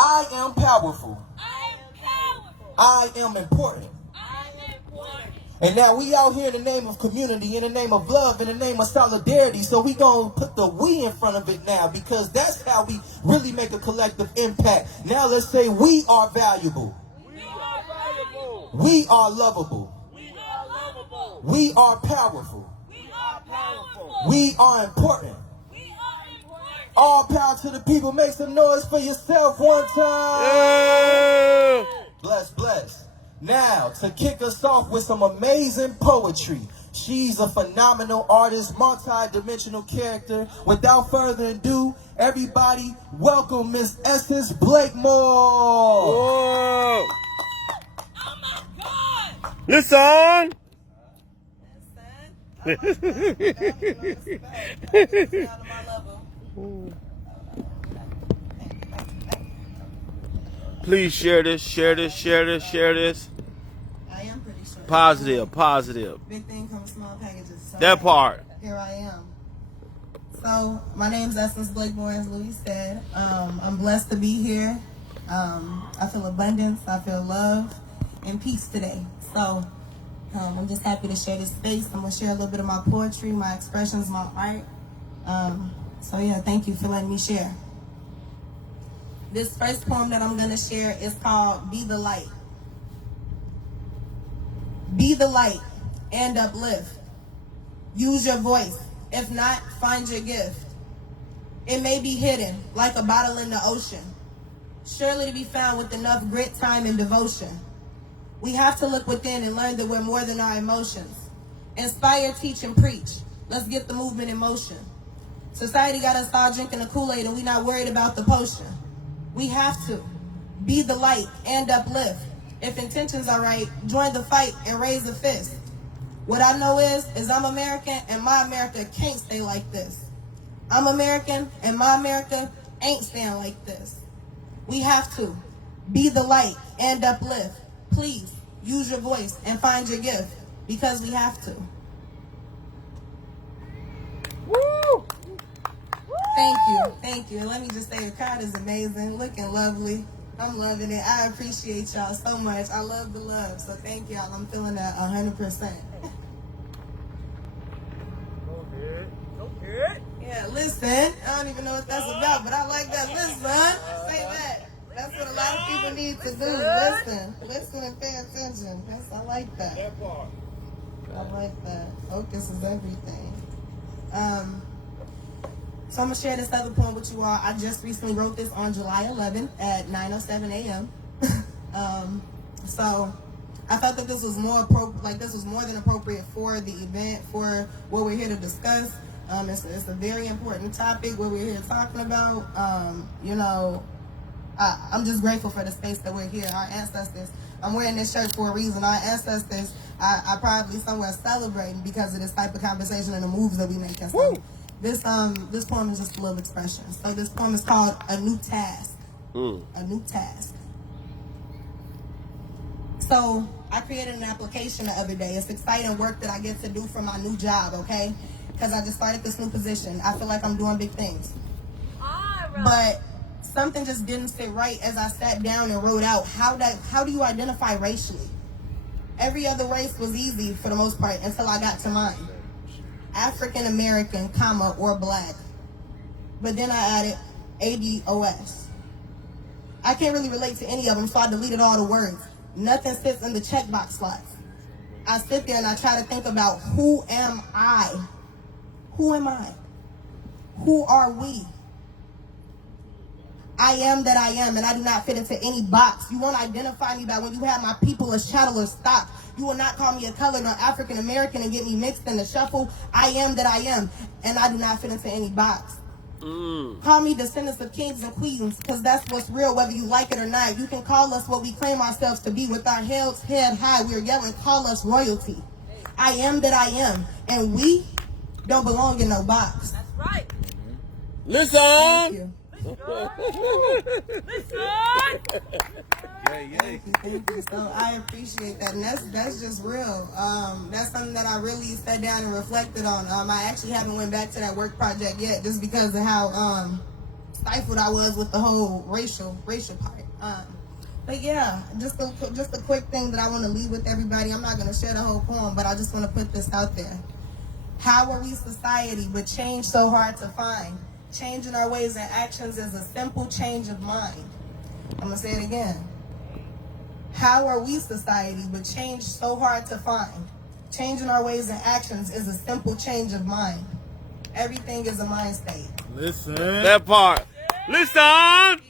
I am powerful. I am important. And now we out here in the name of community, in the name of love, in the name of solidarity. So we gonna put the we in front of it now, because that's how we really make a collective impact. Now let's say we are valuable. We are valuable. We are lovable. We are lovable. We are powerful. We are powerful. We are important. We are important. All power to the people. Make some noise for yourself one time. Yeah. Bless, bless. Now, to kick us off with some amazing poetry, she's a phenomenal artist, multi-dimensional character. Without further ado, everybody, welcome Miss Essence Blakemore. Whoa. Oh my God! Listen. Please share this, share this, share this, share this. I am pretty sure. Positive, positive. Big thing comes small packages. So That part. Here I am. So my name's Essence Blakemore, as Louis said. I'm blessed to be here. I feel abundance, I feel love, and peace today. So I'm just happy to share this space. I'm gonna share a little bit of my poetry, my expressions, my art. So yeah, thank you for letting me share. This first poem that I'm gonna share is called Be the Light. Be the light and uplift. Use your voice. If not, find your gift. It may be hidden like a bottle in the ocean, surely to be found with enough grit, time, and devotion. We have to look within and learn that we're more than our emotions. Inspire, teach, and preach. Let's get the movement in motion. Society got us all drinking the Kool-Aid and we're not worried about the potion. We have to be the light and uplift. If intentions are right, join the fight and raise a fist. What I know is I'm American and my America can't stay like this. I'm American and my America ain't staying like this. We have to be the light and uplift. Please use your voice and find your gift, because we have to. Woo! Thank you. And let me just say, the crowd is amazing, looking lovely. I'm loving it. I appreciate y'all so much. I love the love, so thank y'all. I'm feeling that 100%. Okay. Yeah, listen. I don't even know what that's about, but I like that. Listen, say that. That's what a lot of people need to do. Listen and pay attention. I like that. I like that. Focus is everything. So I'm going to share this other poem with you all. I just recently wrote this on July 11th at 9:07 a.m. So I felt that this was more this was more than appropriate for the event, for what we're here to discuss. It's a very important topic, what we're here talking about. I'm just grateful for the space that we're here. Our ancestors, I'm wearing this shirt for a reason. Our ancestors are probably somewhere celebrating because of this type of conversation and the moves that we make. And so this poem is just a little expression. So this poem is called A New Task. A New Task. So I created an application the other day. It's exciting work that I get to do for my new job, okay? Because I just started this new position. I feel like I'm doing big things. But something just didn't sit right as I sat down and wrote out how do you identify racially? Every other race was easy for the most part until I got to mine. African American, comma, or black. But then I added ADOS. I can't really relate to any of them, so I deleted all the words. Nothing sits in the checkbox slots. I sit there and I try to think about, who am I? Who am I? Who are we? I am that I am, and I do not fit into any box. You won't identify me by when you have my people as chattel or stock. You will not call me a colored or African American and get me mixed in the shuffle. I am that I am, and I do not fit into any box. Call me descendants of kings and queens, because that's what's real, whether you like it or not. You can call us what we claim ourselves to be. With our heads head high, we're yelling, call us royalty. I am that I am, and we don't belong in no box. That's right. Listen. Thank you. Thank you. So I appreciate that, and that's just real. That's something that I really sat down and reflected on. I actually haven't went back to that work project yet, just because of how stifled I was with the whole racial part. But yeah, just a quick thing that I want to leave with everybody. I'm not going to share the whole poem, but I just want to put this out there. How are we society, but change so hard to find? Changing our ways and actions is a simple change of mind. I'm going to say it again. How are we society, but change so hard to find? Changing our ways and actions is a simple change of mind. Everything is a mind state. Listen. That part. Listen.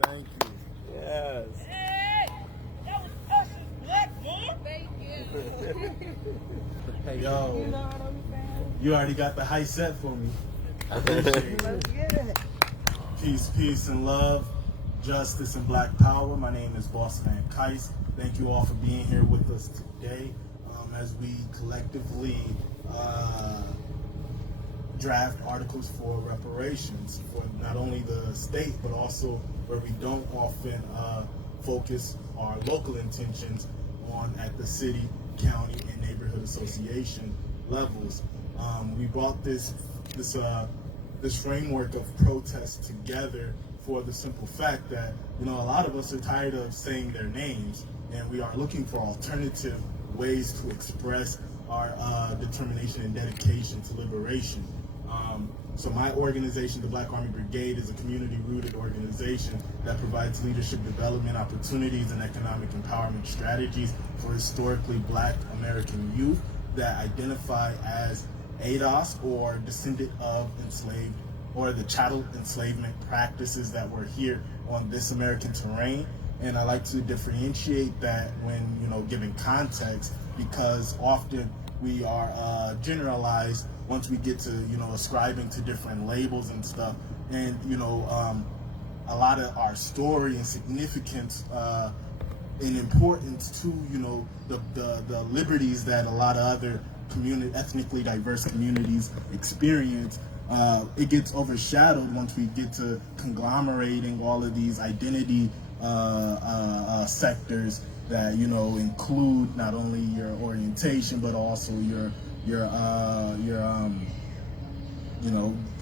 Thank you. Yes. Hey, that was Usher's Black Boy. Thank you. Hey, yo, you already got the high set for me. I appreciate it. Let's get it. Peace, and love, justice, and black power. My name is Boss Van Kais. Thank you all for being here with us today as we collectively draft articles for reparations for not only the state, but also where we don't often focus our local intentions on at the city, county, and neighborhood association levels. We brought this framework of protest together for the simple fact that, a lot of us are tired of saying their names, and we are looking for alternative ways to express our determination and dedication to liberation. So my organization, the Black Army Brigade, is a community-rooted organization that provides leadership development opportunities and economic empowerment strategies for historically Black American youth that identify as ADOS, or descendant of enslaved, or the chattel enslavement practices that were here on this American terrain. And I like to differentiate that when, giving context, because often we are generalized once we get to, ascribing to different labels and stuff. And, a lot of our story and significance and importance to, the liberties that a lot of other ethnically diverse communities experience, it gets overshadowed once we get to conglomerating all of these identity sectors that include not only your orientation but also your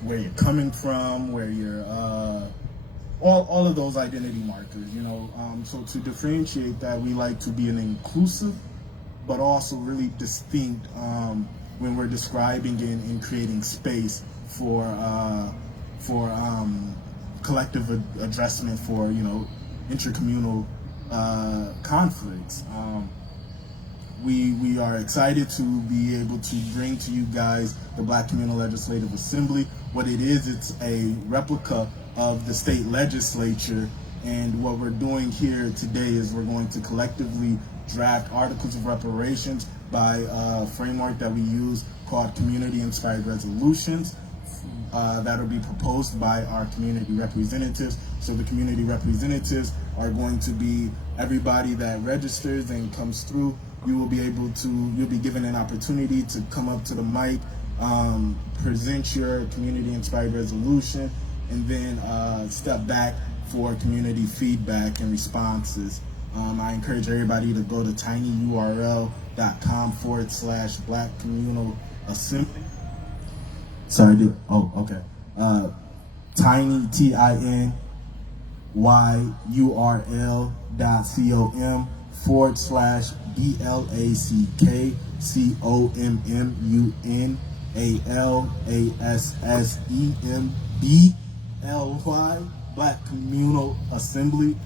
where you're coming from, where you're all of those identity markers. So to differentiate that, we like to be an inclusive but also really distinct when we're describing and creating space for collective addressment for intercommunal conflicts. We are excited to be able to bring to you guys the Black Communal Legislative Assembly. What it is, it's a replica of the state legislature, and what we're doing here today is we're going to collectively draft articles of reparations by a framework that we use called community-inspired resolutions that will be proposed by our community representatives. So the community representatives are going to be everybody that registers and comes through. You'll be given an opportunity to come up to the mic, present your community-inspired resolution, and then step back for community feedback and responses. I encourage everybody to go to tinyurl.com/Black Communal Assembly. Sorry, okay. Tiny, TINYURL.com/BLACKCOMMUNALASSEMBLY, Black Communal Assembly,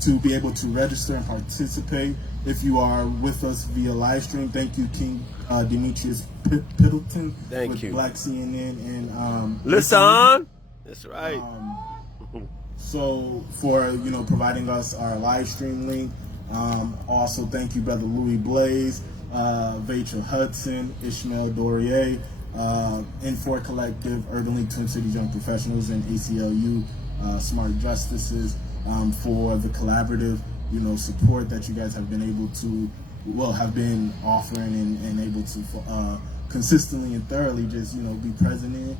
to be able to register and participate. If you are with us via live stream, thank you, King Demetrius Piddleton. Thank with you. Black CNN and Listen. That's right. So for providing us our live stream link. Also thank you, Brother Louis Blaze, Vachel Hudson, Ishmael Dorier, N4 Collective, Urban League Twin Cities Young Professionals, and ACLU Smart Justices for the collaborative support that you guys have been able to have been offering and able to consistently and thoroughly just be present in.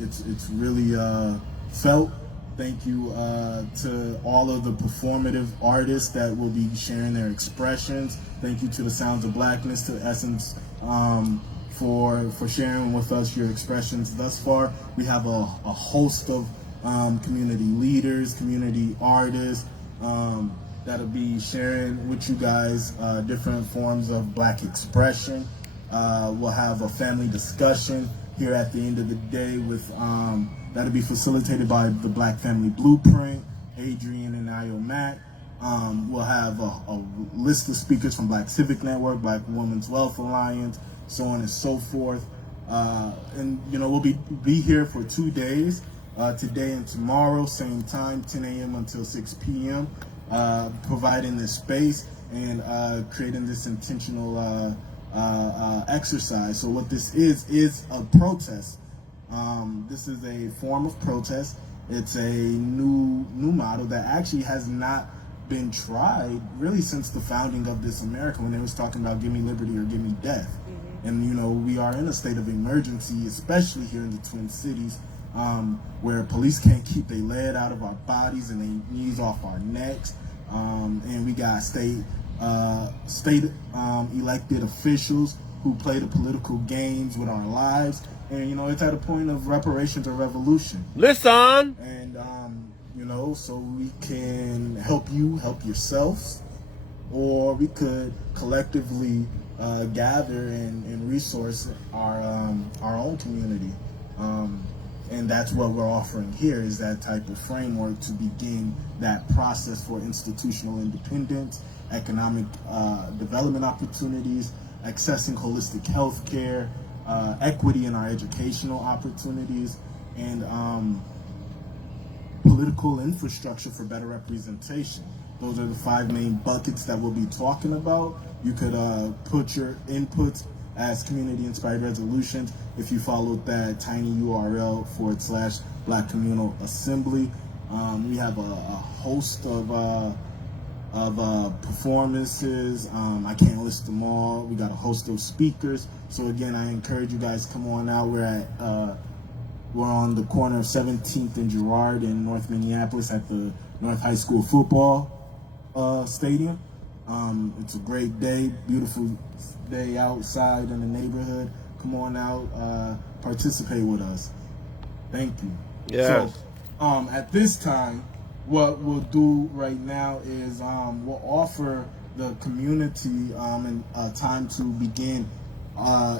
It's really felt. Thank you to all of the performative artists that will be sharing their expressions. Thank you to the Sounds of Blackness, to Essence for sharing with us your expressions thus far. We have a host of community leaders, community artists that'll be sharing with you guys different forms of Black expression. We'll have a family discussion here at the end of the day with that'll be facilitated by the Black Family Blueprint, Adrian and Io Mack. We'll have a list of speakers from Black Civic Network, Black Women's Wealth Alliance, so on and so forth. And we'll be here for 2 days, today and tomorrow, same time, 10 a.m. until 6 p.m., providing this space and creating this intentional exercise. So what this is a protest. This is a form of protest. It's a new model that actually has not been tried really since the founding of this America, when they was talking about give me liberty or give me death. And we are in a state of emergency, especially here in the Twin Cities, where police can't keep their lead out of our bodies and their knees off our necks. And we got state elected officials who play the political games with our lives. And, it's at a point of reparations or revolution. Listen. And, so we can help you help yourselves, or we could collectively gather and resource our own community. And that's what we're offering here, is that type of framework to begin that process for institutional independence, economic development opportunities, accessing holistic health care, equity in our educational opportunities, and political infrastructure for better representation. Those are the 5 main buckets that we'll be talking about. You could put your inputs as community-inspired resolutions if you followed that tiny URL / Black Communal Assembly. We have a host of performances. I can't list them all. We got a host of speakers. So again, I encourage you guys to come on out. We're on the corner of 17th and Girard in North Minneapolis at the North High School football stadium. It's a great day, beautiful day outside in the neighborhood. Come on out, participate with us. Thank you. Yes. So, at this time, what we'll do right now is we'll offer the community time to begin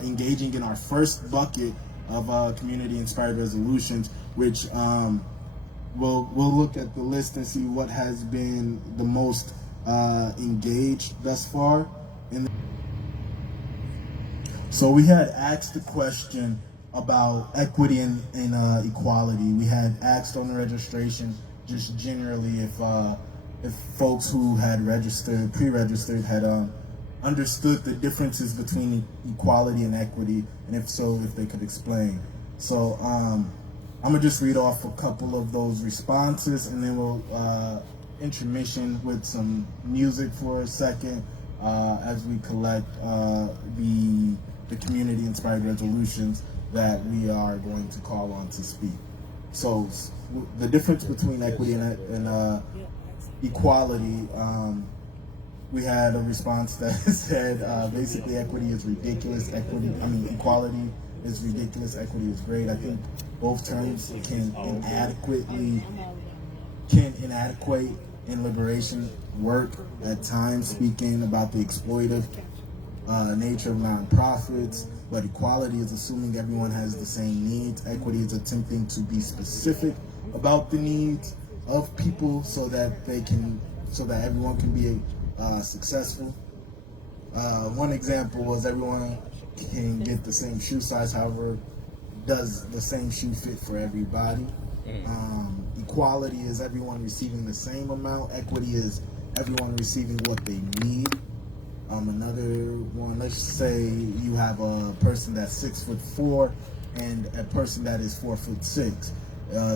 engaging in our first bucket of community-inspired resolutions, which we'll look at the list and see what has been the most engaged thus far. So we had asked the question about equity and equality. We had asked on the registration just generally if folks who had pre-registered had understood the differences between equality and equity, and if so, if they could explain. So I'm gonna just read off a couple of those responses, and then we'll intermission with some music for a second as we collect the community-inspired resolutions that we are going to call on to speak. So the difference between equity and equality, we had a response that said basically equity is ridiculous. Equality is ridiculous. Equity is great. I think both terms can inadequate in liberation work at times, speaking about the exploitive nature of nonprofits. But equality is assuming everyone has the same needs. Equity is attempting to be specific about the needs of people so that everyone can be successful. One example was everyone can get the same shoe size, however, does the same shoe fit for everybody? Equality is everyone receiving the same amount. Equity is everyone receiving what they need. Another one, let's say you have a person that's 6'4" and a person that is 4'6".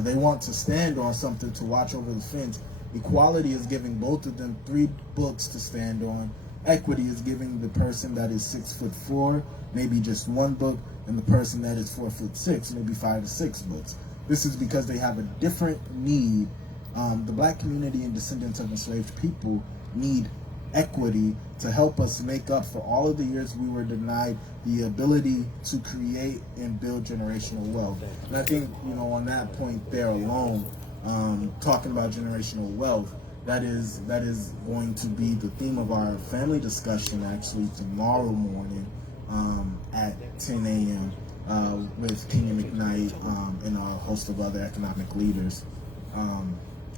They want to stand on something to watch over the fence. Equality is giving both of them 3 books to stand on. Equity is giving the person that is 6'4" maybe just 1 book, and the person that is 4'6" maybe 5 to 6 books. This is because they have a different need. The Black community and descendants of enslaved people need equity to help us make up for all of the years we were denied the ability to create and build generational wealth. And I think, on that point there alone, talking about generational wealth, that is going to be the theme of our family discussion actually tomorrow morning at 10 a.m. With Kenya McKnight and a host of other economic leaders.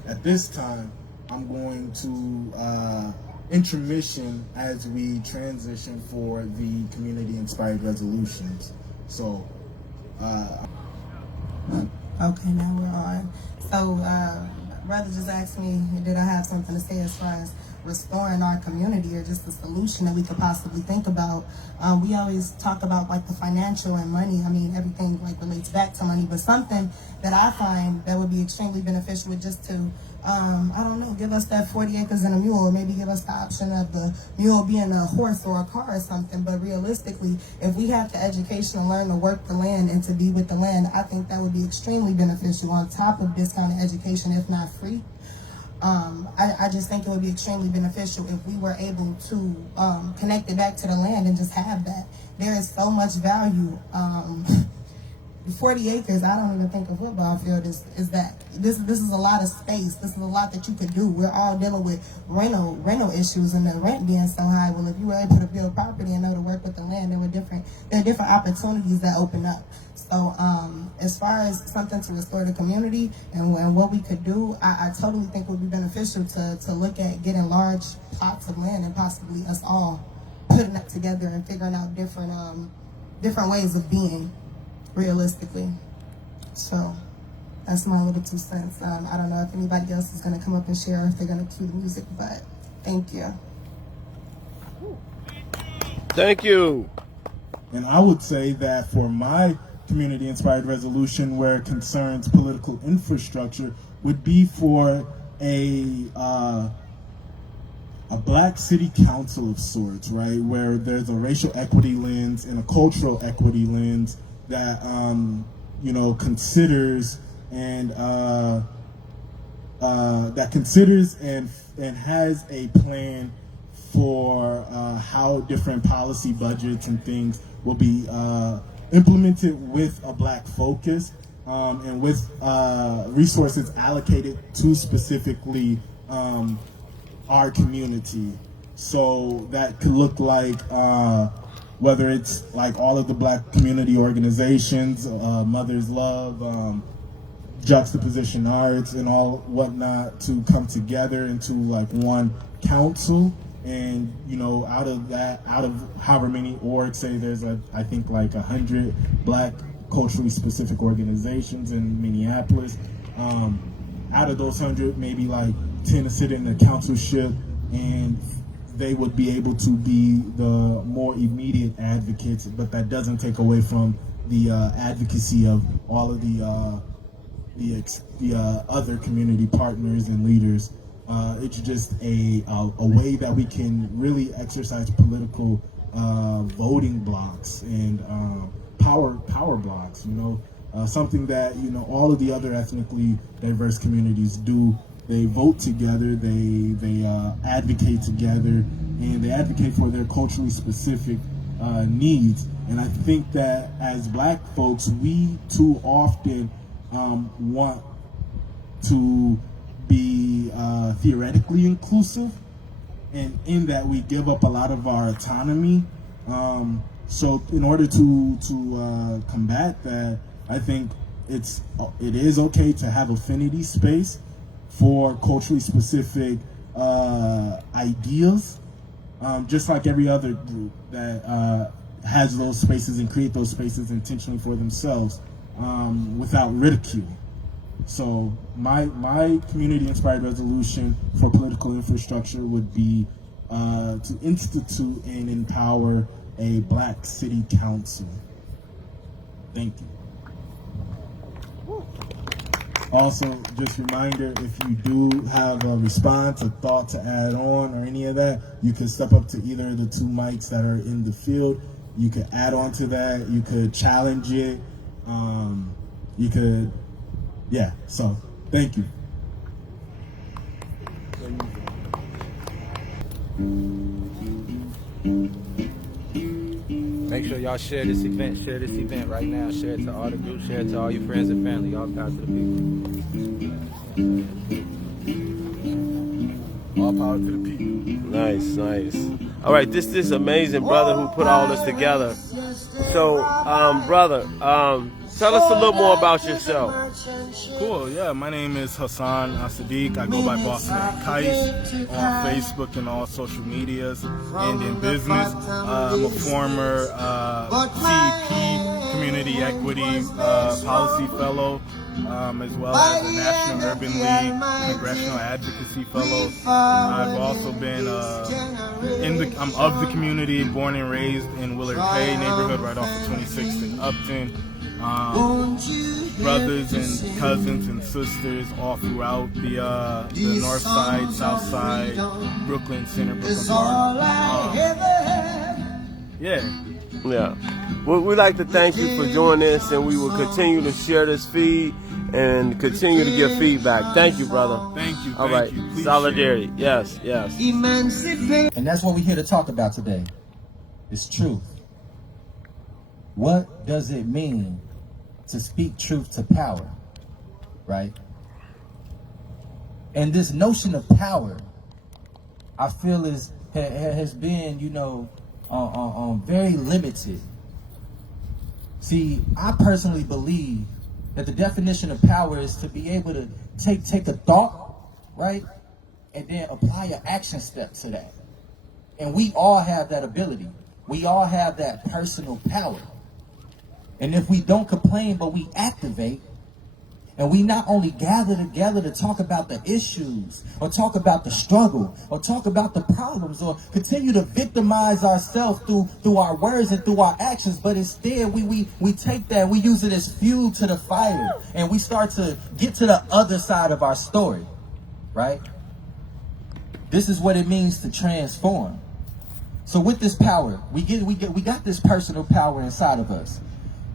At this time, I'm going to intermission as we transition for the community-inspired resolutions. So, Okay, now we're on. So, brother just asked me, did I have something to say as far as restoring our community or just a solution that we could possibly think about. We always talk about like the financial and money. I mean, everything like relates back to money, but something that I find that would be extremely beneficial would just to, I don't know, give us that 40 acres and a mule, or maybe give us the option of the mule being a horse or a car or something. But realistically, if we have the education to learn to work the land and to be with the land, I think that would be extremely beneficial on top of discounted education, if not free. I just think it would be extremely beneficial if we were able to connect it back to the land and just have that. There is so much value. 40 acres, I don't even think a football field is that. This is a lot of space. This is a lot that you could do. We're all dealing with rental issues and the rent being so high. Well, if you were able to build property and know to work with the land, there are different opportunities that open up. So as far as something to restore the community and what we could do, I totally think it would be beneficial to look at getting large plots of land and possibly us all putting that together and figuring out different ways of being realistically. So that's my little 2 cents. I don't know if anybody else is going to come up and share, if they're going to cue the music, but thank you. Thank you. And I would say that for my community-inspired resolution, where it concerns political infrastructure, would be for a black city council of sorts, right? Where there's a racial equity lens and a cultural equity lens that considers and has a plan for how different policy budgets and things will be implemented with a black focus and with resources allocated to specifically our community. So that could look like whether it's like all of the black community organizations, Mother's Love, Juxtaposition Arts, and all whatnot, to come together into like one council. And out of however many orgs, say there's I think like 100 black culturally specific organizations in Minneapolis. Out of those 100, maybe like 10 to sit in the councilship, and they would be able to be the more immediate advocates, but that doesn't take away from the advocacy of all of the other community partners and leaders. It's just a way that we can really exercise political voting blocks and power blocks. Something that all of the other ethnically diverse communities do. They vote together, they advocate together, and they advocate for their culturally specific needs. And I think that as black folks, we too often want to be theoretically inclusive, and in that we give up a lot of our autonomy. So in order to combat that, I think it is okay to have affinity space for culturally specific ideas, just like every other group that has those spaces and create those spaces intentionally for themselves without ridicule. So my community-inspired resolution for political infrastructure would be to institute and empower a black city council. Thank you. Also, just a reminder, if you do have a response, a thought to add on, or any of that, you can step up to either of the 2 mics that are in the field. You could add on to that. You could challenge it. You could, yeah. So, thank you. Make sure y'all share this event. Share this event right now. Share it to all the groups. Share it to all your friends and family. All power to the people. All power to the people. Nice, nice. All right, this is amazing, brother, who put all this together. So, brother, tell us a little more about yourself. Cool, yeah. My name is Hassan Sadiq. I go by Boss Man Kais on Facebook and all social medias and in business. I'm a former CEP, Community Equity Policy Fellow, as well as a National Urban League Congressional Advocacy Fellow. I've also been I'm of the community, born and raised in Willard Bay neighborhood right off of 26th and Upton. Brothers and cousins and sisters all throughout the north side, south side, Brooklyn Center, Brooklyn Park. Yeah. Well, we'd like to thank you for joining us, and we will continue to share this feed and continue to give feedback. Thank you, brother. Thank you. All right. Please Solidarity. share. Yes. And that's what we're here to talk about today. It's truth. What does it mean to speak truth to power, right? And this notion of power, I feel has been, very limited. See, I personally believe that the definition of power is to be able to take a thought, right, and then apply an action step to that. And we all have that ability. We all have that personal power. And if we don't complain, but we activate, and we not only gather together to talk about the issues, or talk about the struggle, or talk about the problems, or continue to victimize ourselves through our words and through our actions, but instead we take that, we use it as fuel to the fire, and we start to get to the other side of our story, right? This is what it means to transform. So with this power, we got this personal power inside of us.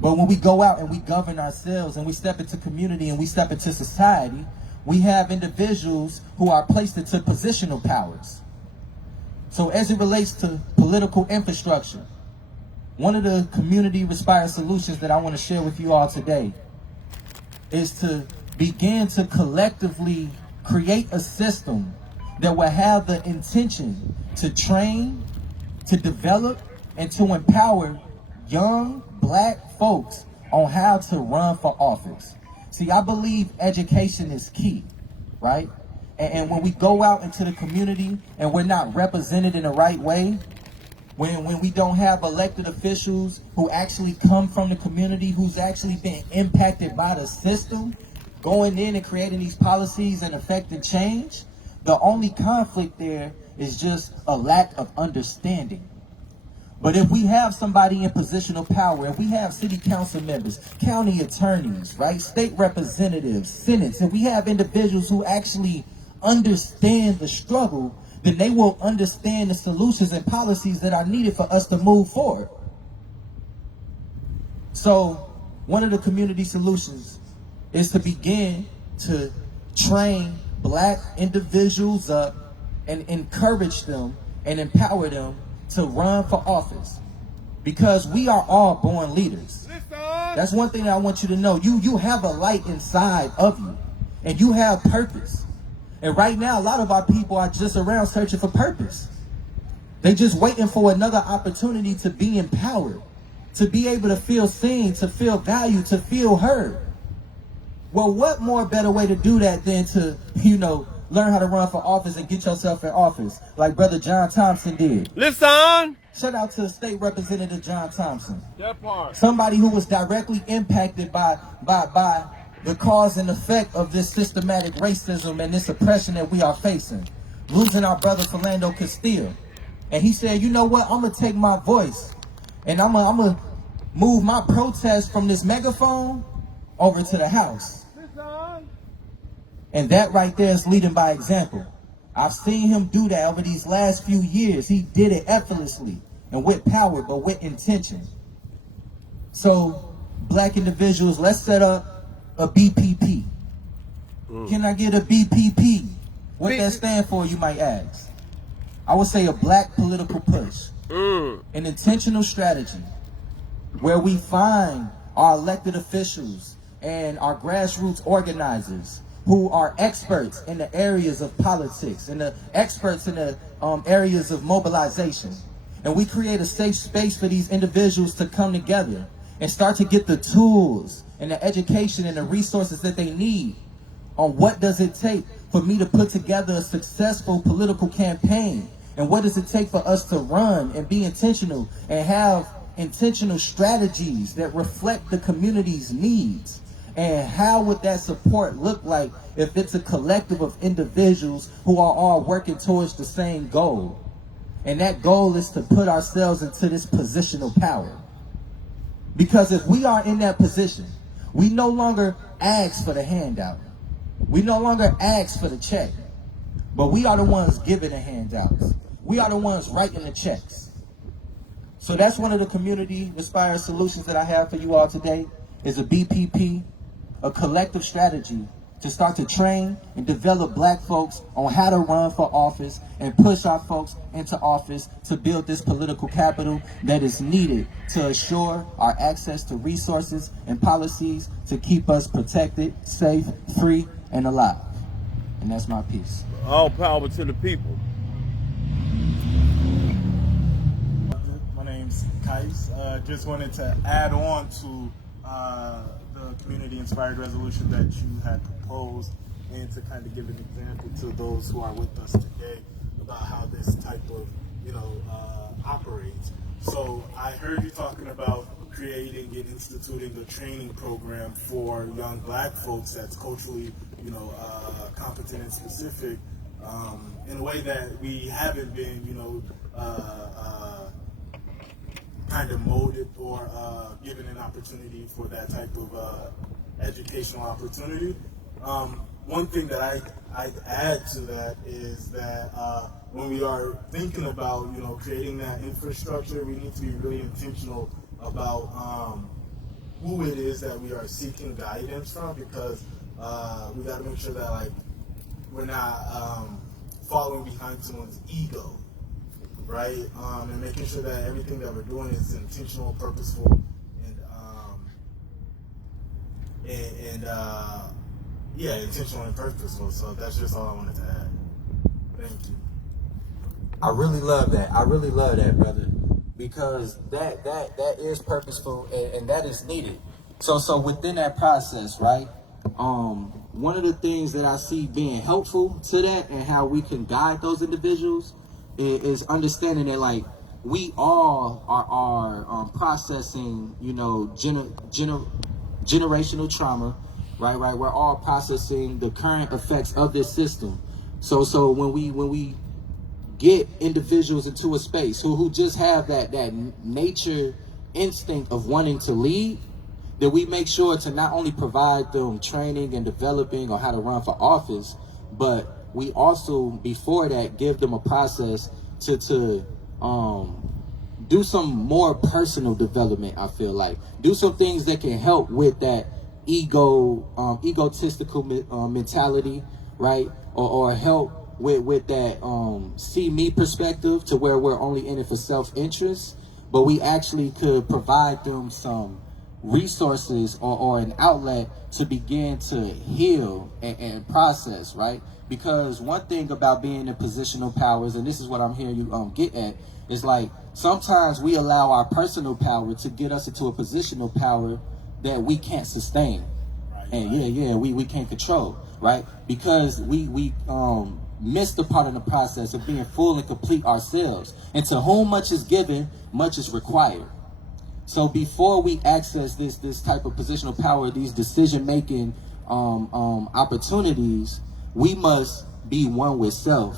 But when we go out and we govern ourselves and we step into community and we step into society, we have individuals who are placed into positional powers. So as it relates to political infrastructure, one of the community-inspired solutions that I want to share with you all today is to begin to collectively create a system that will have the intention to train, to develop, and to empower young Black folks on how to run for office. See, I believe education is key, right? And when we go out into the community and we're not represented in the right way, when we don't have elected officials who actually come from the community, who's actually been impacted by the system, going in and creating these policies and affecting change, the only conflict there is just a lack of understanding. But if we have somebody in positional power, if we have city council members, county attorneys, right, state representatives, senates, if we have individuals who actually understand the struggle, then they will understand the solutions and policies that are needed for us to move forward. So one of the community solutions is to begin to train Black individuals up and encourage them and empower them to run for office, because we are all born leaders. That's one thing that I want you to know. You have a light inside of you, and you have purpose. And right now, a lot of our people are just around searching for purpose. They just waiting for another opportunity to be empowered, to be able to feel seen, to feel valued, to feel heard. Well, what more better way to do that than to, learn how to run for office and get yourself in office, like Brother John Thompson did. Listen. Shout out to State Representative John Thompson. That part. Somebody who was directly impacted by the cause and effect of this systematic racism and this oppression that we are facing. Losing our brother Philando Castile. And he said, you know what, I'm going to take my voice and I'm going to move my protest from this megaphone over to the House. And that right there is leading by example. I've seen him do that over these last few years. He did it effortlessly and with power, but with intention. So, Black individuals, let's set up a BPP. Can I get a BPP? What that stand for, you might ask? I would say a black political push, an intentional strategy where we find our elected officials and our grassroots organizers who are experts in the areas of politics and the experts in the areas of mobilization. And we create a safe space for these individuals to come together and start to get the tools and the education and the resources that they need on what does it take for me to put together a successful political campaign, and what does it take for us to run and be intentional and have intentional strategies that reflect the community's needs. And how would that support look like if it's a collective of individuals who are all working towards the same goal? And that goal is to put ourselves into this positional power. Because if we are in that position, we no longer ask for the handout. We no longer ask for the check. But we are the ones giving the handouts. We are the ones writing the checks. So that's one of the community-inspired solutions that I have for you all today, is a BPP, a collective strategy to start to train and develop black folks on how to run for office and push our folks into office to build this political capital that is needed to assure our access to resources and policies to keep us protected, safe, free, and alive. And that's my piece. All power to the people. My name's Kais. Just wanted to add on to the community-inspired resolution that you had proposed, and to kind of give an example to those who are with us today about how this type of, operates. So I heard you talking about creating and instituting a training program for young black folks that's culturally, competent and specific, in a way that we haven't been, kind of molded or given an opportunity for that type of educational opportunity. One thing that I'd add to that is that when we are thinking about, creating that infrastructure, we need to be really intentional about who it is that we are seeking guidance from, because we got to make sure that we're not following behind someone's ego, right? And making sure that everything that we're doing is intentional, purposeful, intentional and purposeful. So that's just all I wanted to add. Thank you. I really love that. I really love that, brother, because that is purposeful and that is needed. So within that process, right? One of the things that I see being helpful to that and how we can guide those individuals is understanding that we all are processing, generational trauma, right? We're all processing the current effects of this system. So when we get individuals into a space who just have that nature instinct of wanting to lead, that we make sure to not only provide them training and developing on how to run for office, but we also, before that, give them a process to do some more personal development. I feel like do some things that can help with that egotistical mentality, right? Or help with that see me perspective, to where we're only in it for self-interest, but we actually could provide them some resources or an outlet to begin to heal and process, right? Because one thing about being in positional powers, and this is what I'm hearing you get at, is sometimes we allow our personal power to get us into a positional power that we can't sustain. And we can't control, right? Because we miss the part of the process of being full and complete ourselves. And to whom much is given, much is required. So before we access this type of positional power, these decision-making opportunities, we must be one with self.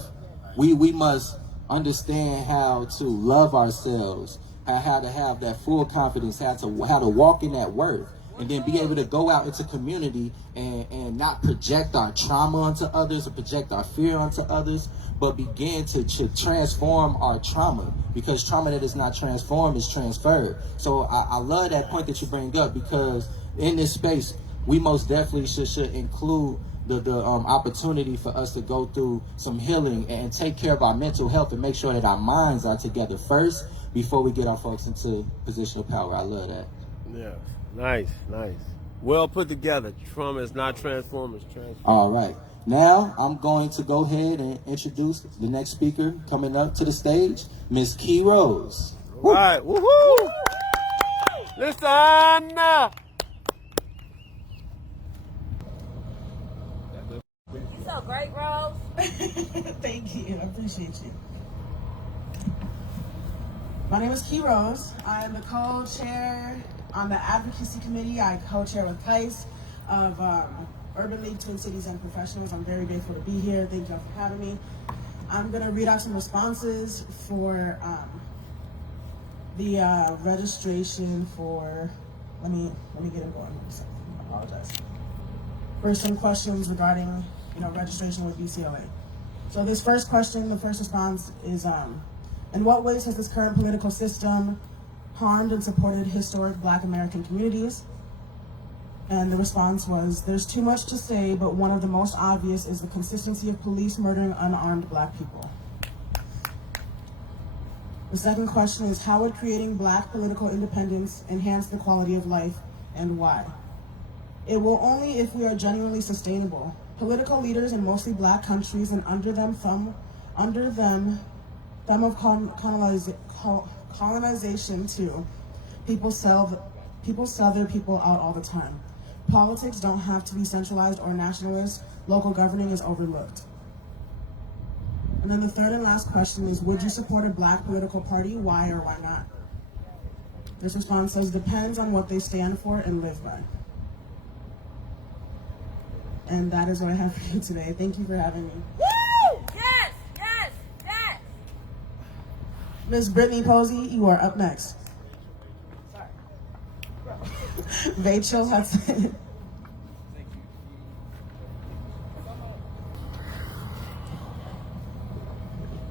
We must understand how to love ourselves, how to have that full confidence, how to walk in that worth, and then be able to go out into community and not project our trauma onto others or project our fear onto others, but begin to transform our trauma, because trauma that is not transformed is transferred. So I love that point that you bring up, because in this space, we most definitely should include the opportunity for us to go through some healing and take care of our mental health and make sure that our minds are together first before we get our folks into position of power. I love that. Yes. Nice, nice. Well put together. Trauma is not transformers. All right. Now I'm going to go ahead and introduce the next speaker coming up to the stage, Miss Key Rose. All right. Woohoo! Listen. You so great, Rose. Thank you. I appreciate you. My name is Key Rose. I am the co-chair on the advocacy committee. I co-chair with Tice of Urban League, Twin Cities, and Professionals. I'm very grateful to be here. Thank y'all for having me. I'm going to read out some responses for the registration for, let me get it going. I apologize. For some questions regarding, registration with BCLA. So this first question, the first response is, in what ways has this current political system harmed and supported historic Black American communities? And the response was, there's too much to say, but one of the most obvious is the consistency of police murdering unarmed Black people. The second question is, how would creating Black political independence enhance the quality of life, and why? It will only if we are genuinely sustainable. Political leaders in mostly Black countries and under them of colonization too, people sell their people out all the time. Politics don't have to be centralized or nationalist. Local governing is overlooked. And then the third and last question is, would you support a Black political party? Why or why not? This response says, depends on what they stand for and live by. And that is what I have for you today. Thank you for having me. Woo! Yes, yes, yes. Ms. Brittany Posey, you are up next. Sorry. Rachel Hudson.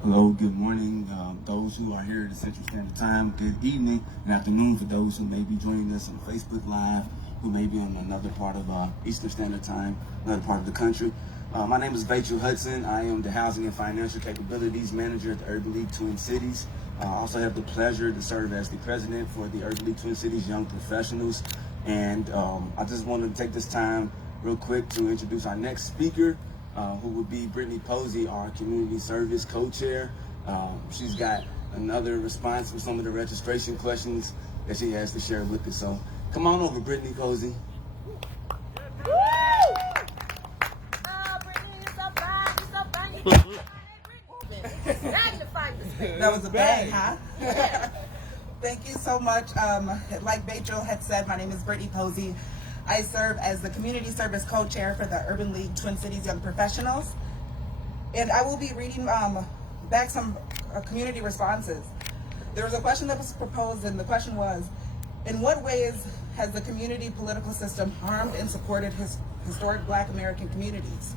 Hello, good morning, those who are here at Central Standard Time. Good evening and afternoon for those who may be joining us on Facebook Live, who may be on another part of Eastern Standard Time, another part of the country. My name is Rachel Hudson. I am the Housing and Financial Capabilities Manager at the Urban League Twin Cities. I also have the pleasure to serve as the president for the Urban League Twin Cities Young Professionals. And I just wanted to take this time real quick to introduce our next speaker, who would be Brittany Posey, our community service co-chair. She's got another response for some of the registration questions that she has to share with us. So come on over, Brittany Posey. That was a bang, huh? Thank you so much. Like Rachel had said, my name is Brittany Posey. I serve as the Community Service Co-Chair for the Urban League Twin Cities Young Professionals. And I will be reading back some community responses. There was a question that was proposed, and the question was, in what ways has the community political system harmed and supported historic Black American communities?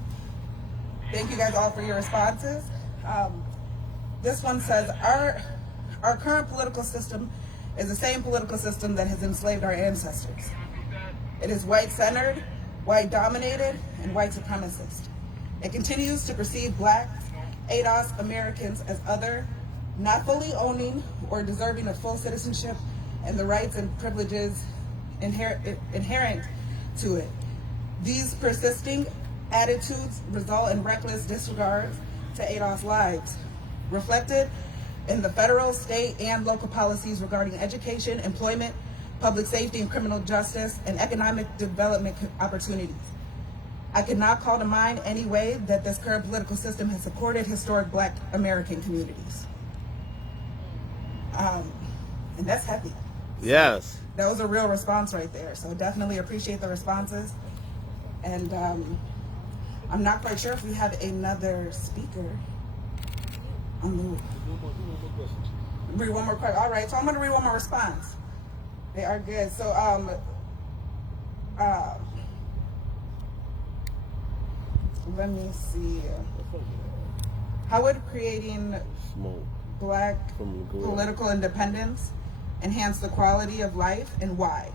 Thank you guys all for your responses. This one says, our current political system is the same political system that has enslaved our ancestors. It is white-centered, white-dominated, and white supremacist. It continues to perceive Black ADOS Americans as other, not fully owning or deserving of full citizenship and the rights and privileges inherent to it. These persisting attitudes result in reckless disregard to ADOS lives, reflected in the federal, state, and local policies regarding education, employment, public safety and criminal justice, and economic development opportunities. I cannot call to mind any way that this current political system has supported historic Black American communities. And that's heavy. Yes. That was a real response right there. So definitely appreciate the responses. And I'm not quite sure if we have another speaker. Read one more question. All right, so I'm gonna read one more response. They are good. So let me see. How would creating Black political independence enhance the quality of life, and why?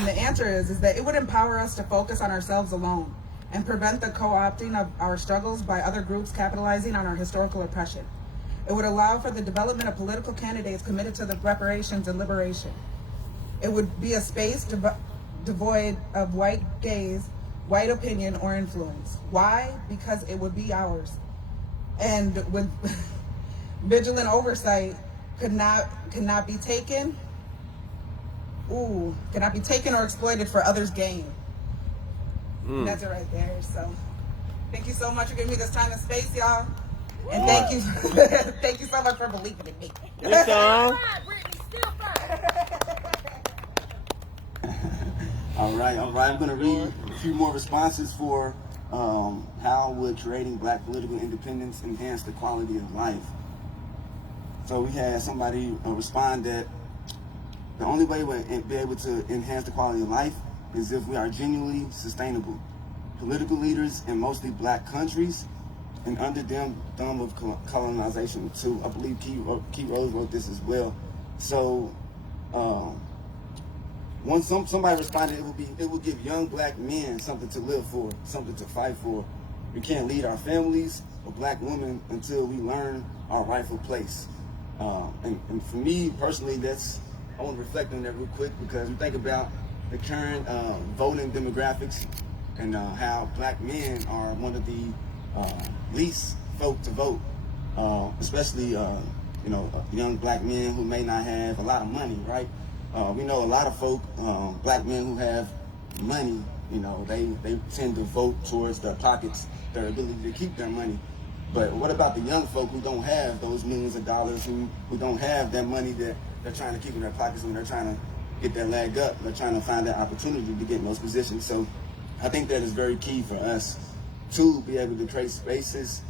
And the answer is that it would empower us to focus on ourselves alone and prevent the co-opting of our struggles by other groups capitalizing on our historical oppression. It would allow for the development of political candidates committed to the reparations and liberation. It would be a space devoid of white gaze, white opinion, or influence. Why? Because it would be ours. And with vigilant oversight cannot be taken or exploited for others' gain. And that's it right there. So thank you so much for giving me this time and space, y'all. And thank you thank you so much for believing in me. Yes, sir. All right. I'm going to read a few more responses for how would creating Black political independence enhance the quality of life. So we had somebody respond that the only way we'll be able to enhance the quality of life is if we are genuinely sustainable. Political leaders in mostly Black countries and under them thumb of colonization too. I believe Key Rose wrote this as well. So once somebody responded, it would give young Black men something to live for, something to fight for. We can't lead our families or Black women until we learn our rightful place. And for me personally, I want to reflect on that real quick, because we think about the current voting demographics and how Black men are one of the least folk to vote, especially young Black men who may not have a lot of money, right? We know a lot of folk, Black men who have money, they tend to vote towards their pockets, their ability to keep their money. But what about the young folk who don't have those millions of dollars, who don't have that money that they're trying to keep in their pockets when they're trying to get that leg up, they're trying to find that opportunity to get in those positions? So I think that is very key for us to be able to create spaces,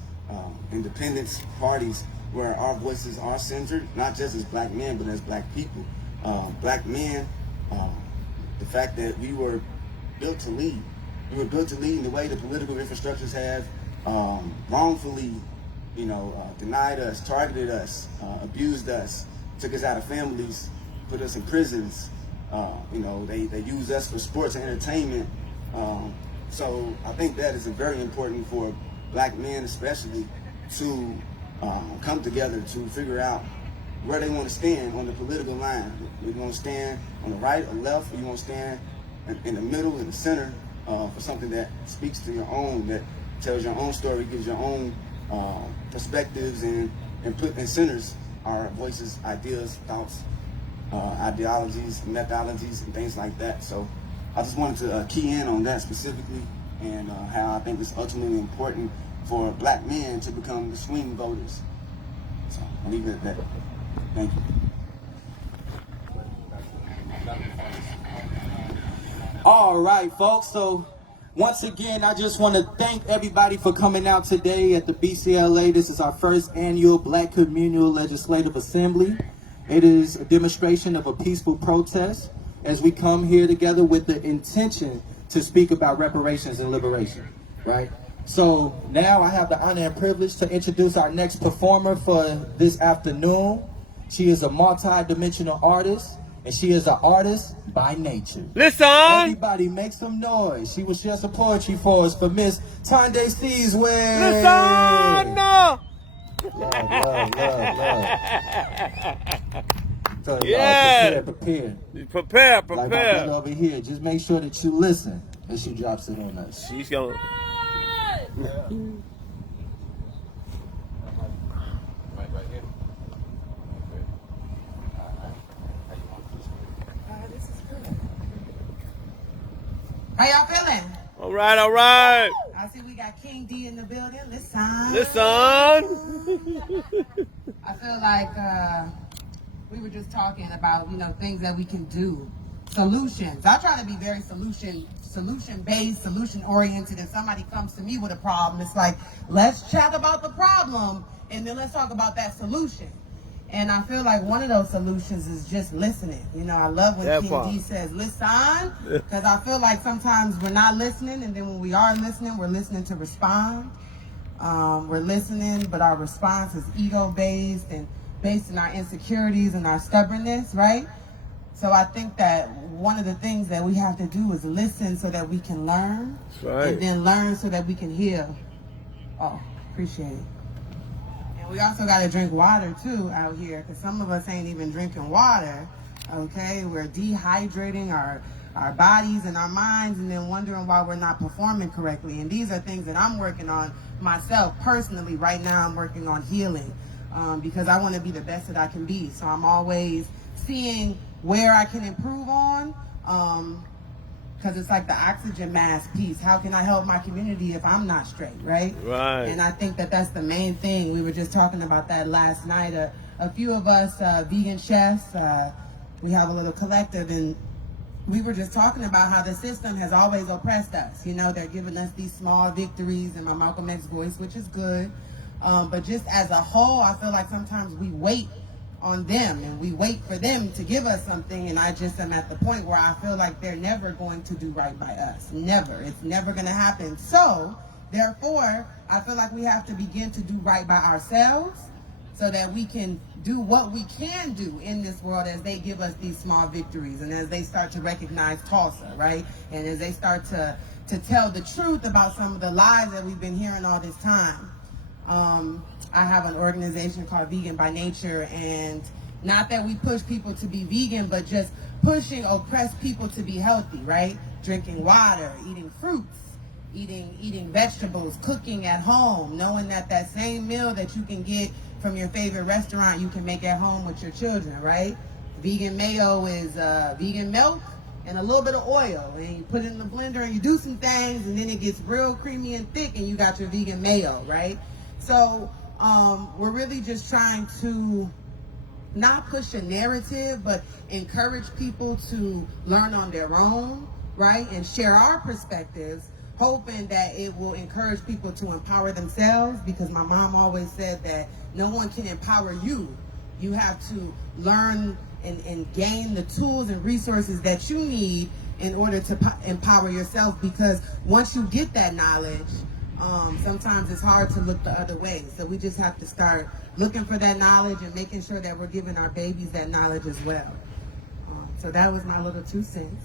independence parties, where our voices are centered, not just as Black men, but as Black people. Black men, the fact that we were built to lead. We were built to lead in the way the political infrastructures have wrongfully, denied us, targeted us, abused us, took us out of families, put us in prisons. They use us for sports and entertainment. So I think that is very important for Black men especially to come together to figure out where they want to stand on the political line. You want to stand on the right or left, or you want to stand in the middle, in the center, for something that speaks to your own, that tells your own story, gives your own perspectives, and centers our voices, ideas, thoughts, ideologies, methodologies, and things like that. So I just wanted to key in on that specifically, and how I think it's ultimately important for Black men to become the swing voters. So I'll leave it at that. Thank you. All right, folks. So once again, I just want to thank everybody for coming out today at the BCLA. This is our first annual Black Communal Legislative Assembly. It is a demonstration of a peaceful protest as we come here together with the intention to speak about reparations and liberation, right? So now I have the honor and privilege to introduce our next performer for this afternoon. She is a multi-dimensional artist, and she is an artist by nature. Listen! Everybody make some noise. She will share some poetry for us for Miss Tande Seasway. Listen! Love. So Yeah. prepare. Prepare. Like my brother over here, just make sure that you listen as she drops it on us. She's going. How y'all feeling? All right. I see we got King D in the building. Listen. I feel like we were just talking about, things that we can do. Solutions. I try to be very solution-based, solution-oriented. If somebody comes to me with a problem, it's like, let's chat about the problem, and then let's talk about that solution. And I feel like one of those solutions is just listening. I love when King D says, listen, because I feel like sometimes we're not listening, and then when we are listening, we're listening to respond. We're listening, but our response is ego-based and based on our insecurities and our stubbornness, right? So I think that one of the things that we have to do is listen so that we can learn. That's right. And then learn so that we can heal. Oh, appreciate it. And we also got to drink water too out here, because some of us ain't even drinking water. Okay, we're dehydrating our bodies and our minds, and then wondering why we're not performing correctly. And these are things that I'm working on myself personally. Right now I'm working on healing, because I want to be the best that I can be. So I'm always seeing where I can improve on, because it's like the oxygen mask piece. How can I help my community if I'm not straight, right? Right. And I think that that's the main thing. We were just talking about that last night. A few of us vegan chefs, we have a little collective, and we were just talking about how the system has always oppressed us. You know, they're giving us these small victories in my Malcolm X voice, which is good. But just as a whole, I feel like sometimes we wait on them and we wait for them to give us something. And I just am at the point where I feel like they're never going to do right by us. Never. It's never going to happen. So, therefore, I feel like we have to begin to do right by ourselves, so that we can do what we can do in this world as they give us these small victories, and as they start to recognize Tulsa, right? And as they start to tell the truth about some of the lies that we've been hearing all this time. I have an organization called Vegan by Nature, and not that we push people to be vegan, but just pushing oppressed people to be healthy, right? Drinking water, eating fruits, eating vegetables, cooking at home, knowing that that same meal that you can get from your favorite restaurant, you can make at home with your children, right? Vegan mayo is vegan milk and a little bit of oil, and you put it in the blender and you do some things, and then it gets real creamy and thick, and you got your vegan mayo, right? So we're really just trying to not push a narrative, but encourage people to learn on their own, right? And share our perspectives, hoping that it will encourage people to empower themselves, because my mom always said that no one can empower you. You have to learn and gain the tools and resources that you need in order to empower yourself, because once you get that knowledge, sometimes it's hard to look the other way. So we just have to start looking for that knowledge and making sure that we're giving our babies that knowledge as well. So that was my little 2 cents.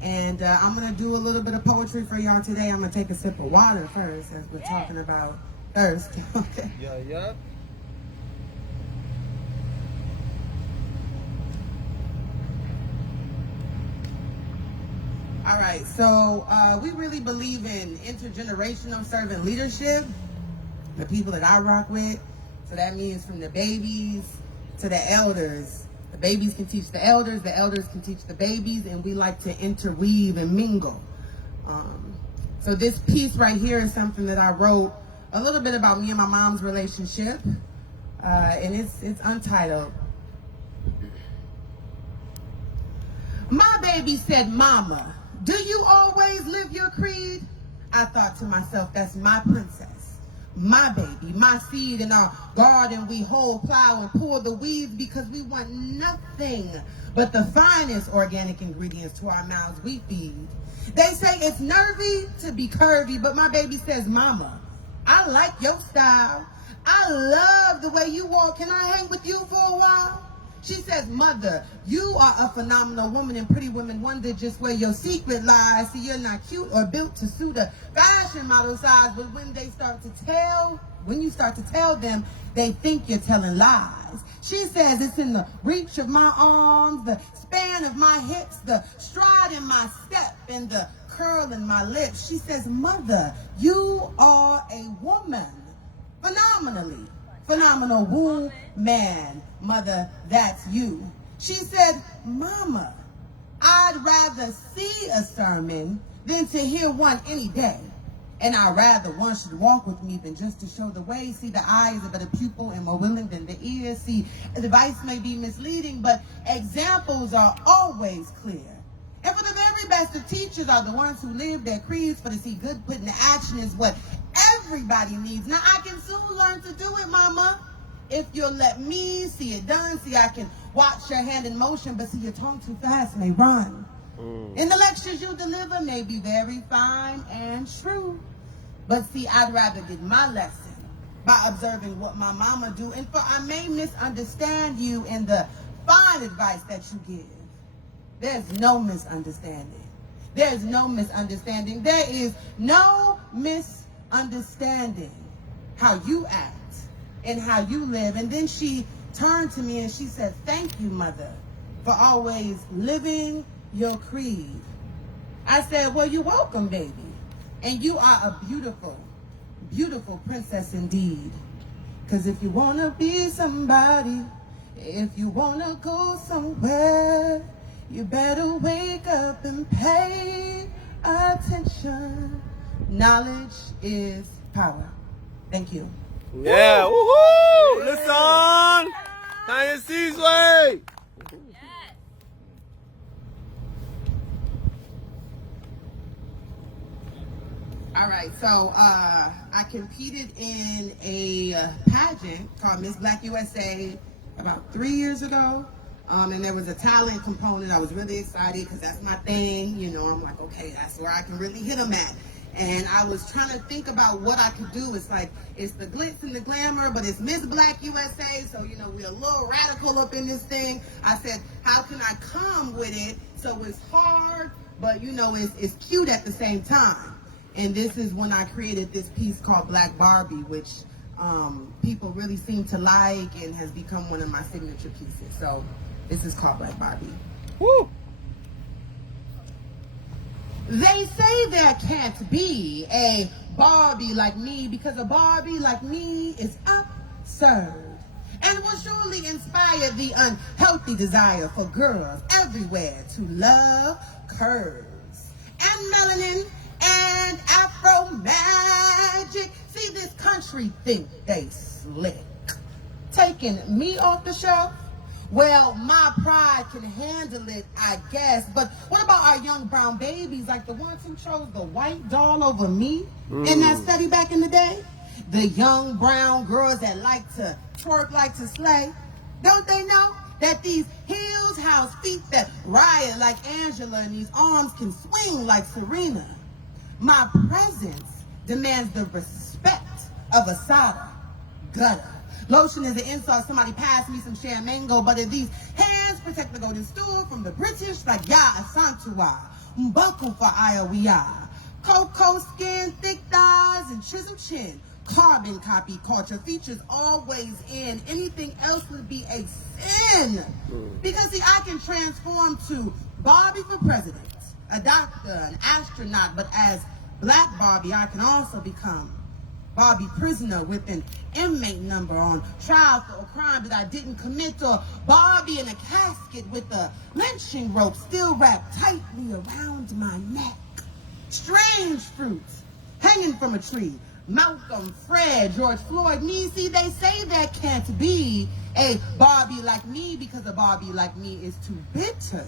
And I'm going to do a little bit of poetry for y'all today. I'm going to take a sip of water first, as we're talking about thirst. Okay. Yeah. All right, so we really believe in intergenerational servant leadership, the people that I rock with. So that means from the babies to the elders. The babies can teach the elders can teach the babies, and we like to interweave and mingle. So this piece right here is something that I wrote a little bit about me and my mom's relationship, and it's untitled. My baby said, "Mama, do you always live your creed?" I thought to myself, that's my princess, my baby, my seed. In our garden we hoe, plow, and pull the weeds, because we want nothing but the finest organic ingredients to our mouths we feed. They say it's nervy to be curvy, but my baby says, "Mama, I like your style. I love the way you walk. Can I hang with you for a while?" She says, "Mother, you are a phenomenal woman, and pretty women wonder just where your secret lies. See, you're not cute or built to suit a fashion model size, but when you start to tell them, they think you're telling lies." She says, "It's in the reach of my arms, the span of my hips, the stride in my step, and the curl in my lips." She says, "Mother, you are a woman, phenomenal woman. Mother, that's you." She said, "Mama, I'd rather see a sermon than to hear one any day. And I'd rather one should walk with me than just to show the way. See, the eye is a better pupil and more willing than the ear. See, advice may be misleading, but examples are always clear. And for the very best of teachers are the ones who live their creeds, for to see good put into action is what everybody needs. Now I can soon learn to do it, Mama, if you'll let me see it done. See, I can watch your hand in motion, but see, your tongue too fast may run. And the lectures you deliver may be very fine and true, but see, I'd rather get my lesson by observing what my mama do. And for I may misunderstand you in the fine advice that you give. There's no misunderstanding. There's no misunderstanding. There is no misunderstanding how you act and how you live. And then she turned to me and she said, thank you, mother, for always living your creed. I said, well, you're welcome, baby. And you are a beautiful, beautiful princess indeed. Because if you want to be somebody, if you want to go somewhere, you better wake up and pay attention. Knowledge is power. Thank you. Yeah, woohoo! Listen! Kanye Seasway! All right, so I competed in a pageant called Miss Black USA about 3 years ago. And there was a talent component. I was really excited because that's my thing. You know, I'm like, okay, that's where I can really hit them at. And I was trying to think about what I could do. It's like, it's the glitz and the glamour, but it's Miss Black USA. So, you know, we're a little radical up in this thing. I said, how can I come with it so it's hard, but, you know, it's cute at the same time? And this is when I created this piece called Black Barbie, which people really seem to like and has become one of my signature pieces. So this is called Black Barbie. Woo! They say there can't be a Barbie like me because a Barbie like me is absurd and will surely inspire the unhealthy desire for girls everywhere to love curves and melanin and Afro magic. See, this country think they slick. Taking me off the shelf? Well, my pride can handle it, I guess. But what about our young brown babies, like the ones who chose the white doll over me in that study back in the day? The young brown girls that like to twerk, like to slay. Don't they know that these heels house feet that riot like Angela and these arms can swing like Serena? My presence demands the respect of a Sada gutter. Lotion is an insult. Somebody passed me some share mango, but if these hands protect the golden stool from the British, like Ya Asantua, Mbuku for Iowa. Cocoa skin, thick thighs, and chisel chin. Carbon copy culture features always in. Anything else would be a sin. Because see, I can transform to Barbie for president, a doctor, an astronaut, but as Black Barbie, I can also become Barbie prisoner with an inmate number on trial for a crime that I didn't commit, or Barbie in a casket with a lynching rope still wrapped tightly around my neck. Strange fruits hanging from a tree. Malcolm, Fred, George Floyd, me. See, they say there can't be a Barbie like me because a Barbie like me is too bitter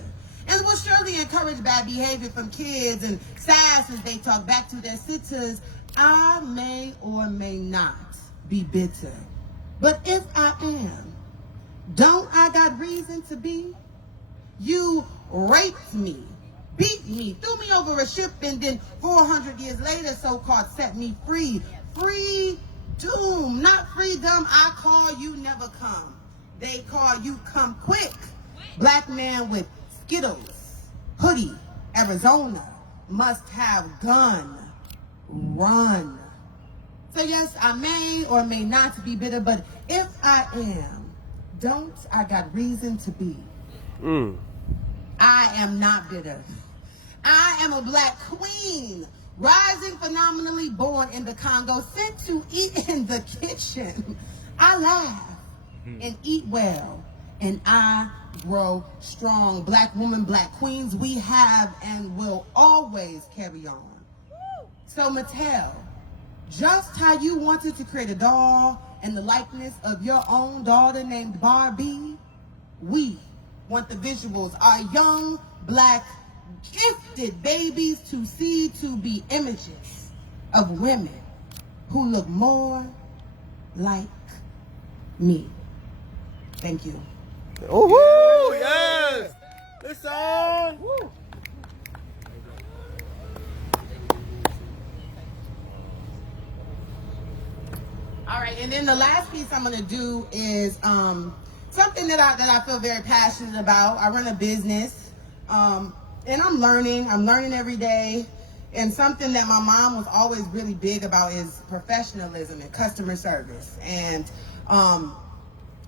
and will surely encourage bad behavior from kids and sass as they talk back to their sitters. I may or may not be bitter, but if I am, don't I got reason to be? You raped me, beat me, threw me over a ship, and then 400 years later, so-called set me free. Free doom, not freedom. I call you never come. They call you come quick. Black man with Skittles, hoodie, Arizona, must have gun. Run. So yes, I may or may not be bitter, but if I am, don't I got reason to be? I am not bitter. I am a Black queen, rising phenomenally born in the Congo, sent to eat in the kitchen. I laugh and eat well, and I grow strong. Black woman, Black queens, we have and will always carry on. So Mattel, just how you wanted to create a doll in the likeness of your own daughter named Barbie, we want the visuals, our young Black gifted babies to see, to be images of women who look more like me. Thank you. Oh, yes! Listen! Woo. All right, and then the last piece I'm going to do is something that I feel very passionate about. I run a business. And I'm learning every day. And something that my mom was always really big about is professionalism and customer service. And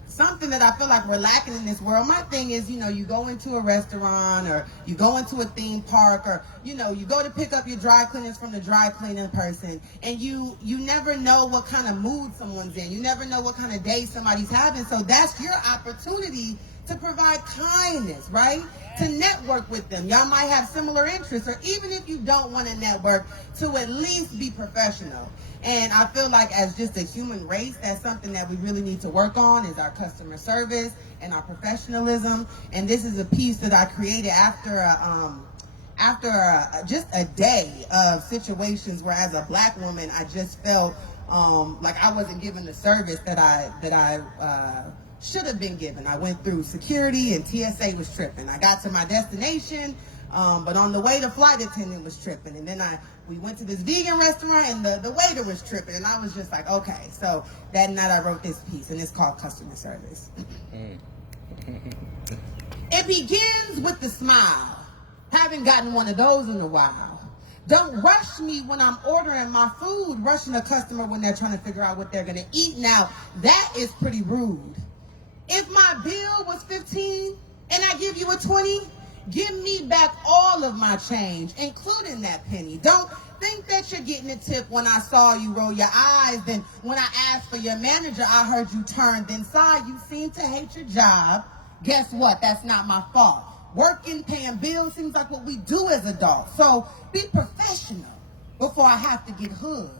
something that I feel like we're lacking in this world. My thing is, you know, you go into a restaurant or you go into a theme park or, you know, you go to pick up your dry cleaners from the dry cleaning person, and you never know what kind of mood someone's in. You never know what kind of day somebody's having. So that's your opportunity to provide kindness, right? To network with them. Y'all might have similar interests, or even if you don't want to network, to at least be professional. And I feel like as just a human race, that's something that we really need to work on, is our customer service and our professionalism. And this is a piece that I created after just a day of situations where, as a Black woman, I just felt like I wasn't given the service that I should have been given. I went through security and TSA was tripping. I got to my destination, but on the way the flight attendant was tripping. And then we went to this vegan restaurant and the waiter was tripping. And I was just like, okay. So that night I wrote this piece, and it's called Customer Service. It begins with the smile. Haven't gotten one of those in a while. Don't rush me when I'm ordering my food, rushing a customer when they're trying to figure out what they're going to eat. Now, that is pretty rude. If my bill was 15 and I give you a 20, give me back all of my change, including that penny. Don't think that you're getting a tip when I saw you roll your eyes. Then when I asked for your manager, I heard you turned inside. You seem to hate your job. Guess what? That's not my fault. Working, paying bills seems like what we do as adults. So be professional before I have to get hood.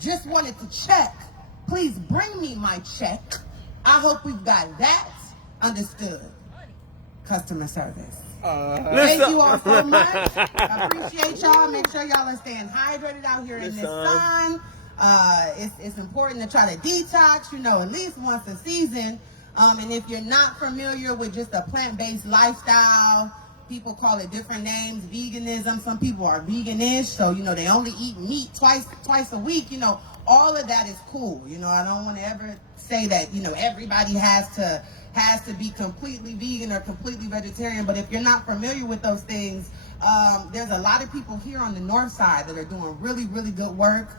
Just wanted to check. Please bring me my check. I hope we've got that understood. Customer service. Thank you all so much. I appreciate y'all. Make sure y'all are staying hydrated out here in this sun. It's important to try to detox, you know, at least once a season. And if you're not familiar with just a plant-based lifestyle, people call it different names, veganism. Some people are veganish, so, you know, they only eat meat twice a week. You know, all of that is cool. You know, I don't want to ever say that, you know, everybody has to be completely vegan or completely vegetarian. But if you're not familiar with those things, there's a lot of people here on the north side that are doing really, really good work.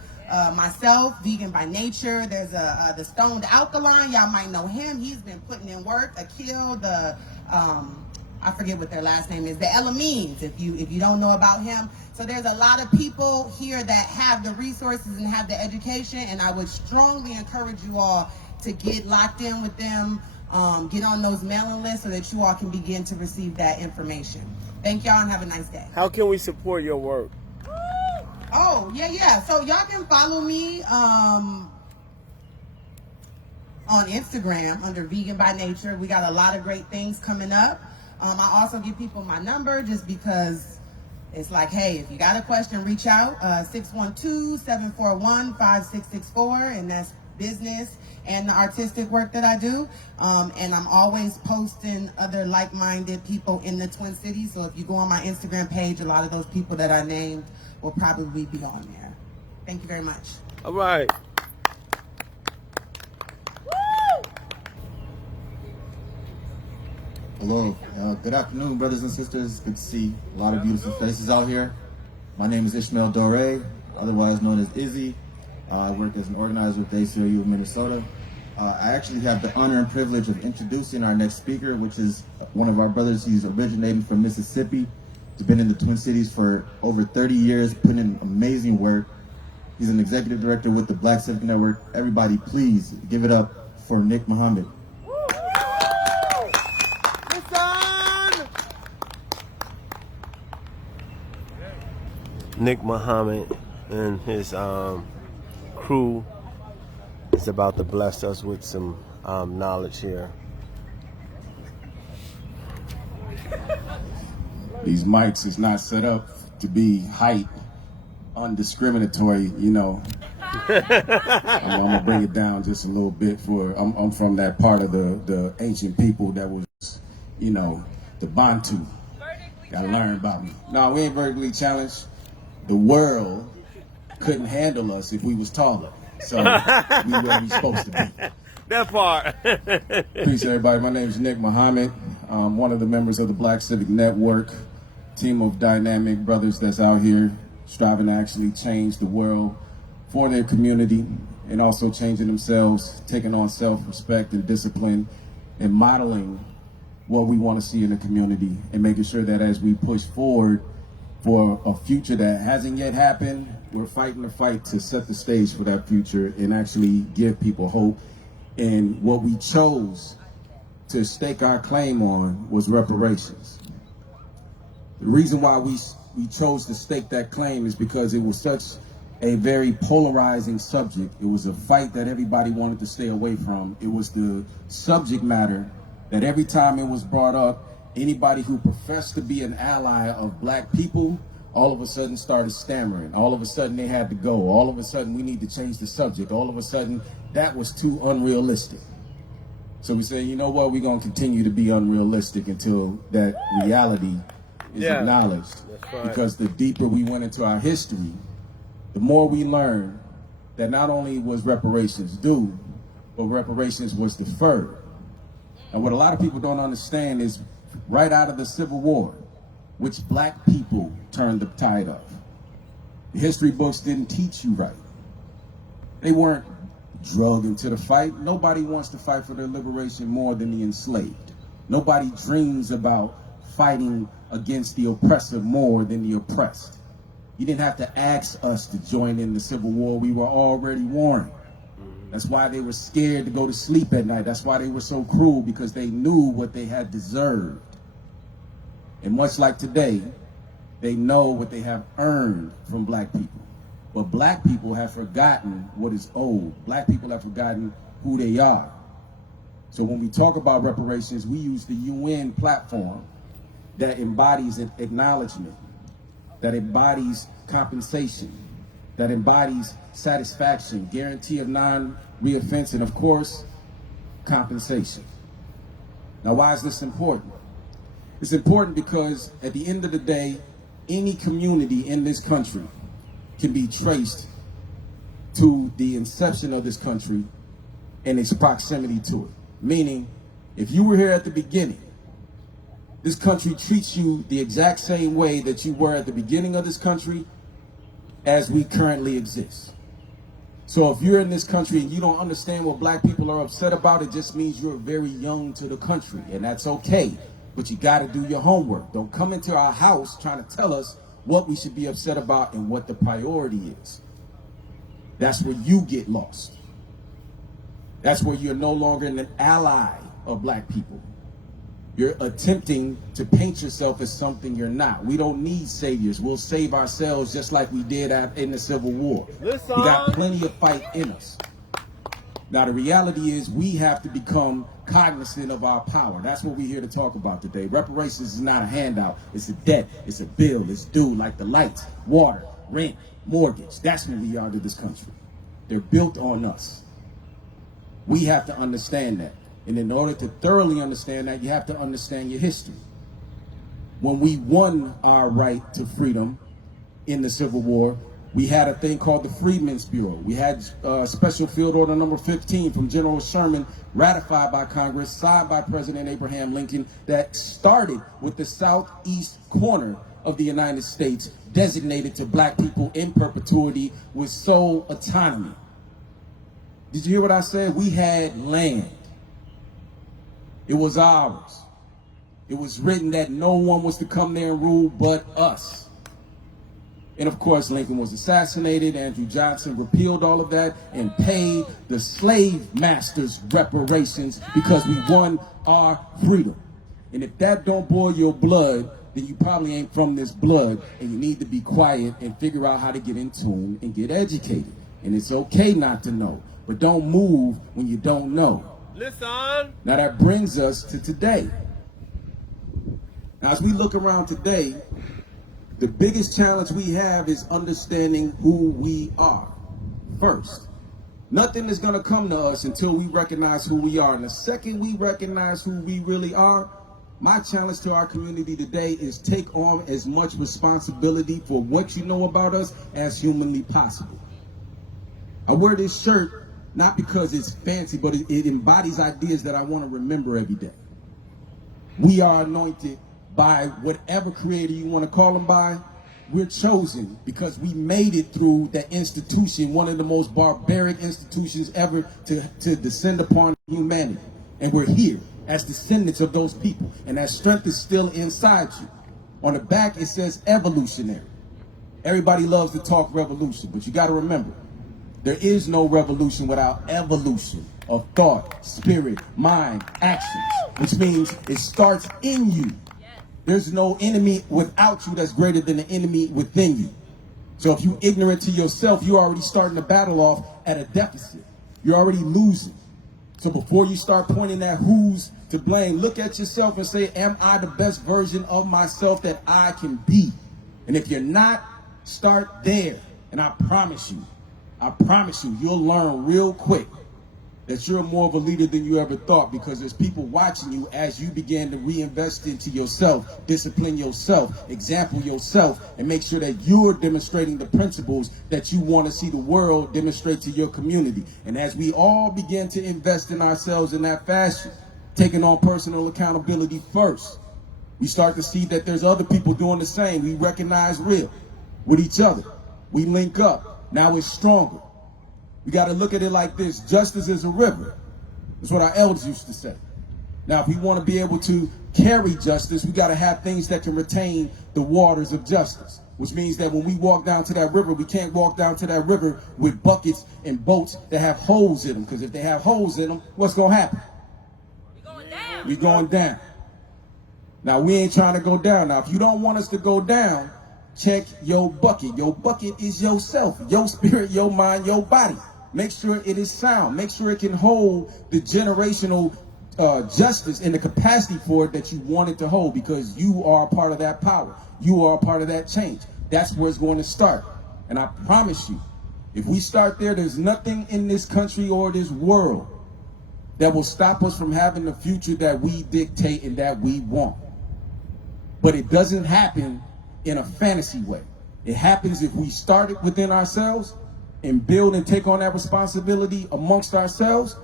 Myself, Vegan by Nature. There's the Stoned Alkaline. Y'all might know him. He's been putting in work. Akil, I forget what their last name is. The Elamines, if you don't know about him. So there's a lot of people here that have the resources and have the education, and I would strongly encourage you all to get locked in with them, get on those mailing lists so that you all can begin to receive that information. Thank y'all and have a nice day. How can we support your work? Oh, yeah. So y'all can follow me on Instagram under Vegan by Nature. We got a lot of great things coming up. I also give people my number just because it's like, hey, if you got a question, reach out, 612-741-5664, and that's business and the artistic work that I do. And I'm always posting other like-minded people in the Twin Cities. So if you go on my Instagram page, a lot of those people that I named will probably be on there. Thank you very much. All right. Hello. Good afternoon, brothers and sisters. Good to see a lot of beautiful faces out here. My name is Ishmael Dore, otherwise known as Izzy. I work as an organizer with the ACLU of Minnesota. I actually have the honor and privilege of introducing our next speaker, which is one of our brothers. He's originating from Mississippi. He's been in the Twin Cities for over 30 years, putting in amazing work. He's an executive director with the Black Civic Network. Everybody, please give it up for Nick Muhammad. Nick Muhammad and his crew is about to bless us with some knowledge here. These mics is not set up to be height undiscriminatory, you know. I'm gonna bring it down just a little bit I'm from that part of the ancient people that was, you know, the Bantu. Gotta learn about me. No, we ain't vertically challenged. The world couldn't handle us if we was taller. So we where we supposed to be. That part. Peace, everybody. My name is Nick Muhammad. I'm one of the members of the Black Civic Network. team of dynamic brothers that's out here striving to actually change the world for their community and also changing themselves, taking on self-respect and discipline and modeling what we want to see in the community and making sure that as we push forward for a future that hasn't yet happened, we're fighting the fight to set the stage for that future and actually give people hope. And what we chose to stake our claim on was reparations. The reason why we chose to stake that claim is because it was such a very polarizing subject. It was a fight that everybody wanted to stay away from. It was the subject matter that every time it was brought up, anybody who professed to be an ally of black people all of a sudden started stammering. All of a sudden they had to go. All of a sudden we need to change the subject. All of a sudden that was too unrealistic. So we said, you know what, we're going to continue to be unrealistic until that reality is acknowledged. That's right. Because the deeper we went into our history, the more we learned that not only was reparations due, but reparations was deferred. And what a lot of people don't understand is right out of the Civil War, which black people turned the tide of. The history books didn't teach you right. They weren't drugged into the fight. Nobody wants to fight for their liberation more than the enslaved. Nobody dreams about fighting against the oppressor more than the oppressed. You didn't have to ask us to join in the Civil War. We were already warring. That's why they were scared to go to sleep at night. That's why they were so cruel, because they knew what they had deserved. And much like today, they know what they have earned from black people. But black people have forgotten what is owed. Black people have forgotten who they are. So when we talk about reparations, we use the UN platform that embodies an acknowledgement, that embodies compensation, that embodies satisfaction, guarantee of non-reoffense, and of course, compensation. Now, why is this important? It's important because at the end of the day, any community in this country can be traced to the inception of this country and its proximity to it. Meaning, if you were here at the beginning, this country treats you the exact same way that you were at the beginning of this country as we currently exist. So if you're in this country and you don't understand what black people are upset about, it just means you're very young to the country, and that's okay. But you gotta do your homework. Don't come into our house trying to tell us what we should be upset about and what the priority is. That's where you get lost. That's where you're no longer an ally of black people. You're attempting to paint yourself as something you're not. We don't need saviors. We'll save ourselves just like we did in the Civil War. Listen. We got plenty of fight in us. Now, the reality is we have to become cognizant of our power. That's what we're here to talk about today. Reparations is not a handout. It's a debt. It's a bill. It's due, like the lights, water, rent, mortgage. That's what we are to this country. They're built on us. We have to understand that. And in order to thoroughly understand that, you have to understand your history. When we won our right to freedom in the Civil War, we had a thing called the Freedmen's Bureau. We had Special Field Order number 15 from General Sherman, ratified by Congress, signed by President Abraham Lincoln, that started with the southeast corner of the United States, designated to black people in perpetuity with sole autonomy. Did you hear what I said? We had land. It was ours. It was written that no one was to come there and rule but us. And of course, Lincoln was assassinated. Andrew Johnson repealed all of that and paid the slave masters reparations because we won our freedom. And if that don't boil your blood, then you probably ain't from this blood, and you need to be quiet and figure out how to get in tune and get educated. And it's okay not to know, but don't move when you don't know. Listen. Now that brings us to today. Now, as we look around today, the biggest challenge we have is understanding who we are first. Nothing is going to come to us until we recognize who we are. And the second we recognize who we really are, my challenge to our community today is take on as much responsibility for what you know about us as humanly possible. I wear this shirt not because it's fancy, but it embodies ideas that I want to remember every day. We are anointed by whatever creator you want to call them by. We're chosen because we made it through that institution, one of the most barbaric institutions ever to descend upon humanity. And we're here as descendants of those people. And that strength is still inside you. On the back, it says evolutionary. Everybody loves to talk revolution, but you got to remember, there is no revolution without evolution of thought, spirit, mind, actions, which means it starts in you. There's no enemy without you that's greater than the enemy within you. So if you're ignorant to yourself, you're already starting the battle off at a deficit. You're already losing. So before you start pointing at who's to blame, look at yourself and say, am I the best version of myself that I can be? And if you're not, start there. And I promise you, you'll learn real quick that you're more of a leader than you ever thought, because there's people watching you as you begin to reinvest into yourself, discipline yourself, example yourself, and make sure that you're demonstrating the principles that you want to see the world demonstrate to your community. And as we all begin to invest in ourselves in that fashion, taking on personal accountability first, we start to see that there's other people doing the same. We recognize real with each other. We link up. Now it's stronger. We got to look at it like this. Justice is a river. That's what our elders used to say. Now, if we want to be able to carry justice, we got to have things that can retain the waters of justice, which means that when we walk down to that river, we can't walk down to that river with buckets and boats that have holes in them, because if they have holes in them, what's going to happen? We're going down. Now, we ain't trying to go down. Now, if you don't want us to go down, check your bucket. Your bucket is yourself, your spirit, your mind, your body. Make sure it is sound. Make sure it can hold the generational justice and the capacity for it that you want it to hold, because you are a part of that power. You are a part of that change. That's where it's going to start. And I promise you, if we start there, there's nothing in this country or this world that will stop us from having the future that we dictate and that we want. But it doesn't happen in a fantasy way. It happens if we start it within ourselves and build and take on that responsibility amongst ourselves,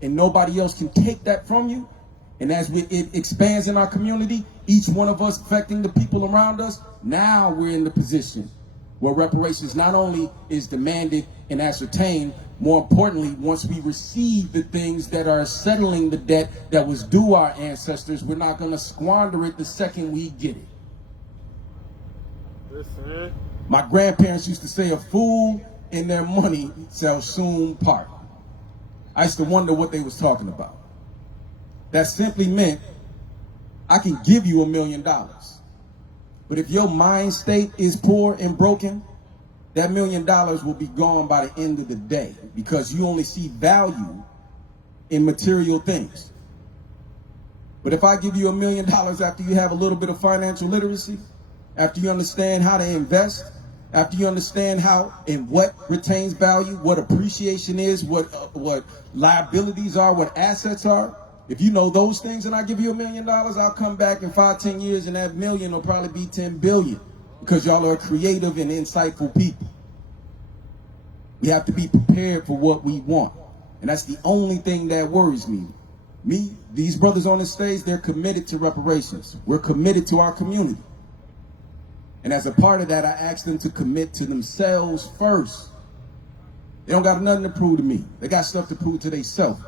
and nobody else can take that from you. And as it expands in our community, each one of us affecting the people around us, now we're in the position where reparations not only is demanded and ascertained, more importantly, once we receive the things that are settling the debt that was due our ancestors, we're not going to squander it the second we get it. Listen. My grandparents used to say, a fool and their money shall soon part. I used to wonder what they was talking about. That simply meant, I can give you $1 million, but if your mind state is poor and broken, that $1 million will be gone by the end of the day, because you only see value in material things. But if I give you $1 million after you have a little bit of financial literacy, after you understand how to invest, after you understand how and what retains value, what appreciation is, what liabilities are, what assets are, if you know those things and I give you $1 million, I'll come back in 5-10 years and that million will probably be 10 billion, because y'all are creative and insightful people. We have to be prepared for what we want. And that's the only thing that worries me. These brothers on the stage, they're committed to reparations. We're committed to our community. And as a part of that, I asked them to commit to themselves first. They don't got nothing to prove to me. They got stuff to prove to themselves.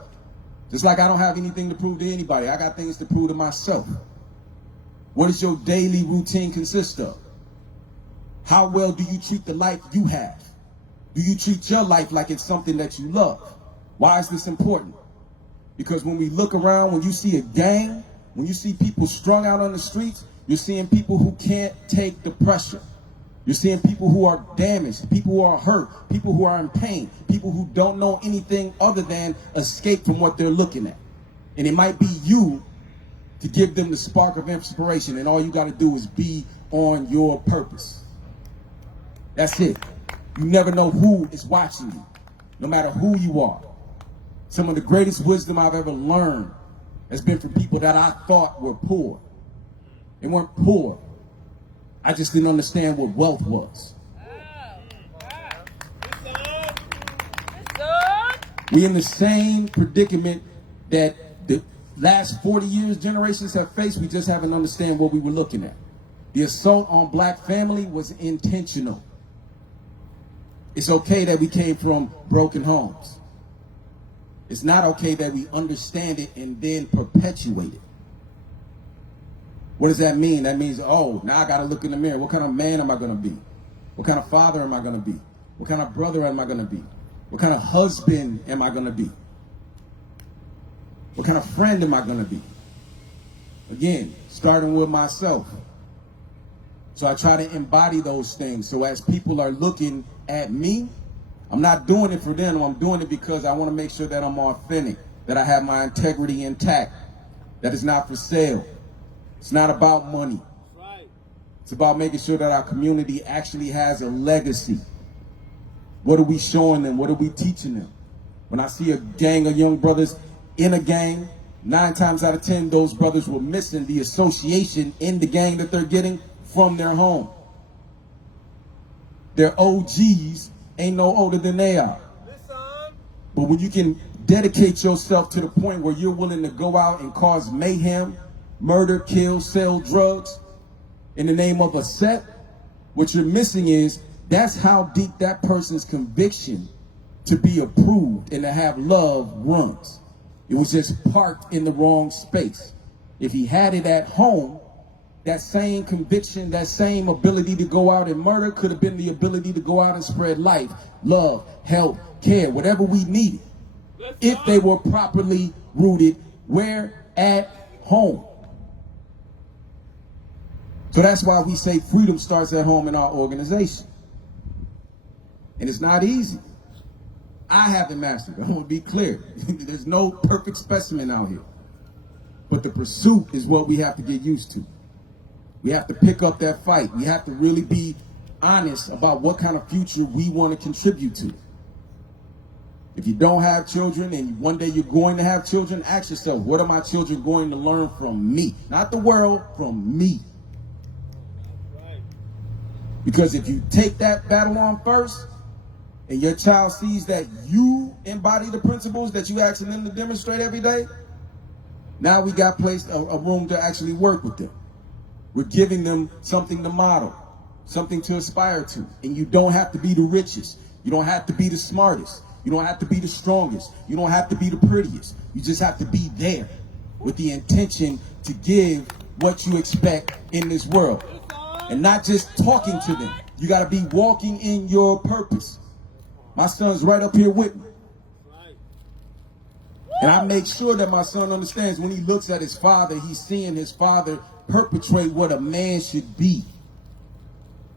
Just like I don't have anything to prove to anybody. I got things to prove to myself. What does your daily routine consist of? How well do you treat the life you have? Do you treat your life like it's something that you love? Why is this important? Because when we look around, when you see a gang, when you see people strung out on the streets, you're seeing people who can't take the pressure. You're seeing people who are damaged, people who are hurt, people who are in pain, people who don't know anything other than escape from what they're looking at. And it might be you to give them the spark of inspiration, and all you got to do is be on your purpose. That's it. You never know who is watching you, no matter who you are. Some of the greatest wisdom I've ever learned has been from people that I thought were poor. They weren't poor. I just didn't understand what wealth was. We in the same predicament that the last 40 years generations have faced, we just haven't understand what we were looking at. The assault on black family was intentional. It's okay that we came from broken homes. It's not okay that we understand it and then perpetuate it. What does that mean? That means, oh, now I got to look in the mirror. What kind of man am I going to be? What kind of father am I going to be? What kind of brother am I going to be? What kind of husband am I going to be? What kind of friend am I going to be? Again, starting with myself. So I try to embody those things. So as people are looking at me, I'm not doing it for them. I'm doing it because I want to make sure that I'm authentic, that I have my integrity intact, that it's not for sale. It's not about money. It's about making sure that our community actually has a legacy. What are we showing them? What are we teaching them? When I see a gang of young brothers in a gang, 9 times out of 10, those brothers were missing the association in the gang that they're getting from their home. Their OGs ain't no older than they are. But when you can dedicate yourself to the point where you're willing to go out and cause mayhem, murder, kill, sell drugs in the name of a set, what you're missing is that's how deep that person's conviction to be approved and to have love runs. It was just parked in the wrong space. If he had it at home, that same conviction, that same ability to go out and murder could have been the ability to go out and spread life, love, help, care, whatever we needed, if they were properly rooted where? At home. So that's why we say freedom starts at home in our organization. And it's not easy. I haven't mastered it. I want to be clear. There's no perfect specimen out here. But the pursuit is what we have to get used to. We have to pick up that fight. We have to really be honest about what kind of future we want to contribute to. If you don't have children and one day you're going to have children, ask yourself, what are my children going to learn from me? Not the world, from me. Because if you take that battle on first, and your child sees that you embody the principles that you asking them to demonstrate every day, now we got placed a room to actually work with them. We're giving them something to model, something to aspire to. And you don't have to be the richest. You don't have to be the smartest. You don't have to be the strongest. You don't have to be the prettiest. You just have to be there with the intention to give what you expect in this world. And not just talking to them. You got to be walking in your purpose. My son's right up here with me. And I make sure that my son understands when he looks at his father, he's seeing his father perpetrate what a man should be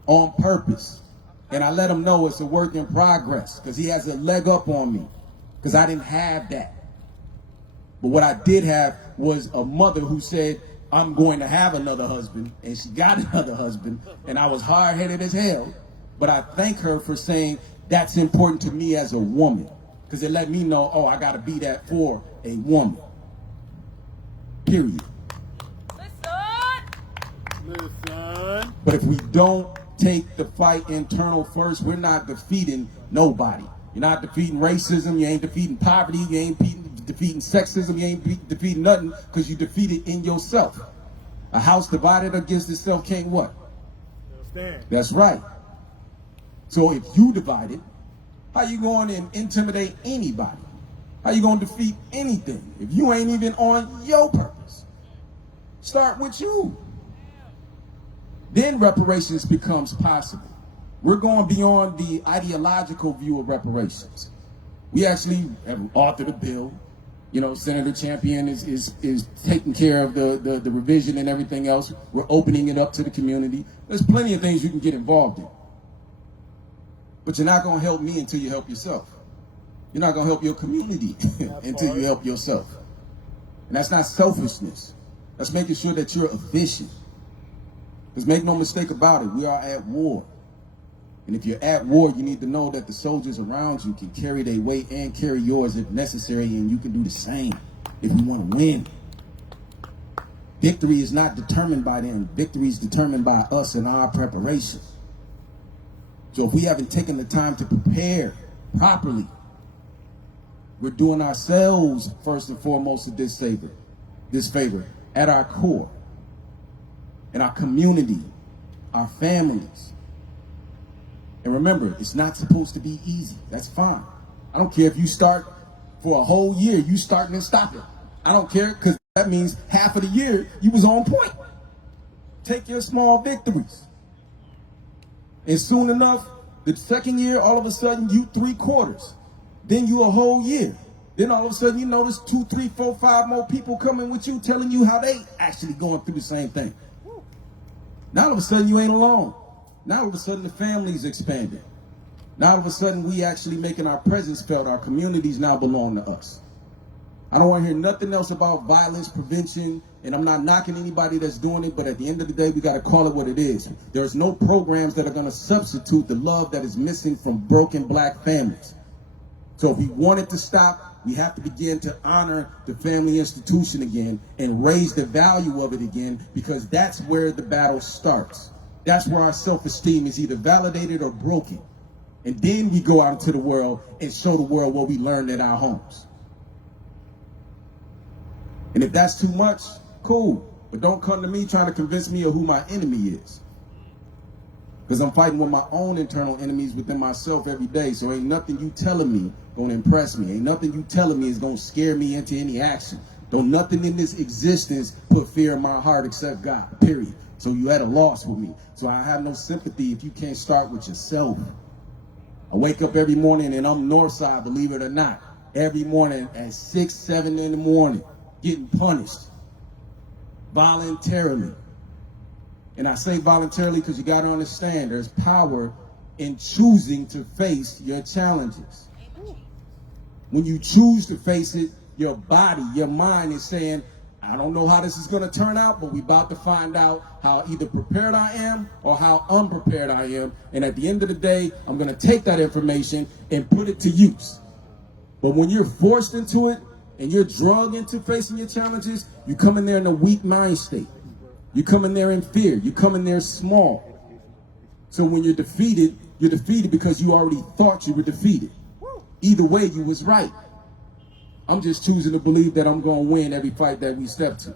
on purpose. And I let him know it's a work in progress because he has a leg up on me because I didn't have that. But what I did have was a mother who said, I'm going to have another husband, and she got another husband, and I was hard-headed as hell, but I thank her for saying that's important to me as a woman, because it let me know, oh, I got to be that for a woman, period. Listen. But if we don't take the fight internal first, we're not defeating nobody. You're not defeating racism, you ain't defeating poverty, you ain't defeating sexism, you ain't defeating nothing, because you defeat it in yourself. A house divided against itself can't what? Stand. That's right. So if you divide it, how you going to intimidate anybody? How you going to defeat anything if you ain't even on your purpose? Start with you. Then reparations becomes possible. We're going beyond the ideological view of reparations. We actually have authored a bill. You know, Senator Champion is taking care of the revision and everything else. We're opening it up to the community. There's plenty of things you can get involved in. But you're not going to help me until you help yourself. You're not going to help your community until you help yourself. And that's not selfishness. That's making sure that you're efficient. Because make no mistake about it, we are at war. And if you're at war, you need to know that the soldiers around you can carry their weight and carry yours if necessary, and you can do the same if you want to win. Victory is not determined by them. Victory is determined by us and our preparation. So if we haven't taken the time to prepare properly, we're doing ourselves first and foremost a disfavor. this favor. At our core, in our community, our families. And remember, it's not supposed to be easy. That's fine. I don't care if you start for a whole year, you starting and stopping. I don't care, because that means half of the year you was on point. Take your small victories. And soon enough, the second year, all of a sudden, you 3/4. Then you a whole year. Then all of a sudden, you notice 2, 3, 4, 5 more people coming with you, telling you how they actually going through the same thing. Now all of a sudden, you ain't alone. Now all of a sudden, the family's expanding. Now all of a sudden, we actually making our presence felt. Our communities now belong to us. I don't want to hear nothing else about violence prevention, and I'm not knocking anybody that's doing it, but at the end of the day, we got to call it what it is. There's no programs that are going to substitute the love that is missing from broken Black families. So if we want it to stop, we have to begin to honor the family institution again and raise the value of it again, because that's where the battle starts. That's where our self-esteem is either validated or broken. And then we go out into the world and show the world what we learned at our homes. And if that's too much, cool. But don't come to me trying to convince me of who my enemy is. Because I'm fighting with my own internal enemies within myself every day. So ain't nothing you telling me gonna impress me. Ain't nothing you telling me is gonna scare me into any action. Don't nothing in this existence put fear in my heart except God, period. So you at a loss with me. So I have no sympathy if you can't start with yourself. I wake up every morning and I'm Northside, believe it or not. Every morning at 6, 7 in the morning, getting punished voluntarily. And I say voluntarily because you got to understand there's power in choosing to face your challenges. When you choose to face it, your body, your mind is saying, I don't know how this is going to turn out, but we're about to find out how either prepared I am or how unprepared I am. And at the end of the day, I'm going to take that information and put it to use. But when you're forced into it and you're drugged into facing your challenges, you come in there in a weak mind state. You come in there in fear. You come in there small. So when you're defeated because you already thought you were defeated. Either way, you was right. I'm just choosing to believe that I'm going to win every fight that we step to.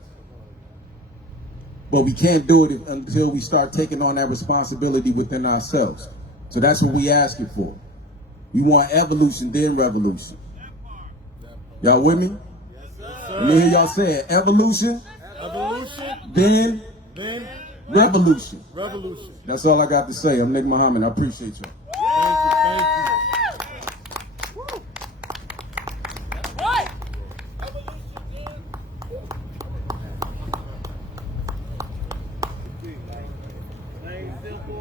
But we can't do it until we start taking on that responsibility within ourselves. So that's what we asking for. We want evolution, then revolution. Y'all with me? Let me hear y'all say it. Evolution, then revolution. That's all I got to say. I'm Nick Muhammad. I appreciate y'all. Thank you.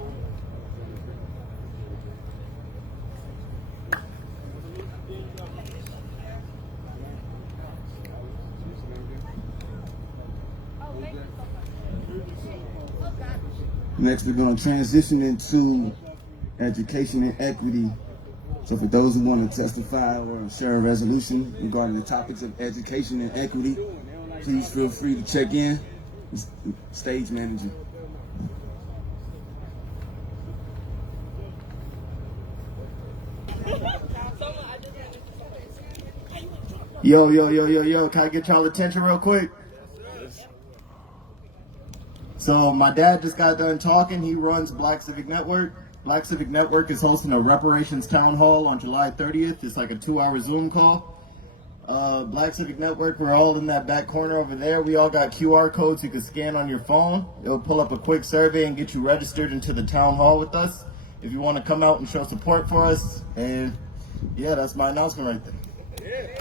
Next, we're going to transition into education and equity. So for those who want to testify or share a resolution regarding the topics of education and equity, please feel free to check in. Stage manager. Yo, can I get y'all attention real quick? So my dad just got done talking. He runs Black Civic Network. Black Civic Network is hosting a reparations town hall on July 30th. It's like a 2-hour Zoom call. Black Civic Network, we're all in that back corner over there. We all got QR codes you can scan on your phone. It'll pull up a quick survey and get you registered into the town hall with us. If you want to come out and show support for us. And yeah, that's my announcement right there.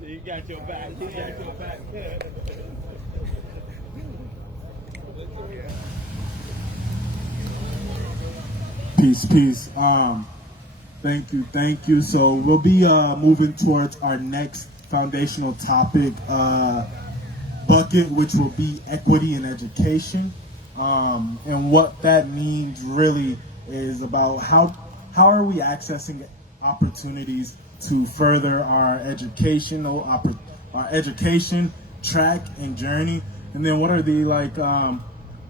You got your back. Peace. Thank you. So we'll be moving towards our next foundational topic bucket, which will be equity in education. And what that means really is about how are we accessing opportunities to further our education track and journey, and then what are the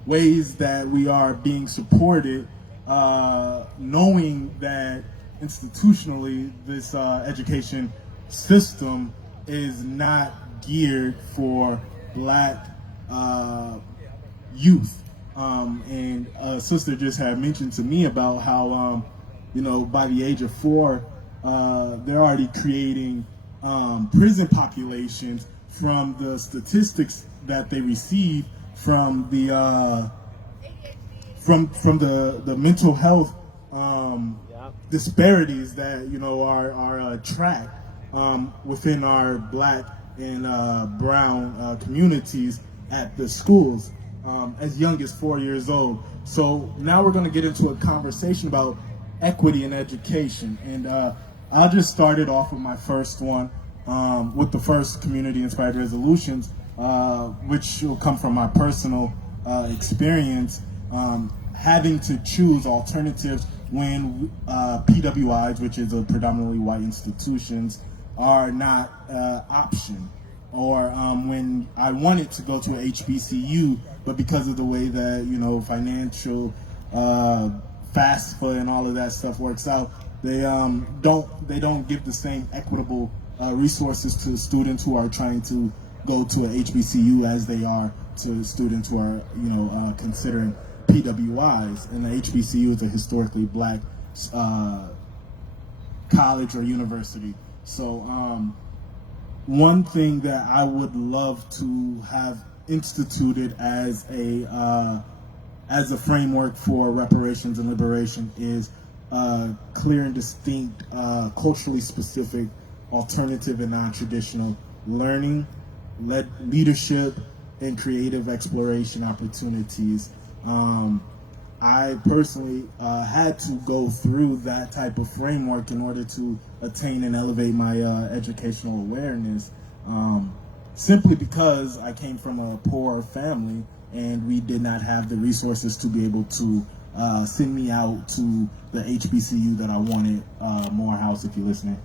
ways that we are being supported knowing that institutionally this education system is not geared for Black youth. And a sister just had mentioned to me about how, by the age of 4, they're already creating prison populations from the statistics that they receive from the mental health disparities that are tracked within our Black and brown communities at the schools as young as 4 years old. So now we're going to get into a conversation about equity in education, and I'll just start it off with my first one, with the first community-inspired resolutions, which will come from my personal experience, having to choose alternatives when PWIs, which is a predominantly white institutions, are not option, or when I wanted to go to a HBCU, but because of the way that financial FAFSA and all of that stuff works out, they don't give the same equitable resources to students who are trying to go to a HBCU as they are to students who are considering PWIs. And the HBCU is a historically Black college or university. So one thing that I would love to have instituted as a framework for reparations and liberation is clear and distinct, culturally specific, alternative and non-traditional learning, leadership, and creative exploration opportunities. I personally had to go through that type of framework in order to attain and elevate my educational awareness, simply because I came from a poor family and we did not have the resources to be able to send me out to the HBCU that I wanted, Morehouse, if you're listening.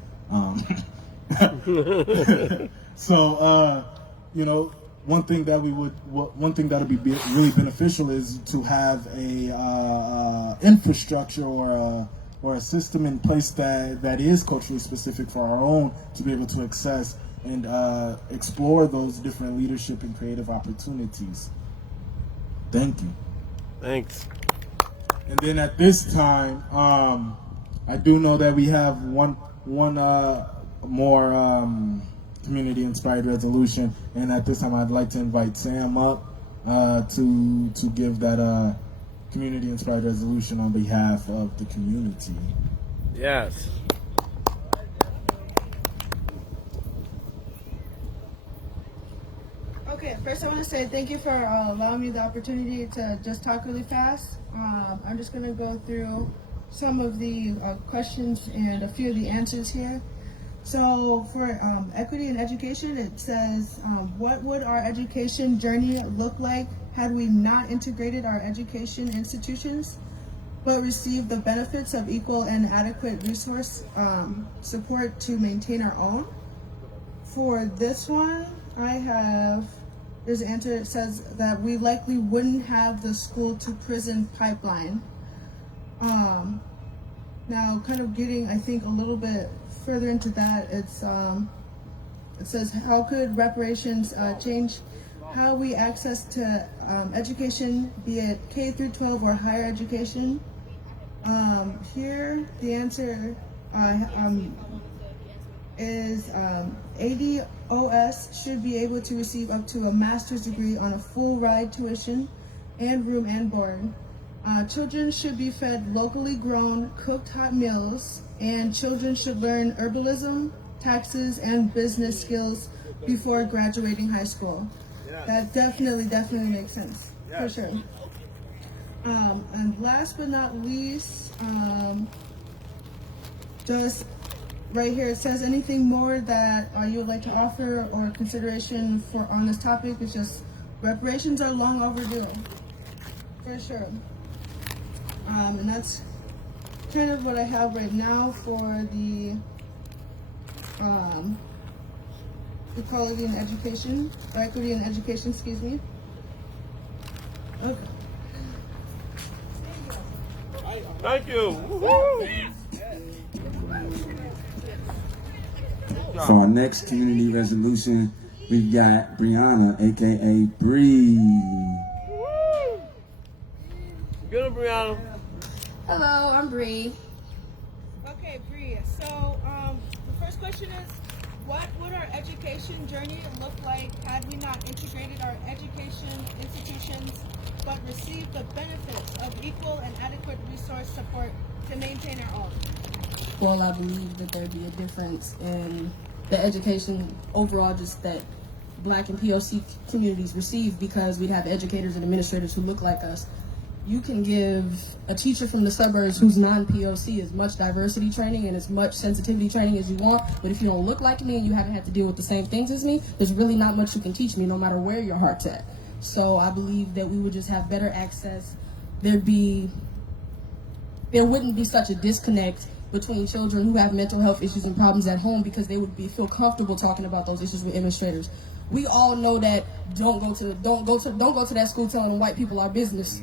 So, one thing that would be really beneficial is to have a infrastructure or a system in place that is culturally specific for our own, to be able to access and explore those different leadership and creative opportunities. Thank you. Thanks. And then at this time, I do know that we have one more community-inspired resolution, and at this time I'd like to invite Sam up to give that community-inspired resolution on behalf of the community. Yes. Okay, first I want to say thank you for allowing me the opportunity to just talk really fast. I'm just going to go through some of the questions and a few of the answers here. So for equity in education, it says, what would our education journey look like had we not integrated our education institutions, but received the benefits of equal and adequate resource support to maintain our own? For this one, there's an answer that says that we likely wouldn't have the school to prison pipeline. Now, kind of getting, I think, a little bit further into that, it says, how could reparations change how we access to education, be it K through 12 or higher education? Here, the answer is ADOS should be able to receive up to a master's degree on a full ride tuition and room and board. Children should be fed locally grown, cooked hot meals, and children should learn herbalism, taxes, and business skills before graduating high school. Yes. That definitely makes sense, yes, for sure. And last but not least, just right here, it says anything more that you would like to offer or consideration for on this topic. It's just reparations are long overdue, for sure. And that's kind of what I have right now for the equality in education, or equity in education, excuse me. Okay. Thank you. Woo-hoo. For our next community resolution, we've got Brianna, aka Bree. Get him, Brianna. Hello, I'm Bree. Okay, Bree. So, the first question is, what would our education journey look like had we not integrated our education institutions but received the benefits of equal and adequate resource support to maintain our own? Well, I believe that there'd be a difference in the education overall, just that Black and POC communities receive, because we'd have educators and administrators who look like us. You can give a teacher from the suburbs who's non-POC as much diversity training and as much sensitivity training as you want, but if you don't look like me and you haven't had to deal with the same things as me, there's really not much you can teach me, no matter where your heart's at. So I believe that we would just have better access. There wouldn't be such a disconnect between children who have mental health issues and problems at home, because they would feel comfortable talking about those issues with administrators. We all know that don't go to that school telling them white people our business,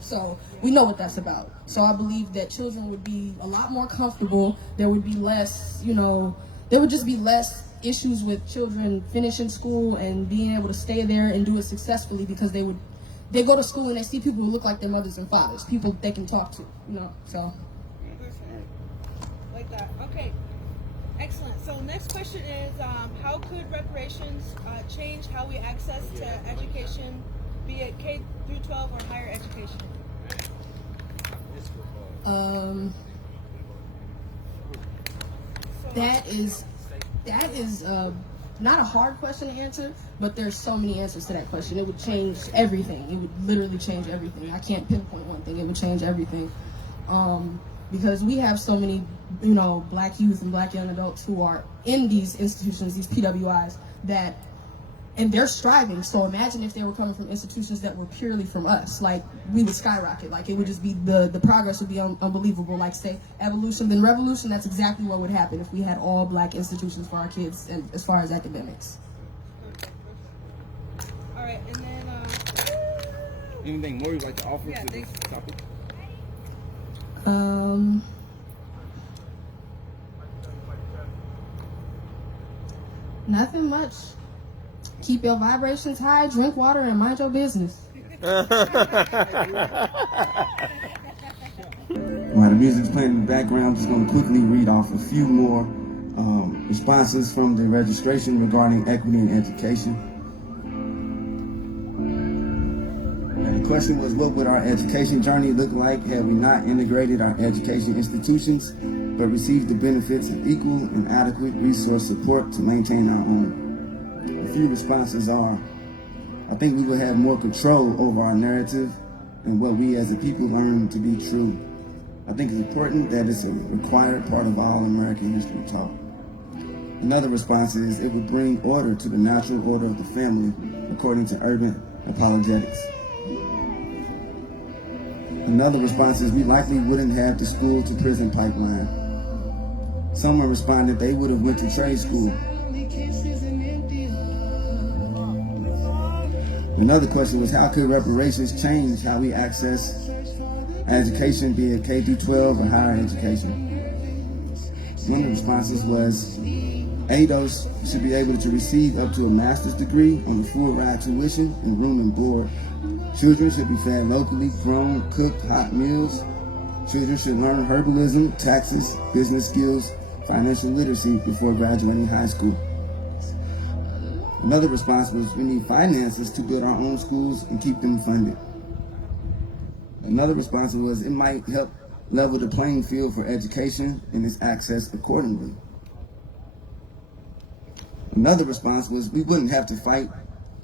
so we know what that's about. So I believe that children would be a lot more comfortable. There would be less, there would just be less issues with children finishing school and being able to stay there and do it successfully, because they go to school and they see people who look like their mothers and fathers, people they can talk to, so. Like that. Okay. Excellent. So next question is, how could reparations change how we access to education, be it K through 12 or higher education? That is not a hard question to answer, but there's so many answers to that question. It would change everything. It would literally change everything. I can't pinpoint one thing. It would change everything. Because we have so many, Black youth and Black young adults who are in these institutions, these PWIs, and they're striving. So imagine if they were coming from institutions that were purely from us. Like, we would skyrocket. Like, it would just be, the progress would be unbelievable. Like, say, evolution, then revolution. That's exactly what would happen if we had all Black institutions for our kids, and as far as academics. All right, and then... anything more you'd like to offer to this topic? Nothing much. Keep your vibrations high, drink water, and mind your business. While the music's playing in the background, I'm just going to quickly read off a few more responses from the registration regarding equity in education. And the question was, what would our education journey look like had we not integrated our education institutions, but received the benefits of equal and adequate resource support to maintain our own? A few responses are, I think we would have more control over our narrative and what we as a people learn to be true. I think it's important that it's a required part of all American history taught. Another response is, it would bring order to the natural order of the family, according to urban apologetics. Another response is, we likely wouldn't have the school to prison pipeline. Someone responded they would have went to trade school. Another question was, how could reparations change how we access education, be it K through 12 or higher education? One of the responses was, ADOS should be able to receive up to a master's degree on the full ride tuition and room and board. Children should be fed locally grown, cooked, hot meals. Children should learn herbalism, taxes, business skills, financial literacy before graduating high school. Another response was, we need finances to build our own schools and keep them funded. Another response was, it might help level the playing field for education and its access accordingly. Another response was, we wouldn't have to fight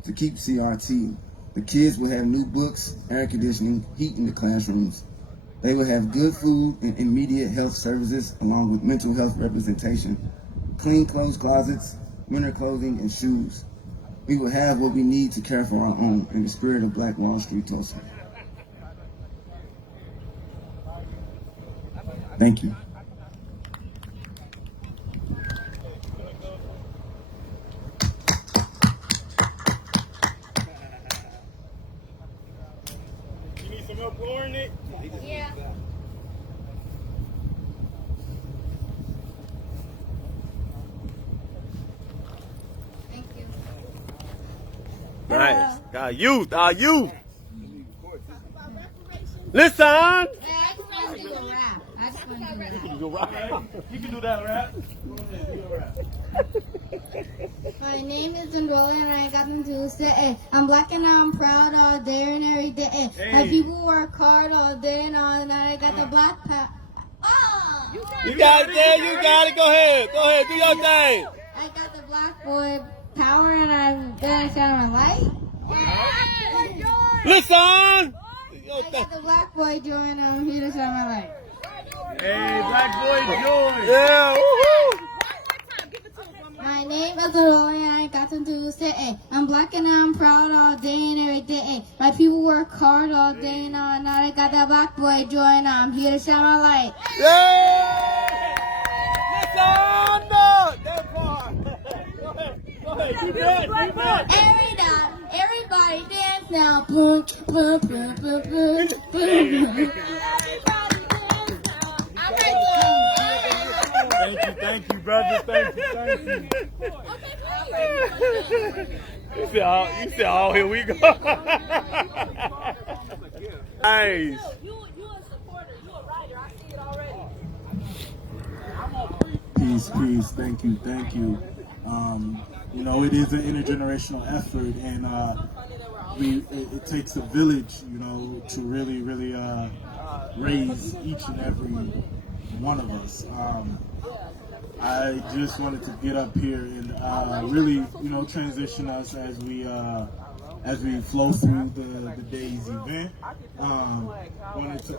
to keep CRT. The kids would have new books, air conditioning, heat in the classrooms. They would have good food and immediate health services, along with mental health representation, clean clothes closets, winter clothing, and shoes. We would have what we need to care for our own in the spirit of Black Wall Street Tulsa. Thank you. You need some help lowering it? Yeah. Nice. Our youth. Listen. I just want to do a rap. You can do that rap. My name is Ndole and I got into say I'm black and I'm proud all day and every day. My people work hard all day and all night. I got the black power. Oh! You got it there. You got it. Go ahead. Do your thing. I got the black boy power and I'm gonna shine my light. Listen. I got the black boy joy and I'm here to shine my light. Hey, Black Boy Joy. Yeah. Woohoo. My name is Ndole and I got into say I'm black and I'm proud all day and every day. My people work hard all day and all night. I got that black boy joy and I'm here to shine my light. Yeah. Listen. That part. Go ahead. Keep it. Everybody dance now. Boom, boom, boom, boom, boom, boom. Thank you, brother. Thank you. You said, oh, here we go. Nice. You a supporter. You a rider. I see it already. Peace. Thank you. You know, it is an intergenerational effort, and it takes a village, you know, to really raise each and every one of us. I just wanted to get up here and really, you know, transition us as we flow through the day's event. Wanted to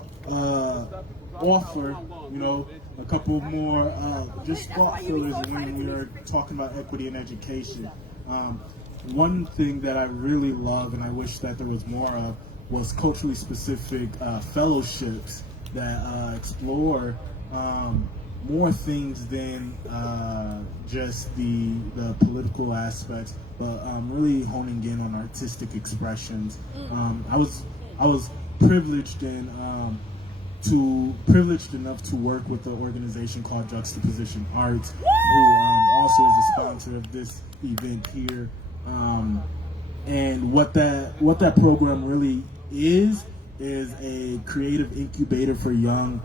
offer, you know, a couple more just thought fillers when we are talking about equity in education. One thing that I really love and I wish that there was more of was culturally specific fellowships that explore more things than just the political aspects, but really honing in on artistic expressions. I was privileged enough to work with an organization called Juxtaposition Arts, who also is a sponsor of this event here. And what that program really is a creative incubator for young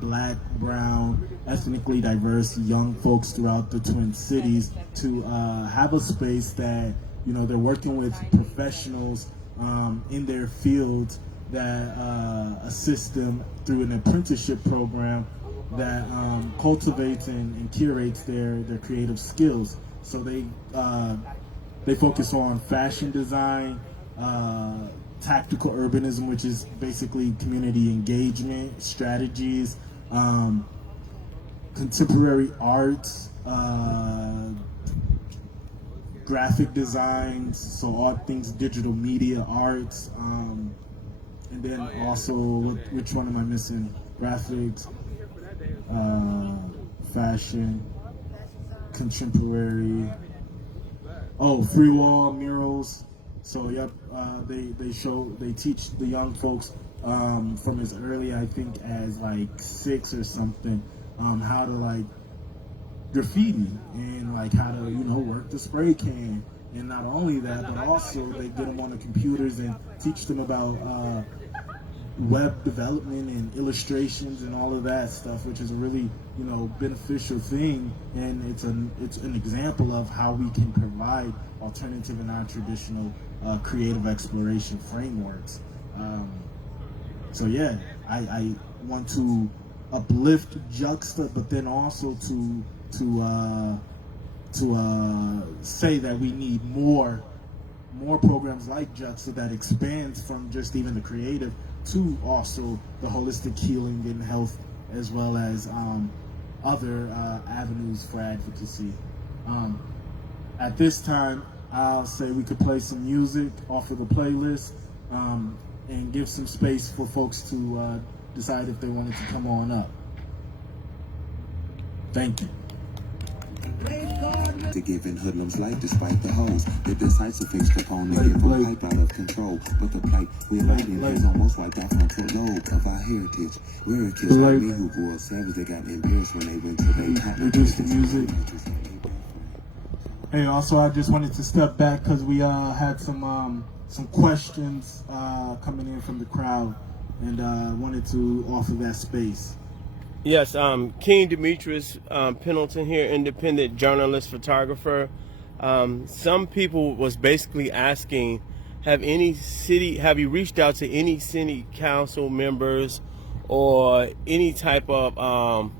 Black, brown, ethnically diverse young folks throughout the Twin Cities to have a space that, you know, they're working with professionals in their fields that assist them through an apprenticeship program that cultivates and curates their creative skills. So they focus on fashion design, tactical urbanism, which is basically community engagement strategies, contemporary arts, graphic designs, so all things digital media arts, and then also, which one am I missing? Graphics, fashion, contemporary, free wall murals. So yep, they teach the young folks from as early, I think, as like 6 or something, how to like graffiti and like how to, you know, work the spray can. And not only that, but also they get them on the computers and teach them about web development and illustrations and all of that stuff, which is a really, you know, beneficial thing. And it's an example of how we can provide alternative and non-traditional creative exploration frameworks. So yeah, I want to uplift Juxta, but then also to say that we need more programs like Juxta that expands from just even the creative to also the holistic healing and health, as well as other avenues for advocacy. At this time, I'll say we could play some music off of the playlist and give some space for folks to decide if they wanted to come on up. Thank you. To giving hoodlums life despite the hoes. The decisive fix Capone to give a pipe out of control. But the plight we're fighting is almost like that frontal lobe of our heritage. We're a kids like me who grew up savage. They got embarrassed when they went to their top. Reduce the music. Hey, also, I just wanted to step back because we had some questions coming in from the crowd, and wanted to offer that space. Yes, King Demetrius Pendleton here, independent journalist, photographer. Some people was basically asking, have you reached out to any city council members or any type of,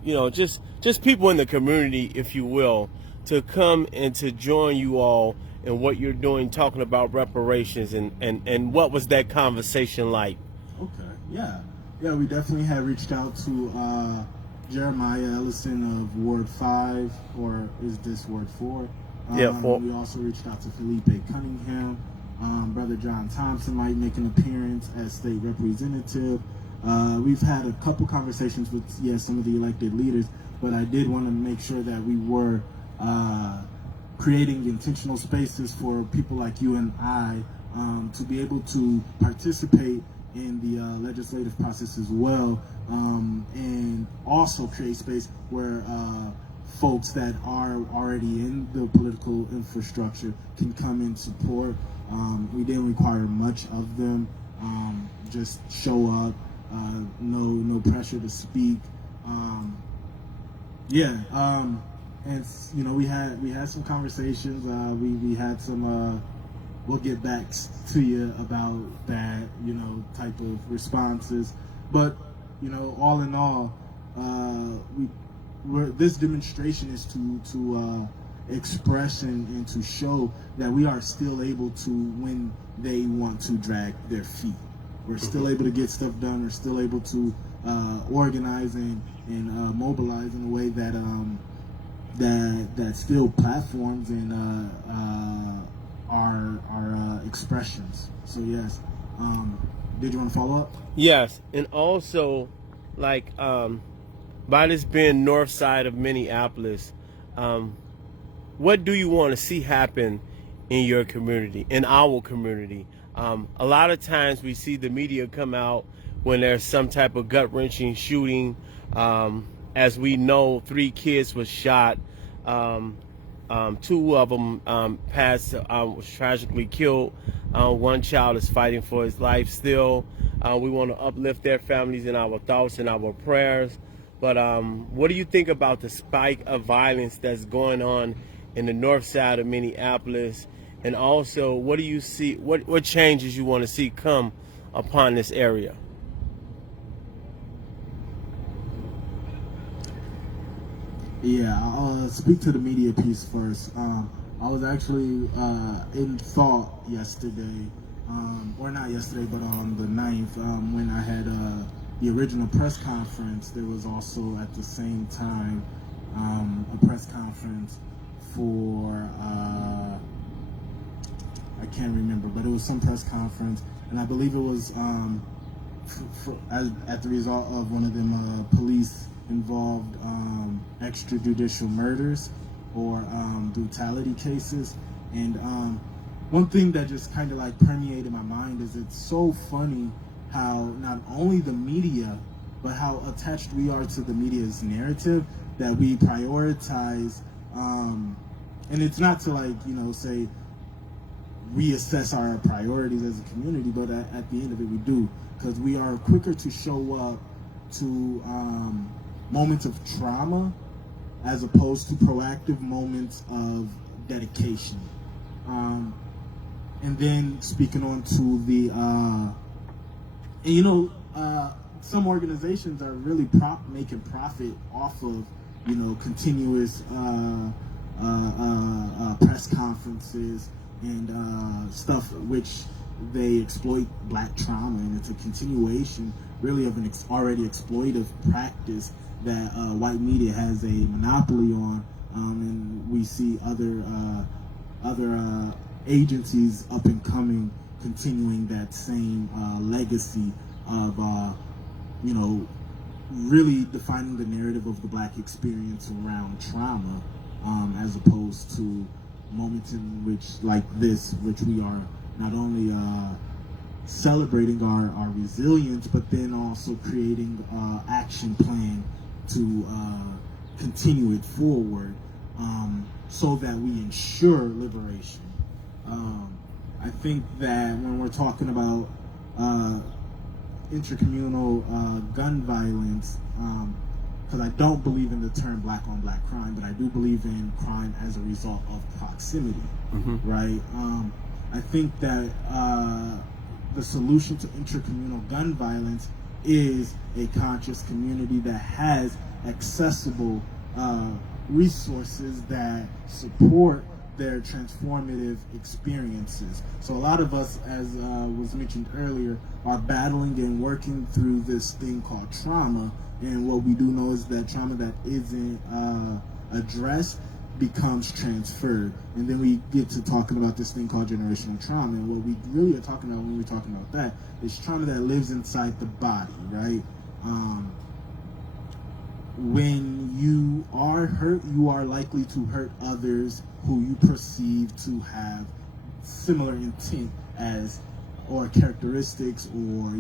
just people in the community, if you will, to come and to join you all in what you're doing, talking about reparations, and what was that conversation like? Okay, yeah, we definitely had reached out to Jeremiah Ellison of Ward 5, or is this Ward 4? 4. We also reached out to Felipe Cunningham. Brother John Thompson might make an appearance as state representative. We've had a couple conversations with some of the elected leaders, but I did want to make sure that we were creating intentional spaces for people like you and I to be able to participate in the legislative process as well, and also create space where folks that are already in the political infrastructure can come and support. We didn't require much of them. Just show up. No pressure to speak. And we had some conversations. We had some. We'll get back to you about that, type of responses. But all in all, this demonstration is to express and to show that we are still able to, when they want to drag their feet, we're still able to get stuff done. We're still able to organize and mobilize in a way that that still platforms and our expressions. So yes, did you want to follow up? Yes, and also, like, by this being north side of Minneapolis, what do you want to see happen in your community, in our community? A lot of times we see the media come out when there's some type of gut-wrenching shooting. As we know, 3 kids was shot. 2 of them was tragically killed. 1 child is fighting for his life still. We want to uplift their families in our thoughts and our prayers. But what do you think about the spike of violence that's going on in the north side of Minneapolis? And also, what do you see, what changes you want to see come upon this area? Yeah, I'll speak to the media piece first. I was actually in thought yesterday, or not yesterday, but on the 9th, when I had the original press conference. There was also at the same time a press conference for, I can't remember, but it was some press conference, and I believe it was at the result of one of them police involved extrajudicial murders or brutality cases. And one thing that just kind of like permeated my mind is it's so funny how not only the media, but how attached we are to the media's narrative, that we prioritize, and it's not to like, say reassess our priorities as a community, but at the end of it we do, because we are quicker to show up to moments of trauma as opposed to proactive moments of dedication. And then speaking on to the, some organizations are really making profit off of, continuous press conferences and stuff which they exploit Black trauma, and it's a continuation really of an already exploitive practice that white media has a monopoly on, and we see other agencies up and coming continuing that same legacy of really defining the narrative of the Black experience around trauma, as opposed to moments in which, like this, which we are not only celebrating our resilience, but then also creating action plan to continue it forward. so that we ensure liberation. I think that when we're talking about intercommunal gun violence, because I don't believe in the term black on black crime, but I do believe in crime as a result of proximity, right? I think that the solution to intercommunal gun violence is a conscious community that has accessible resources that support their transformative experiences. So a lot of us, as was mentioned earlier, are battling and working through this thing called trauma. And what we do know is that trauma that isn't addressed becomes transferred. And then we get to talking about this thing called generational trauma. And what we really are talking about when we're talking about that is trauma that lives inside the body, right? When you are hurt, you are likely to hurt others who you perceive to have similar intent as, or characteristics, or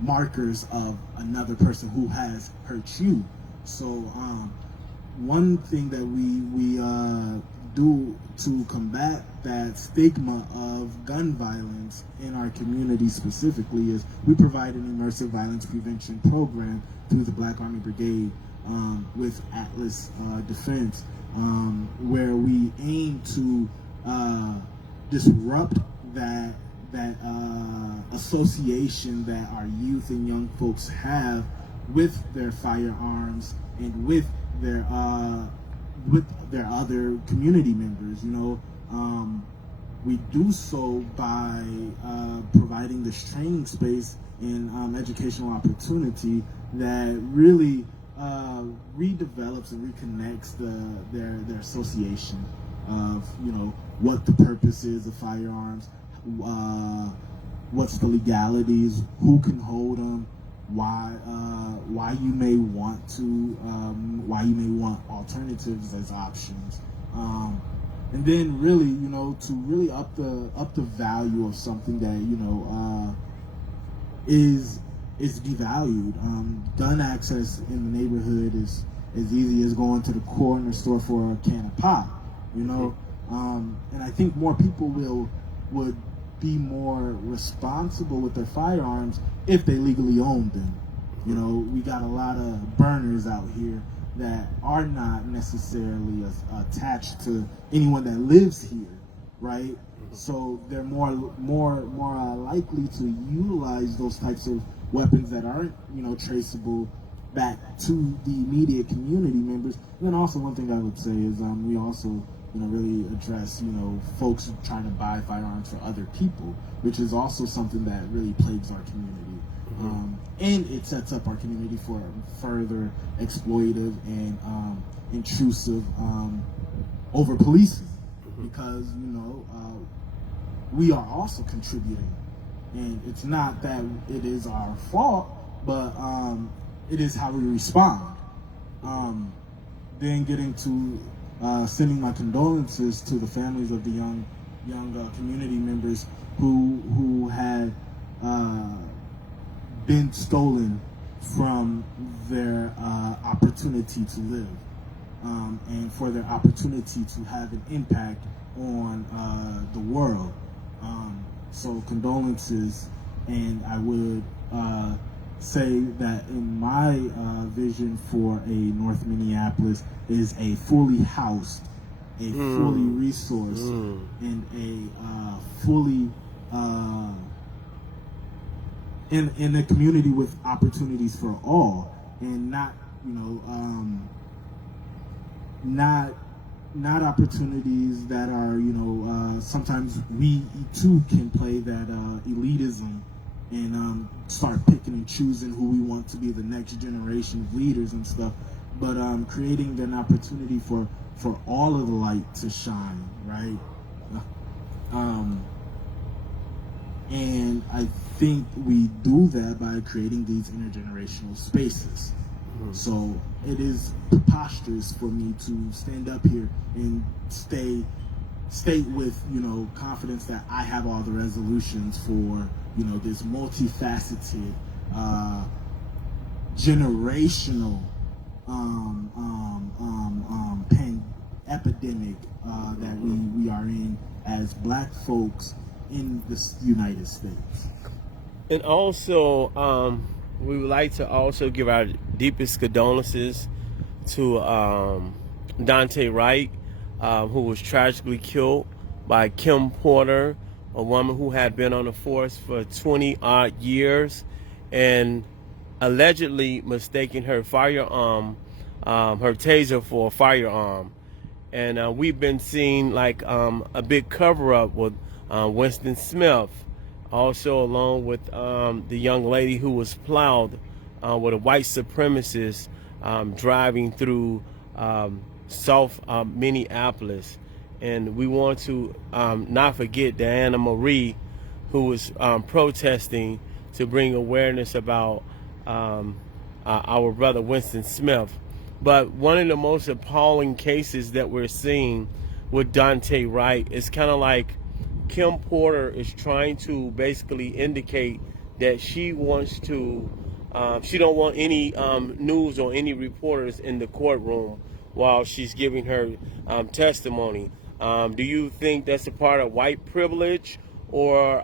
markers of another person who has hurt you. So one thing that we do to combat that stigma of gun violence in our community specifically is we provide an immersive violence prevention program through the Black Army Brigade with Atlas Defense, where we aim to disrupt that association that our youth and young folks have with their firearms and with their other community members. We do so by providing this training space and educational opportunity that really redevelops and reconnects their association of what the purpose is of firearms, what's the legalities, who can hold them, why you may want alternatives as options, and then really to really up the value of something that is devalued. Gun access in the neighborhood is as easy as going to the corner store for a can of pop, and I think more people would be more responsible with their firearms if they legally own them. We got a lot of burners out here that are not necessarily attached to anyone that lives here, right? So they're more likely to utilize those types of weapons that aren't traceable back to the immediate community members. And then also one thing I would say is we also really address folks trying to buy firearms for other people, which is also something that really plagues our community. And it sets up our community for further exploitive and intrusive over policing, because we are also contributing, and it's not that it is our fault, but it is how we respond. Then getting to sending my condolences to the families of the young community members who had been stolen from their opportunity to live, and for their opportunity to have an impact on the world. So condolences, and I would say that in my vision for a North Minneapolis is a fully housed, a fully resourced, and a fully in a community with opportunities for all, and not not opportunities that are sometimes we too can play that elitism and start picking and choosing who we want to be the next generation of leaders and stuff, but creating an opportunity for all of the light to shine, right? And I think we do that by creating these intergenerational spaces. So it is preposterous for me to stand up here and state with confidence that I have all the resolutions for this multifaceted generational epidemic that we are in as Black folks in the United States. And also, we would like to also give our deepest condolences to Dante Wright, who was tragically killed by Kim Porter, a woman who had been on the force for 20-odd years and allegedly mistaking her firearm, her taser, for a firearm. And we've been seeing like a big cover-up with Winston Smith, also along with the young lady who was plowed with a white supremacist driving through South Minneapolis. And we want to not forget Diana Marie, who was protesting to bring awareness about our brother Winston Smith. But one of the most appalling cases that we're seeing with Dante Wright is kind of like Kim Porter is trying to basically indicate that she wants to, she don't want any news or any reporters in the courtroom while she's giving her testimony. Do you think that's a part of white privilege, or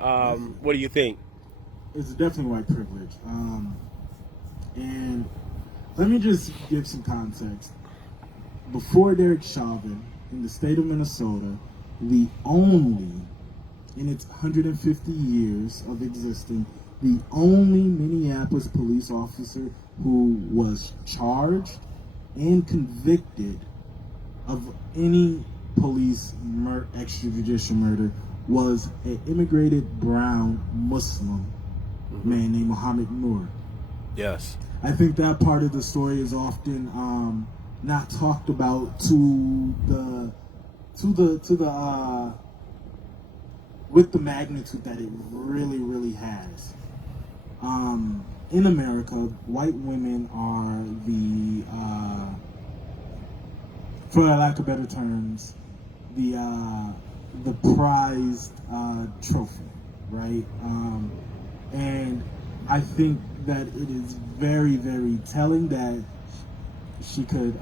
what do you think? It's definitely white privilege. And let me just give some context. Before Derek Chauvin, in the state of Minnesota, the only, in its 150 years of existing, the only Minneapolis police officer who was charged and convicted of any police extrajudicial murder was an immigrated brown Muslim man named Muhammad Noor. Yes. I think that part of the story is often not talked about with the magnitude that it really has. In America, white women are the, for lack of better terms, the prized trophy, right? And I think that it is very telling that she could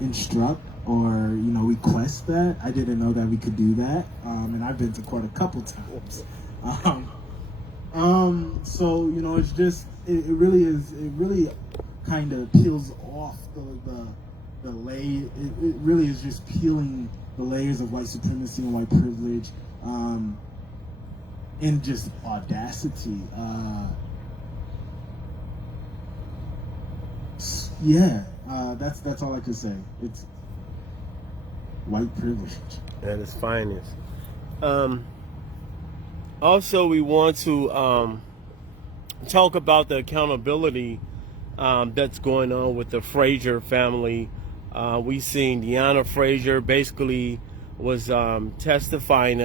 instruct or request that. I didn't know that we could do that, and I've been to court a couple times. So it's just it really kind of peels off the layer. It really is just peeling the layers of white supremacy and white privilege, and just audacity. That's all I can say. It's white privilege at its finest. Also, we want to talk about the accountability that's going on with the Frazier family. We seen Deanna Frazier basically was testifying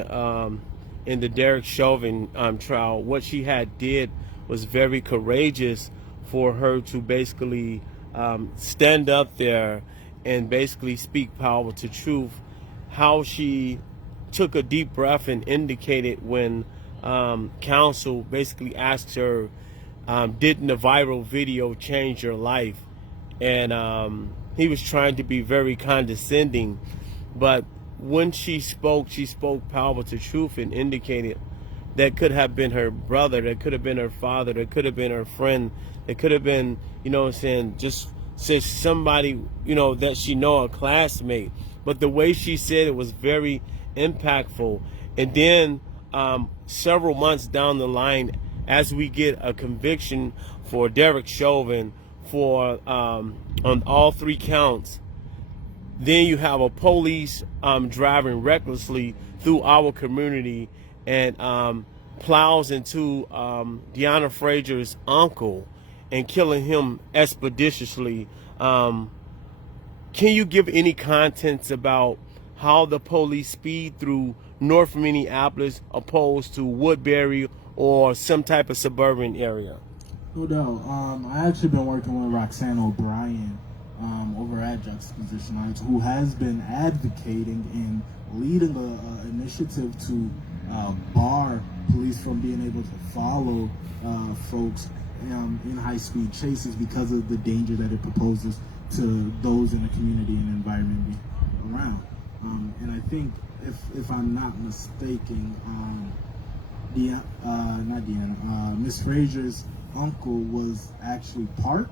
in the Derek Chauvin trial. What she had did was very courageous for her to basically stand up there and basically speak power to truth. How she took a deep breath and indicated when counsel basically asked her, didn't the viral video change your life? And he was trying to be very condescending, but when she spoke power to truth and indicated that could have been her brother, that could have been her father, that could have been her friend, that could have been, just say somebody, that she know, a classmate. But the way she said it was very impactful. And then several months down the line, as we get a conviction for Derek Chauvin for on all 3 counts, then you have a police driving recklessly through our community and plows into Deanna Frazier's uncle and killing him expeditiously. Can you give any contents about how the police speed through North Minneapolis opposed to Woodbury or some type of suburban area? No doubt. I actually been working with Roxanne O'Brien over at Juxtaposition Lines, who has been advocating and leading an initiative to bar police from being able to follow folks in high-speed chases because of the danger that it proposes to those in the community and environment around. And I think, if I'm not mistaken, Miss Frazier's uncle was actually part.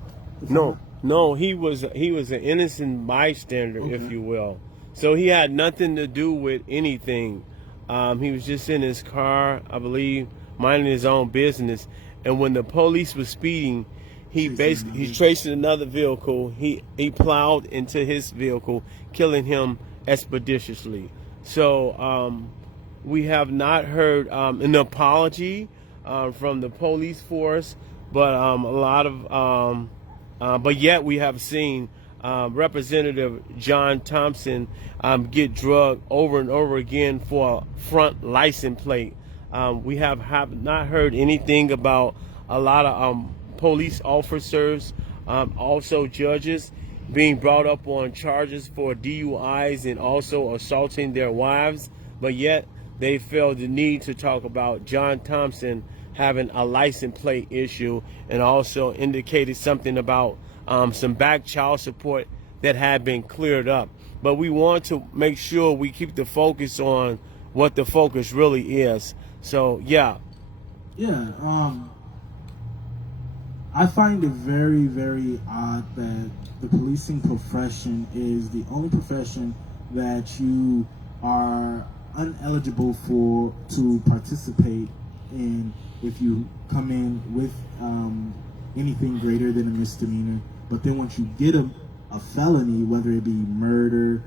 No, he was an innocent bystander, if you will. So he had nothing to do with anything. He was just in his car, I believe, minding his own business. And when the police was speeding, he's tracing another vehicle. He plowed into his vehicle, killing him expeditiously. So we have not heard an apology from the police force, but but yet we have seen Representative John Thompson get drugged over and over again for a front license plate. We have not heard anything about a lot of police officers, also judges, being brought up on charges for DUIs and also assaulting their wives, but yet they felt the need to talk about John Thompson having a license plate issue, and also indicated something about some back child support that had been cleared up. But we want to make sure we keep the focus on what the focus really is. So yeah. I find it very, very odd that the policing profession is the only profession that you are ineligible to participate in if you come in with anything greater than a misdemeanor. But then once you get a felony, whether it be murder,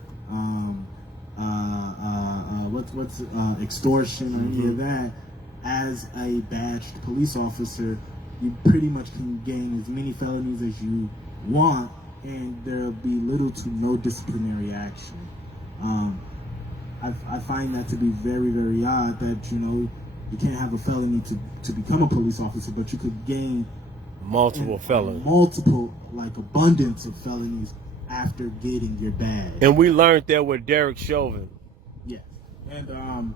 extortion, or any of that, as a badged police officer, you pretty much can gain as many felonies as you want, and there'll be little to no disciplinary action. I find that to be very, very odd that, you can't have a felony to become a police officer, but you could gain multiple felonies. Abundance of felonies after getting your badge. And we learned that with Derek Chauvin. Yes. And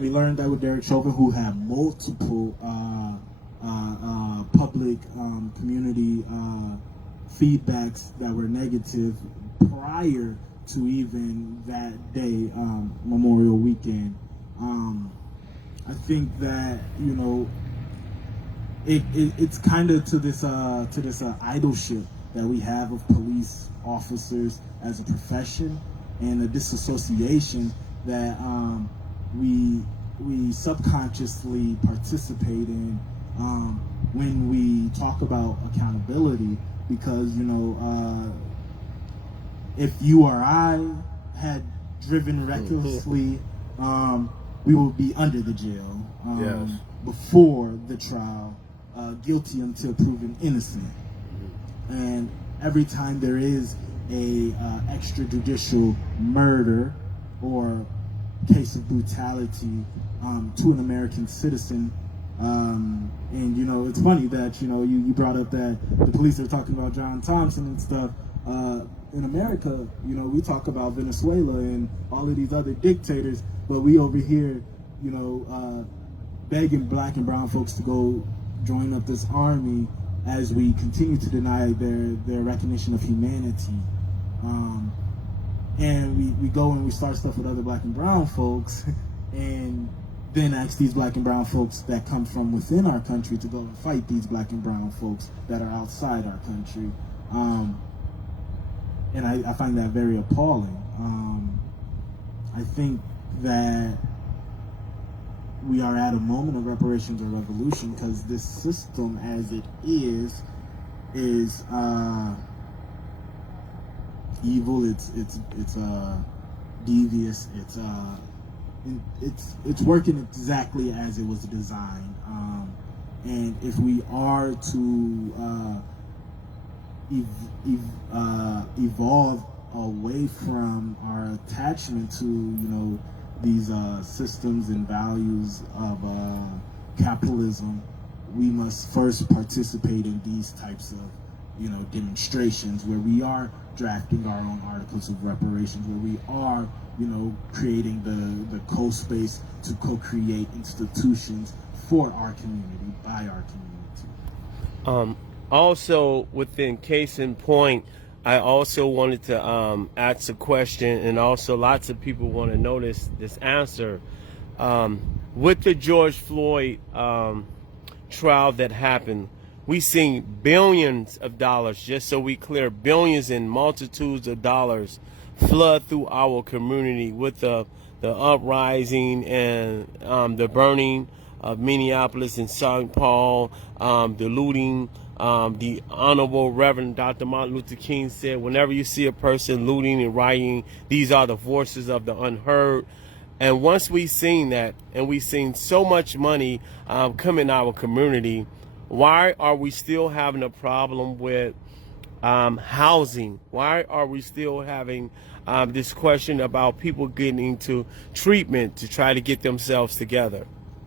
we learned that with Derek Chauvin, who had multiple public community feedbacks that were negative prior to even that day, Memorial Weekend. I think that it's kind of to this idolship that we have of police officers as a profession, and a disassociation that we subconsciously participate in when we talk about accountability, because if you or I had driven recklessly, we will be under the jail before the trial, guilty until proven innocent. And every time there is a extrajudicial murder or case of brutality to an American citizen, and it's funny that you brought up that the police are talking about John Thompson and stuff. In America, we talk about Venezuela and all of these other dictators, but we over here, begging black and brown folks to go join up this army as we continue to deny their recognition of humanity. And we go and we start stuff with other black and brown folks, and then ask these black and brown folks that come from within our country to go and fight these black and brown folks that are outside our country. And I find that very appalling. I think that we are at a moment of reparations or revolution, because this system as it is evil. It's devious. It's working exactly as it was designed. And if we are to evolve away from our attachment to these systems and values of capitalism, we must first participate in these types of demonstrations where we are drafting our own articles of reparations, where we are creating the co-space to co-create institutions for our community, by our community. Also, within case in point, I also wanted to ask a question, and also lots of people want to know this answer. With the George Floyd trial that happened, we seen billions of dollars, just so we clear, billions and multitudes of dollars flood through our community with the uprising and the burning of Minneapolis and St. Paul, the looting. The Honorable Reverend Dr. Martin Luther King said, whenever you see a person looting and rioting, these are the voices of the unheard. And once we've seen that, and we've seen so much money come in our community, why are we still having a problem with housing? Why are we still having this question about people getting into treatment to try to get themselves together?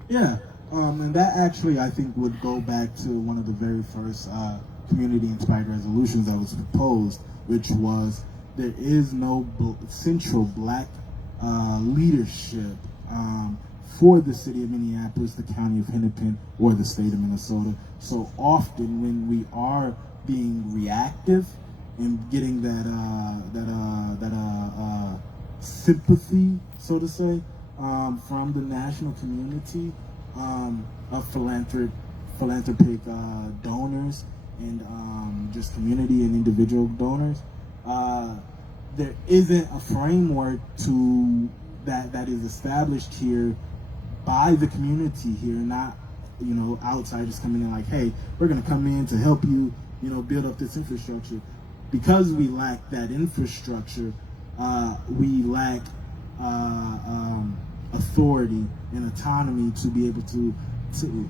Yeah, and that actually, I think, would go back to one of the very first community-inspired resolutions that was proposed, which was there is no central black leadership for the city of Minneapolis, the county of Hennepin, or the state of Minnesota. So often when we are being reactive and getting that sympathy, so to say, from the national community of philanthropic donors and just community and individual donors, there isn't a framework to that is established here by the community here, not outsiders coming in like, hey, we're going to come in to help you, build up this infrastructure. Because we lack that infrastructure, we lack authority and autonomy to be able to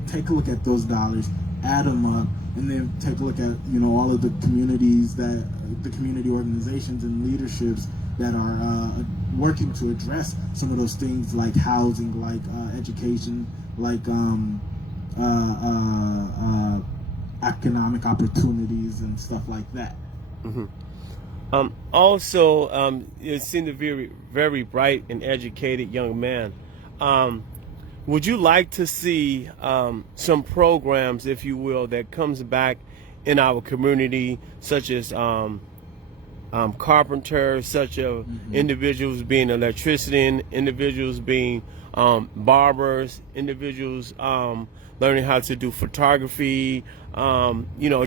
take a look at those dollars, add them up, and then take a look at all of the communities, that the community organizations and leaderships that are working to address some of those things, like housing, like education, like economic opportunities and stuff like that. Mm-hmm. Also, you seem to be a very bright and educated young man. Would you like to see some programs, if you will, that comes back in our community, such as carpenters, such as individuals being electricians, individuals being barbers, individuals learning how to do photography,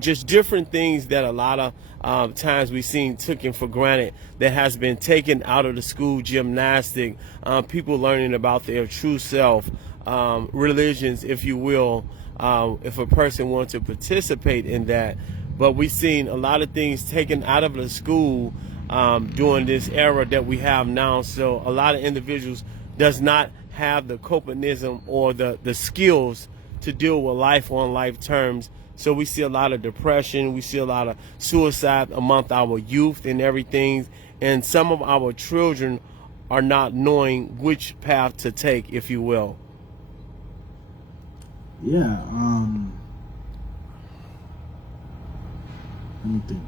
just different things that a lot of times we've seen taken for granted, that has been taken out of the school gymnastic, people learning about their true self, religions, if you will, if a person wants to participate in that. But we've seen a lot of things taken out of the school during this era that we have now. So a lot of individuals does not have the copanism or the skills to deal with life on life terms. So we see a lot of depression, we see a lot of suicide among our youth and everything. And some of our children are not knowing which path to take, if you will. Yeah, let me think.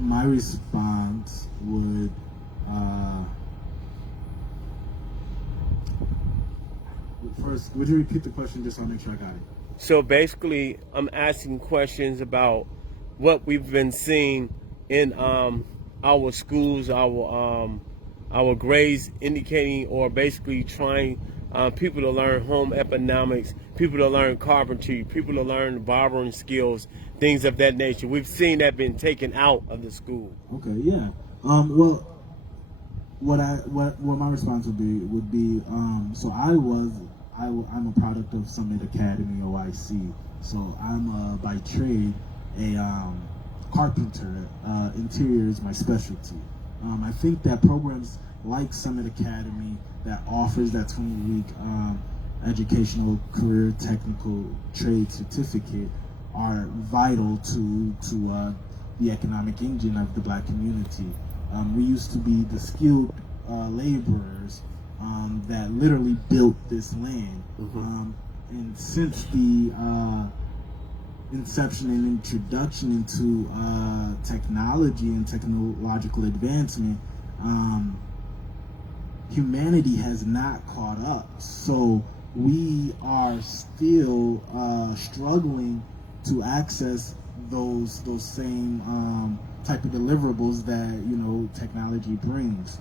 My response would first, would you repeat the question just so I make sure I got it? So basically, I'm asking questions about what we've been seeing in our schools, our grades, indicating or basically trying people to learn home economics, people to learn carpentry, people to learn barbering skills, things of that nature. We've seen that been taken out of the school. Okay, yeah. Well, what my response would be so I'm a product of Summit Academy OIC. So I'm by trade a carpenter. Interior is my specialty. I think that programs like Summit Academy that offers that 20-week educational career technical trade certificate are vital to the economic engine of the Black community. We used to be the skilled laborers that literally built this land. And since the inception and introduction into technology and technological advancement, humanity has not caught up. So we are still struggling to access those same type of deliverables that, you know, technology brings.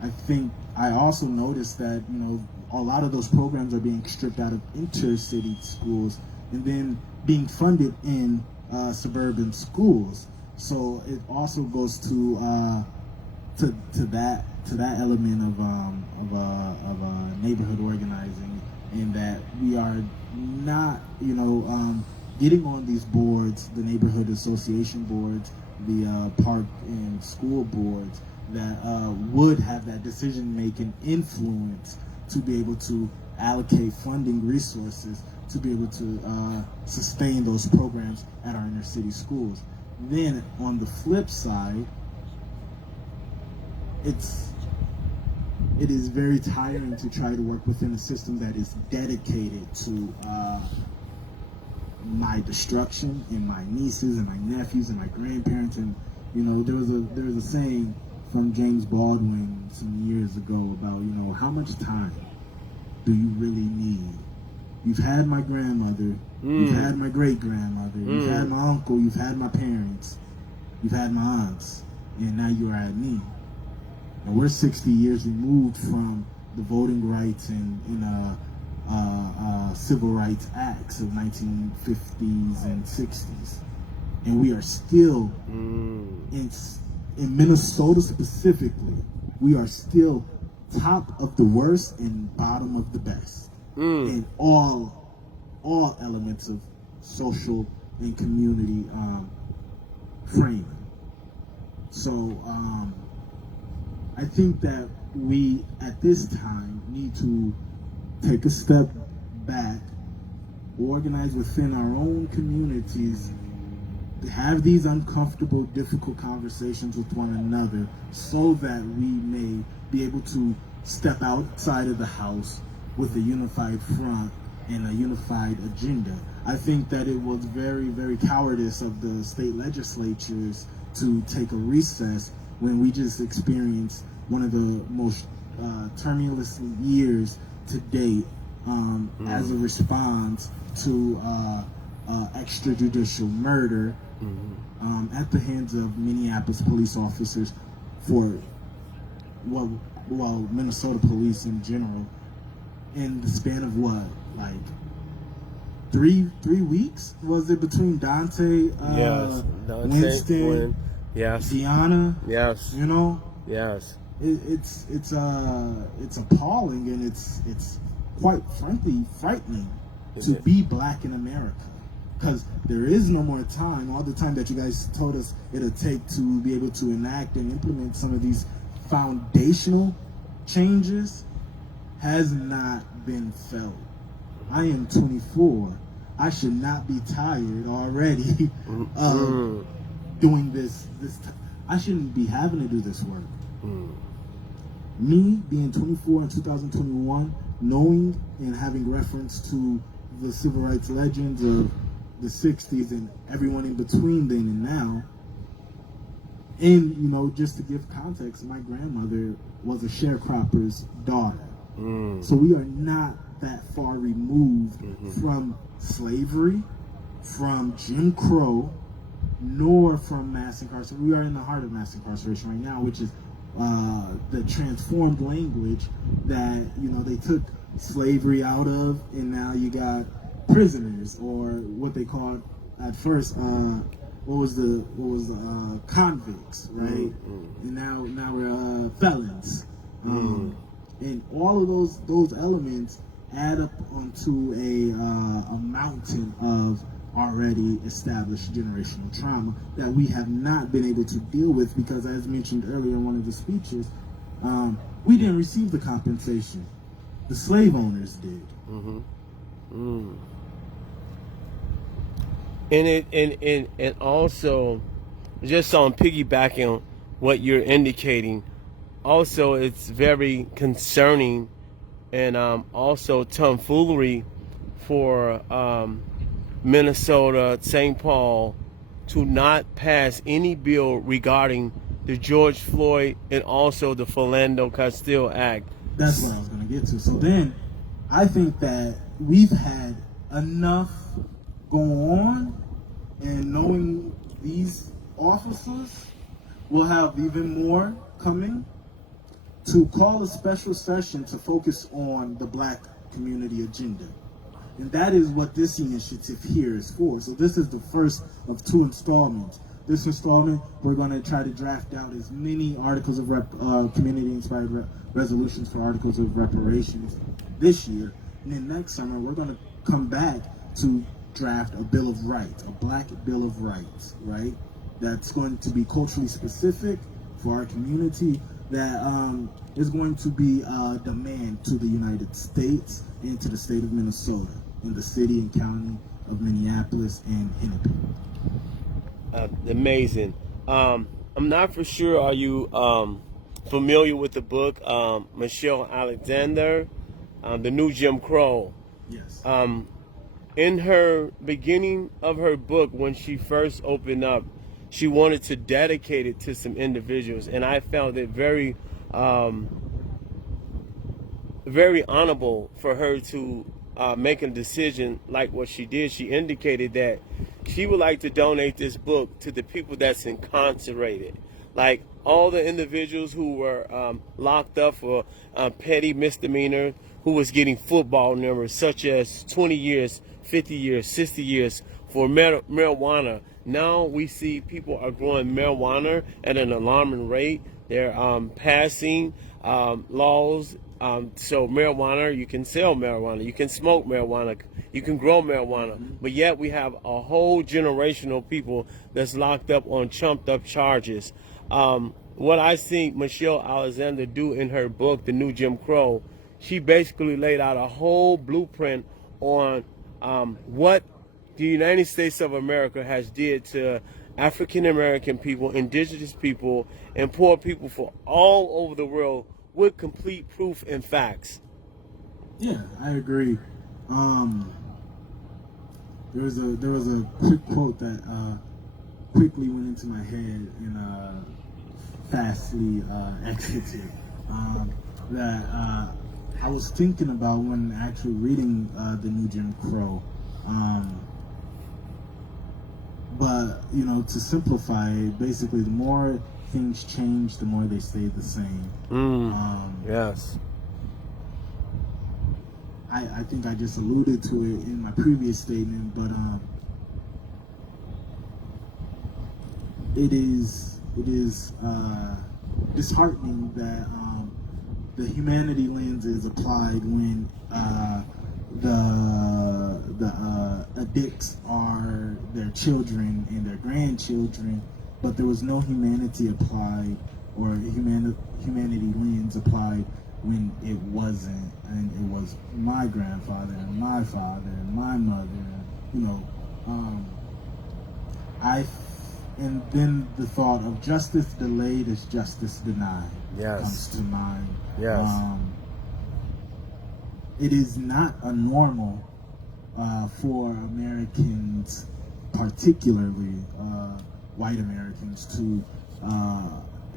I think I also noticed that, you know, a lot of those programs are being stripped out of intercity schools and then being funded in suburban schools. So it also goes to that element of neighborhood organizing, in that we are not, you know, getting on these boards, the neighborhood association boards, the park and school boards, that would have that decision-making influence to be able to allocate funding resources to be able to sustain those programs at our inner city schools. Then on the flip side, it is very tiring to try to work within a system that is dedicated to my destruction and my nieces and my nephews and my grandparents. And, you know, there was a saying from James Baldwin some years ago about, you know, how much time do you really need? You've had my grandmother, you've had my great-grandmother, you've had my uncle, you've had my parents, you've had my aunts, and now you're at me. And we're 60 years removed from the voting rights and civil rights acts of 1950s and 60s. And we are still, in Minnesota specifically, we are still top of the worst and bottom of the best in all elements of social and community framing. So I think that we at this time need to take a step back, organize within our own communities, have these uncomfortable, difficult conversations with one another, so that we may be able to step outside of the house with a unified front and a unified agenda. I think that it was very, very cowardice of the state legislatures to take a recess when we just experienced one of the most tumultuous years to date as a response to extrajudicial murder at the hands of Minneapolis police officers for, well, Minnesota police in general, in the span of what, like 3 weeks? Was it between Dante, Winston, Deanna? Yes. You know? Yes. It's appalling, and it's quite frankly frightening to be black in America, because there is no more time. All the time that you guys told us it'll take to be able to enact and implement some of these foundational changes has not been felt. I am 24. I should not be tired already of doing this. I shouldn't be having to do this work. Me being 24 in 2021, knowing and having reference to the civil rights legends of the 60s and everyone in between then and now. And, you know, just to give context, my grandmother was a sharecropper's daughter. So we are not that far removed from slavery, from Jim Crow, nor from mass incarceration. We are in the heart of mass incarceration right now, which is the transformed language that, you know, they took slavery out of, and now you got prisoners, or what they called at first convicts, right? And now we're felons. And all of those elements add up onto a mountain of already established generational trauma that we have not been able to deal with, because, as mentioned earlier in one of the speeches, we didn't receive the compensation. The slave owners did. And also, just on piggybacking what you're indicating, also it's very concerning and also tomfoolery for Minnesota, St. Paul, to not pass any bill regarding the George Floyd, and also the Philando Castile Act. That's what I was going to get to. So then, I think that we've had enough go on, and knowing these officers will have even more coming, to call a special session to focus on the Black community agenda. And that is what this initiative here is for. So this is the first of 2 installments. This installment, we're going to try to draft out as many articles of community-inspired resolutions for articles of reparations this year. And then next summer, we're going to come back to draft a Bill of Rights, a Black Bill of Rights, right? That's going to be culturally specific for our community, that is going to be a demand to the United States and to the state of Minnesota, in the city and county of Minneapolis and Hennepin. Amazing. I'm not for sure, are you familiar with the book, Michelle Alexander, The New Jim Crow? Yes. In her beginning of her book, when she first opened up, she wanted to dedicate it to some individuals, and I found it very, very honorable for her to make a decision like what she did. She indicated that she would like to donate this book to the people that's incarcerated, like all the individuals who were locked up for petty misdemeanor, who was getting football numbers such as 20 years, 50 years, 60 years for marijuana. Now we see people are growing marijuana at an alarming rate. They're passing laws. So marijuana, you can sell marijuana, you can smoke marijuana, you can grow marijuana. But yet we have a whole generation of people that's locked up on chumped up charges. What I see Michelle Alexander do in her book, The New Jim Crow, she basically laid out a whole blueprint on what the United States of America has did to African American people, indigenous people, and poor people for all over the world, with complete proof and facts. Yeah, I agree. There was a quick quote that quickly went into my head and fastly exited. That I was thinking about when actually reading The New Jim Crow. But, you know, to simplify it, basically the more things change, the more they stay the same. Yes. I think I just alluded to it in my previous statement, but it is disheartening that the humanity lens is applied when the addicts are their children and their grandchildren, but there was no humanity applied, or humanity lens applied when it wasn't, and it was my grandfather and my father and my mother, you know. And then the thought of justice delayed is justice denied comes to mind. Yes. It is not normal for Americans, particularly white Americans, to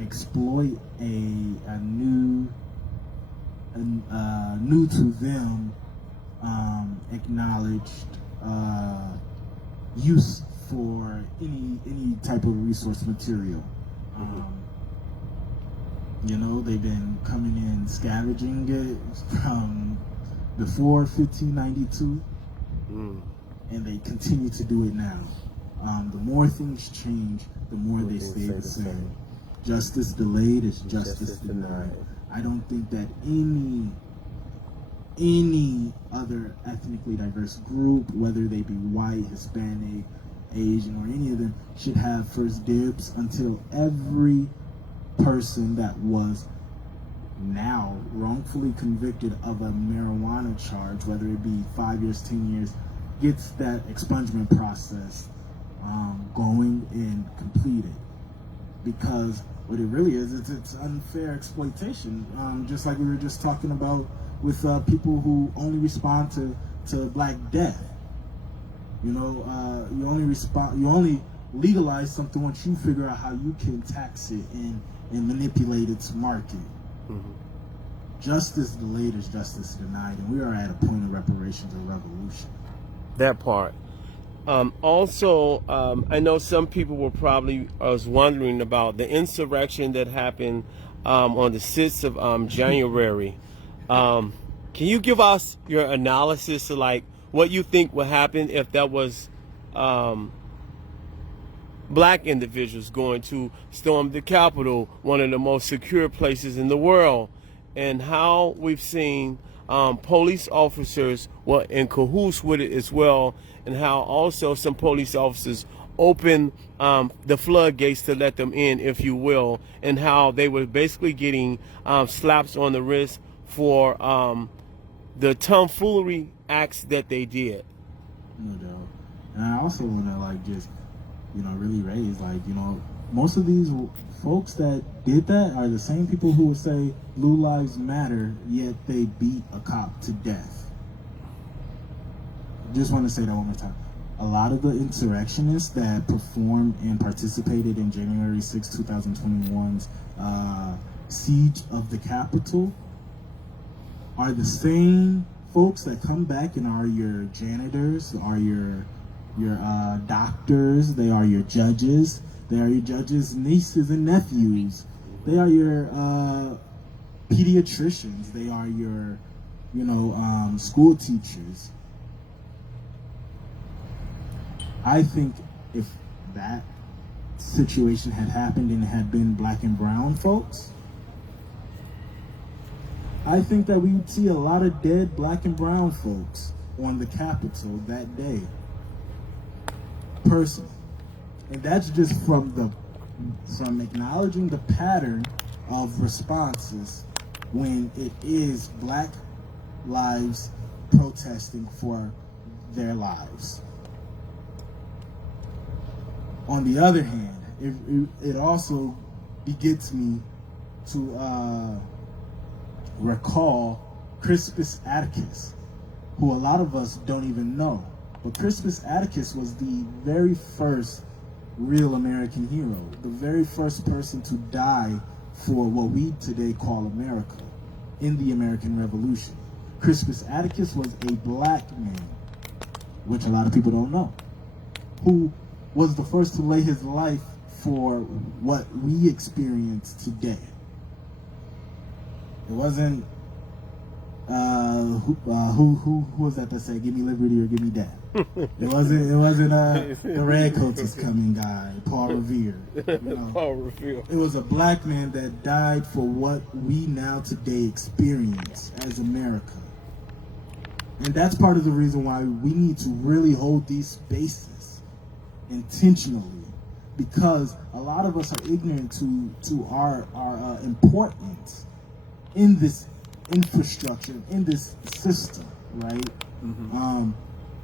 exploit a new to them acknowledged use for any type of resource material. You know, they've been coming in scavenging it from before 1592, and they continue to do it now. The more things change, the more they stay the same. Justice delayed is justice denied. I don't think that any other ethnically diverse group, whether they be white, Hispanic, Asian, or any of them, should have first dibs until every person that was now wrongfully convicted of a marijuana charge, whether it be 5 years, 10 years, gets that expungement process going and completed. Because what it really is, it's unfair exploitation. Just like we were just talking about with people who only respond to Black death. You know, you only legalize something once you figure out how you can tax it and manipulate its market. Justice delayed is justice denied, and we are at a point of reparations or revolution. That part. Also, I know some people were probably was wondering about the insurrection that happened on the 6th of January. Can you give us your analysis of like what you think would happen if that was black individuals going to storm the Capitol, one of the most secure places in the world, and how we've seen police officers were in cahoots with it as well, and how also some police officers opened the floodgates to let them in, if you will, and how they were basically getting slaps on the wrist for the tomfoolery acts that they did. No doubt. And I also want to like just, really raise like, most of these folks that did that are the same people who would say blue lives matter, yet they beat a cop to death. Just want to say that one more time. A lot of the insurrectionists that performed and participated in January 6, 2021's siege of the Capitol are the same folks that come back and are your janitors, are your doctors, they are your judges, they are your judges' nieces and nephews, they are your pediatricians, they are your, school teachers. I think if that situation had happened and it had been black and brown folks, I think that we would see a lot of dead black and brown folks on the Capitol that day. Personally. And that's just from acknowledging the pattern of responses when it is black lives protesting for their lives. On the other hand, it also begets me to recall Crispus Attucks, who a lot of us don't even know. But Crispus Attucks was the very first real American hero, the very first person to die for what we today call America in the American Revolution. Crispus Attucks was a black man, which a lot of people don't know, who was the first to lay his life for what we experience today. It wasn't who was that said give me liberty or give me death. It wasn't the Redcoats is coming guy, Paul Revere. Paul Revere. It was a black man that died for what we now today experience as America. And that's part of the reason why we need to really hold these spaces intentionally, because a lot of us are ignorant to our importance in this infrastructure, in this system, right?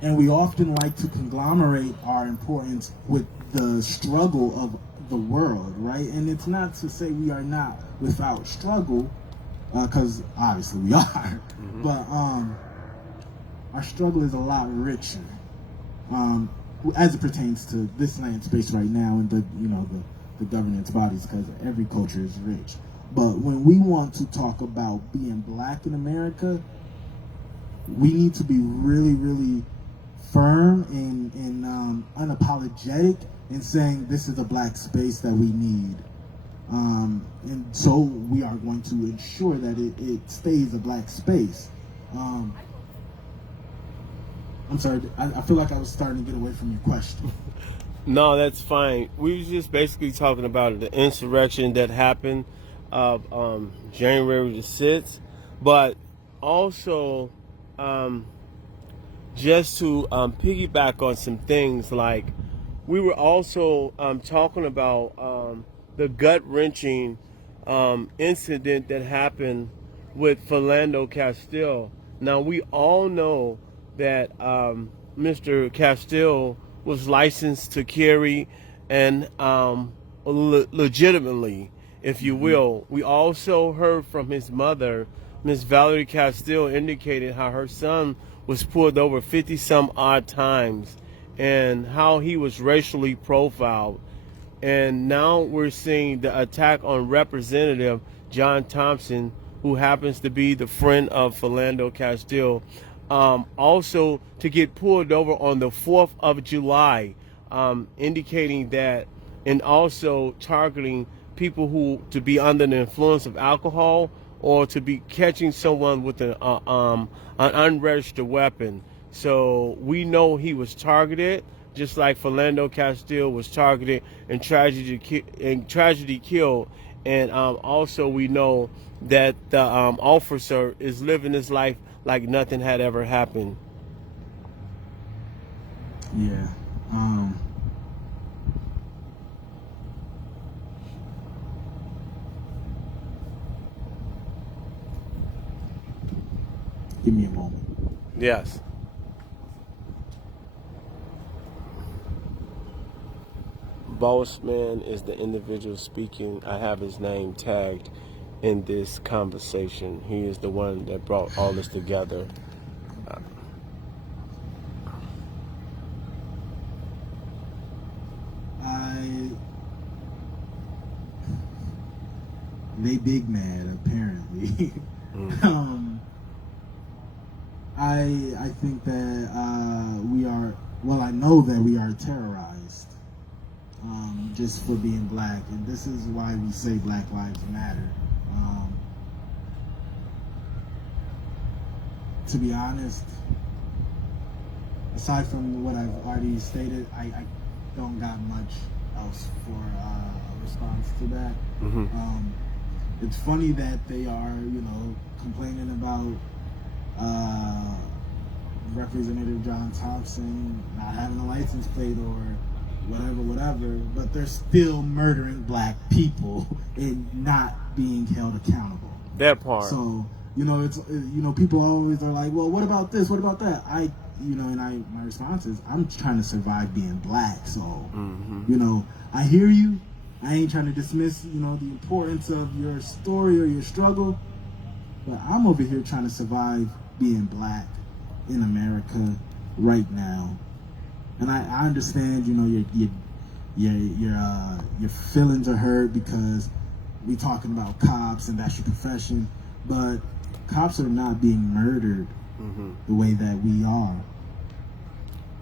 And we often like to conglomerate our importance with the struggle of the world, right? And it's not to say we are not without struggle, because obviously we are, but our struggle is a lot richer as it pertains to this land space right now and the governance bodies, because every culture is rich. But when we want to talk about being black in America, we need to be really, really firm and unapologetic in saying this is a black space that we need. And so we are going to ensure that it stays a black space. I'm sorry, I feel like I was starting to get away from your question. No, that's fine. We were just basically talking about the insurrection that happened January the 6th, but also just to piggyback on some things, like we were also talking about the gut-wrenching incident that happened with Philando Castile. Now, we all know that Mr. Castile was licensed to carry and legitimately, if you will. We also heard from his mother, Miss Valerie Castile, indicated how her son was pulled over 50 some odd times and how he was racially profiled. And now we're seeing the attack on Representative John Thompson, who happens to be the friend of Philando Castile, also to get pulled over on the 4th of July, indicating that, and also targeting people who to be under the influence of alcohol or to be catching someone with an unregistered weapon. So we know he was targeted, just like Philando Castile was targeted and tragedy killed. And also we know that the officer is living his life like nothing had ever happened. Yeah. Give me a moment. Yes. Bossman is the individual speaking. I have his name tagged in this conversation. He is the one that brought all this together. They big mad, apparently. I think that we are, well, I know that we are terrorized just for being black, and this is why we say Black Lives Matter. To be honest, aside from what I've already stated, I don't got much else for a response to that. It's funny that they are, complaining about Representative John Thompson not having a license plate or whatever, but they're still murdering black people and not being held accountable. That part. So, it's people always are like, well, what about this? What about that? My response is, I'm trying to survive being black. So, I hear you. I ain't trying to dismiss, the importance of your story or your struggle, but I'm over here trying to survive being black in America right now. And I understand, your feelings are hurt because we talking about cops and that's your profession, but cops are not being murdered the way that we are.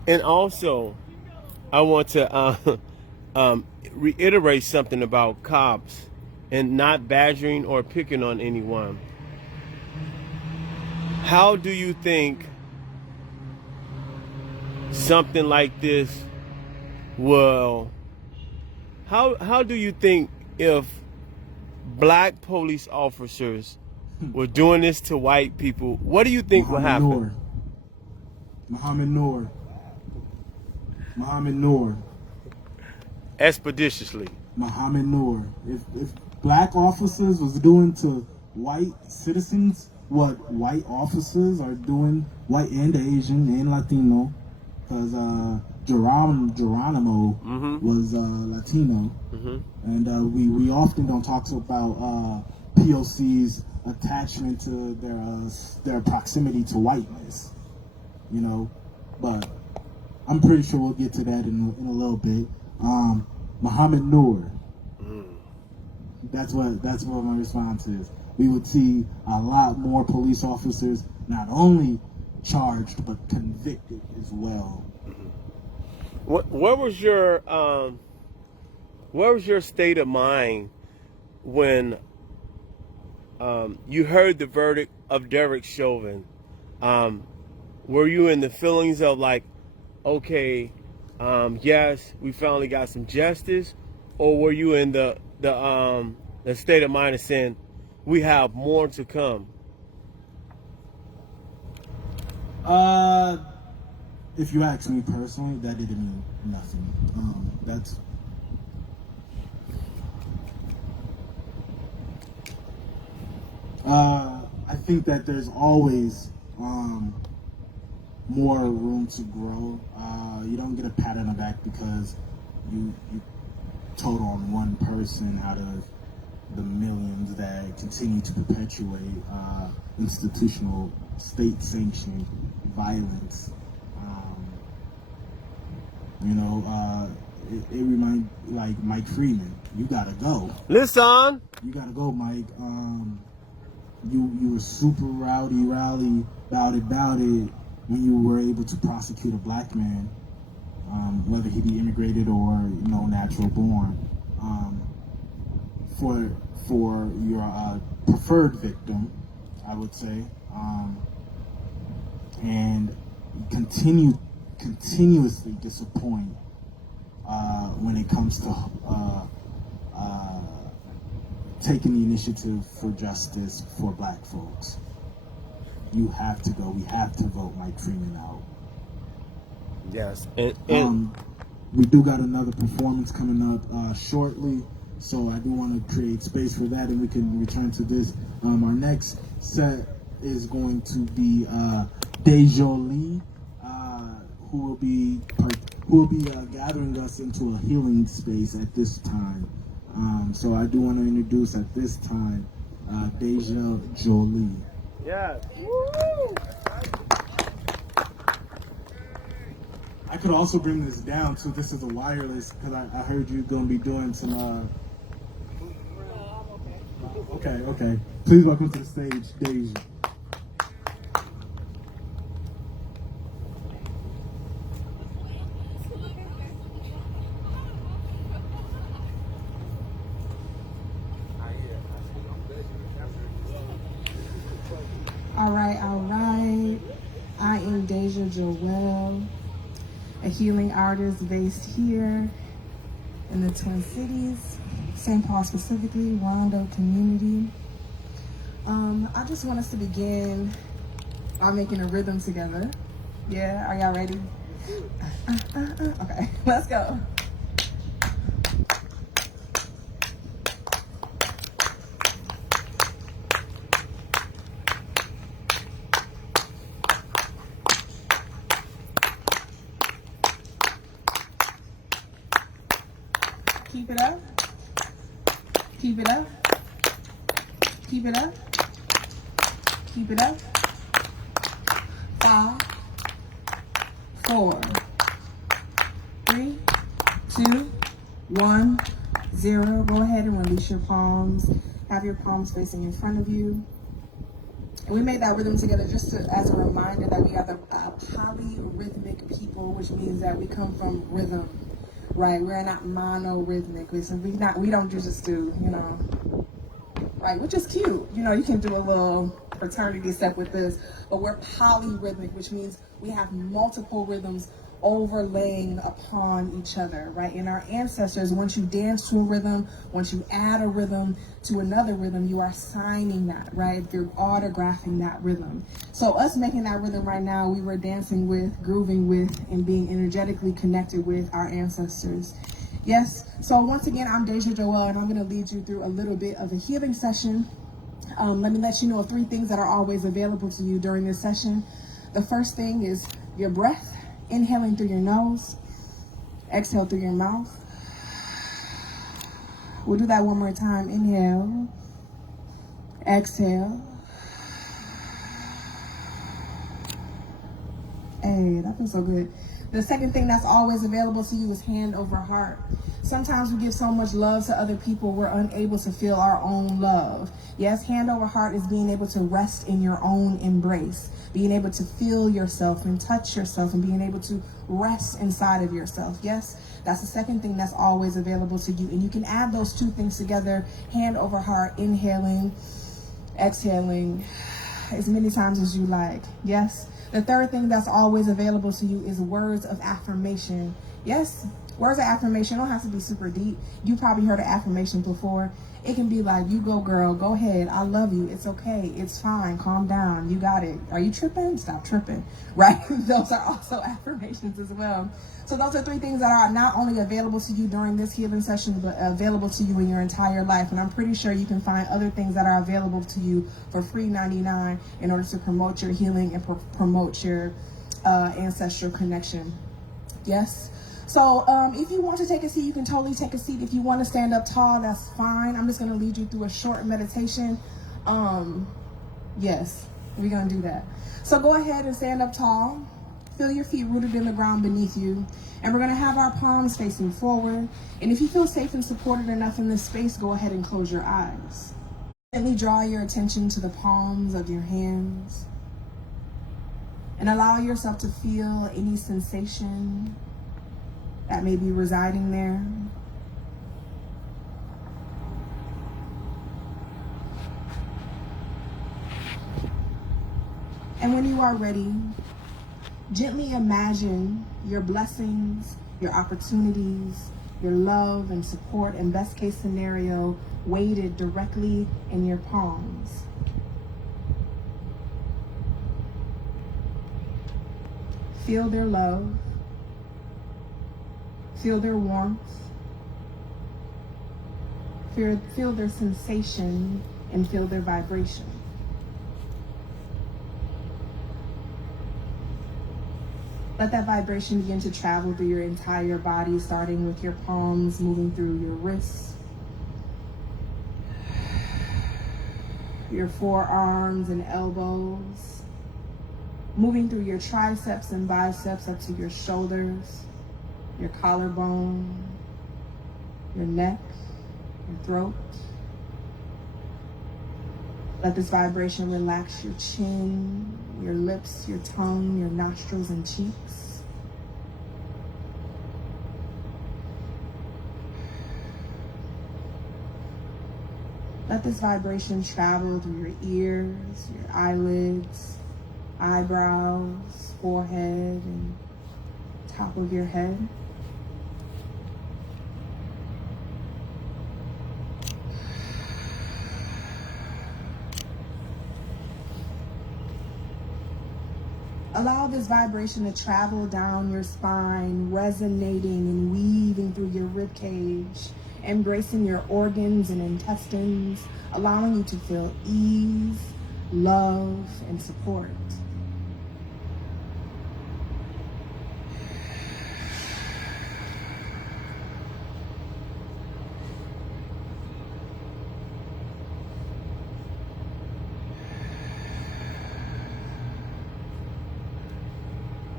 And also, I want to reiterate something about cops and not badgering or picking on anyone. How do you think something like this will, how do you think if black police officers were doing this to white people, what do you think would happen? Muhammad Noor. Expeditiously. Muhammad Noor. If black officers was doing to white citizens what white officers are doing, white and Asian and Latino, because Geronimo was Latino, and we often don't talk about POC's attachment to their proximity to whiteness, but I'm pretty sure we'll get to that in a little bit. Muhammad Noor. That's what my response is. We would see a lot more police officers not only charged but convicted as well. What was your state of mind when you heard the verdict of Derek Chauvin? Were you in the feelings of like, okay, yes, we finally got some justice, or were you in the state of mind of saying we have more to come? If you ask me personally, that didn't mean nothing. I think that there's always more room to grow. You don't get a pat on the back because you told on one person out of the millions that continue to perpetuate institutional state-sanctioned violence. You know, it reminds like Mike Freeman. You gotta go. Listen. You gotta go, Mike. You were super rowdy about it when you were able to prosecute a black man, whether he be immigrated or natural born, for your preferred victim, I would say, and continuously disappoint when it comes to taking the initiative for justice for black folks. You have to go. We have to vote Mike Freeman out. Yes. We do got another performance coming up shortly, so I do want to create space for that, and we can return to this. Our next set is going to be Deja Lee, who will be gathering us into a healing space at this time. So I do want to introduce at this time Deja Jolie. Yeah. I could also bring this down too. This is a wireless because I heard you're gonna be doing some. Okay. Please welcome to the stage, Deja. All right. I am Deja Joelle, a healing artist based here in the Twin Cities, St. Paul specifically, Rondo community. I just want us to begin by making a rhythm together. Yeah, are y'all ready? Okay, let's go. Keep it up. Keep it up. Keep it up. Keep it up. 5, 4, 3, 2, 1, 0. Go ahead and release your palms. Have your palms facing in front of you. And we made that rhythm together just as a reminder that we are the polyrhythmic people, which means that we come from rhythm. Right, we're not monorhythmic. We don't just do, right, which is cute. You can do a little fraternity step with this, but we're polyrhythmic, which means we have multiple rhythms overlaying upon each other, right? In our ancestors, once you dance to a rhythm, once you add a rhythm to another rhythm, you are signing that, right? You're autographing that rhythm. So us making that rhythm right now, we were dancing with, grooving with, and being energetically connected with our ancestors. Yes, so once again, I'm Deja Joelle, and I'm gonna lead you through a little bit of a healing session. Let me let you know of 3 things that are always available to you during this session. The first thing is your breath. Inhaling through your nose, exhale through your mouth. We'll do that one more time. Inhale, exhale. Hey, that feels so good. The second thing that's always available to you is hand over heart. Sometimes we give so much love to other people, we're unable to feel our own love. Yes, hand over heart is being able to rest in your own embrace, being able to feel yourself and touch yourself and being able to rest inside of yourself. Yes, that's the second thing that's always available to you. And you can add those 2 things together, hand over heart, inhaling, exhaling, as many times as you like. Yes. The third thing that's always available to you is words of affirmation. Yes, words of affirmation don't have to be super deep. You probably heard an affirmation before. It can be like, you go girl, go ahead, I love you, it's okay, it's fine, calm down, you got it. Are you tripping? Stop tripping, right? Those are also affirmations as well. So those are 3 things that are not only available to you during this healing session, but available to you in your entire life. And I'm pretty sure you can find other things that are available to you for free 99 in order to promote your healing and promote your ancestral connection. Yes. So if you want to take a seat, you can totally take a seat. If you want to stand up tall, that's fine. I'm just going to lead you through a short meditation. Yes, we're going to do that. So go ahead and stand up tall. Feel your feet rooted in the ground beneath you. And we're gonna have our palms facing forward. And if you feel safe and supported enough in this space, go ahead and close your eyes. Gently draw your attention to the palms of your hands. And allow yourself to feel any sensation that may be residing there. And when you are ready, gently imagine your blessings, your opportunities, your love and support, and best case scenario weighted directly in your palms. Feel their love, feel their warmth, feel their sensation, and feel their vibration. Let that vibration begin to travel through your entire body, starting with your palms, moving through your wrists, your forearms and elbows, moving through your triceps and biceps up to your shoulders, your collarbone, your neck, your throat. Let this vibration relax your chin, your lips, your tongue, your nostrils and cheeks. Let this vibration travel through your ears, your eyelids, eyebrows, forehead, and top of your head. Allow this vibration to travel down your spine, resonating and weaving through your rib cage, embracing your organs and intestines, allowing you to feel ease, love, and support.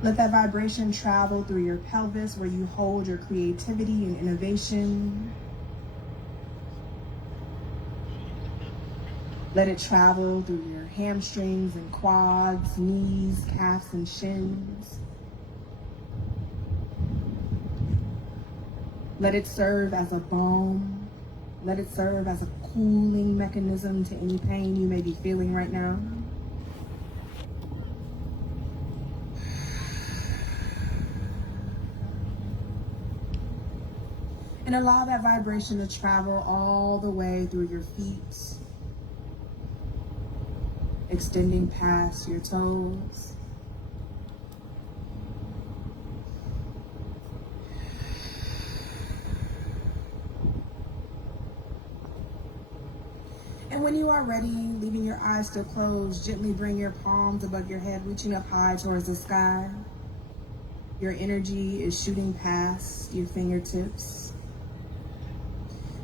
Let that vibration travel through your pelvis where you hold your creativity and innovation. Let it travel through your hamstrings and quads, knees, calves, and shins. Let it serve as a balm. Let it serve as a cooling mechanism to any pain you may be feeling right now. And allow that vibration to travel all the way through your feet, extending past your toes. And when you are ready, leaving your eyes still closed, gently bring your palms above your head, reaching up high towards the sky. Your energy is shooting past your fingertips.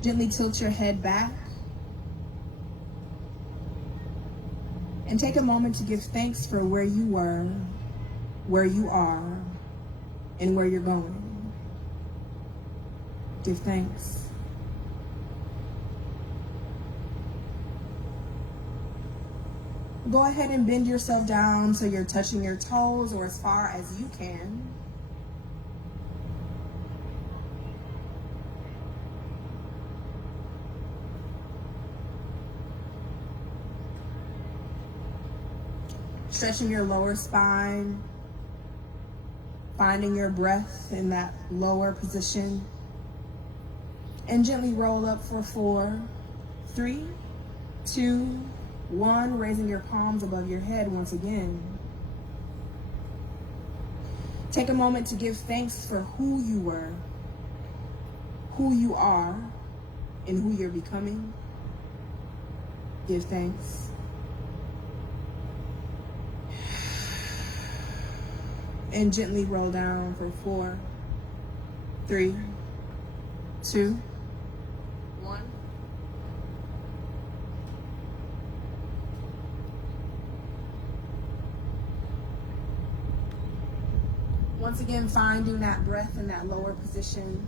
Gently tilt your head back and take a moment to give thanks for where you were, where you are, and where you're going. Give thanks. Go ahead and bend yourself down so you're touching your toes or as far as you can. Stretching your lower spine, finding your breath in that lower position, and gently roll up for 4, 3, 2, 1, raising your palms above your head once again. Take a moment to give thanks for who you were, who you are, and who you're becoming. Give thanks. And gently roll down for 4, 3, 2, 1. Once again, finding that breath in that lower position,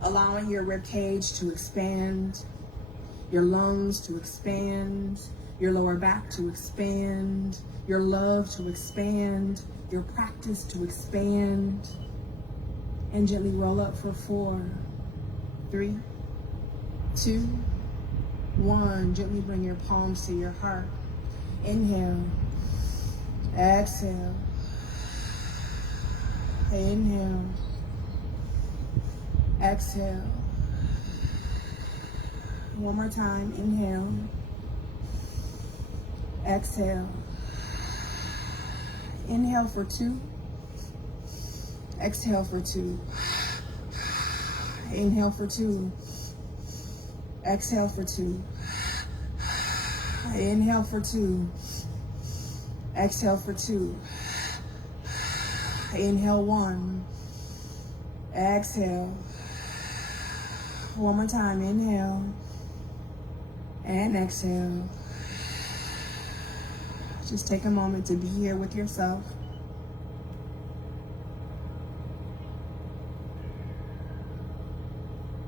allowing your rib cage to expand, your lungs to expand, your lower back to expand, your love to expand, your practice to expand, and gently roll up for 4, 3, 2, 1. Gently bring your palms to your heart. Inhale, exhale, inhale, exhale. One more time, inhale, exhale. Inhale for 2, exhale for 2. Inhale for 2, exhale for 2. Inhale for 2, exhale for 2. Inhale 1, exhale. One more time, inhale and exhale. Just take a moment to be here with yourself.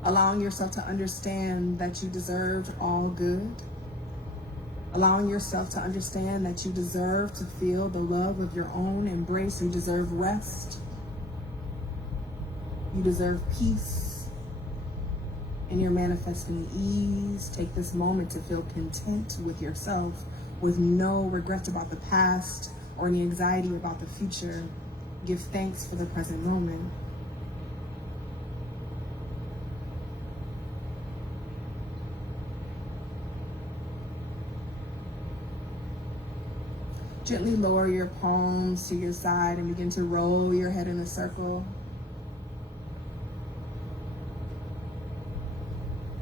Allowing yourself to understand that you deserved all good. Allowing yourself to understand that you deserve to feel the love of your own embrace. You deserve rest. You deserve peace. And you're manifesting ease. Take this moment to feel content with yourself, with no regrets about the past or any anxiety about the future. Give thanks for the present moment. Gently lower your palms to your side and begin to roll your head in a circle.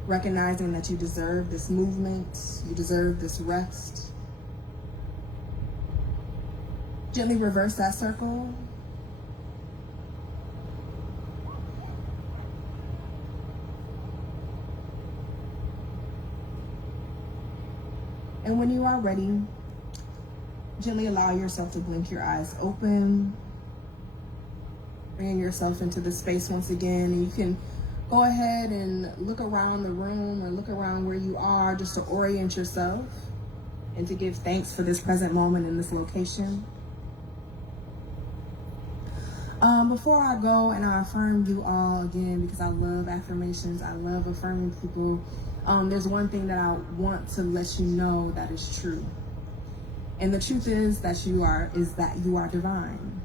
Recognizing that you deserve this movement, you deserve this rest. Gently reverse that circle. And when you are ready, gently allow yourself to blink your eyes open, bringing yourself into the space once again. And you can go ahead and look around the room or look around where you are just to orient yourself and to give thanks for this present moment in this location. Before I go and I affirm you all again, because I love affirmations, I love affirming people, there's one thing that I want to let you know that is true. And the truth is that you are divine,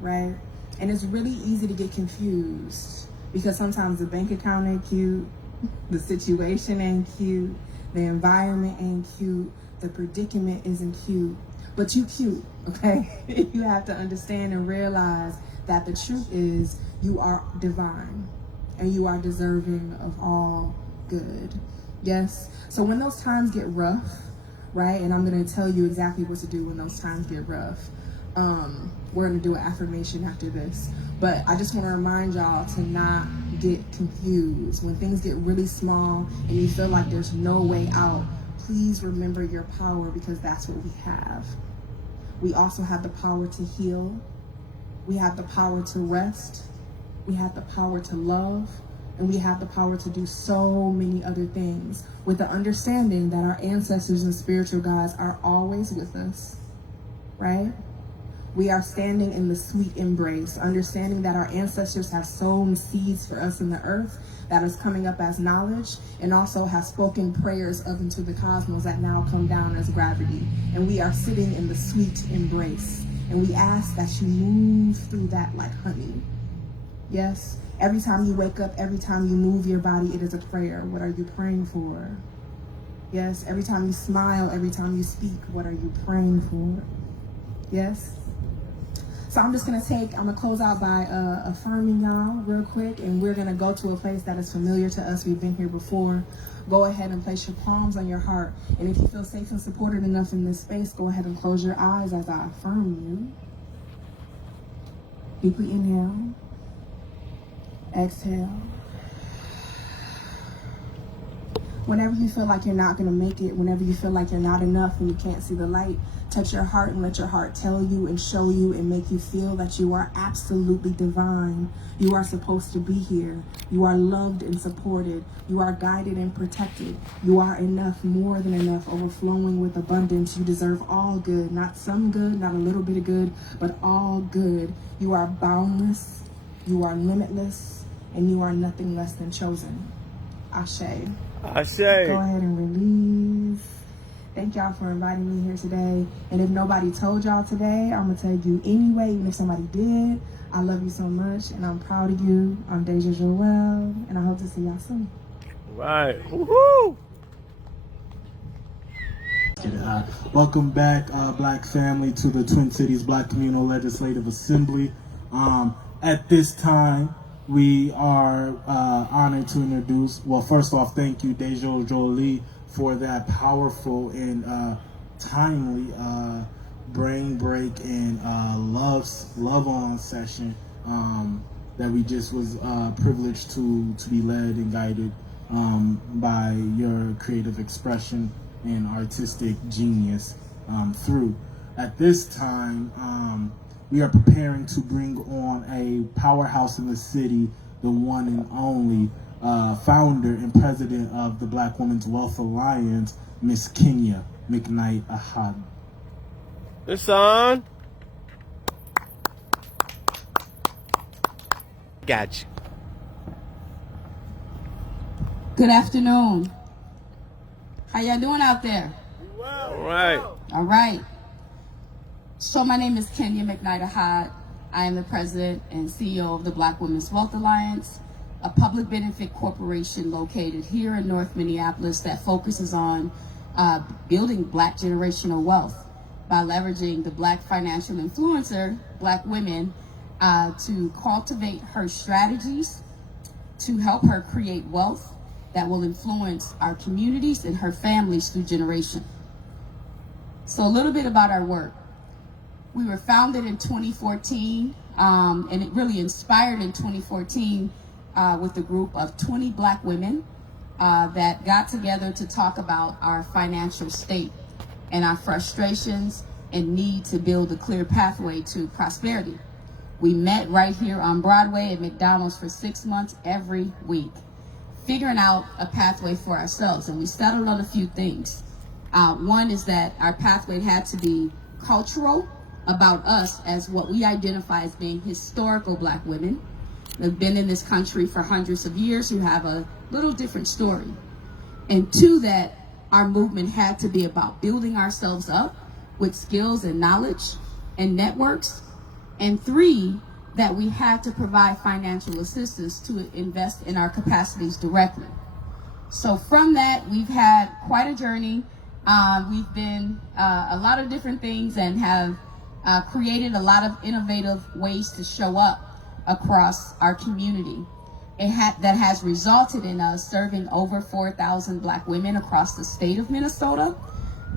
right? And it's really easy to get confused because sometimes the bank account ain't cute, the situation ain't cute, the environment ain't cute, the predicament isn't cute, but you cute, okay? You have to understand and realize that the truth is you are divine and you are deserving of all good. Yes? So when those times get rough, right? And I'm going to tell you exactly what to do when those times get rough. We're going to do an affirmation after this. But I just want to remind y'all to not get confused. When things get really small and you feel like there's no way out, please remember your power, because that's what we have. We also have the power to heal. We have the power to rest. We have the power to love. And we have the power to do so many other things, with the understanding that our ancestors and spiritual guides are always with us, right? We are standing in the sweet embrace, understanding that our ancestors have sown seeds for us in the earth that is coming up as knowledge, and also have spoken prayers up into the cosmos that now come down as gravity. And we are sitting in the sweet embrace. And we ask that you move through that like honey. Yes? Every time you wake up, every time you move your body, it is a prayer. What are you praying for? Yes? Every time you smile, every time you speak, what are you praying for? Yes? So I'm just going to close out by affirming y'all real quick, and we're going to go to a place that is familiar to us. We've been here before. Go ahead and place your palms on your heart. And if you feel safe and supported enough in this space, go ahead and close your eyes as I affirm you. Deeply inhale. Exhale. Whenever you feel like you're not going to make it, whenever you feel like you're not enough and you can't see the light, touch your heart and let your heart tell you and show you and make you feel that you are absolutely divine. You are supposed to be here. You are loved and supported. You are guided and protected. You are enough, more than enough, overflowing with abundance. You deserve all good, not some good, not a little bit of good, but all good. You are boundless, you are limitless, and you are nothing less than chosen. Ashe. Ashe. Go ahead and release. Thank y'all for inviting me here today. And if nobody told y'all today, I'm going to tell you anyway, even if somebody did. I love you so much, and I'm proud of you. I'm Deja Joelle, and I hope to see y'all soon. Right. Woohoo! Welcome back, Black family, to the Twin Cities Black Communal Legislative Assembly. At this time, we are honored to introduce, well, first off, thank you, Deja Jolie, for that powerful and timely brain break and love on session that we just was privileged to be led and guided by your creative expression and artistic genius through. At this time, we are preparing to bring on a powerhouse in the city, the one and only founder and president of the Black Women's Wealth Alliance, Miss Kenya McKnight Ahad. It's on. Gotcha. Good afternoon. How y'all doing out there? All right. All right. So my name is Kenya McKnight Ahad. I am the president and CEO of the Black Women's Wealth Alliance, a public benefit corporation located here in North Minneapolis that focuses on building Black generational wealth by leveraging the Black financial influencer, Black women, to cultivate her strategies to help her create wealth that will influence our communities and her families through generation. So a little bit about our work. We were founded in 2014, and it really inspired in 2014 with a group of 20 Black women that got together to talk about our financial state and our frustrations and need to build a clear pathway to prosperity. We met right here on Broadway at McDonald's for 6 months every week, figuring out a pathway for ourselves, and we settled on a few things. One is that our pathway had to be cultural, about us as what we identify as being historical Black women that have been in this country for hundreds of years, who have a little different story. And two, that our movement had to be about building ourselves up with skills and knowledge and networks. And three, that we had to provide financial assistance to invest in our capacities directly. So from that, we've had quite a journey. We've been a lot of different things and have created a lot of innovative ways to show up across our community. That has resulted in us serving over 4,000 Black women across the state of Minnesota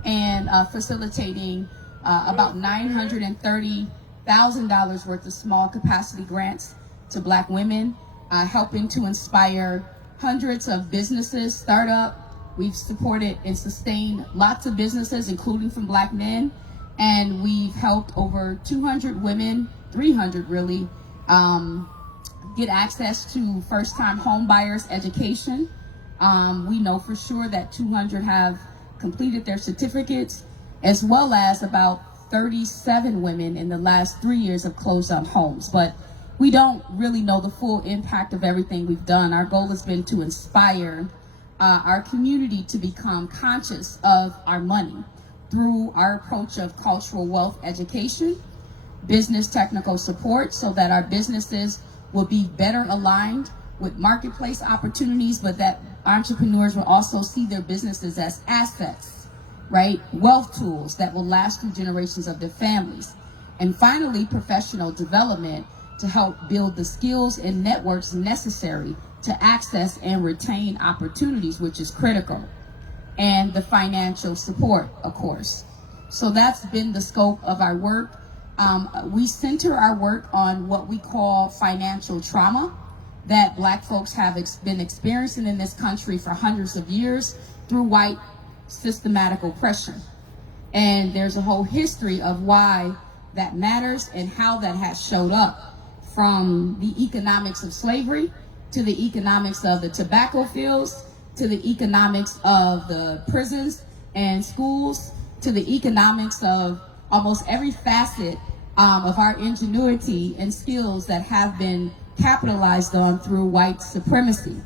and facilitating about $930,000 worth of small capacity grants to Black women, helping to inspire hundreds of businesses, startup. We've supported and sustained lots of businesses, including from Black men, and we've helped over 200 women, 300 really, get access to first-time home buyers education. We know for sure that 200 have completed their certificates, as well as about 37 women in the last 3 years have closed on homes. But we don't really know the full impact of everything we've done. Our goal has been to inspire our community to become conscious of our money through our approach of cultural wealth education, business technical support, so that our businesses will be better aligned with marketplace opportunities, but that entrepreneurs will also see their businesses as assets, right? Wealth tools that will last through generations of their families. And finally, professional development to help build the skills and networks necessary to access and retain opportunities, which is critical. And the financial support, of course. So that's been the scope of our work. We center our work on what we call financial trauma, that Black folks have been experiencing in this country for hundreds of years through white systematic oppression. And there's a whole history of why that matters and how that has showed up, from the economics of slavery to the economics of the tobacco fields to the economics of the prisons and schools to the economics of almost every facet of our ingenuity and skills that have been capitalized on through white supremacy,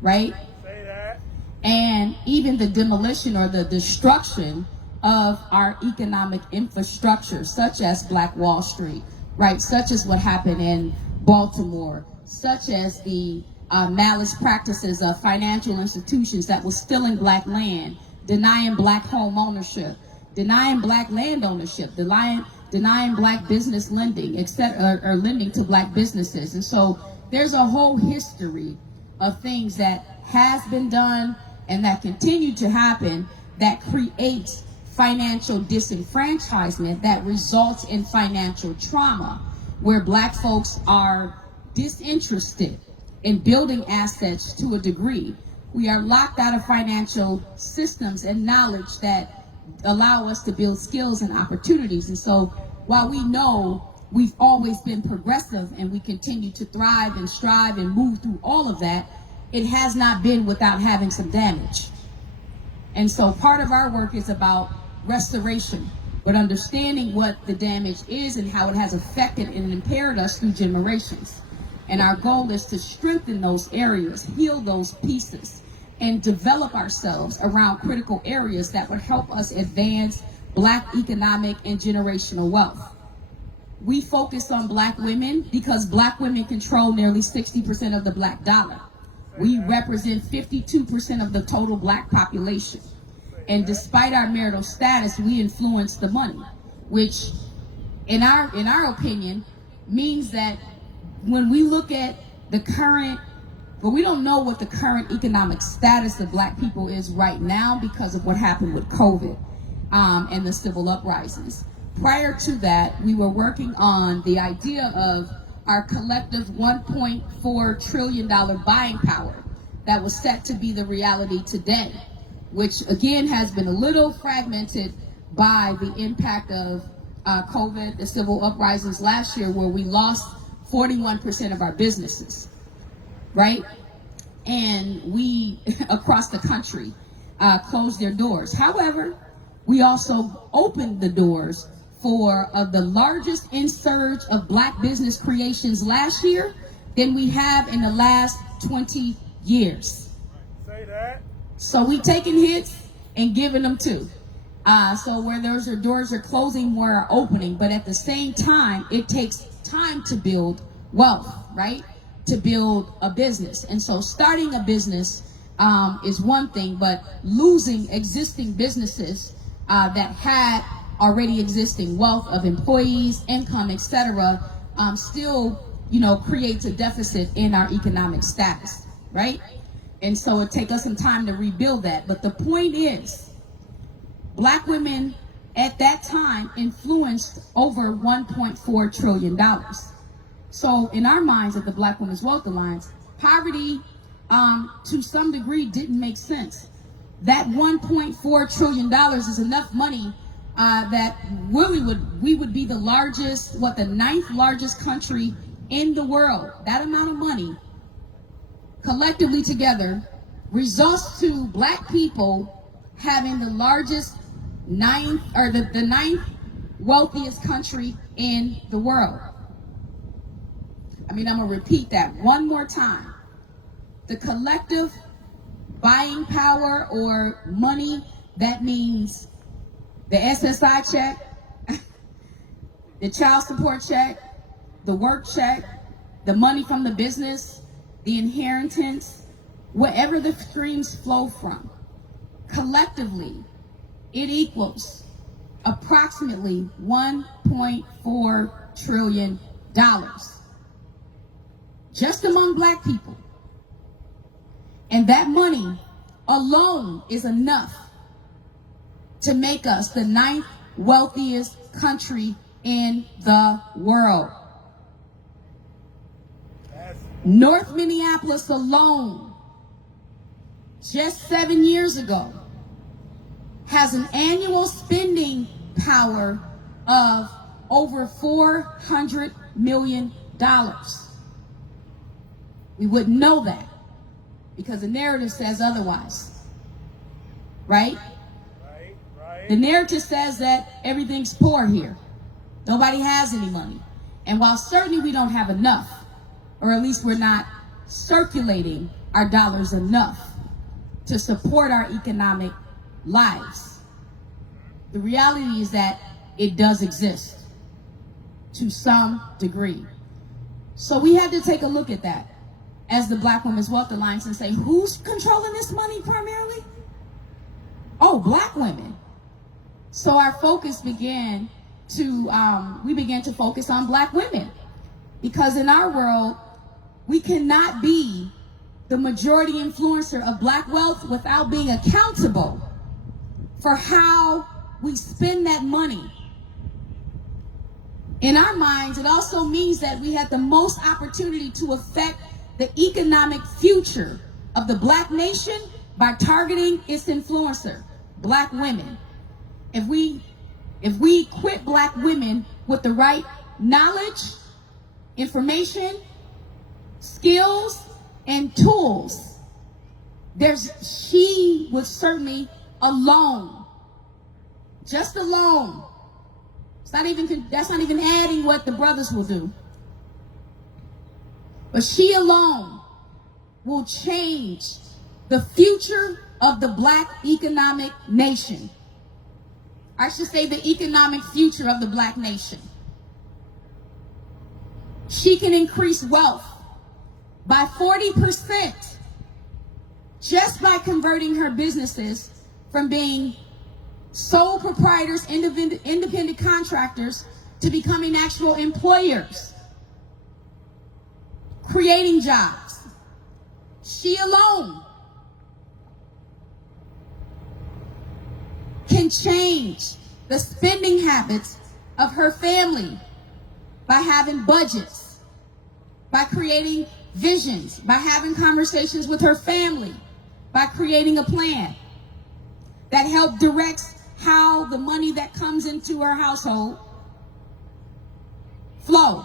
right? Say that. And even the demolition or the destruction of our economic infrastructure, such as Black Wall Street, right? Such as what happened in Baltimore, such as the malice practices of financial institutions that was stealing Black land, denying Black home ownership, denying Black land ownership, denying Black business lending, etc., or lending to Black businesses. And so there's a whole history of things that has been done and that continue to happen that creates financial disenfranchisement that results in financial trauma, where Black folks are disinterested in building assets to a degree. We are locked out of financial systems and knowledge that allow us to build skills and opportunities. And so while we know we've always been progressive and we continue to thrive and strive and move through all of that, it has not been without having some damage. And so part of our work is about restoration, but understanding what the damage is and how it has affected and impaired us through generations. And our goal is to strengthen those areas, heal those pieces, and develop ourselves around critical areas that would help us advance Black economic and generational wealth. We focus on Black women because Black women control nearly 60% of the Black dollar. We represent 52% of the total Black population. And despite our marital status, we influence the money, which in our opinion means that when we look at the current, but we don't know what the current economic status of Black people is right now because of what happened with COVID and the civil uprisings. Prior to that, we were working on the idea of our collective $1.4 trillion buying power that was set to be the reality today, which again has been a little fragmented by the impact of COVID, the civil uprisings last year, where we lost 41% of our businesses, right? And we, across the country, closed their doors. However, we also opened the doors for the largest insurge of Black business creations last year than we have in the last 20 years. Say that. So we taking hits and giving them too. So where those doors are closing, more are opening. But at the same time, it takes time to build wealth, right? To build a business. And so starting a business is one thing, but losing existing businesses that had already existing wealth of employees, income, etc., still, creates a deficit in our economic status, right? And so it takes us some time to rebuild that. But the point is, Black women at that time influenced over $1.4 trillion. So in our minds at the Black Women's Wealth Alliance, poverty to some degree didn't make sense. That $1.4 trillion is enough money that really we would be the largest, the 9th largest country in the world. That amount of money collectively together results to Black people having the largest the 9th wealthiest country in the world. I'm gonna repeat that one more time. The collective buying power or money, that means the SSI check, the child support check, the work check, the money from the business, the inheritance, wherever the streams flow from. Collectively, it equals approximately $1.4 trillion. Just among Black people. And that money alone is enough to make us the 9th wealthiest country in the world. North Minneapolis alone, just 7 years ago, has an annual spending power of over $400 million. We wouldn't know that because the narrative says otherwise, right? The narrative says that everything's poor here. Nobody has any money. And while certainly we don't have enough, or at least we're not circulating our dollars enough to support our economic lives, the reality is that it does exist to some degree. So we had to take a look at that as the Black Women's Wealth Alliance and say, who's controlling this money primarily? Oh, Black women. So our focus began to focus on Black women, because in our world, we cannot be the majority influencer of Black wealth without being accountable for how we spend that money. In our minds, it also means that we had the most opportunity to affect the economic future of the Black nation by targeting its influencer, Black women. If we equip Black women with the right knowledge, information, skills, and tools, she would certainly alone, just alone, that's not even adding what the brothers will do, but she alone will change the future of the Black economic nation. I should say the economic future of the Black nation. She can increase wealth by 40% just by converting her businesses from being sole proprietors, independent contractors, to becoming actual employers, creating jobs. She alone can change the spending habits of her family by having budgets, by creating visions, by having conversations with her family, by creating a plan that helps direct how the money that comes into her household flow.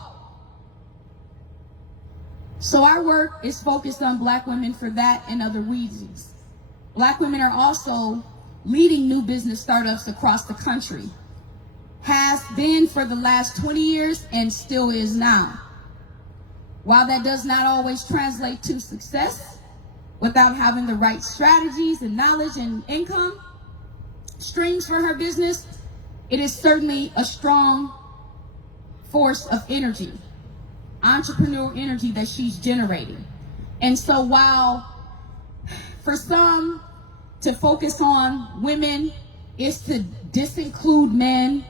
So our work is focused on Black women for that and other reasons. Black women are also leading new business startups across the country, has been for the last 20 years and still is now. While that does not always translate to success without having the right strategies and knowledge and income streams for her business, it is certainly a strong force of energy, entrepreneurial energy that she's generating. And so while for some to focus on women is to disinclude men,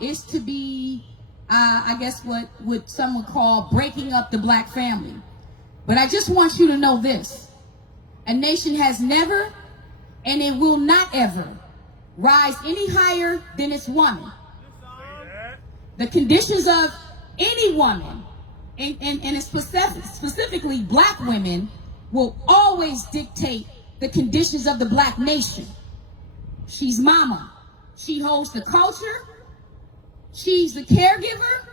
is to be, I guess what some would call breaking up the Black family. But I just want you to know this: a nation has never, and it will not ever, rise any higher than its woman. The conditions of any woman, and specifically Black women, will always dictate the conditions of the Black nation. She's mama. She holds the culture. She's the caregiver.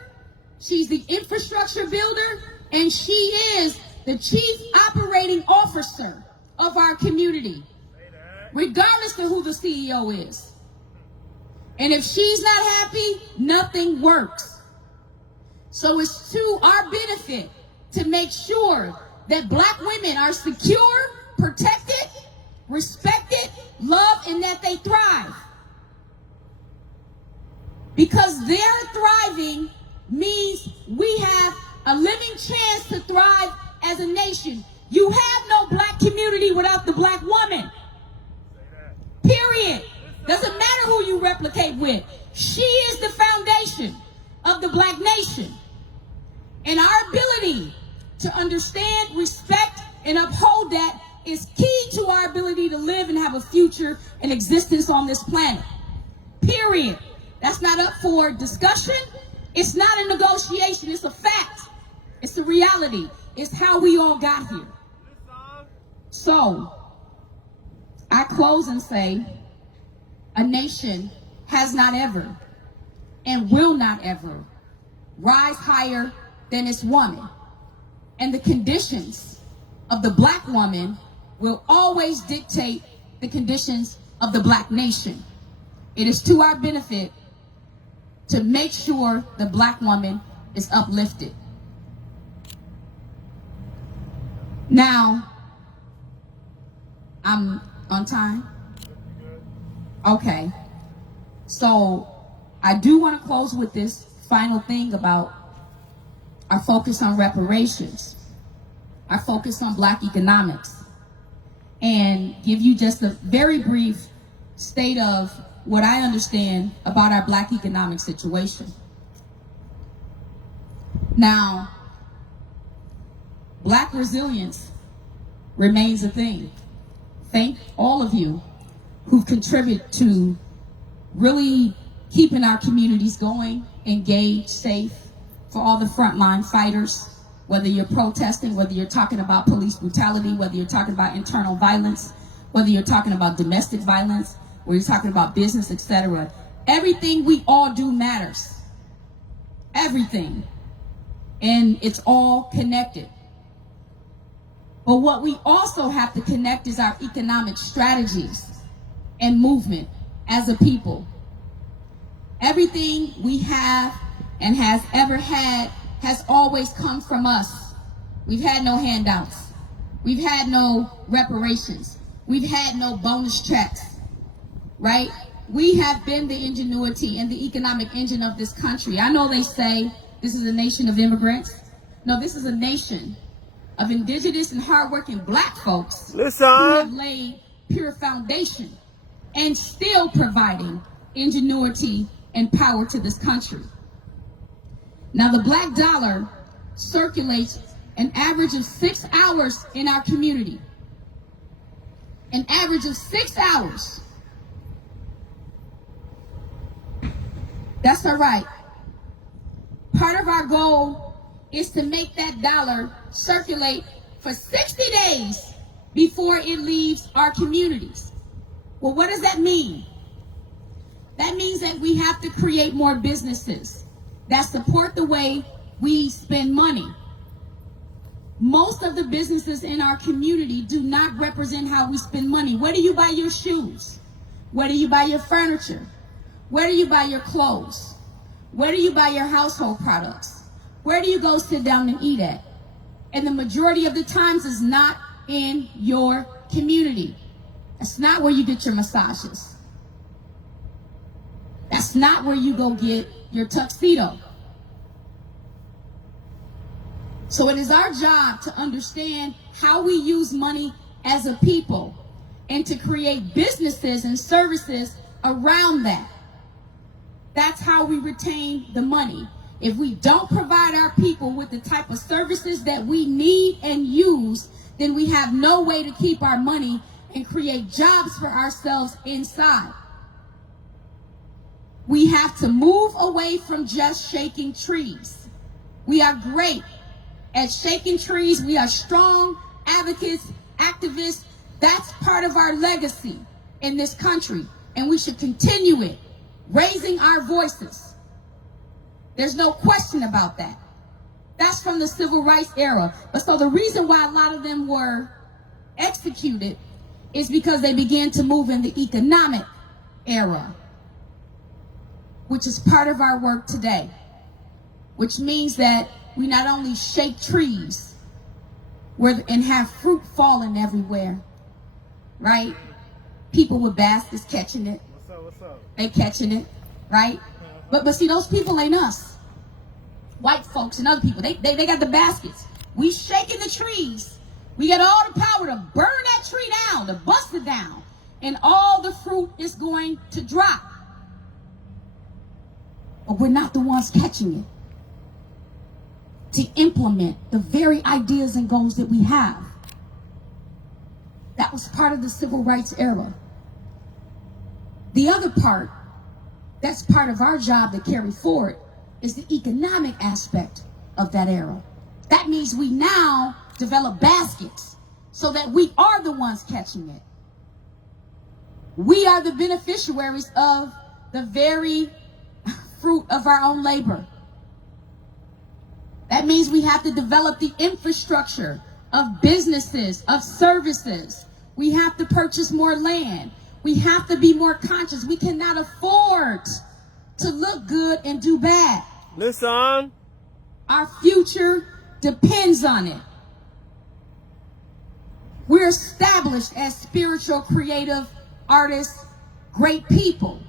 She's the infrastructure builder. And she is the chief operating officer of our community, regardless of who the CEO is. And if she's not happy, nothing works. So it's to our benefit to make sure that Black women are secure, protected, respected, loved, and that they thrive. Because their thriving means we have a living chance to thrive as a nation. You have no Black community without the Black woman. Period. Doesn't matter who you replicate with. She is the foundation of the Black nation. And our ability to understand, respect, and uphold that is key to our ability to live and have a future and existence on this planet. Period. That's not up for discussion. It's not a negotiation. It's a fact. It's a reality. is how we all got here. So, I close and say, a nation has not ever and will not ever rise higher than its woman. And the conditions of the Black woman will always dictate the conditions of the Black nation. It is to our benefit to make sure the Black woman is uplifted. Now, I'm on time? Okay. So, I do want to close with this final thing about our focus on reparations, our focus on Black economics, and give you just a very brief state of what I understand about our Black economic situation. Now, Black resilience remains a thing. Thank all of you who've contributed to really keeping our communities going, engaged, safe, for all the frontline fighters, whether you're protesting, whether you're talking about police brutality, whether you're talking about internal violence, whether you're talking about domestic violence, whether you're talking about business, etc. Everything we all do matters. Everything. And it's all connected. But what we also have to connect is our economic strategies and movement as a people. Everything we have and has ever had has always come from us. We've had no handouts. We've had no reparations. We've had no bonus checks, right? We have been the ingenuity and the economic engine of this country. I know they say this is a nation of immigrants. No, this is a nation of indigenous and hardworking Black folks who have laid pure foundation and still providing ingenuity and power to this country. Now, the Black dollar circulates an average of 6 hours in our community. An average of 6 hours. That's all right. Part of our goal is to make that dollar circulate for 60 days before it leaves our communities. Well, what does that mean? That means that we have to create more businesses that support the way we spend money. Most of the businesses in our community do not represent how we spend money. Where do you buy your shoes? Where do you buy your furniture? Where do you buy your clothes? Where do you buy your household products? Where do you go sit down and eat at? And the majority of the times is not in your community. That's not where you get your massages. That's not where you go get your tuxedo. So it is our job to understand how we use money as a people and to create businesses and services around that. That's how we retain the money. If we don't provide our people with the type of services that we need and use, then we have no way to keep our money and create jobs for ourselves inside. We have to move away from just shaking trees. We are great at shaking trees. We are strong advocates, activists. That's part of our legacy in this country, and we should continue it, raising our voices. There's no question about that. That's from the civil rights era. But so the reason why a lot of them were executed is because they began to move in the economic era, which is part of our work today, which means that we not only shake trees and have fruit falling everywhere, right? People with baskets catching it. What's up? They catching it, right? But see, those people ain't us. White folks and other people, they got the baskets. We shaking the trees. We got all the power to burn that tree down, to bust it down, and all the fruit is going to drop. But we're not the ones catching it to implement the very ideas and goals that we have. That was part of the civil rights era. The other part, that's part of our job to carry forward, is the economic aspect of that era. That means we now develop baskets so that we are the ones catching it. We are the beneficiaries of the very fruit of our own labor. That means we have to develop the infrastructure of businesses, of services. We have to purchase more land. We have to be more conscious. We cannot afford to look good and do bad. Listen. Our future depends on it. We're established as spiritual, creative artists, great people.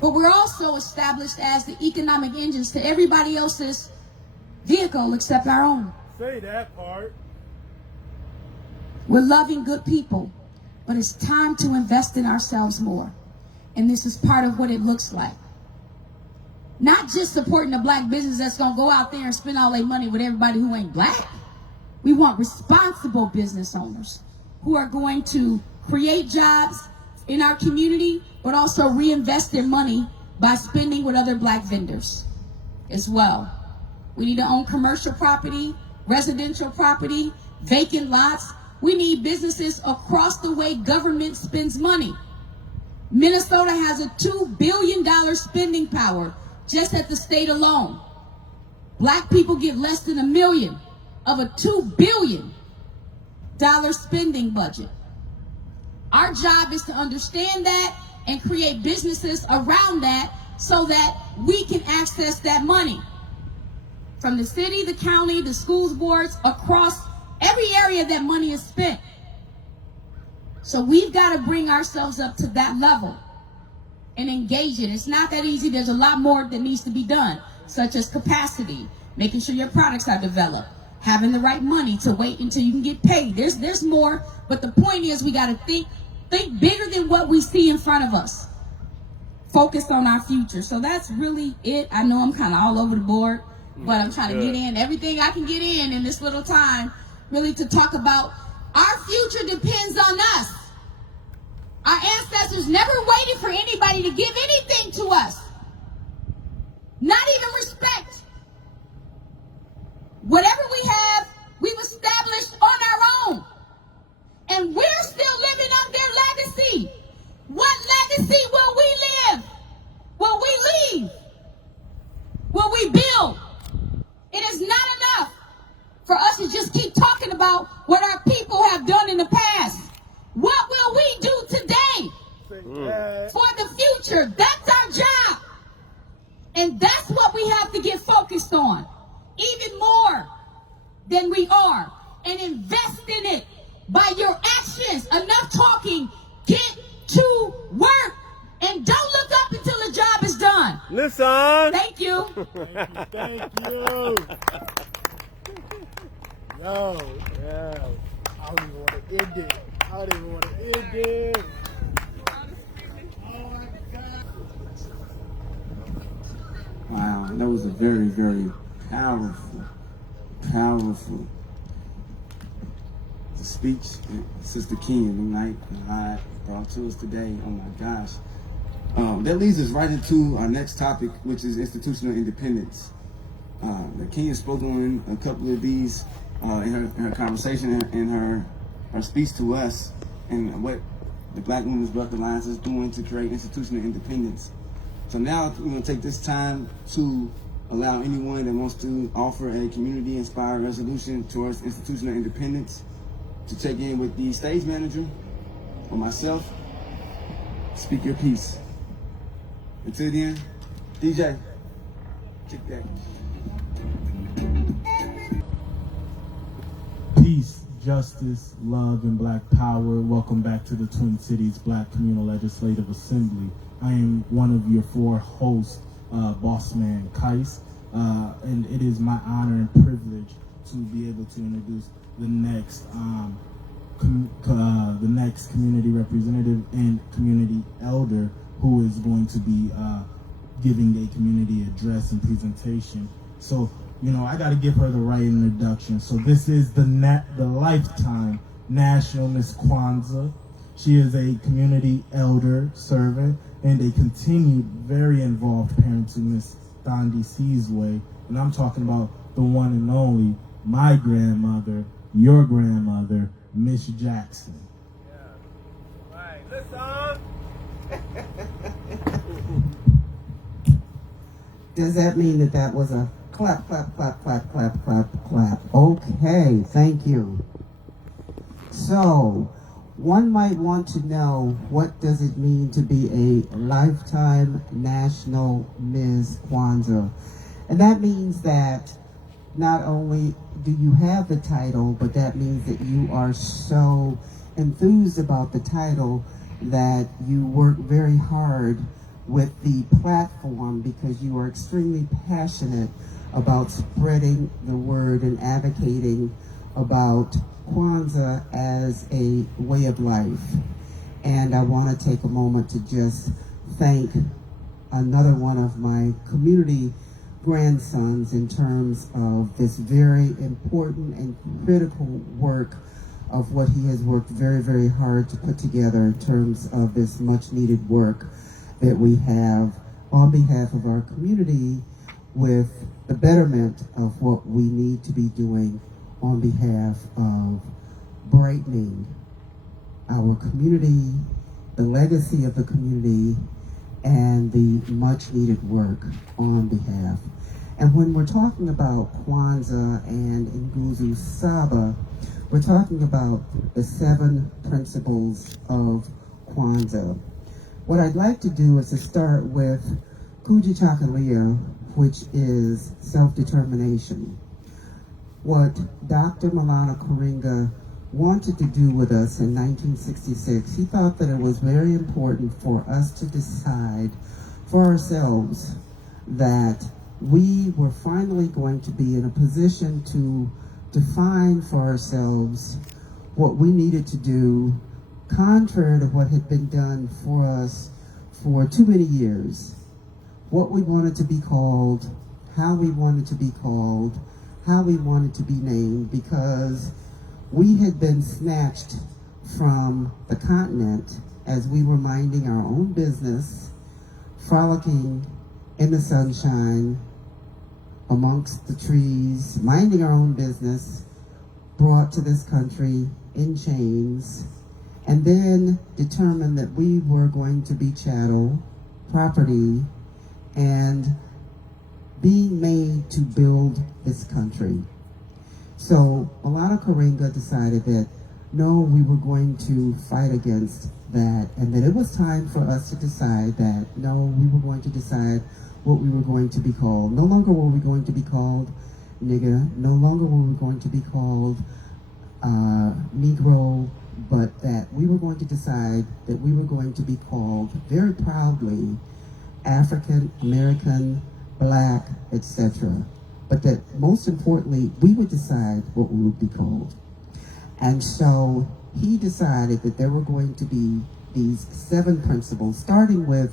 But we're also established as the economic engines to everybody else's vehicle except our own. Say that part. We're loving good people, but it's time to invest in ourselves more. And this is part of what it looks like. Not just supporting a black business that's going to go out there and spend all their money with everybody who ain't black. We want responsible business owners who are going to create jobs in our community, but also reinvest their money by spending with other black vendors as well. We need to own commercial property, residential property, vacant lots. We need businesses across the way government spends money. Minnesota has a $2 billion spending power just at the state alone. Black people get less than $1 million of a $2 billion spending budget. Our job is to understand that and create businesses around that so that we can access that money. From the city, the county, the schools boards, across every area that money is spent. So we've got to bring ourselves up to that level and engage it. It's not that easy. There's a lot more that needs to be done, such as capacity, making sure your products are developed, having the right money to wait until you can get paid. There's more, but the point is we got to think bigger than what we see in front of us. Focus on our future. So that's really it. I know I'm kind of all over the board, but I'm trying to get in everything I can get in this little time, really to talk about our future depends on us. Our ancestors never waited for anybody to give anything to us. Not even respect. Whatever we have, we've established on our own. And we're still living on their legacy. What legacy will we live? Will we leave? Will we build? It is not enough for us to just keep talking about what our people have done in the past. What will we do today for the future? That's our job. And that's what we have to get focused on, even more than we are, and invest in it by your actions. Enough talking. Get to work. And don't look up until the job is done. Listen. Thank you. Thank you. Yo, yeah. I don't even want to end it. Wow, that was a very, very powerful speech Sister Kenya tonight brought to us today. Oh my gosh. That leads us right into our next topic, which is institutional independence. Kenya spoke on a couple of these in her conversation and her speech to us, and what the Black Women's Wealth Alliance is doing to create institutional independence. So now we're going to take this time to allow anyone that wants to offer a community-inspired resolution towards institutional independence to check in with the stage manager or myself. Speak your piece. Until then, DJ, kick that. Peace, justice, love, and black power. Welcome back to the Twin Cities Black Communal Legislative Assembly. I am one of your 4 hosts, Bossman Kais, and it is my honor and privilege to be able to introduce the next community representative and community elder who is going to be giving a community address and presentation. So, I got to give her the right introduction. So this is the lifetime National Miss Kwanzaa. She is a community elder, servant, and a continued very involved parent to Miss Thandi Seasway And I'm talking about the one and only, my grandmother, your grandmother, Miss Jackson. Yeah. Right. Listen. Does that mean that that was a clap, clap, clap, clap, clap, clap, clap? Okay, thank you. So, one might want to know, what does it mean to be a lifetime national Ms. Kwanzaa? And that means that not only do you have the title, but that means that you are so enthused about the title that you work very hard with the platform, because you are extremely passionate about spreading the word and advocating about Kwanzaa as a way of life. And I want to take a moment to just thank another one of my community grandsons in terms of this very important and critical work of what he has worked very, very hard to put together in terms of this much needed work that we have on behalf of our community with the betterment of what we need to be doing on behalf of brightening our community, the legacy of the community, and the much needed work on behalf. And when we're talking about Kwanzaa and Nguzo Saba, we're talking about the 7 principles of Kwanzaa. What I'd like to do is to start with Kujitalia, which is self-determination. What Dr. Malana Karinga wanted to do with us in 1966, he thought that it was very important for us to decide for ourselves that we were finally going to be in a position to define for ourselves what we needed to do, contrary to what had been done for us for too many years. What we wanted to be called, how we wanted to be called, how we wanted to be named, because we had been snatched from the continent as we were minding our own business, frolicking in the sunshine, amongst the trees, minding our own business, brought to this country in chains, and then determined that we were going to be chattel, property, and being made to build this country. So Malana Karinga decided that no, we were going to fight against that, and that it was time for us to decide that no, we were going to decide what we were going to be called. No longer were we going to be called nigger, no longer were we going to be called Negro, but that we were going to decide that we were going to be called very proudly African, American, Black, etc. But that most importantly, we would decide what we would be called. And so he decided that there were going to be these 7 principles, starting with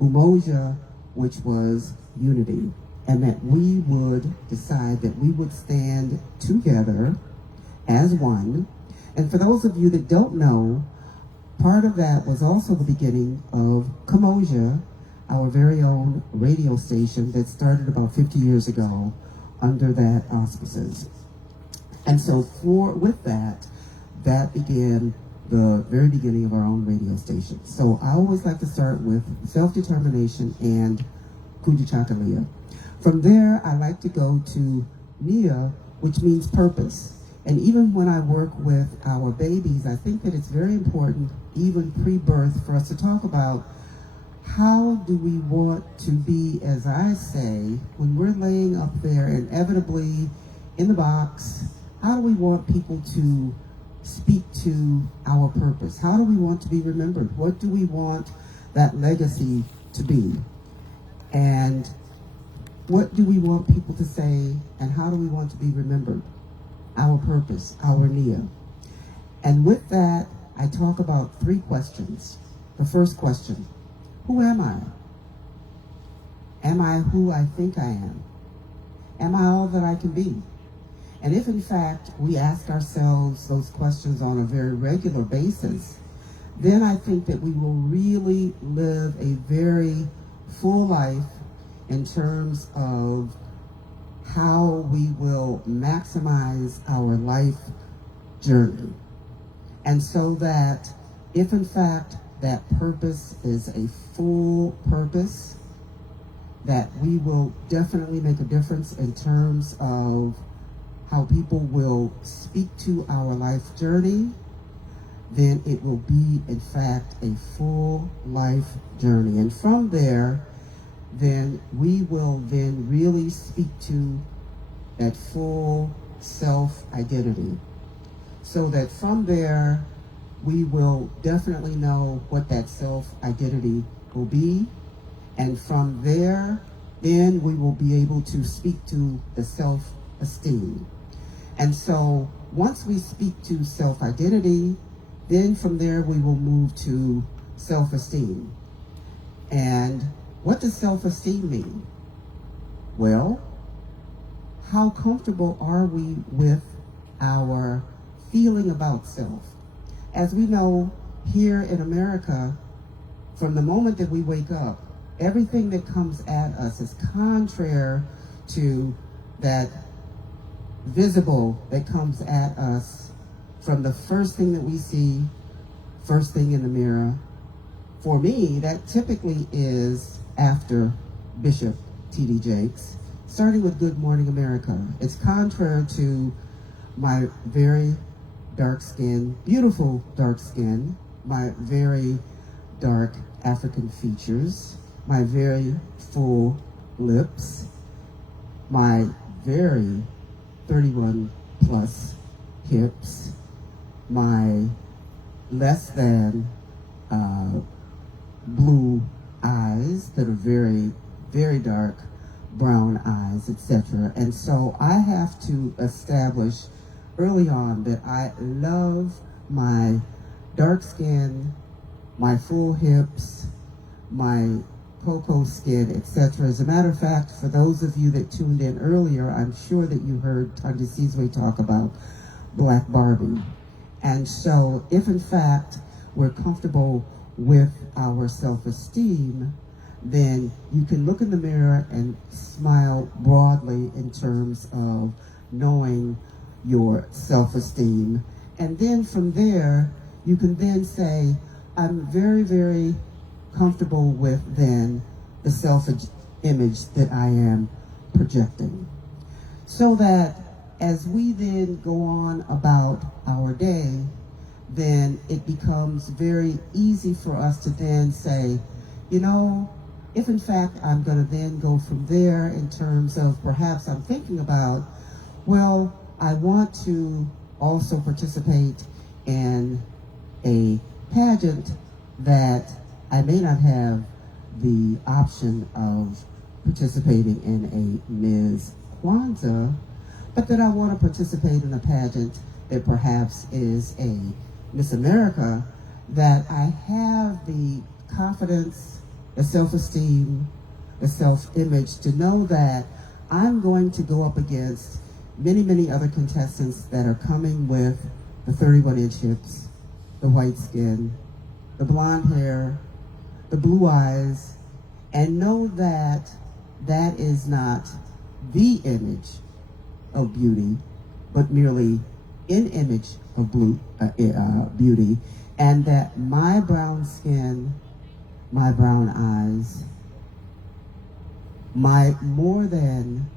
Umoja, which was unity, and that we would decide that we would stand together as one. And for those of you that don't know, part of that was also the beginning of Kamoja, our very own radio station that started about 50 years ago under that auspices. And so with that began the very beginning of our own radio station. So I always like to start with self-determination and Kujitalia. From there, I like to go to Nia, which means purpose. And even when I work with our babies, I think that it's very important, even pre-birth, for us to talk about how do we want to be, as I say, when we're laying up there inevitably in the box, how do we want people to speak to our purpose? How do we want to be remembered? What do we want that legacy to be? And what do we want people to say, and how do we want to be remembered? Our purpose, our Nia. And with that, I talk about 3 questions. The first question, who am I? Am I who I think I am? Am I all that I can be? And if in fact we ask ourselves those questions on a very regular basis, then I think that we will really live a very full life in terms of how we will maximize our life journey. And so that if in fact that purpose is a full purpose, that we will definitely make a difference in terms of how people will speak to our life journey, then it will be in fact a full life journey. And from there, then we will then really speak to that full self-identity. So that from there, we will definitely know what that self-identity will be. And from there, then we will be able to speak to the self-esteem. And so once we speak to self-identity, then from there we will move to self-esteem. And what does self-esteem mean? Well, how comfortable are we with our feeling about self? As we know, here in America, from the moment that we wake up, everything that comes at us is contrary to that visible that comes at us from the first thing that we see, first thing in the mirror. For me, that typically is after Bishop T.D. Jakes, starting with Good Morning America. It's contrary to my very dark skin, beautiful dark skin, my very dark African features, my very full lips, my very 31 plus hips, my less than blue eyes that are very, very dark brown eyes, etc. And so I have to establish early on that I love my dark skin, my full hips, my cocoa skin, etc. As a matter of fact, for those of you that tuned in earlier, I'm sure that you heard Tanja Sizwe talk about Black Barbie. And so if in fact we're comfortable with our self-esteem, then you can look in the mirror and smile broadly in terms of knowing your self-esteem. And then from there, you can then say, I'm very, very comfortable with then the self-image that I am projecting. So that as we then go on about our day, then it becomes very easy for us to then say, you know, if in fact I'm going to then go from there in terms of perhaps I'm thinking about, well, I want to also participate in a pageant that I may not have the option of participating in a Ms. Kwanzaa, but that I want to participate in a pageant that perhaps is a Miss America, that I have the confidence, the self-esteem, the self-image to know that I'm going to go up against many, many other contestants that are coming with the 31-inch hips, the white skin, the blonde hair, the blue eyes, and know that that is not the image of beauty, but merely an image of beauty, and that my brown skin, my brown eyes, my more than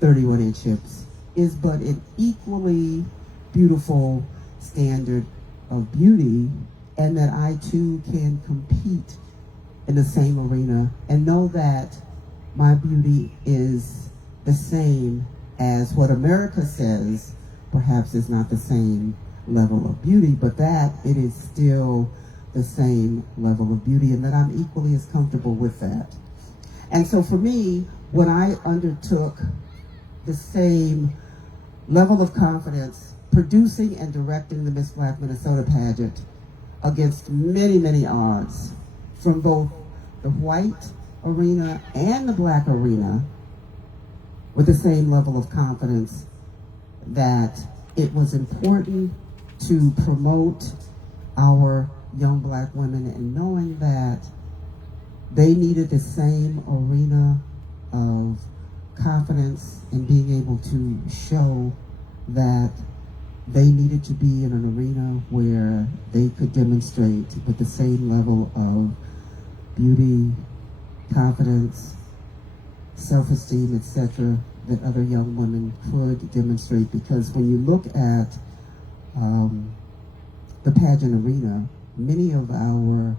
31-inch hips is but an equally beautiful standard of beauty, and that I too can compete in the same arena and know that my beauty is the same as what America says perhaps is not the same level of beauty, but that it is still the same level of beauty, and that I'm equally as comfortable with that. And so for me, when I undertook the same level of confidence producing and directing the Miss Black Minnesota pageant against many, many odds from both the white arena and the black arena, with the same level of confidence that it was important to promote our young black women, and knowing that they needed the same arena of confidence in being able to show that they needed to be in an arena where they could demonstrate with the same level of beauty, confidence, self-esteem, etc., that other young women could demonstrate. Because when you look at the pageant arena, many of our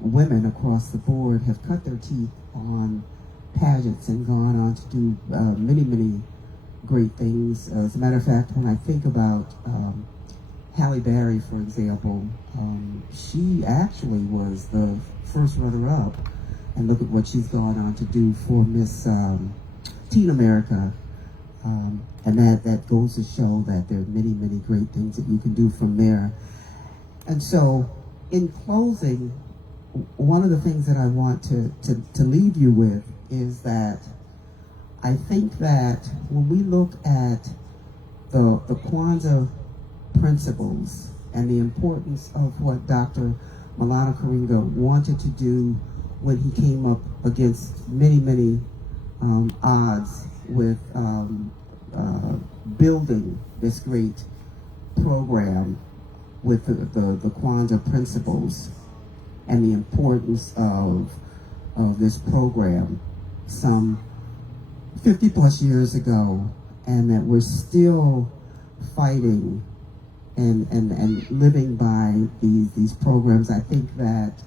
women across the board have cut their teeth on pageants and gone on to do many, many great things. As a matter of fact, when I think about Halle Berry, for example, she actually was the first runner-up, and look at what she's gone on to do for Miss Teen America. And that goes to show that there are many, many great things that you can do from there. And so, in closing, one of the things that I want to leave you with is that I think that when we look at the Kwanzaa principles and the importance of what Dr. Malana Karinga wanted to do when he came up against many, many odds with building this great program with the Kwanzaa principles and the importance of this program some 50 plus years ago, and that we're still fighting and living by these programs. I think that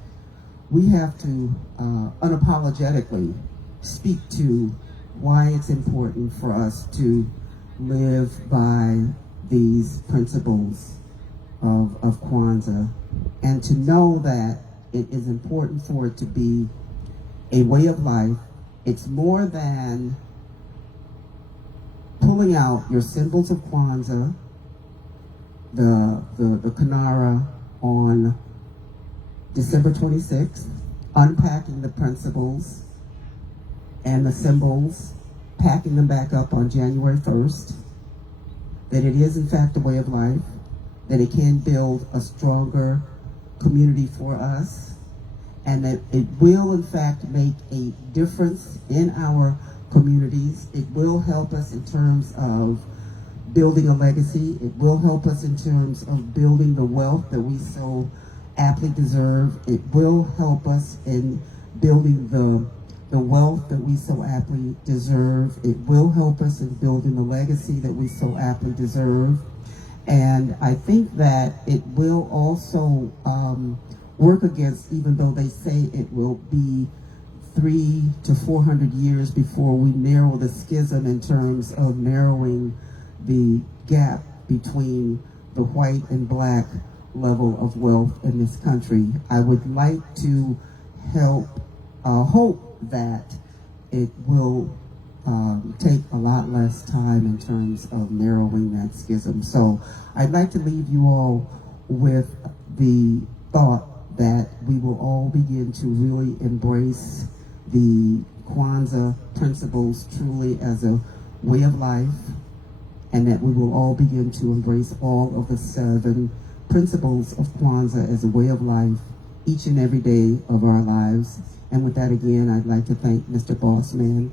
we have to unapologetically speak to why it's important for us to live by these principles of Kwanzaa, and to know that it is important for it to be a way of life. It's more than pulling out your symbols of Kwanzaa, the Kinara on December 26th, unpacking the principles and the symbols, packing them back up on January 1st, that it is in fact a way of life, that it can build a stronger community for us, and that it will in fact make a difference in our communities. It will help us in terms of building a legacy. It will help us in terms of building the wealth that we so aptly deserve. It will help us in building the wealth that we so aptly deserve. It will help us in building the legacy that we so aptly deserve. And I think that it will also work against, even though they say it will be 300 to 400 years before we narrow the schism in terms of narrowing the gap between the white and black level of wealth in this country. I would like to hope that it will take a lot less time in terms of narrowing that schism. So I'd like to leave you all with the thought that we will all begin to really embrace the Kwanzaa principles truly as a way of life, and that we will all begin to embrace all of the 7 principles of Kwanzaa as a way of life each and every day of our lives. And with that, again, I'd like to thank Mr. Bossman,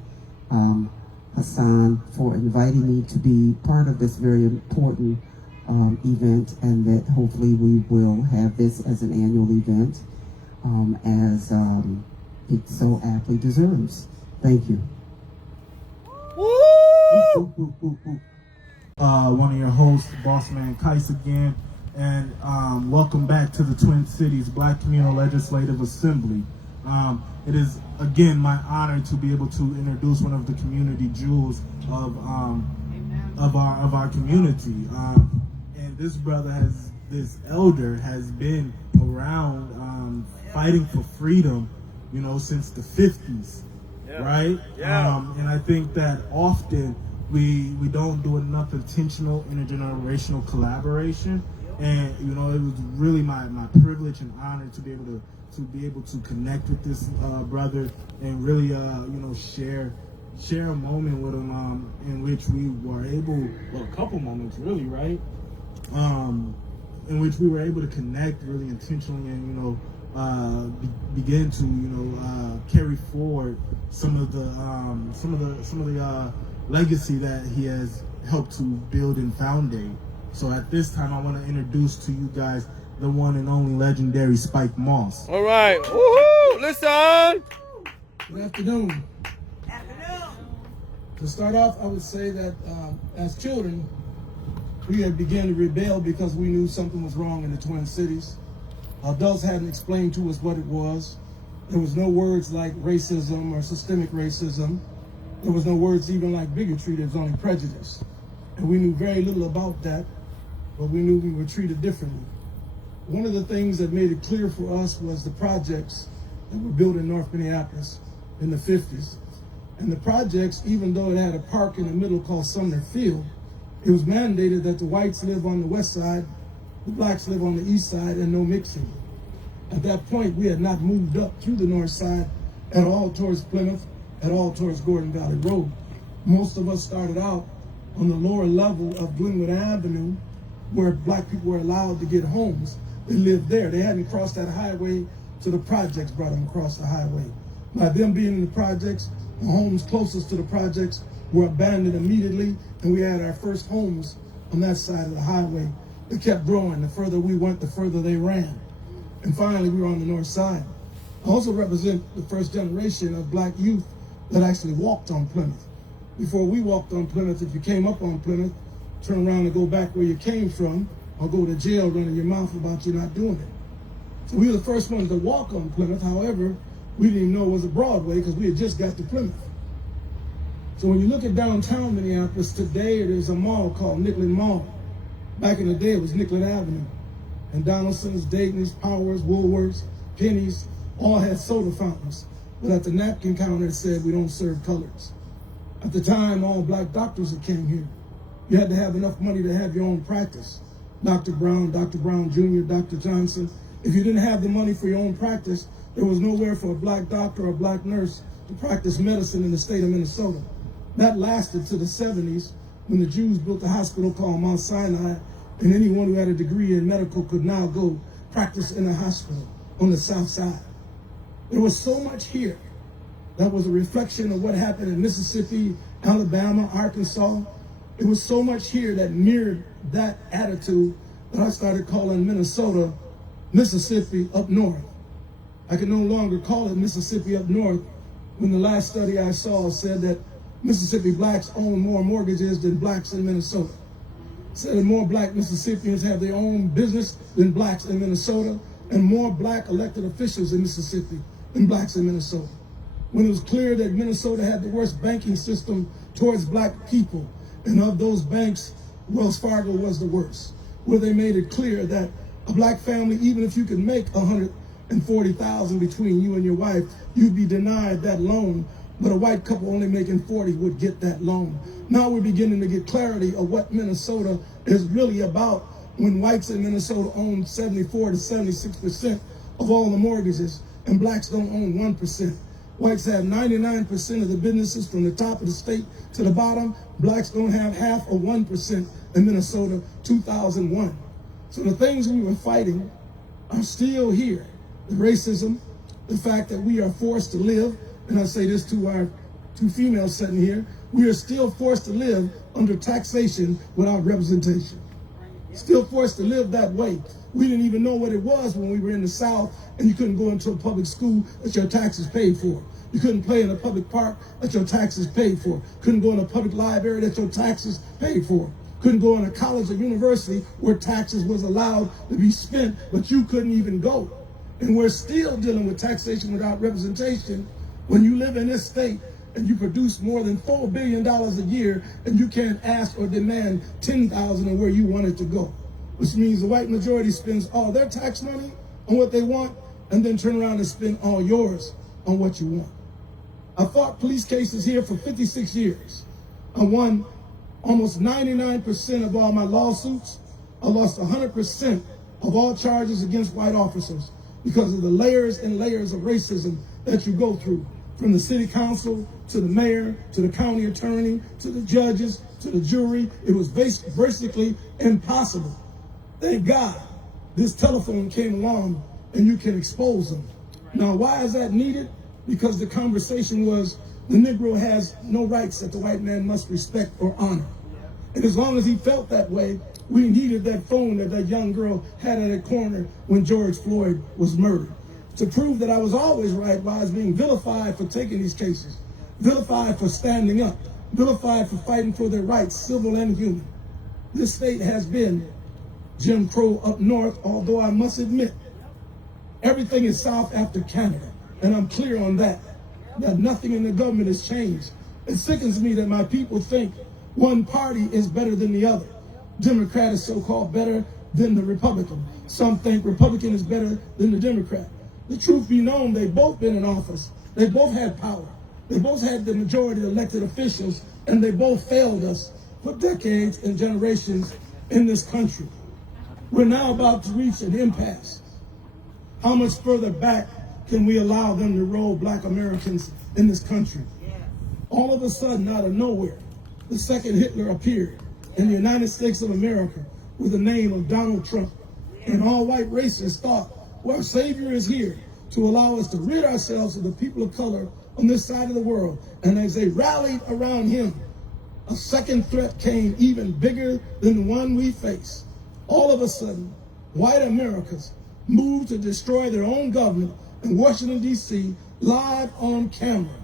Hassan, for inviting me to be part of this very important event, and that hopefully we will have this as an annual event as it so aptly deserves. Thank you. One of your hosts, Bossman Kais again, and welcome back to the Twin Cities Black Communal Legislative Assembly. It is again my honor to be able to introduce one of the community jewels of our community. And this brother this elder has been around fighting for freedom, you know, since the 50s, right? Yeah. And I think that often we don't do enough intentional intergenerational collaboration. And you know, it was really my privilege and honor to be able to connect with this brother and really you know, share a moment with him in which we were able, well, a couple moments really, right? In which we were able to connect really intentionally and, you know, begin to carry forward some of the legacy that he has helped to build and foundate. So at this time, I want to introduce to you guys the one and only legendary Spike Moss. All right, woohoo! Listen. Good afternoon. To start off, I would say that as children, we had begun to rebel because we knew something was wrong in the Twin Cities. Adults hadn't explained to us what it was. There was no words like racism or systemic racism. There was no words even like bigotry. There was only prejudice. And we knew very little about that, but we knew we were treated differently. One of the things that made it clear for us was the projects that were built in North Minneapolis in the 50s. And the projects, even though it had a park in the middle called Sumner Field, it was mandated that the whites live on the west side, the blacks live on the east side, and no mixing. At that point, we had not moved up through the north side at all towards Plymouth, at all towards Gordon Valley Road. Most of us started out on the lower level of Glenwood Avenue, where black people were allowed to get homes. They lived there. They hadn't crossed that highway, so the projects brought them across the highway. By them being in the projects, the homes closest to the projects were abandoned immediately, and we had our first homes on that side of the highway. They kept growing. The further we went, the further they ran. And finally, we were on the north side. I also represent the first generation of black youth that actually walked on Plymouth. Before we walked on Plymouth, if you came up on Plymouth, turn around and go back where you came from, or go to jail running your mouth about you not doing it. So we were the first ones to walk on Plymouth. However, we didn't even know it was a Broadway because we had just got to Plymouth. So when you look at downtown Minneapolis, today there's a mall called Nicollet Mall. Back in the day, it was Nicollet Avenue. And Donaldson's, Dayton's, Powers, Woolworths, Penny's, all had soda fountains. But at the napkin counter, it said, we don't serve colors. At the time, all black doctors that came here, you had to have enough money to have your own practice. Dr. Brown Jr., Dr. Johnson. If you didn't have the money for your own practice, there was nowhere for a black doctor or a black nurse to practice medicine in the state of Minnesota. That lasted to the 70s when the Jews built a hospital called Mount Sinai, and anyone who had a degree in medical could now go practice in a hospital on the south side. There was so much here that was a reflection of what happened in Mississippi, Alabama, Arkansas. It was so much here that mirrored that attitude that I started calling Minnesota Mississippi up north. I could no longer call it Mississippi up north when the last study I saw said that Mississippi blacks own more mortgages than blacks in Minnesota. It said that more black Mississippians have their own business than blacks in Minnesota, and more black elected officials in Mississippi than blacks in Minnesota. When it was clear that Minnesota had the worst banking system towards black people, and of those banks, Wells Fargo was the worst, where they made it clear that a black family, even if you could make $140,000 between you and your wife, you'd be denied that loan, but a white couple only making 40 would get that loan. Now we're beginning to get clarity of what Minnesota is really about when whites in Minnesota own 74 to 76% of all the mortgages, and blacks don't own 1%. Whites have 99% of the businesses from the top of the state to the bottom. Blacks don't have half of 1% in Minnesota, 2001. So the things we were fighting are still here. The racism, the fact that we are forced to live, and I say this to our two females sitting here, we are still forced to live under taxation without representation. Still forced to live that way. We didn't even know what it was when we were in the South, and you couldn't go into a public school that your taxes paid for. You couldn't play in a public park that your taxes paid for. Couldn't go in a public library that your taxes paid for. Couldn't go in a college or university where taxes was allowed to be spent, but you couldn't even go. And we're still dealing with taxation without representation when you live in this state and you produce more than $4 billion a year and you can't ask or demand $10,000 on where you want it to go. Which means the white majority spends all their tax money on what they want and then turn around and spend all yours on what you want. I fought police cases here for 56 years. I won almost 99% of all my lawsuits. I lost 100% of all charges against white officers because of the layers and layers of racism that you go through, from the city council to the mayor, to the county attorney, to the judges, to the jury. It was basically impossible. Thank God this telephone came along and you can expose them. Now, why is that needed? Because the conversation was the Negro has no rights that the white man must respect or honor. And as long as he felt that way, we needed that phone that that young girl had at a corner when George Floyd was murdered, to prove that I was always right while I was being vilified for taking these cases, vilified for standing up, vilified for fighting for their rights, civil and human. This state has been Jim Crow up north, although I must admit, everything is south after Canada, and I'm clear on that, that nothing in the government has changed. It sickens me that my people think one party is better than the other. Democrat is so-called better than the Republican. Some think Republican is better than the Democrat. The truth be known, they've both been in office. They both had power. They both had the majority of elected officials, and they both failed us for decades and generations in this country. We're now about to reach an impasse. How much further back can we allow them to roll Black Americans in this country? All of a sudden, out of nowhere, the second Hitler appeared in the United States of America with the name of Donald Trump. And all white racists thought, well, our savior is here to allow us to rid ourselves of the people of color on this side of the world. And as they rallied around him, a second threat came even bigger than the one we face. All of a sudden, white Americans moved to destroy their own government in Washington, D.C., live on camera.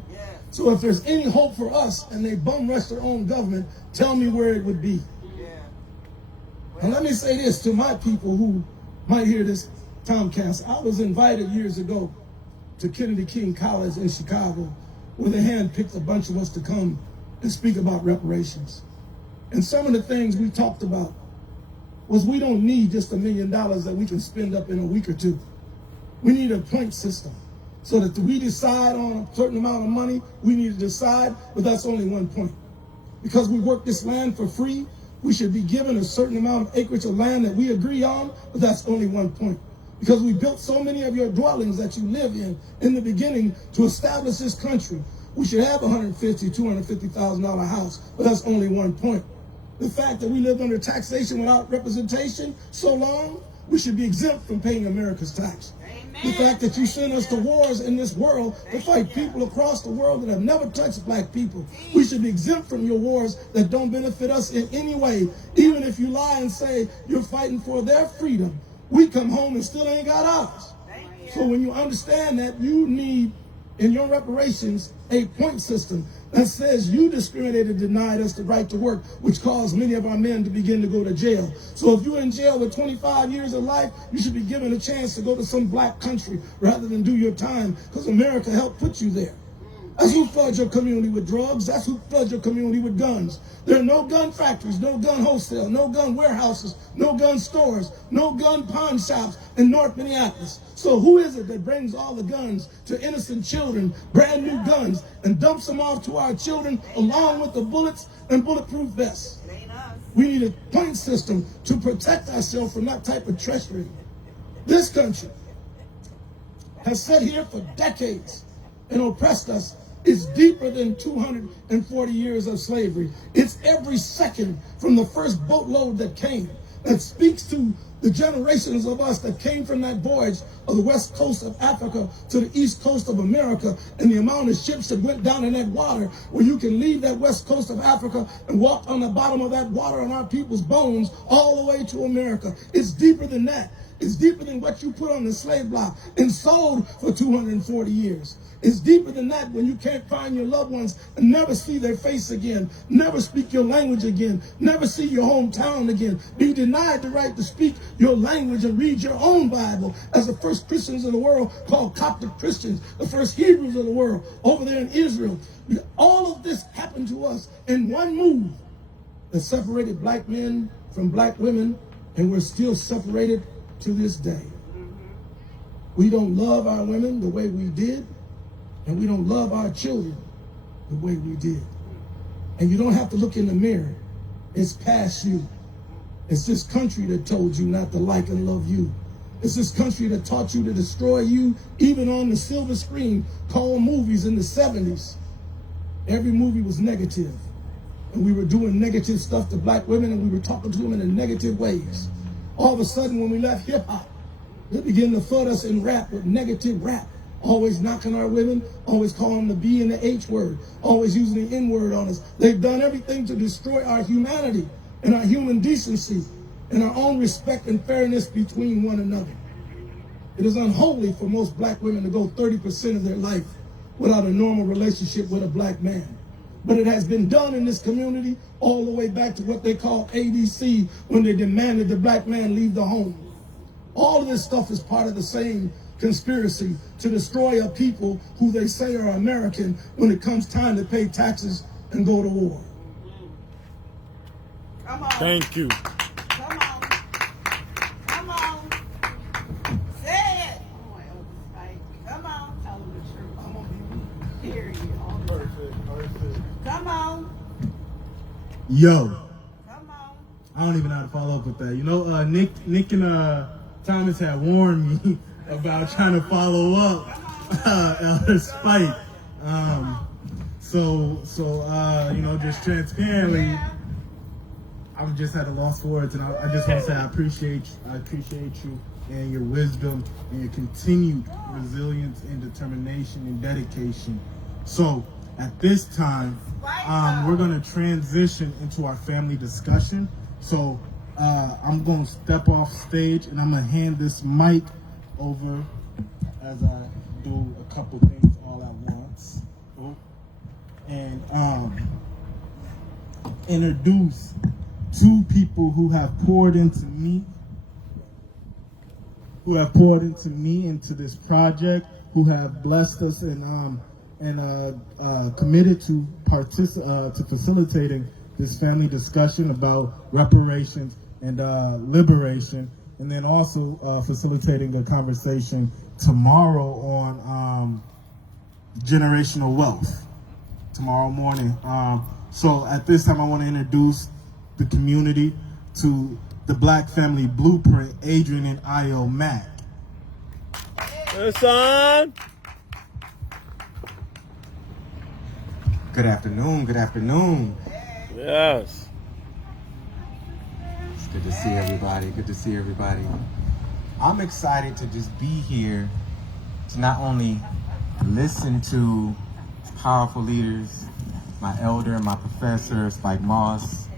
So if there's any hope for us and they bum rush their own government, tell me where it would be. And let me say this to my people who might hear this Tomcast. I was invited years ago to Kennedy King College in Chicago, where they handpicked a bunch of us to come and speak about reparations. And some of the things we talked about was we don't need just $1 million that we can spend up in a week or two. We need a point system so that we decide on a certain amount of money, we need to decide, but that's only one point. Because we work this land for free, we should be given a certain amount of acreage of land that we agree on, but that's only one point. Because we built so many of your dwellings that you live in the beginning to establish this country. We should have a $150,000, $250,000 house, but that's only one point. The fact that we lived under taxation without representation so long, we should be exempt from paying America's tax. The fact that you send us to wars in this world to fight people across the world that have never touched black people, we should be exempt from your wars that don't benefit us in any way. Even if you lie and say you're fighting for their freedom, we come home and still ain't got ours. So when you understand that, you need in your reparations a point system that says you discriminated, denied us the right to work, which caused many of our men to begin to go to jail. So if you're in jail with 25 years of life, you should be given a chance to go to some black country rather than do your time, because America helped put you there. That's who floods your community with drugs. That's who floods your community with guns. There are no gun factories, no gun wholesale, no gun warehouses, no gun stores, no gun pawn shops in North Minneapolis. So who is it that brings all the guns to innocent children, brand new guns, and dumps them off to our children along with the bullets and bulletproof vests? We need a point system to protect ourselves from that type of treachery. This country has sat here for decades and oppressed us. It's deeper than 240 years of slavery. It's every second from the first boatload that came that speaks to the generations of us that came from that voyage of the west coast of Africa to the east coast of America, and the amount of ships that went down in that water where you can leave that west coast of Africa and walk on the bottom of that water on our people's bones all the way to America. It's deeper than that. It's deeper than what you put on the slave block and sold for 240 years. It's deeper than that when you can't find your loved ones and never see their face again, never speak your language again, never see your hometown again, be denied the right to speak your language and read your own Bible as the first Christians in the world called Coptic Christians, the first Hebrews of the world over there in Israel. All of this happened to us in one move that separated black men from black women, and we're still separated to this day. We don't love our women the way we did, and we don't love our children the way we did. And you don't have to look in the mirror. It's past you. It's this country that told you not to like and love you. It's this country that taught you to destroy you, even on the silver screen called movies in the 70s. Every movie was negative. And we were doing negative stuff to black women, and we were talking to them in negative ways. All of a sudden, when we left hip-hop, They begin to flood us in rap with negative rap, always knocking our women, always calling the B and the H word, always using the N word on us. They've done everything to destroy our humanity and our human decency and our own respect and fairness between one another. It is unholy for most black women to go 30% of their life without a normal relationship with a black man. But it has been done in this community all the way back to what they call ABC, when they demanded the black man leave the home. All of this stuff is part of the same conspiracy to destroy a people who they say are American when it comes time to pay taxes and go to war. Come on. Thank you. Come on. Come on. Say it. Come on. Tell them the truth. I'm gonna be period. Perfect. Come on. Yo. Come on. I don't even know how to follow up with that. You know, Nick and Thomas had warned me about trying to follow up Elder Spike. So you know, just transparently, I'm just at a loss for words, and I just want to say I appreciate you and your wisdom and your continued resilience and determination and dedication. So at this time, we're going to transition into our family discussion. So I'm going to step off stage and I'm going to hand this mic over as I do a couple things all at once. And introduce two people who have poured into me, into this project, who have blessed us and committed to facilitating this family discussion about reparations and liberation, and then also facilitating a conversation tomorrow on generational wealth, tomorrow morning. So at this time, I want to introduce the community to the Black Family Blueprint, Adrian and Io Mack. Yes, son. Good afternoon, good afternoon. Yes. It's good to see everybody, good to see everybody. I'm excited to just be here to not only listen to powerful leaders, my elder, my professor, Spike Moss,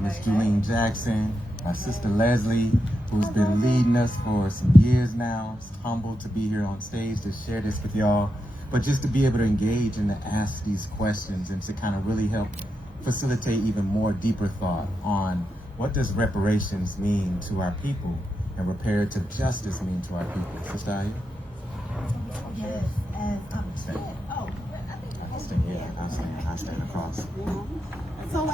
Miss Julene Jackson, my sister Leslie, who's been leading us for some years now. It's humbled to be here on stage to share this with y'all, but just to be able to engage and to ask these questions and to kind of really help facilitate even more deeper thought on what does reparations mean to our people and reparative justice mean to our people. Sister Aya? Yes, I'll stand across. So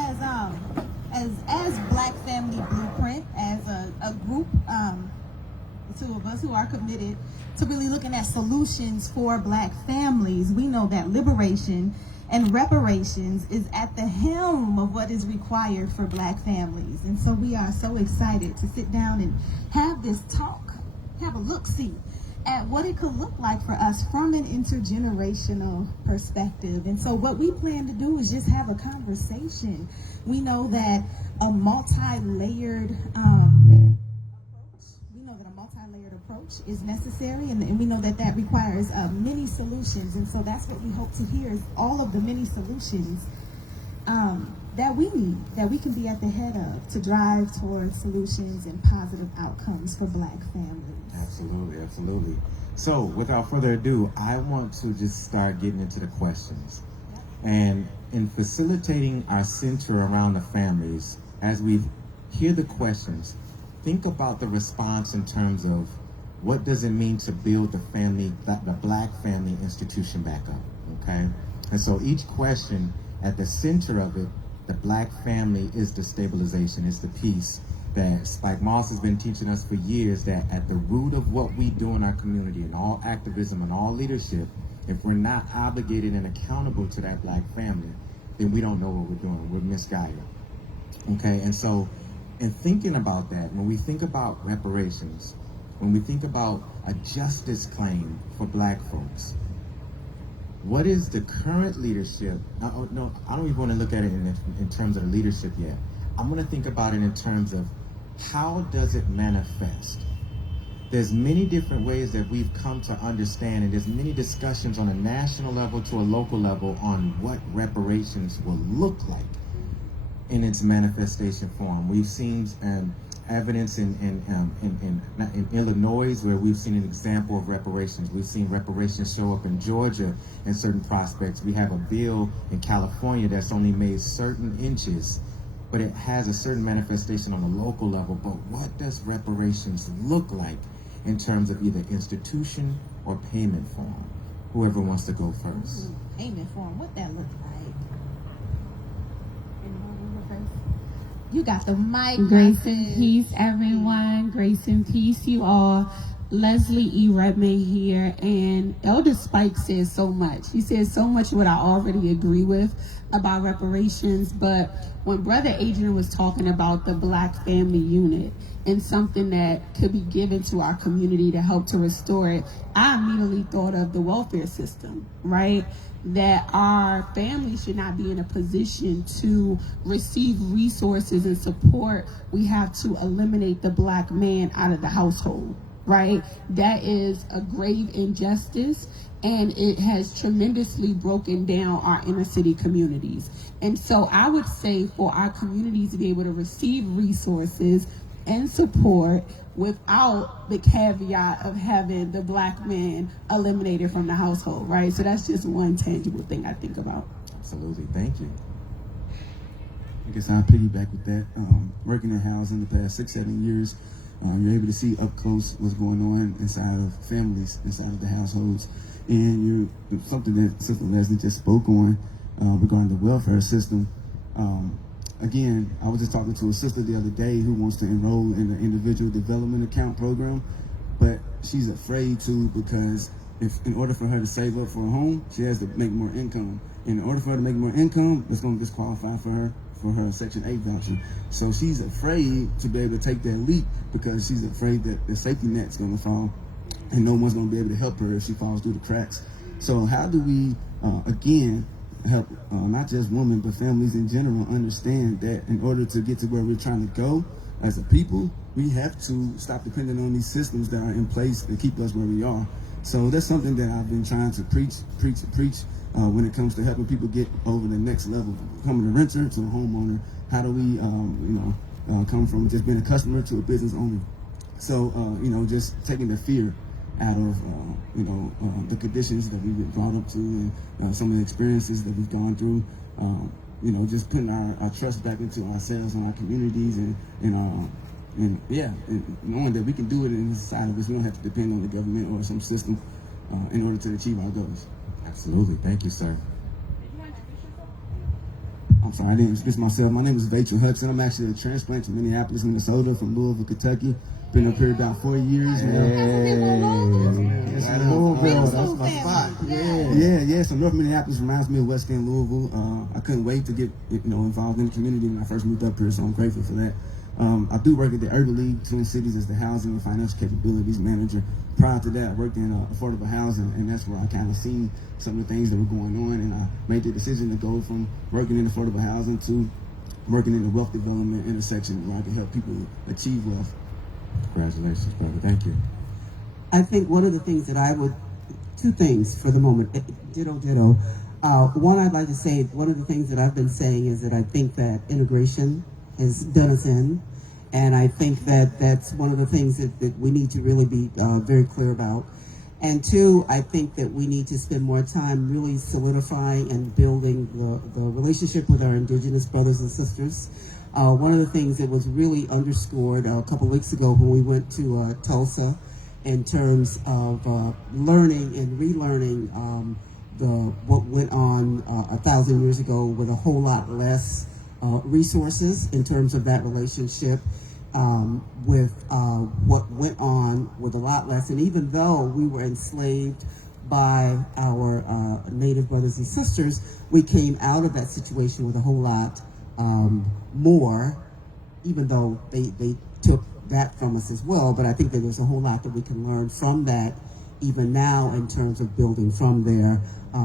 as Black Family Blueprint, as a group, the two of us who are committed to really looking at solutions for Black families, we know that liberation and reparations is at the helm of what is required for Black families. And so we are so excited to sit down and have this talk, have a look-see at what it could look like for us from an intergenerational perspective. And so what we plan to do is just have a conversation. We know that a multi-layered approach is necessary, and we know that that requires many solutions. And so that's what we hope to hear, is all of the many solutions that we need, that we can be at the head of to drive towards solutions and positive outcomes for Black families. Absolutely, absolutely. So without further ado, I want to just start getting into the questions. And in facilitating our center around the families, as we hear the questions, think about the response in terms of what does it mean to build the family, the Black family institution back up, okay? And so each question, at the center of it, the Black family is the stabilization, is the peace that Spike Moss has been teaching us for years, that at the root of what we do in our community and all activism and all leadership, if we're not obligated and accountable to that Black family, then we don't know what we're doing. We're misguided, okay? And so in thinking about that, when we think about reparations, when we think about a justice claim for Black folks, what is the current leadership? No, I don't even want to look at it in terms of the leadership yet. I'm going to think about it in terms of how does it manifest? there's many different ways that we've come to understand, and there's many discussions on a national level to a local level on what reparations will look like in its manifestation form. We've seen evidence in Illinois, where we've seen an example of reparations. We've seen reparations show up in Georgia in certain prospects. We have a bill in California that's only made certain inches, but it has a certain manifestation on a local level. But what does reparations look like in terms of either institution or payment form? Whoever wants to go first. Payment form, what that look like? You got the mic. Grace and peace, everyone. Grace and peace, you all. Leslie E. Redman here, and Elder Spike says so much. He says so much what I already agree with about reparations, but when Brother Adrian was talking about the Black family unit and something that could be given to our community to help to restore it, I immediately thought of the welfare system, right? That our family should not be in a position to receive resources and support. We have to eliminate the Black man out of the household, right? That is a grave injustice, and it has tremendously broken down our inner city communities. And so I would say for our communities to be able to receive resources and support without the caveat of having the Black man eliminated from the household, right? So that's just one tangible thing I think about. Absolutely, thank you. I guess I'll piggyback with that. Working in housing the past 6-7 years, you're able to see up close what's going on inside of families, inside of the households. And something that Sister Leslie just spoke on regarding the welfare system. Again, I was just talking to a sister the other day who wants to enroll in the individual development account program, but she's afraid to, because in order for her to save up for a home, she has to make more income. In order for her to make more income, that's going to disqualify for her Section 8 voucher. So she's afraid to be able to take that leap because she's afraid that the safety net's going to fall and no one's going to be able to help her if she falls through the cracks. So how do we, again, help not just women, but families in general understand that in order to get to where we're trying to go as a people, we have to stop depending on these systems that are in place to keep us where we are. So that's something that I've been trying to preach when it comes to helping people get over the next level, becoming a renter to a homeowner. How do we, come from just being a customer to a business owner? So, just taking the fear out of, the conditions that we've been brought up to and some of the experiences that we've gone through, just putting our trust back into ourselves and our communities and knowing that we can do it in this society because we don't have to depend on the government or some system in order to achieve our goals. Absolutely. Thank you, sir. I'm sorry, I didn't introduce myself. My name is Rachel Hudson. I'm actually a transplant from Minneapolis, Minnesota, from Louisville, Kentucky. Been up here about 4 years now. Yes, Louisville, that's my spot. Yeah. So North Minneapolis reminds me of West End Louisville. I couldn't wait to get involved in the community when I first moved up here, so I'm grateful for that. I do work at the Urban League Twin Cities as the Housing and Financial Capabilities Manager. Prior to that, I worked in affordable housing, and that's where I kind of seen some of the things that were going on, and I made the decision to go from working in affordable housing to working in the wealth development intersection where I can help people achieve wealth. Congratulations, brother. Thank you. I think one of the things that two things for the moment, ditto. One, I'd like to say, one of the things that I've been saying is that I think that integration has done us in. And I think that that's one of the things that we need to really be very clear about. And two, I think that we need to spend more time really solidifying and building the relationship with our indigenous brothers and sisters. One of the things that was really underscored a couple weeks ago when we went to Tulsa in terms of learning and relearning what went on 1,000 years ago with a whole lot less resources in terms of that relationship with what went on with a lot less. And even though we were enslaved by our Native brothers and sisters, we came out of that situation with a whole lot more, even though they took that from us as well. But I think that there's a whole lot that we can learn from that even now in terms of building from there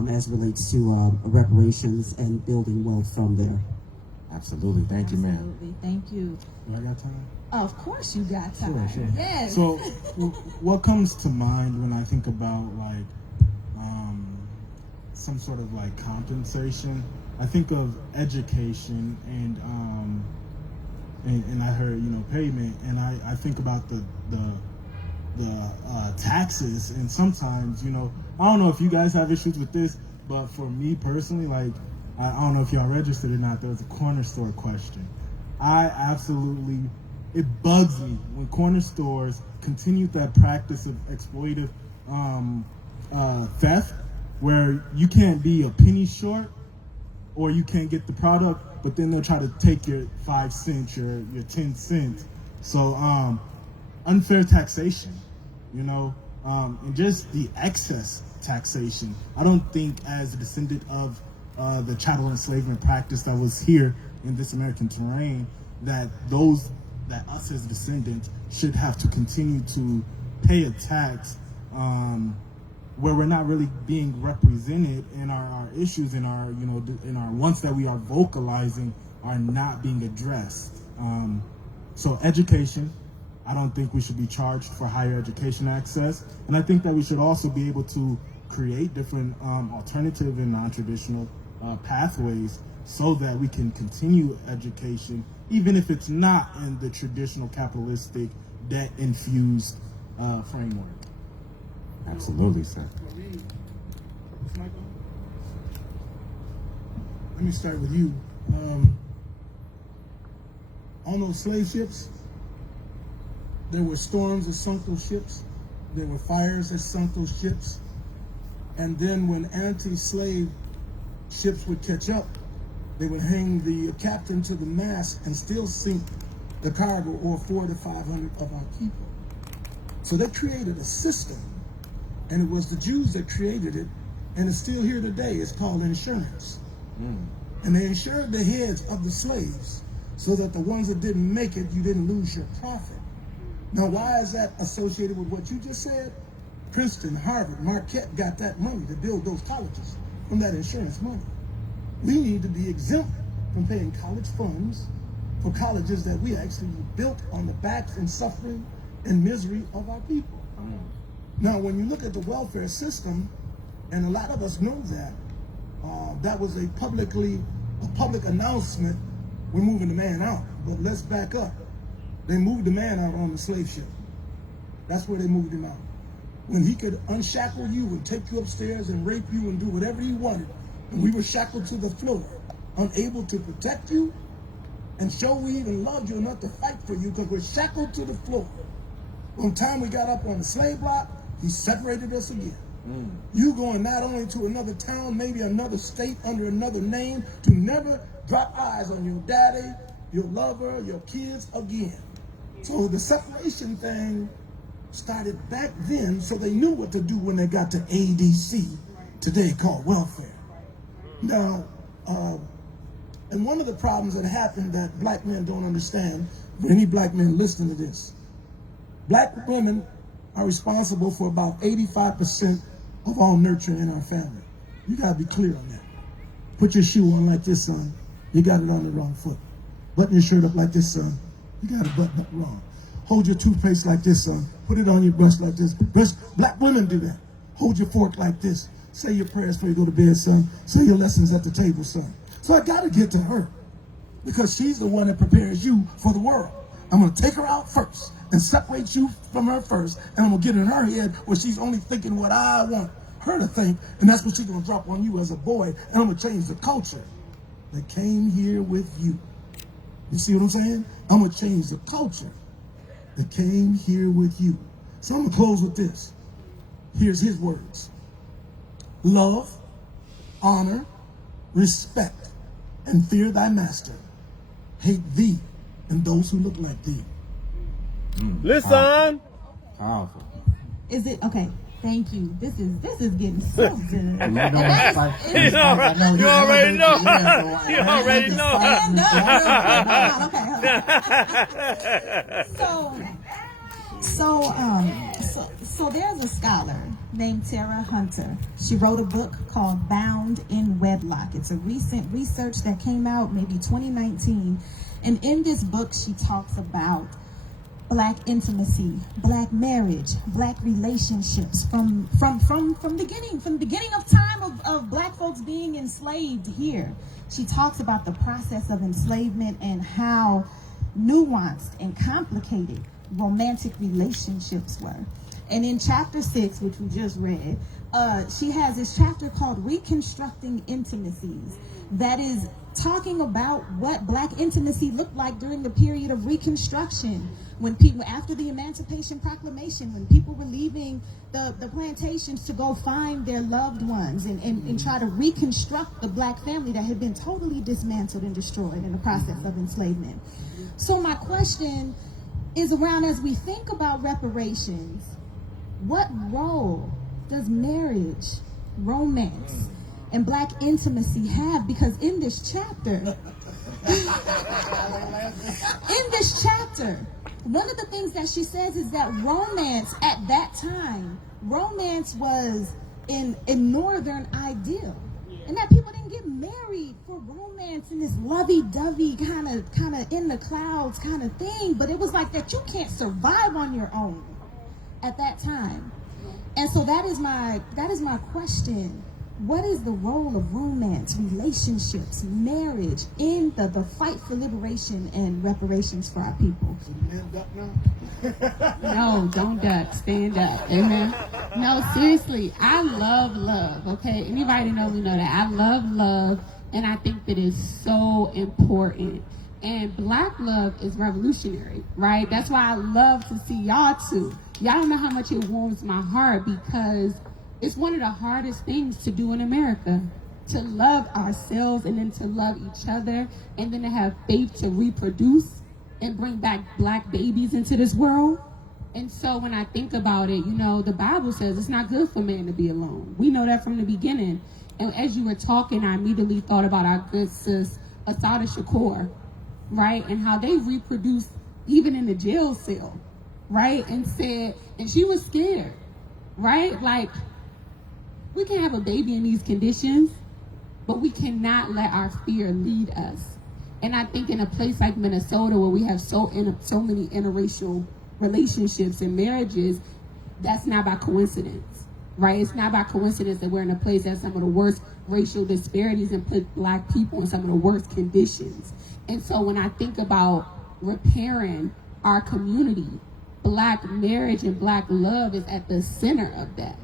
as relates to reparations and building wealth from there. Absolutely. Thank you, ma'am. Absolutely. Thank you. Do I got time? Of course you got time. Sure. Yes. So, what comes to mind when I think about like some sort of like compensation? I think of education and I heard payment, and I think about the taxes, and sometimes I don't know if you guys have issues with this, but for me personally, like I don't know if y'all registered or not. There was a corner store question. It bugs me when corner stores continue that practice of exploitive theft, where you can't be a penny short or you can't get the product, but then they'll try to take your 5 cents, your 10 cents. So unfair taxation, and just the excess taxation. I don't think, as a descendant of the chattel enslavement practice that was here in this American terrain, that us as descendants should have to continue to pay a tax where we're not really being represented, and our issues and our wants that we are vocalizing are not being addressed. So education, I don't think we should be charged for higher education access, and I think that we should also be able to create different alternative and non-traditional pathways so that we can continue education, even if it's not in the traditional capitalistic debt-infused framework. Absolutely, sir. Let me start with you. On those slave ships, there were storms that sunk those ships. There were fires that sunk those ships. And then when anti-slave ships would catch up, they would hang the captain to the mast and still sink the cargo, or 400 to 500 of our people. So they created a system, and it was the Jews that created it, and it's still here today. It's called insurance. And they insured the heads of the slaves so that the ones that didn't make it, you didn't lose your profit. Now, why is that associated with what you just said? Princeton, Harvard, Marquette got that money to build those colleges from that insurance money. We need to be exempt from paying college funds for colleges that we actually built on the backs and suffering and misery of our people. Now, when you look at the welfare system, and a lot of us know that, that was a public announcement, we're moving the man out. But let's back up. They moved the man out on the slave ship. That's where they moved him out. When he could unshackle you and take you upstairs and rape you and do whatever he wanted, and we were shackled to the floor, unable to protect you and show we even loved you enough to fight for you, because we're shackled to the floor. One time we got up on the slave block, he separated us again. You going not only to another town, maybe another state under another name, to never drop eyes on your daddy, your lover, your kids again. So the separation thing started back then, so they knew what to do when they got to ADC, today called welfare. Now, and one of the problems that happened that black men don't understand, for any black men listening to this, black women are responsible for about 85% of all nurturing in our family. You gotta be clear on that. Put your shoe on like this, son. You got it on the wrong foot. Button your shirt up like this, son. You got it buttoned up wrong. Hold your toothpaste like this, son. Put it on your brush like this. Black women do that. Hold your fork like this. Say your prayers before you go to bed, son. Say your lessons at the table, son. So I gotta get to her, because she's the one that prepares you for the world. I'm gonna take her out first and separate you from her first, and I'm gonna get in her head where she's only thinking what I want her to think, and that's what she's gonna drop on you as a boy, and I'm gonna change the culture that came here with you. You see what I'm saying? I'm gonna change the culture that came here with you. So I'm gonna close with this. Here's his words. Love, honor, respect, and fear thy master. Hate thee and those who look like thee. Listen. Powerful. Is it okay? Thank you. This is getting so good. You already know. You already know. So So there's a scholar named Tara Hunter. She wrote a book called Bound in Wedlock. It's a recent research that came out maybe 2019. And in this book, she talks about Black intimacy, Black marriage, Black relationships from the beginning of time of Black folks being enslaved here. She talks about the process of enslavement and how nuanced and complicated romantic relationships were. And in chapter 6, which we just read, she has this chapter called Reconstructing Intimacies that is talking about what Black intimacy looked like during the period of Reconstruction, when people, after the Emancipation Proclamation, when people were leaving the plantations to go find their loved ones and try to reconstruct the Black family that had been totally dismantled and destroyed in the process of enslavement. So my question is around, as we think about reparations, what role does marriage, romance, and Black intimacy have? Because in this chapter, one of the things that she says is that romance at that time, romance was in northern ideal, and that people didn't get married for romance in this lovey-dovey kind of in the clouds kind of thing, but it was like that you can't survive on your own at that time. And so that is my question. What is the role of romance, relationships, marriage in the fight for liberation and reparations for our people? No, don't duck. Stand up. Amen. No, seriously, I love love, okay? Anybody know me know that. I love love, and I think that it's so important. And Black love is revolutionary, right? That's why I love to see y'all too. Y'all don't know how much it warms my heart, because it's one of the hardest things to do in America, to love ourselves and then to love each other and then to have faith to reproduce and bring back Black babies into this world. And so when I think about it, you know, the Bible says it's not good for man to be alone. We know that from the beginning. And as you were talking, I immediately thought about our good sis, Assata Shakur, right? And how they reproduced even in the jail cell, right? And she was scared, right? Like, we can have a baby in these conditions, but we cannot let our fear lead us. And I think in a place like Minnesota, where we have so many interracial relationships and marriages, that's not by coincidence, right? It's not by coincidence that we're in a place that has some of the worst racial disparities and put Black people in some of the worst conditions. And so when I think about repairing our community, Black marriage and Black love is at the center of that.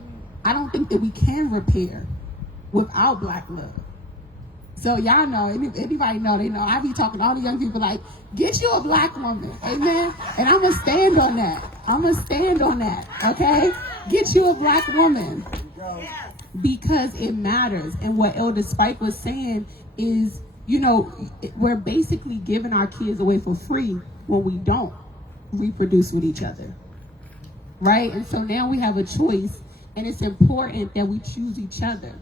I don't think that we can repair without Black love. So y'all know, anybody know, they know, I be talking to all the young people like, get you a Black woman, amen? And I'm gonna stand on that, okay? Get you a Black woman, because it matters. And what Elder Spike was saying is, you know, we're basically giving our kids away for free when we don't reproduce with each other, right? And so now we have a choice. And it's important that we choose each other,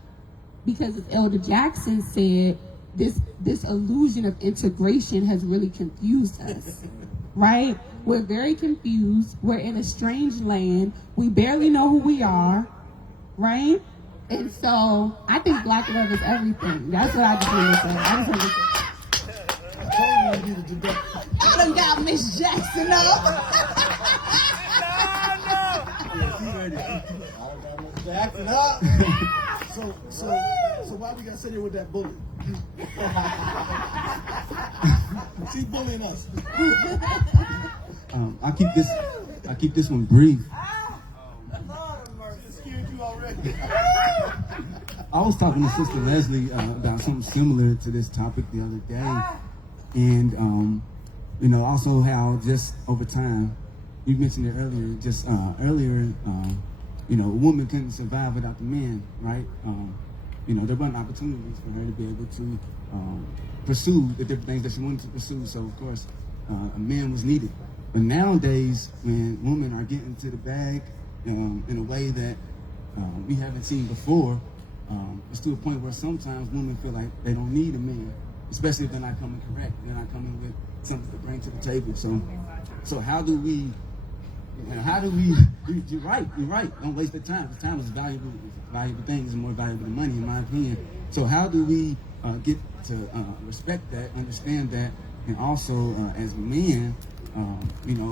because as Elder Jackson said, this illusion of integration has really confused us, right? We're very confused. We're in a strange land. We barely know who we are, right? And so I think Black love is everything. That's what I just want to say. I done got Miss Jackson up. Acting up. So why we gotta sit here with that bully? She's bullying us. I keep this one brief. I was talking to Sister Leslie about something similar to this topic the other day, and you know, also how just over time, you mentioned it earlier, you know, a woman couldn't survive without the man, right? You know, there weren't opportunities for her to be able to pursue the different things that she wanted to pursue. So, of course, a man was needed. But nowadays, when women are getting to the bag in a way that we haven't seen before, it's to a point where sometimes women feel like they don't need a man, especially if they're not coming correct. They're not coming with something to bring to the table. So how do we And how do we? You're right. Don't waste the time. Because time is valuable. Valuable things are more valuable than money, in my opinion. So how do we get to respect that, understand that, and also as men,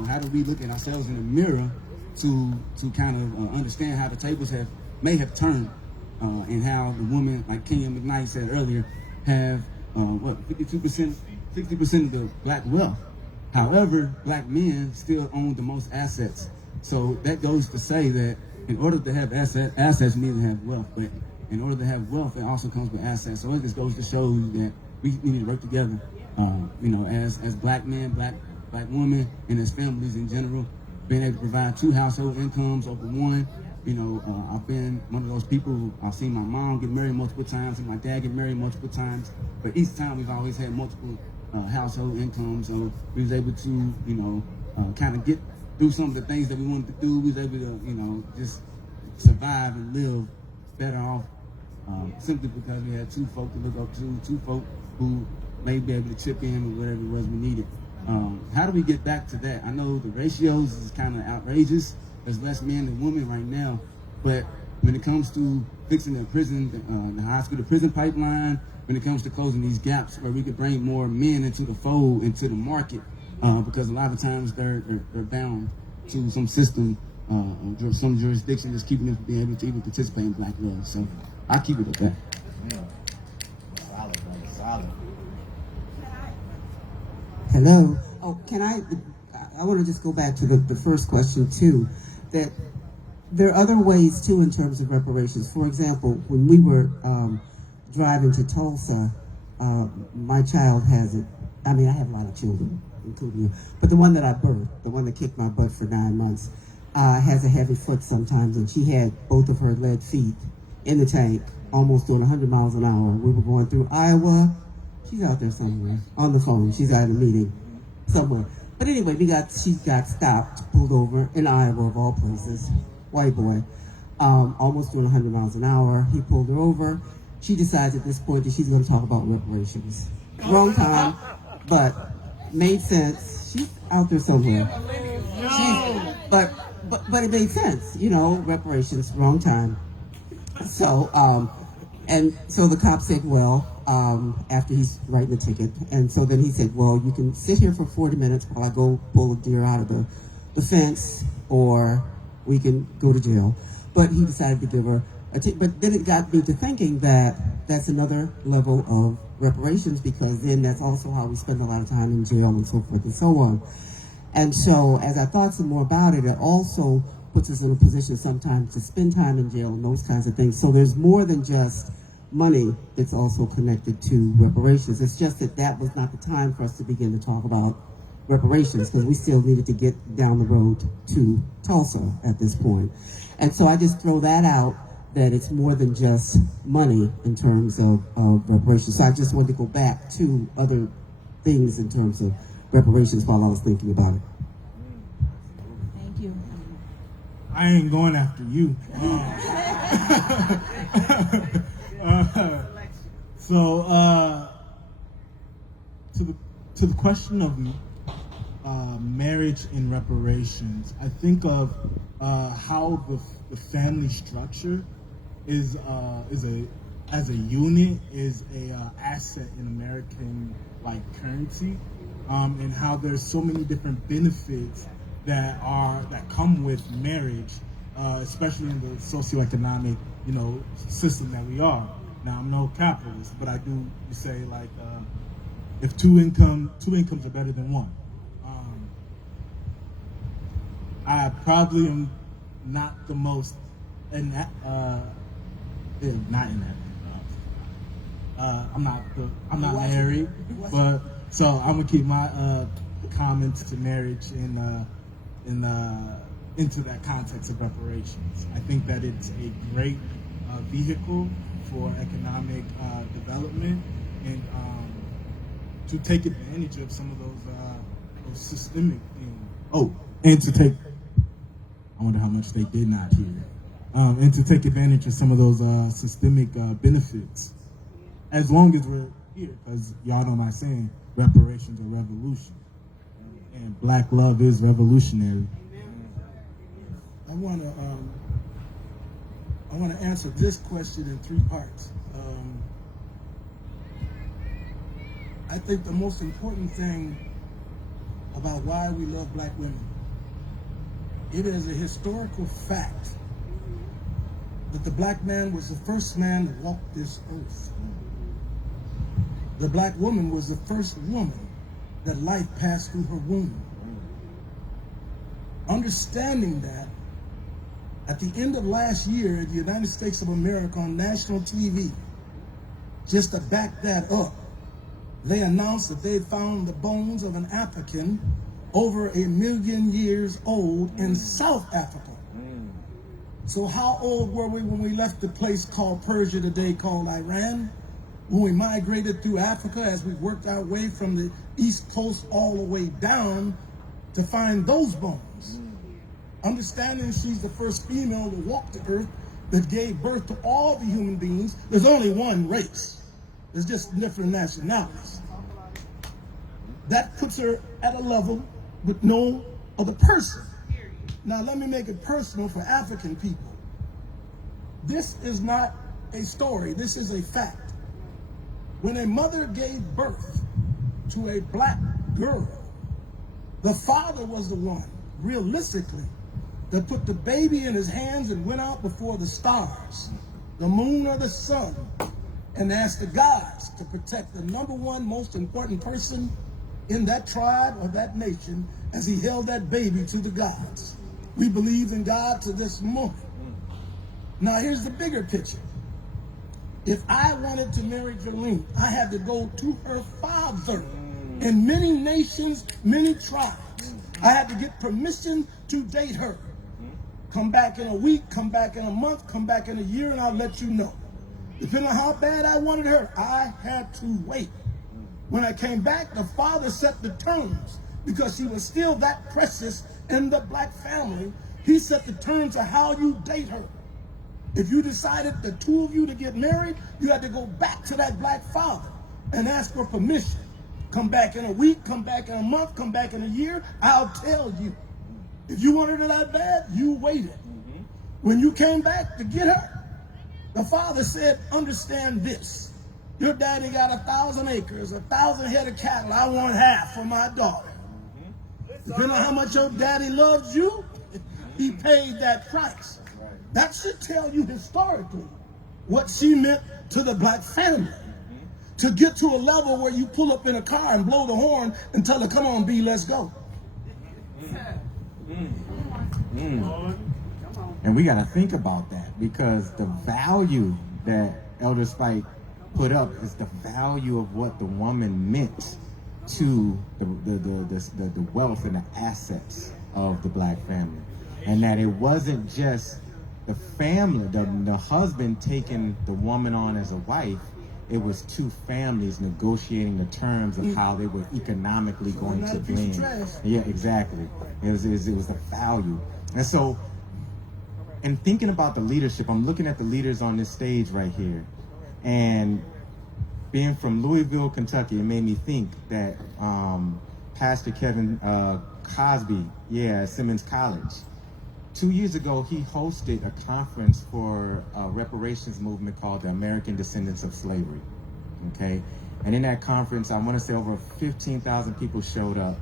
how do we look at ourselves in the mirror to kind of understand how the tables may have turned, and how the woman, like Kenya McKnight said earlier, have 52%, 60% of the black wealth. However, black men still own the most assets. So that goes to say that in order to have assets, we need to have wealth. But in order to have wealth, it also comes with assets. So it just goes to show that we need to work together. As black men, black women, and as families in general, being able to provide 2 household incomes over one. I've been one of those people who I've seen my mom get married multiple times and my dad get married multiple times. But each time we've always had multiple household incomes. So we was able to, kind of get through some of the things that we wanted to do. We was able to, just survive and live better off simply because we had 2 folk to look up to, 2 folk who may be able to chip in with whatever it was we needed. How do we get back to that? I know the ratios is kind of outrageous. There's less men than women right now, but when it comes to fixing the prison, the high school to prison pipeline, when it comes to closing these gaps where we could bring more men into the fold, into the market, because a lot of times they're bound to some system, some jurisdiction that's keeping them from being able to even participate in black love. So I keep it at that. Solid. Hello. Oh, I want to just go back to the first question too, that there are other ways too in terms of reparations. For example, when we were driving to Tulsa, my child has it. I mean, I have a lot of children, including you, but the one that I birthed, the one that kicked my butt for 9 months, has a heavy foot sometimes, and she had both of her lead feet in the tank, almost doing 100 miles an hour. We were going through Iowa. She's out there somewhere on the phone. She's at a meeting somewhere. But anyway, she got stopped, pulled over in Iowa of all places. White boy, almost doing 100 miles an hour. He pulled her over. She decides at this point that she's going to talk about reparations. Wrong time, but made sense. She's out there somewhere. But it made sense, reparations, wrong time. So, so the cop said, well, after he's writing the ticket, and so then he said, well, you can sit here for 40 minutes while I go pull a deer out of the fence, or we can go to jail. But he decided to give her a ticket. But then it got me to thinking that that's another level of reparations, because then that's also how we spend a lot of time in jail and so forth and so on. And so as I thought some more about it, it also puts us in a position sometimes to spend time in jail and those kinds of things. So there's more than just money that's also connected to reparations. It's just that was not the time for us to begin to talk about reparations, because we still needed to get down the road to Tulsa at this point. And so I just throw that out, that it's more than just money in terms of reparations. So I just wanted to go back to other things in terms of reparations while I was thinking about it. Thank you. I ain't going after you. To the question of marriage and reparations, I think of how the family structure is as a unit is a asset in American currency, and how there's so many different benefits that come with marriage, especially in the socioeconomic system that we are. Now, I'm no capitalist, but I do say if two incomes are better than one. I probably am not the most not in that. I'm not married, but so I'm gonna keep my comments to marriage into that context of reparations. I think that it's a great vehicle for economic development, and to take advantage of some of those systemic things. Oh, and to take, I wonder how much they did not hear. And to take advantage of some of those systemic benefits, as long as we're here, because y'all know my saying, reparations or revolution. And black love is revolutionary. I want to answer this question in 3 parts. I think the most important thing about why we love black women, it is a historical fact that the black man was the first man to walk this earth. The black woman was the first woman that life passed through her womb. Understanding that, at the end of last year, the United States of America on national TV, just to back that up, they announced that they found the bones of an African over 1 million years old in South Africa. So how old were we when we left the place called Persia today, called Iran? When we migrated through Africa as we worked our way from the East Coast all the way down to find those bones. Understanding she's the first female to walk the earth that gave birth to all the human beings. There's only one race. There's just different nationalities. That puts her at a level with no other person. Now let me make it personal for African people. This is not a story, this is a fact. When a mother gave birth to a black girl, the father was the one, realistically, that put the baby in his hands and went out before the stars, the moon or the sun, and asked the gods to protect the number one most important person in that tribe or that nation as he held that baby to the gods. We believe in God to this moment. Now here's the bigger picture. If I wanted to marry Jolene, I had to go to her father. In many nations, many tribes, I had to get permission to date her. Come back in a week, come back in a month, come back in a year, and I'll let you know. Depending on how bad I wanted her, I had to wait. When I came back, the father set the terms because she was still that precious in the black family. He set the terms of how you date her. If you decided the two of you to get married, you had to go back to that black father and ask for permission. Come back in a week, come back in a month, come back in a year, I'll tell you. If you wanted her that bad, you waited. When you came back to get her, the father said, understand this. Your daddy got 1,000 acres, 1,000 head of cattle. I want half for my daughter. Depending on how much your daddy loves you, he paid that price. That should tell you historically what she meant to the black family. To get to a level where you pull up in a car and blow the horn and tell her, come on, B, let's go. And we got to think about that, because the value that Elder Spike put up is the value of what the woman meant to the wealth and the assets of the black family. And that it wasn't just the family, the husband taking the woman on as a wife. It was two families negotiating the terms of how they were economically going to blend. Yeah, exactly. It was the value. And so, in thinking about the leadership, I'm looking at the leaders on this stage right here. And being from Louisville, Kentucky, it made me think that Pastor Kevin Cosby, at Simmons College, 2 years ago, he hosted a conference for a reparations movement called the American Descendants of Slavery, okay? And in that conference, I want to say over 15,000 people showed up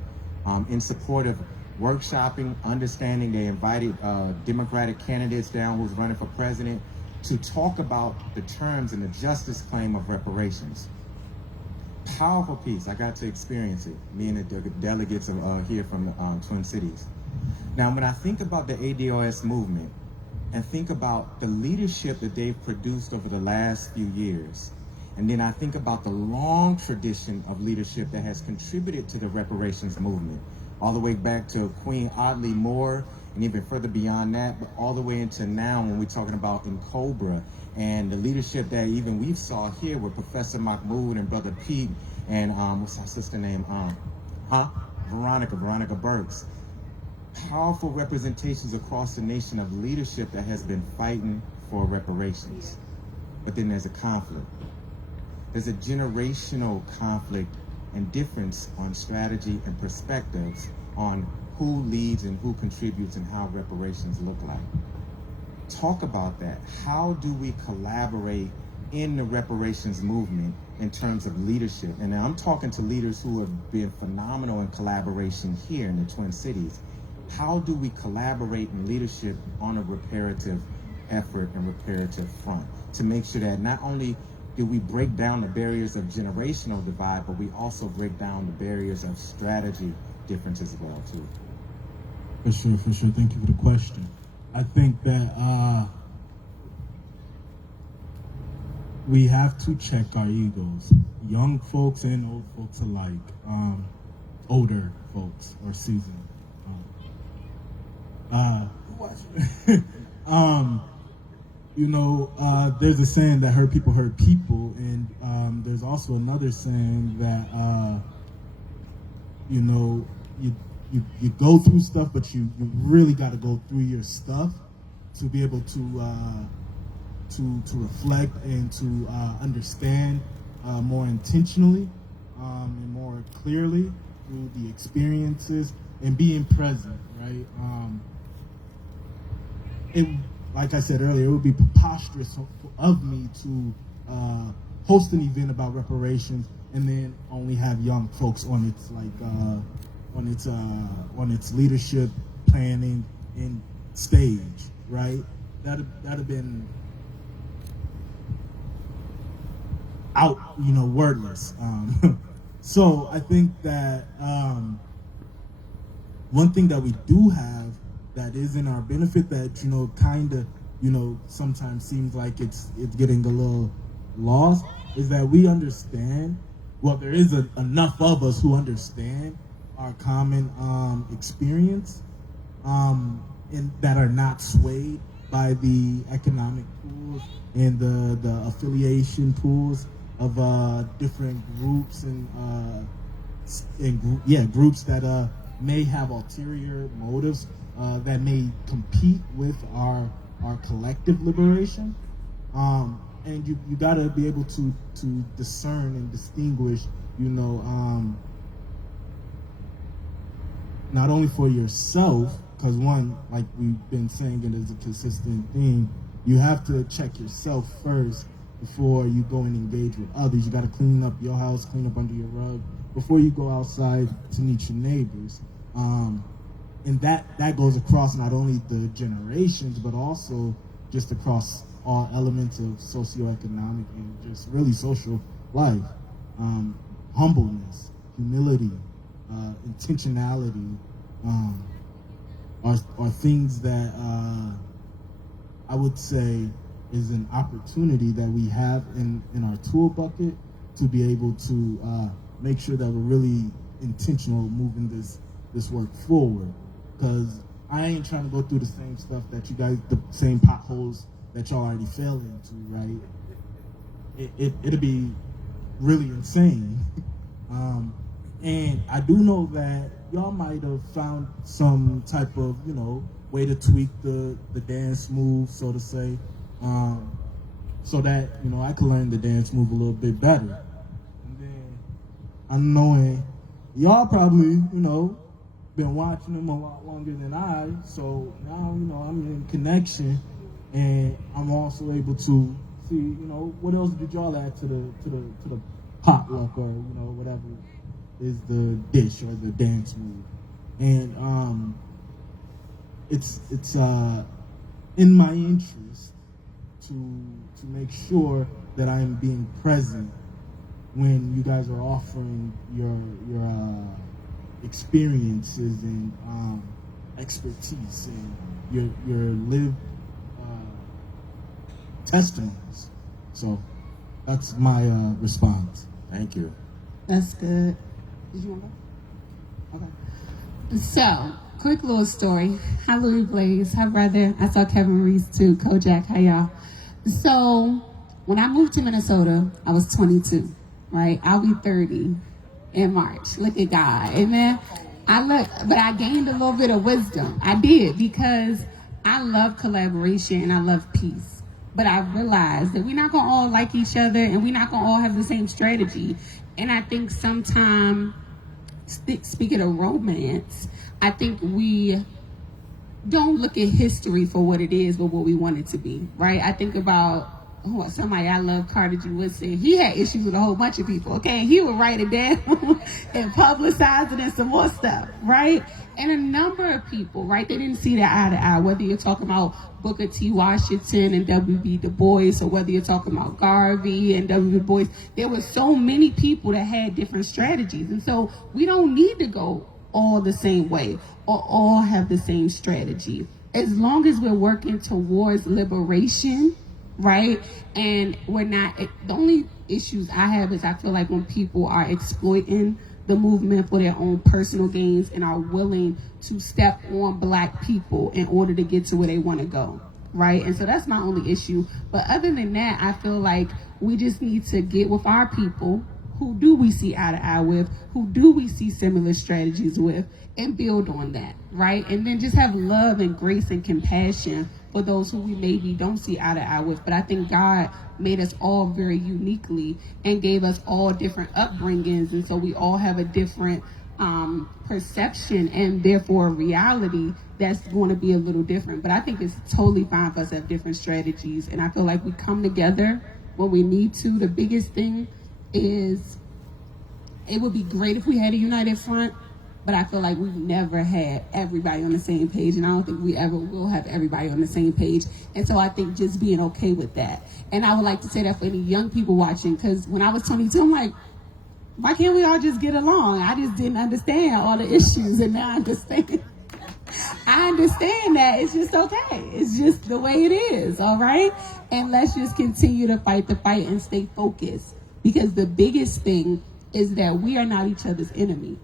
in support of workshopping, understanding. They invited Democratic candidates down who was running for president to talk about the terms and the justice claim of reparations. Powerful piece. I got to experience it, me and the delegates here from the Twin Cities. Now, when I think about the ADOS movement and think about the leadership that they've produced over the last few years, and then I think about the long tradition of leadership that has contributed to the reparations movement, all the way back to Queen Audley Moore, and even further beyond that, but all the way into now when we're talking about in Cobra, and the leadership that even we saw here with Professor Mahmoud and Brother Pete, and what's our sister name? Veronica Burks. Powerful representations across the nation of leadership that has been fighting for reparations. But then there's a conflict. There's a generational conflict and difference on strategy and perspectives on who leads and who contributes and how reparations look like. Talk about that. How do we collaborate in the reparations movement in terms of leadership? And now I'm talking to leaders who have been phenomenal in collaboration here in the Twin Cities. How do we collaborate in leadership on a reparative effort and reparative front to make sure that not only do we break down the barriers of generational divide, but we also break down the barriers of strategy differences as well too? For sure. Thank you for the question. I think that we have to check our egos, young folks and old folks alike, older folks or seasoned. There's a saying that hurt people, and there's also another saying that you go through stuff, but you really got to go through your stuff to be able to reflect and to understand more intentionally and more clearly through the experiences and being present, right? Like I said earlier, it would be preposterous of me to host an event about reparations and then only have young folks on its leadership planning and stage, right? That'd have been wordless. So I think that one thing that we do have that is in our benefit that sometimes seems like it's getting a little lost is that we understand. Well, there is enough of us who understand our common experience, and that are not swayed by the economic pools and the affiliation pools of different groups and groups that may have ulterior motives that may compete with our collective liberation. And you gotta be able to discern and distinguish, not only for yourself, because one, like we've been saying it as a consistent theme, you have to check yourself first before you go and engage with others. You gotta clean up your house, clean up under your rug before you go outside to meet your neighbors. And that goes across not only the generations, but also just across all elements of socioeconomic and just really social life. Humbleness, humility, intentionality are things that I would say is an opportunity that we have in our tool bucket to be able to make sure that we're really intentional moving this work forward. Because I ain't trying to go through the same stuff that you guys, the same potholes that y'all already fell into, right? It'll be really insane. And I do know that y'all might have found some type of, way to tweak the dance move, so to say, so that, I could learn the dance move a little bit better. And then I'm knowing y'all probably, been watching them a lot longer than I, so now, I'm in connection, and I'm also able to see, what else did y'all add to the potluck or, whatever is the dish or the dance move. And it's in my interest to make sure that I am being present when you guys are offering your experiences and expertise and your lived testimonies. So that's my response. Thank you. That's good. Did you want to go? Okay. So, quick little story. Hi, Louis Blaze. Hi, brother. I saw Kevin Reese too. Kojak. Hi, y'all. So, when I moved to Minnesota, I was 22, right? I'll be 30 in March. Look at God. Amen. But I gained a little bit of wisdom. I did, because I love collaboration and I love peace. But I realized that we're not going to all like each other and we're not going to all have the same strategy. And I think sometimes speaking of romance, I think we don't look at history for what it is, but what we want it to be, right? I think about somebody I love, Carter G. Woodson. He had issues with a whole bunch of people, okay? He would write it down and publicize it and some more stuff, right? And a number of people, right, they didn't see that eye to eye, whether you're talking about Booker T. Washington and W.B. Du Bois, or whether you're talking about Garvey and W. Du Bois. There were so many people that had different strategies. And so we don't need to go all the same way or all have the same strategy. As long as we're working towards liberation, right? And we're not, the only issues I have is I feel like when people are exploiting the movement for their own personal gains and are willing to step on Black people in order to get to where they want to go, right? And so that's my only issue. But other than that, I feel like we just need to get with our people who do we see eye to eye with, who do we see similar strategies with, and build on that, right? And then just have love and grace and compassion for those who we maybe don't see eye to eye with. But I think God made us all very uniquely and gave us all different upbringings. And so we all have a different perception and therefore a reality that's going to be a little different. But I think it's totally fine for us to have different strategies. And I feel like we come together when we need to. The biggest thing is it would be great if we had a united front, but I feel like we've never had everybody on the same page, and I don't think we ever will have everybody on the same page. And so I think just being okay with that. And I would like to say that for any young people watching, because when I was 22, I'm like, why can't we all just get along? I just didn't understand all the issues, and now I understand. I understand that. It's just okay. It's just the way it is, all right? And let's just continue to fight the fight and stay focused. Because the biggest thing is that we are not each other's enemy,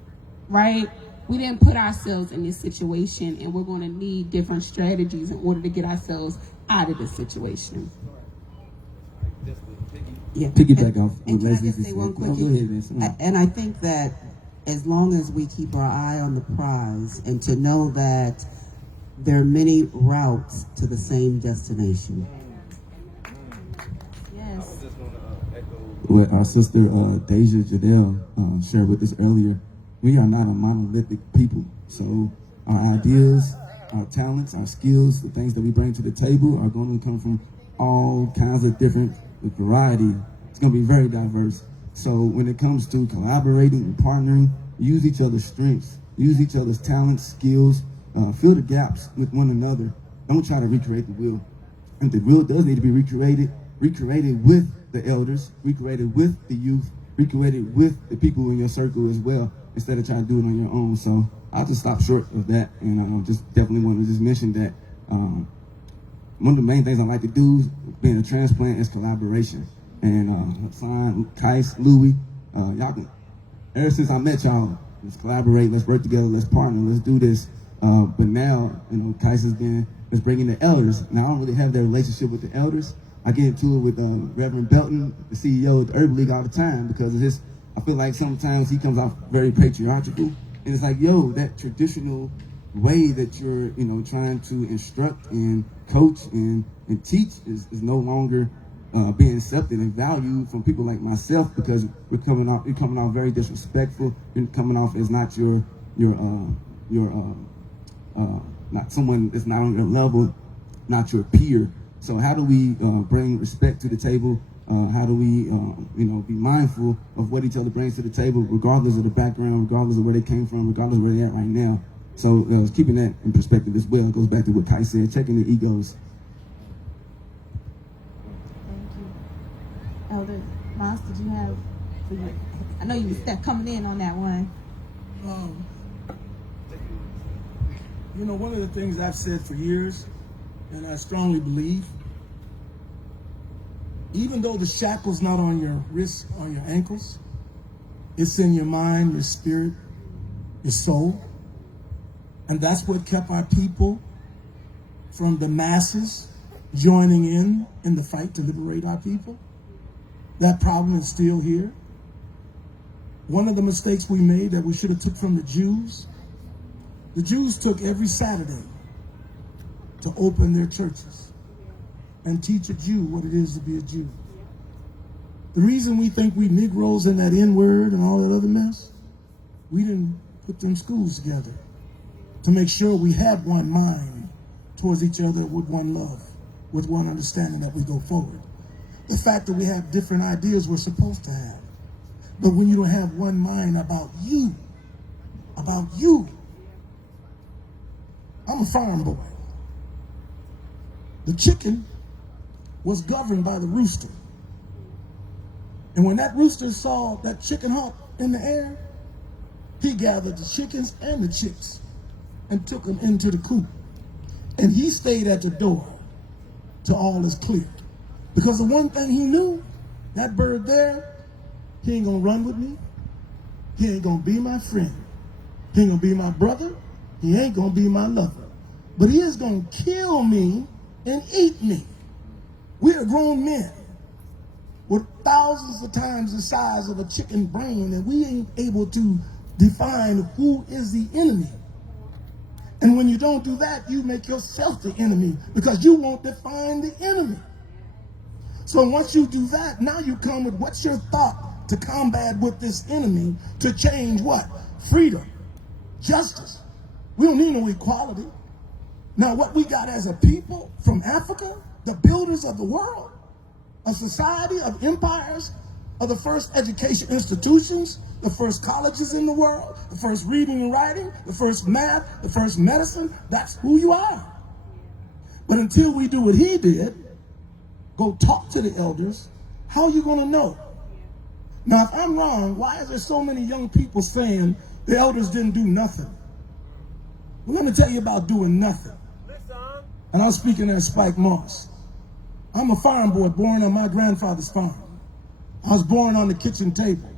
right? We didn't put ourselves in this situation, and we're going to need different strategies in order to get ourselves out of this situation. Yeah. Piggyback off. And can I just say one quickie? And I think that as long as we keep our eye on the prize and to know that there are many routes to the same destination. Yes. What our sister Deja Chattel shared with us earlier, we are not a monolithic people. So our ideas, our talents, our skills, the things that we bring to the table are going to come from all kinds of different variety. It's going to be very diverse. So when it comes to collaborating and partnering, use each other's strengths, use each other's talents, skills, fill the gaps with one another. Don't try to recreate the wheel. And the wheel does need to be recreated with the elders, recreated with the youth, recreated with the people in your circle as well, instead of trying to do it on your own. So I'll just stop short of that, and I just definitely want to just mention that one of the main things I like to do, being a transplant, is collaboration. And Hassan, Kais, Louis, y'all can, ever since I met y'all, let's collaborate, let's work together, let's partner, let's do this. But now, Kais has been, let's bring in the elders. Now, I don't really have that relationship with the elders. I get into it with Reverend Belton, the CEO of the Urban League, all the time, because of his, I feel like sometimes he comes off very patriarchal. And it's like, yo, that traditional way that you're, trying to instruct and coach and teach is no longer being accepted and valued from people like myself, because you're coming off very disrespectful. You're coming off as not not someone that's not on your level, not your peer. So how do we bring respect to the table? How do we, be mindful of what each other brings to the table, regardless of the background, regardless of where they came from, regardless of where they're at right now? So keeping that in perspective as well. It goes back to what Kai said, checking the egos. Elder Moss, did you have? I know you were coming in on that one. One of the things I've said for years, and I strongly believe, even though the shackle's not on your wrists, on your ankles, it's in your mind, your spirit, your soul. And that's what kept our people from the masses joining in the fight to liberate our people. That problem is still here. One of the mistakes we made that we should have took from the Jews took every Saturday to open their churches and teach a Jew what it is to be a Jew. The reason we think we Negroes and that N-word and all that other mess we didn't put them schools together to make sure we had one mind towards each other with one love, with one understanding that we go forward. The fact that we have different ideas we're supposed to have. But when you don't have one mind about you, I'm a farm boy. The chicken was governed by the rooster. And when that rooster saw that chicken hawk in the air, he gathered the chickens and the chicks and took them into the coop. And he stayed at the door till all is clear. Because the one thing he knew, that bird there, he ain't gonna run with me. He ain't gonna be my friend. He ain't gonna be my brother. He ain't gonna be my lover. But he is gonna kill me and eat me. We are grown men with thousands of times the size of a chicken brain, and we ain't able to define who is the enemy. And when you don't do that, you make yourself the enemy because you won't define the enemy. So once you do that, now you come with what's your thought to combat with this enemy to change what? Freedom, justice. We don't need no equality. Now what we got as a people from Africa, the builders of the world, a society of empires, of the first education institutions, the first colleges in the world, the first reading and writing, the first math, the first medicine, that's who you are. But until we do what he did, go talk to the elders, how are you going to know? Now, if I'm wrong, why is there so many young people saying the elders didn't do nothing? Well, let me tell you about doing nothing. And I'm speaking as Spike Moss. I'm a farm boy born on my grandfather's farm. I was born on the kitchen table.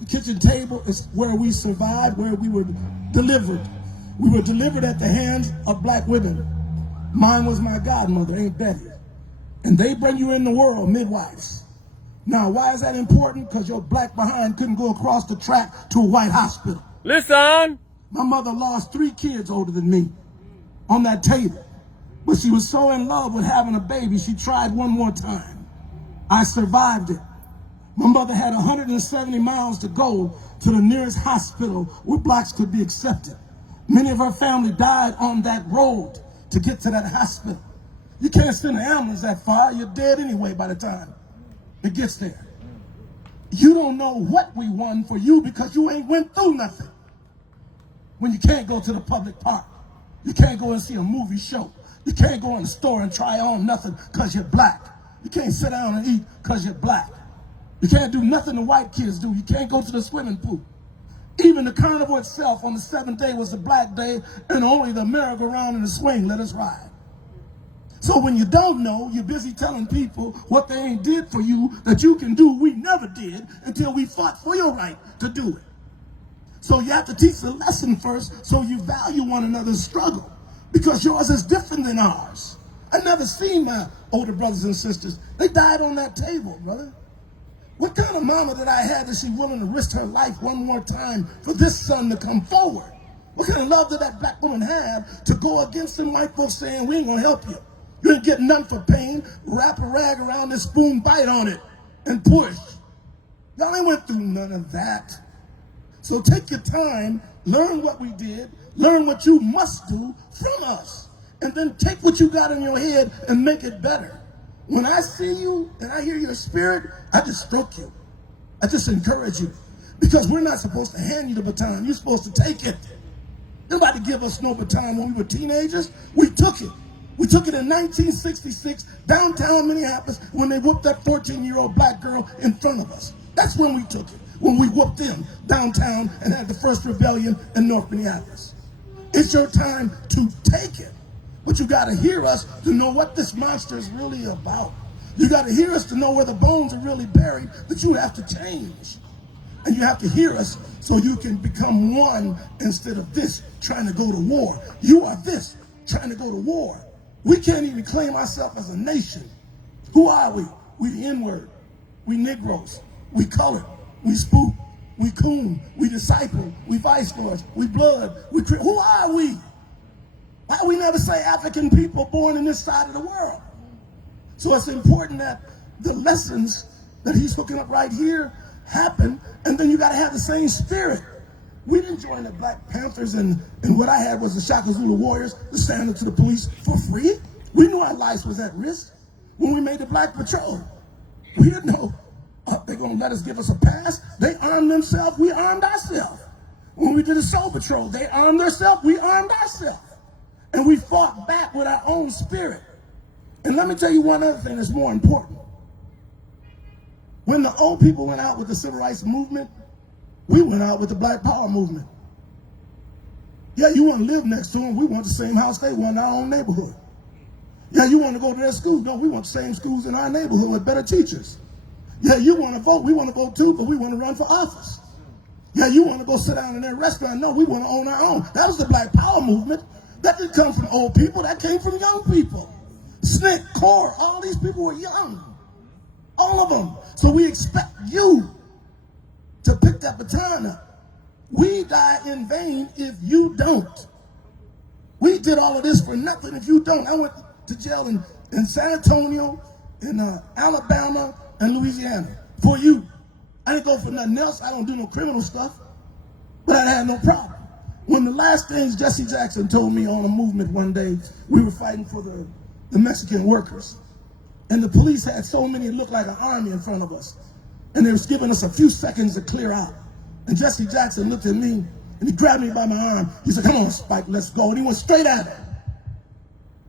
The kitchen table is where we survived, where we were delivered. We were delivered at the hands of black women. Mine was my godmother, Aunt Betty. And they bring you in the world, midwives. Now, why is that important? Because your black behind couldn't go across the track to a white hospital. Listen! My mother lost 3 kids older than me on that table. But she was so in love with having a baby, she tried one more time. I survived it. My mother had 170 miles to go to the nearest hospital where blacks could be accepted. Many of her family died on that road to get to that hospital. You can't send an ambulance that far. You're dead anyway by the time it gets there. You don't know what we won for you because you ain't went through nothing. When you can't go to the public park, you can't go and see a movie show. You can't go in the store and try on nothing because you're black. You can't sit down and eat because you're black. You can't do nothing the white kids do. You can't go to the swimming pool. Even the carnival itself on the 7th day was the black day, and only the merry-go-round and the swing let us ride. So when you don't know, you're busy telling people what they ain't did for you that you can do. We never did until we fought for your right to do it. So you have to teach the lesson first so you value one another's struggle because yours is different than ours. I never seen my older brothers and sisters. They died on that table, brother. What kind of mama did I have that she willing to risk her life one more time for this son to come forward? What kind of love did that black woman have to go against them white folks saying, we ain't gonna help you. You ain't getting nothing for pain. Wrap a rag around this spoon, bite on it, and push. Y'all ain't went through none of that. So take your time, learn what we did, learn what you must do from us, and then take what you got in your head and make it better. When I see you and I hear your spirit, I just stroke you. I just encourage you. Because we're not supposed to hand you the baton. You're supposed to take it. Nobody give us no baton when we were teenagers. We took it. We took it in 1966, downtown Minneapolis, when they whooped that 14-year-old black girl in front of us. That's when we took it, when we whooped them downtown and had the first rebellion in North Minneapolis. It's your time to take it. But you got to hear us to know what this monster is really about. You got to hear us to know where the bones are really buried, that you have to change. And you have to hear us so you can become one instead of this trying to go to war. You are this trying to go to war. We can't even claim ourselves as a nation. Who are we? We the N-word. We Negroes. We colored. We spook. We coon. We disciple. We vice lords. We blood. Who are we? Why we never say African people born in this side of the world? So it's important that the lessons that he's hooking up right here happen, and then you got to have the same spirit We didn't join the Black Panthers and what I had was the Shaka Zulu Warriors to stand up to the police for free. We knew our lives was at risk when we made the Black Patrol. We didn't know they're going to let us give us a pass. They armed themselves, we armed ourselves. When we did the Soul Patrol, they armed themselves, we armed ourselves. And we fought back with our own spirit. And let me tell you one other thing that's more important. When the old people went out with the Civil Rights Movement, we went out with the Black Power Movement. Yeah, you want to live next to them. We want the same house they want in our own neighborhood. Yeah, you want to go to their school. No, we want the same schools in our neighborhood with better teachers. Yeah, you want to vote. We want to vote too, but we want to run for office. Yeah, you want to go sit down in their restaurant. No, we want to own our own. That was the Black Power Movement. That didn't come from old people. That came from young people. Snick, Core, all these people were young. All of them. So we expect you to pick that baton up. We die in vain if you don't. We did all of this for nothing if you don't. I went to jail in San Antonio, in Alabama, and Louisiana for you. I didn't go for nothing else. I don't do no criminal stuff, but I had no problem. One of the last things Jesse Jackson told me on a movement one day, we were fighting for the Mexican workers. And the police had so many, it looked like an army in front of us. And they was giving us a few seconds to clear out. And Jesse Jackson looked at me and he grabbed me by my arm. He said, "Come on, Spike, let's go." And he went straight at it.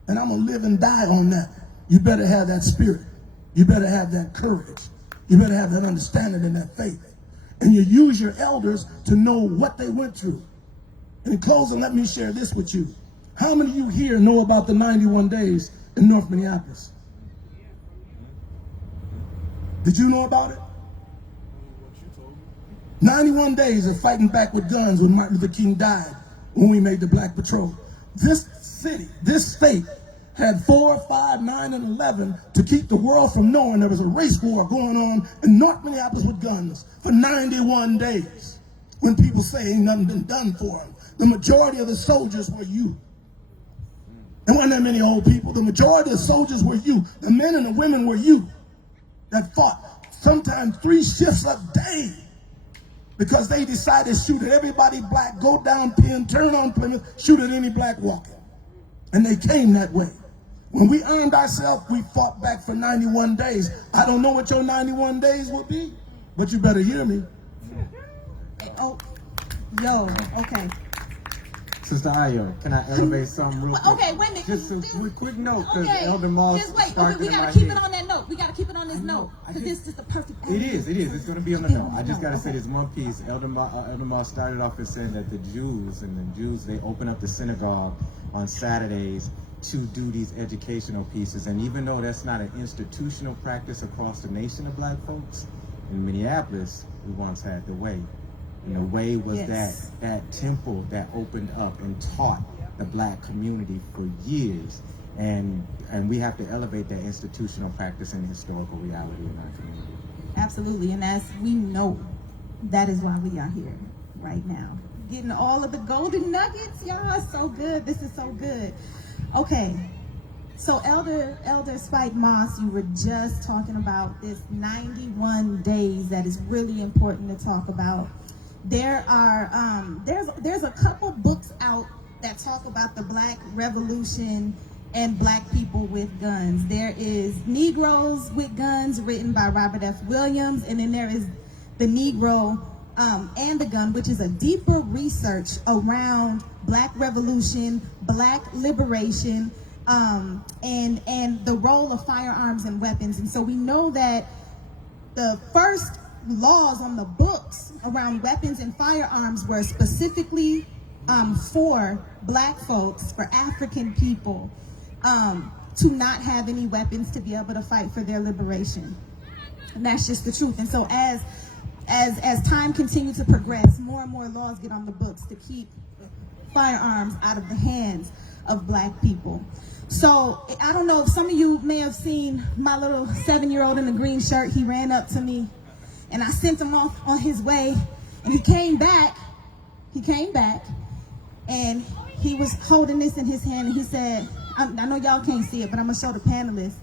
And I'm gonna live and die on that. You better have that spirit. You better have that courage. You better have that understanding and that faith. And you use your elders to know what they went through. And in closing, let me share this with you. How many of you here know about the 91 days in North Minneapolis? Did you know about it? 91 days of fighting back with guns when Martin Luther King died, when we made the Black Patrol. This city, this state, had 4, 5, 9, and 11 to keep the world from knowing there was a race war going on in North Minneapolis with guns for 91 days. When people say ain't nothing been done for them, the majority of the soldiers were you. There wasn't that many old people. The majority of the soldiers were you. The men and the women were you that fought sometimes 3 shifts a day because they decided to shoot at everybody black, go down Penn, turn on Plymouth, shoot at any black walking. And they came that way. When we armed ourselves, we fought back for 91 days. I don't know what your 91 days will be, but you better hear me. Oh, yo, okay. Sister Ayo, can I elevate something real quick? Okay, wait a minute. Just a quick note, because Okay, Elder Moss just wait. Okay, sparked we in gotta my keep head. it on that note. We gotta keep it on this note, because this is the perfect. It is. It's going to be on the note. I just got to say this one piece. Elder Moss started off and said that the Jews, they open up the synagogue on Saturdays to do these educational pieces. And even though that's not an institutional practice across the nation of black folks, in Minneapolis, we once had the Way. And the Way was that temple that opened up and taught the black community for years. And we have to elevate that institutional practice and historical reality in our community. Absolutely, and as we know, that is why we are here right now. Getting all of the golden nuggets, y'all, so good. This is so good. Okay, so Elder Spike Moss, you were just talking about this 91 days that is really important to talk about. There are there's a couple books out that talk about the Black Revolution and black people with guns. There is Negroes with Guns, written by Robert F. Williams, and then there is The Negro and the Gun, which is a deeper research around Black Revolution, Black liberation, and the role of firearms and weapons. And so we know that the first laws on the books around weapons and firearms were specifically for black folks, for African people, to not have any weapons to be able to fight for their liberation. And that's just the truth. And so as time continues to progress, more and more laws get on the books to keep firearms out of the hands of black people. So I don't know if some of you may have seen my little 7-year-old in the green shirt. He ran up to me and I sent him off on his way, and he came back and he was holding this in his hand, and he said, I know y'all can't see it, but I'm gonna show the panelists.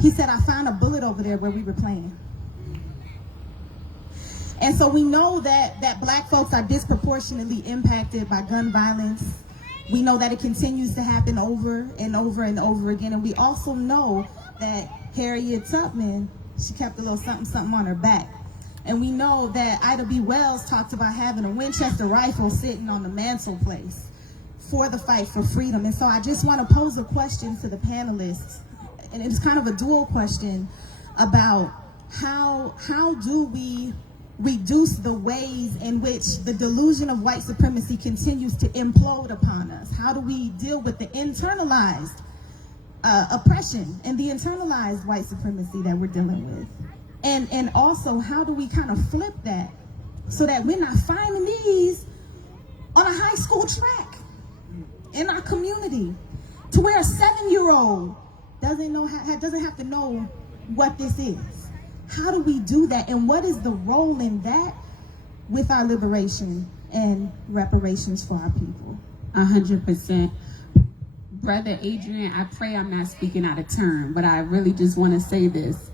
He said, "I found a bullet over there where we were playing." And so we know that black folks are disproportionately impacted by gun violence. We know that it continues to happen over and over and over again. And we also know that Harriet Tubman, she kept a little something, something on her back. And we know that Ida B. Wells talked about having a Winchester rifle sitting on the mantelpiece for the fight for freedom. And so I just want to pose a question to the panelists, and it's kind of a dual question about how do we reduce the ways in which the delusion of white supremacy continues to implode upon us? How do we deal with the internalized oppression and the internalized white supremacy that we're dealing with? And also, how do we kind of flip that so that we're not finding these on a high school track in our community, to where a 7-year-old doesn't have to know what this is? How do we do that, and what is the role in that with our liberation and reparations for our people? 100%. Brother Adrian, I pray I'm not speaking out of turn, but I really just want to say this.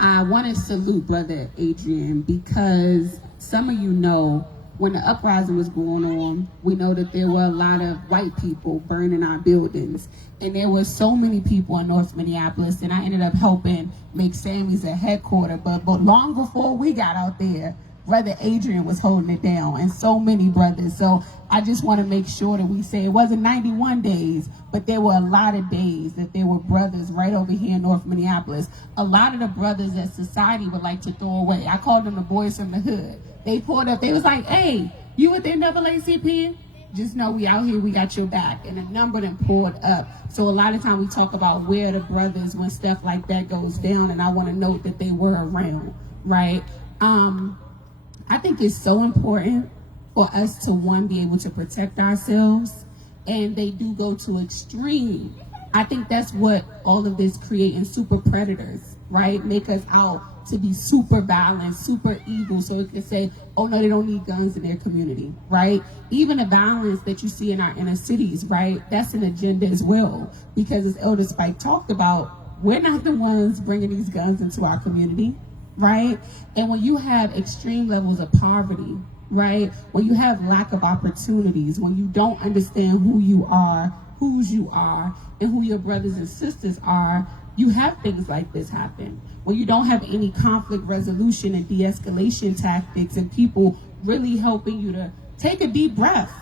I want to salute Brother Adrian, because some of you know when the uprising was going on, we know that there were a lot of white people burning our buildings. And there were so many people in North Minneapolis, and I ended up helping make Sammy's a headquarter. But long before we got out there, Brother Adrian was holding it down, and so many brothers. So I just want to make sure that we say it wasn't 91 days, but there were a lot of days that there were brothers right over here in North Minneapolis. A lot of the brothers that society would like to throw away. I called them the boys from the hood. They pulled up, they was like, hey, you with the NAACP? Just know we out here, we got your back. And a number of them pulled up. So a lot of time we talk about where the brothers when stuff like that goes down, and I want to note that they were around, right? I think it's so important for us to, one, be able to protect ourselves, and they do go to extreme. I think that's what all of this creating super predators, right? Make us out to be super violent, super evil, so it can say, oh no, they don't need guns in their community, right? Even the violence that you see in our inner cities, right? That's an agenda as well, because as Elder Spike talked about, we're not the ones bringing these guns into our community, right? And when you have extreme levels of poverty, right? When you have lack of opportunities, when you don't understand who you are, whose you are, and who your brothers and sisters are, you have things like this happen. When you don't have any conflict resolution and de-escalation tactics and people really helping you to take a deep breath.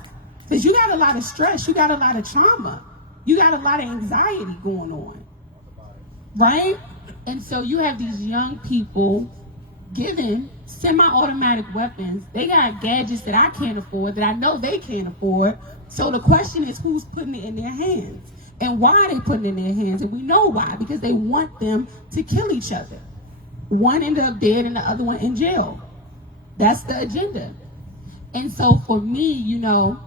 Because you got a lot of stress, you got a lot of trauma, you got a lot of anxiety going on, right? And so you have these young people given semi-automatic weapons. They got gadgets that I can't afford, that I know they can't afford. So the question is, who's putting it in their hands? And why are they putting it in their hands? And we know why, because they want them to kill each other. One ended up dead and the other one in jail. That's the agenda. And so for me, you know,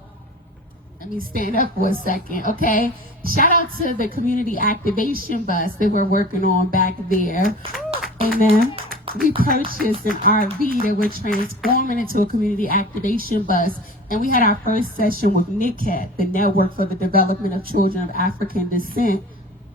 let me stand up for a second, okay? Shout out to the community activation bus that we're working on back there. Amen. We purchased an RV that we're transforming into a community activation bus. And we had our first session with NICAT, the Network for the Development of Children of African Descent.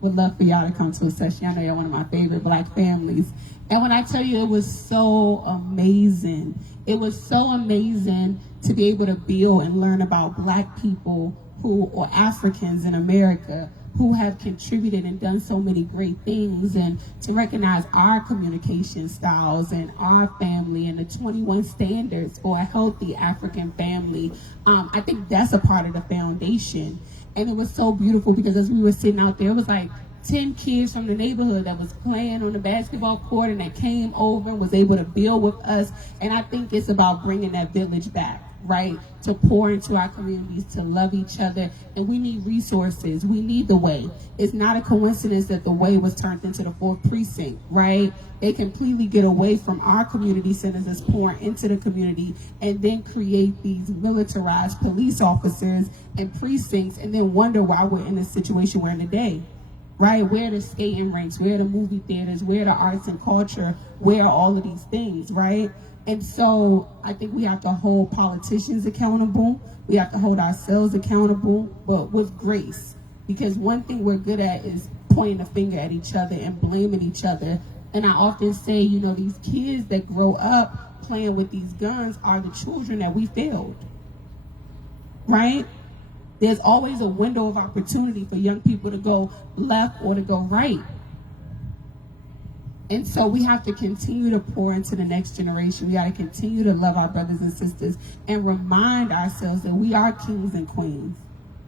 Would love for y'all to come to a session. I know you're one of my favorite Black families. And when I tell you, it was so amazing. It was so amazing to be able to build and learn about Black people or Africans in America who have contributed and done so many great things, and to recognize our communication styles and our family and the 21 standards for a healthy African family. I think that's a part of the foundation. And it was so beautiful because as we were sitting out there, it was like 10 kids from the neighborhood that was playing on the basketball court and that came over and was able to build with us. And I think it's about bringing that village back, right? To pour into our communities, to love each other. And we need resources. We need the way. It's not a coincidence that the way was turned into the 4th precinct, right? They completely get away from our community centers that's pouring into the community and then create these militarized police officers and precincts and then wonder why we're in the situation we're in today. Right? Where are the skating rinks? Where are the movie theaters? Where are the arts and culture? Where are all of these things, right? And so I think we have to hold politicians accountable. We have to hold ourselves accountable, but with grace. Because one thing we're good at is pointing a finger at each other and blaming each other. And I often say, you know, these kids that grow up playing with these guns are the children that we failed, right? There's always a window of opportunity for young people to go left or to go right. And so we have to continue to pour into the next generation. We got to continue to love our brothers and sisters and remind ourselves that we are kings and queens,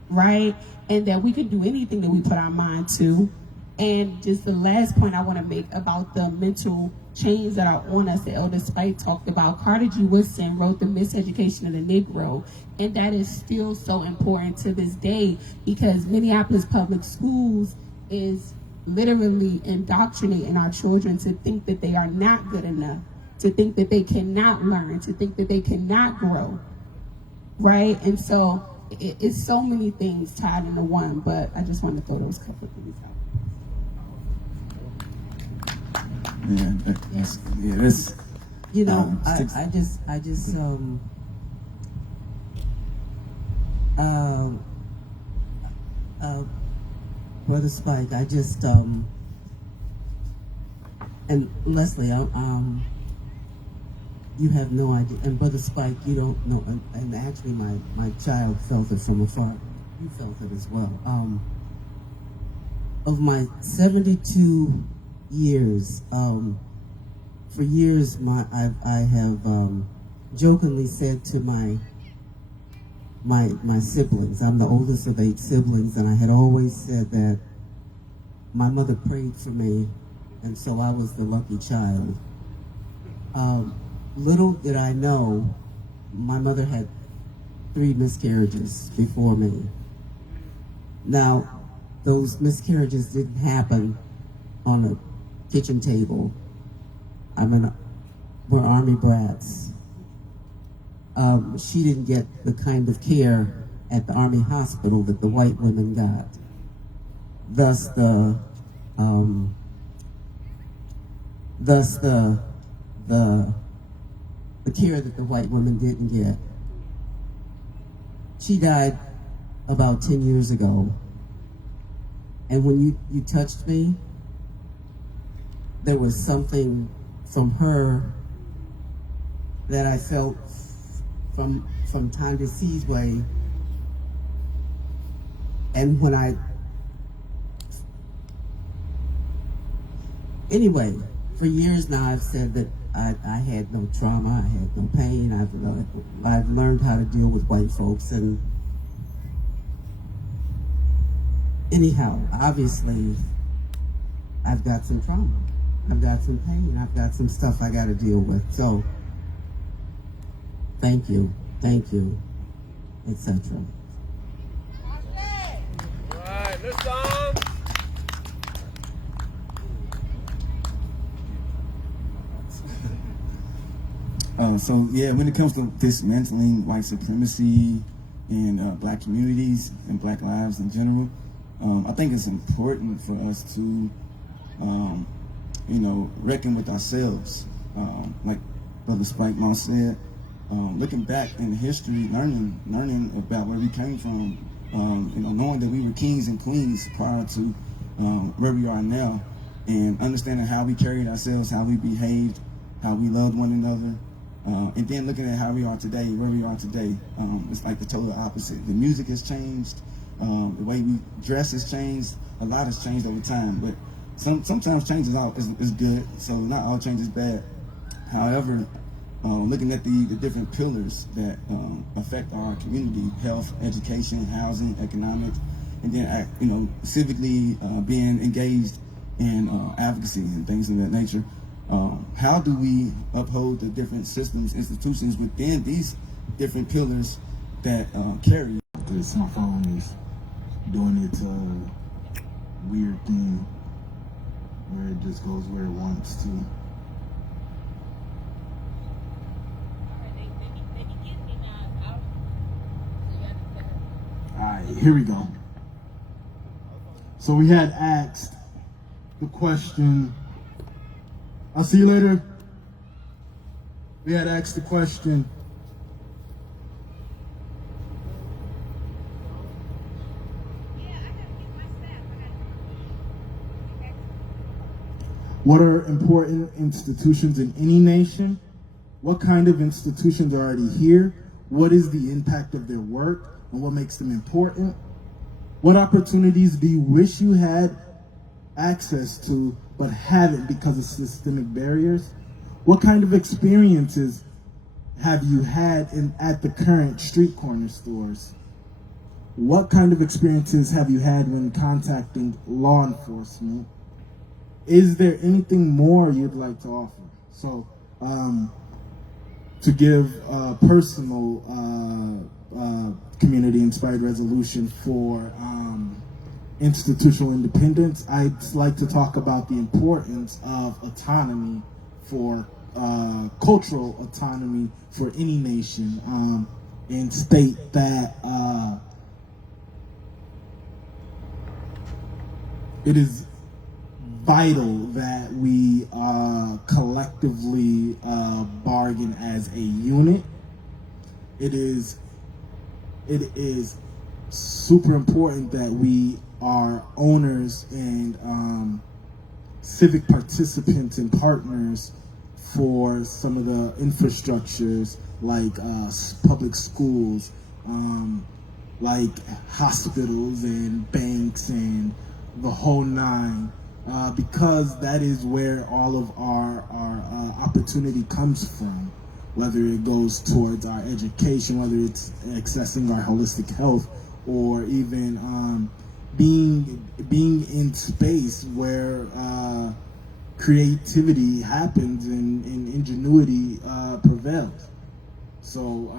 right? And that we can do anything that we put our mind to. And just the last point I want to make about the mental chains that are on us that Elder Spike talked about. Carter G. Woodson wrote The Miseducation of the Negro, and that is still so important to this day because Minneapolis Public Schools is literally indoctrinating our children to think that they are not good enough, to think that they cannot learn, to think that they cannot grow, right? And so it's so many things tied into one, but I just wanted to throw those couple of things out. That's you know, Brother Spike, and Leslie, you have no idea, and Brother Spike, you don't know, and actually my child felt it from afar. You felt it as well. Of my 72 years, for years, I have jokingly said to my siblings, I'm the oldest of 8 siblings, and I had always said that my mother prayed for me, and so I was the lucky child. Little did I know, my mother had 3 miscarriages before me. Now, those miscarriages didn't happen on a kitchen table. We're Army brats. She didn't get the kind of care at the Army hospital that the white women got. Thus the care that the white women didn't get. She died about 10 years ago. And when you touched me, there was something from her that I felt from time to Seasway. And when anyway, for years now I've said that I had no trauma, I had no pain, I've learned how to deal with white folks, and anyhow, obviously I've got some trauma, I've got some pain, I've got some stuff I gotta deal with, so thank you, etc. Alright, Miss Dom. So yeah, when it comes to dismantling white supremacy in black communities and black lives in general, I think it's important for us to, reckon with ourselves. Like Brother Spike Moss said, looking back in history, learning about where we came from, knowing that we were kings and queens prior to where we are now, and understanding how we carried ourselves, how we behaved, how we loved one another. And then looking at how we are today, where we are today, it's like the total opposite. The music has changed, the way we dress has changed, a lot has changed over time, but sometimes change is good, so not all change is bad. However, looking at the different pillars that affect our community, health, education, housing, economics, and then civically being engaged in advocacy and things of that nature. How do we uphold the different systems, institutions within these different pillars that carry? My phone is doing its weird thing where it just goes where it wants to. Alright, here we go. So we had asked the question, I'll see you later. We had asked the question, What are important institutions in any nation? What kind of institutions are already here? What is the impact of their work and what makes them important? What opportunities do you wish you had access to but haven't because of systemic barriers? What kind of experiences have you had at the current street corner stores? What kind of experiences have you had when contacting law enforcement? Is there anything more you'd like to offer? So, to give a personal community-inspired resolution for institutional independence, I'd like to talk about the importance of autonomy for cultural autonomy for any nation, and state that it is vital that we collectively bargain as a unit. It is super important that we are owners and civic participants and partners for some of the infrastructures like public schools, like hospitals and banks and the whole nine, because that is where all of our opportunity comes from, whether it goes towards our education, whether it's accessing our holistic health, or even being in space where creativity happens and ingenuity prevails. So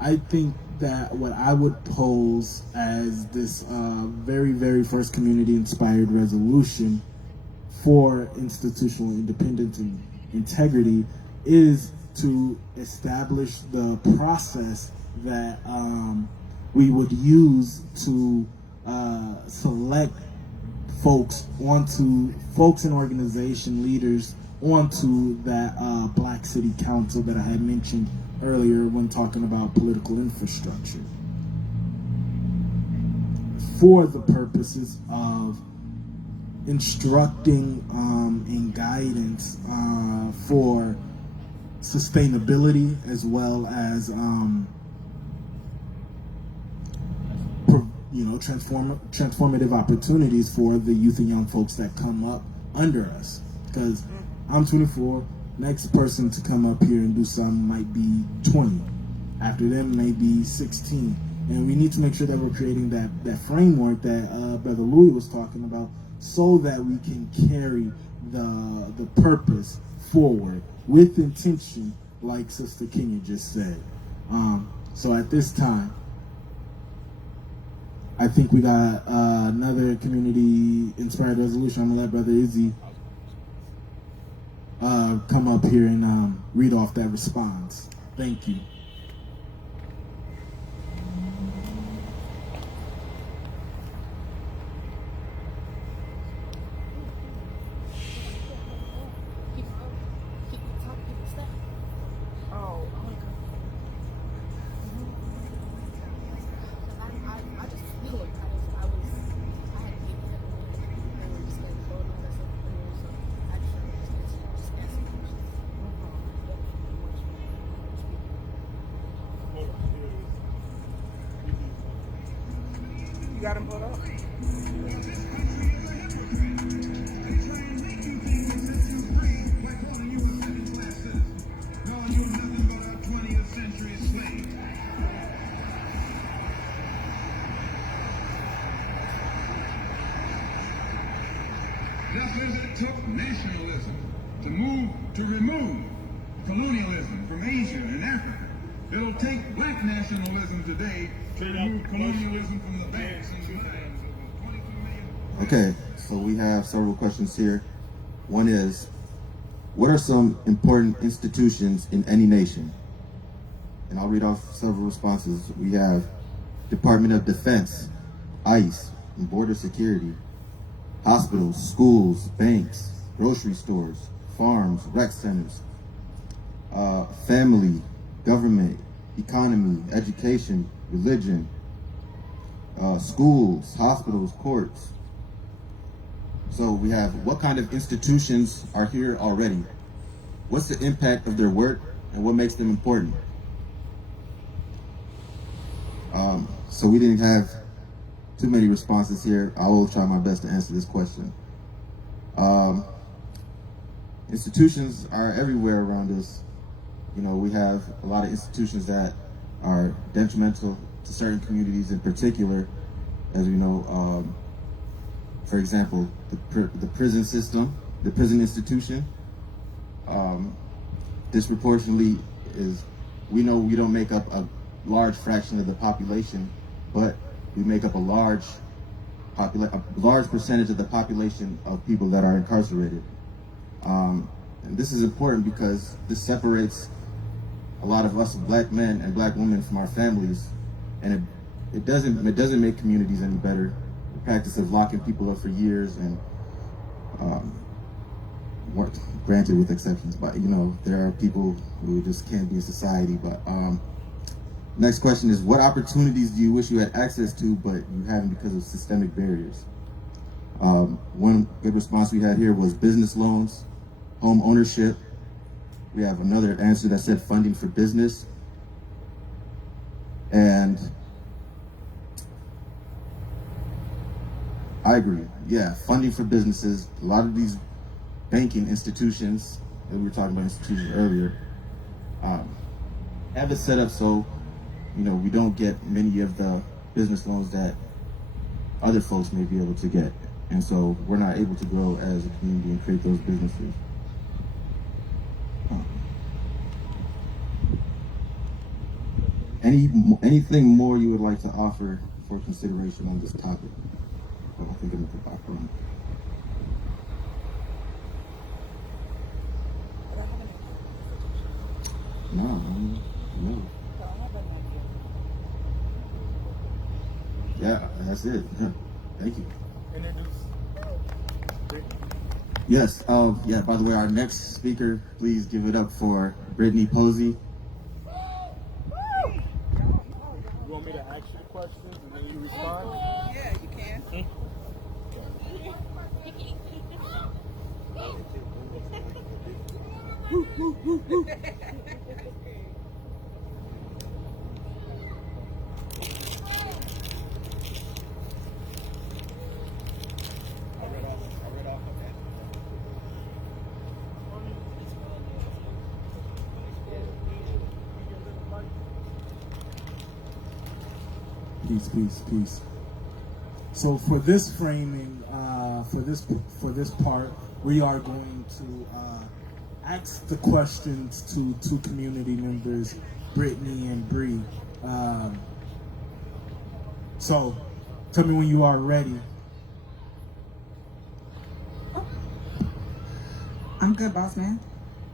I think that what I would pose as this very, very first community-inspired resolution for institutional independence and integrity is to establish the process that we would use to select folks and organization leaders onto that Black City Council that I had mentioned earlier when talking about political infrastructure, for the purposes of instructing and guidance for sustainability, as well as transformative opportunities for the youth and young folks that come up under us. Because I'm 24, next person to come up here and do something might be 20. After them, maybe 16. And we need to make sure that we're creating that framework that Brother Louis was talking about, so that we can carry the purpose forward with intention, like Sister Kenya just said. So at this time, I think we got another community-inspired resolution. I'm gonna let Brother Izzy come up here and read off that response. Thank you. Got him put up. Just as it took nationalism to remove colonialism from Asia and Africa, it'll take black nationalism today to remove colonialism from the banks and lands of 22 million. Okay, so we have several questions here. One is, what are some important institutions in any nation? And I'll read off several responses. We have Department of Defense, ICE, and Border Security, hospitals, schools, banks, grocery stores, farms, rec centers, family, government, economy, education, religion, schools, hospitals, courts, So we have, what kind of institutions are here already? What's the impact of their work and what makes them important? So we didn't have too many responses here. I will try my best to answer this question. Institutions are everywhere around us. You know, we have a lot of institutions that are detrimental to certain communities in particular, as we know. For example, the prison system, the prison institution, disproportionately we know we don't make up a large fraction of the population, but we make up a large percentage of the population of people that are incarcerated. And this is important because this separates a lot of us black men and black women from our families, and it doesn't make communities any better. The practice of locking people up for years, and granted with exceptions, but you know, there are people who just can't be in society. But next question is, what opportunities do you wish you had access to but you haven't because of systemic barriers? One good response we had here was business loans, home ownership. We have another answer that said funding for business. And I agree, yeah, funding for businesses. A lot of these banking institutions, and we were talking about institutions earlier, have it set up so, you know, we don't get many of the business loans that other folks may be able to get. And so we're not able to grow as a community and create those businesses. Anything more you would like to offer for consideration on this topic? I think I'm the background. No. Yeah, that's it. Thank you. Yes. Yeah. By the way, our next speaker, please give it up for Brittany Posey. You want me to ask you questions and then you respond? Yeah, you can. Peace. So for this framing, for this part, we are going to ask the questions to two community members, Brittany and Bree. So tell me when you are ready. I'm good, boss man.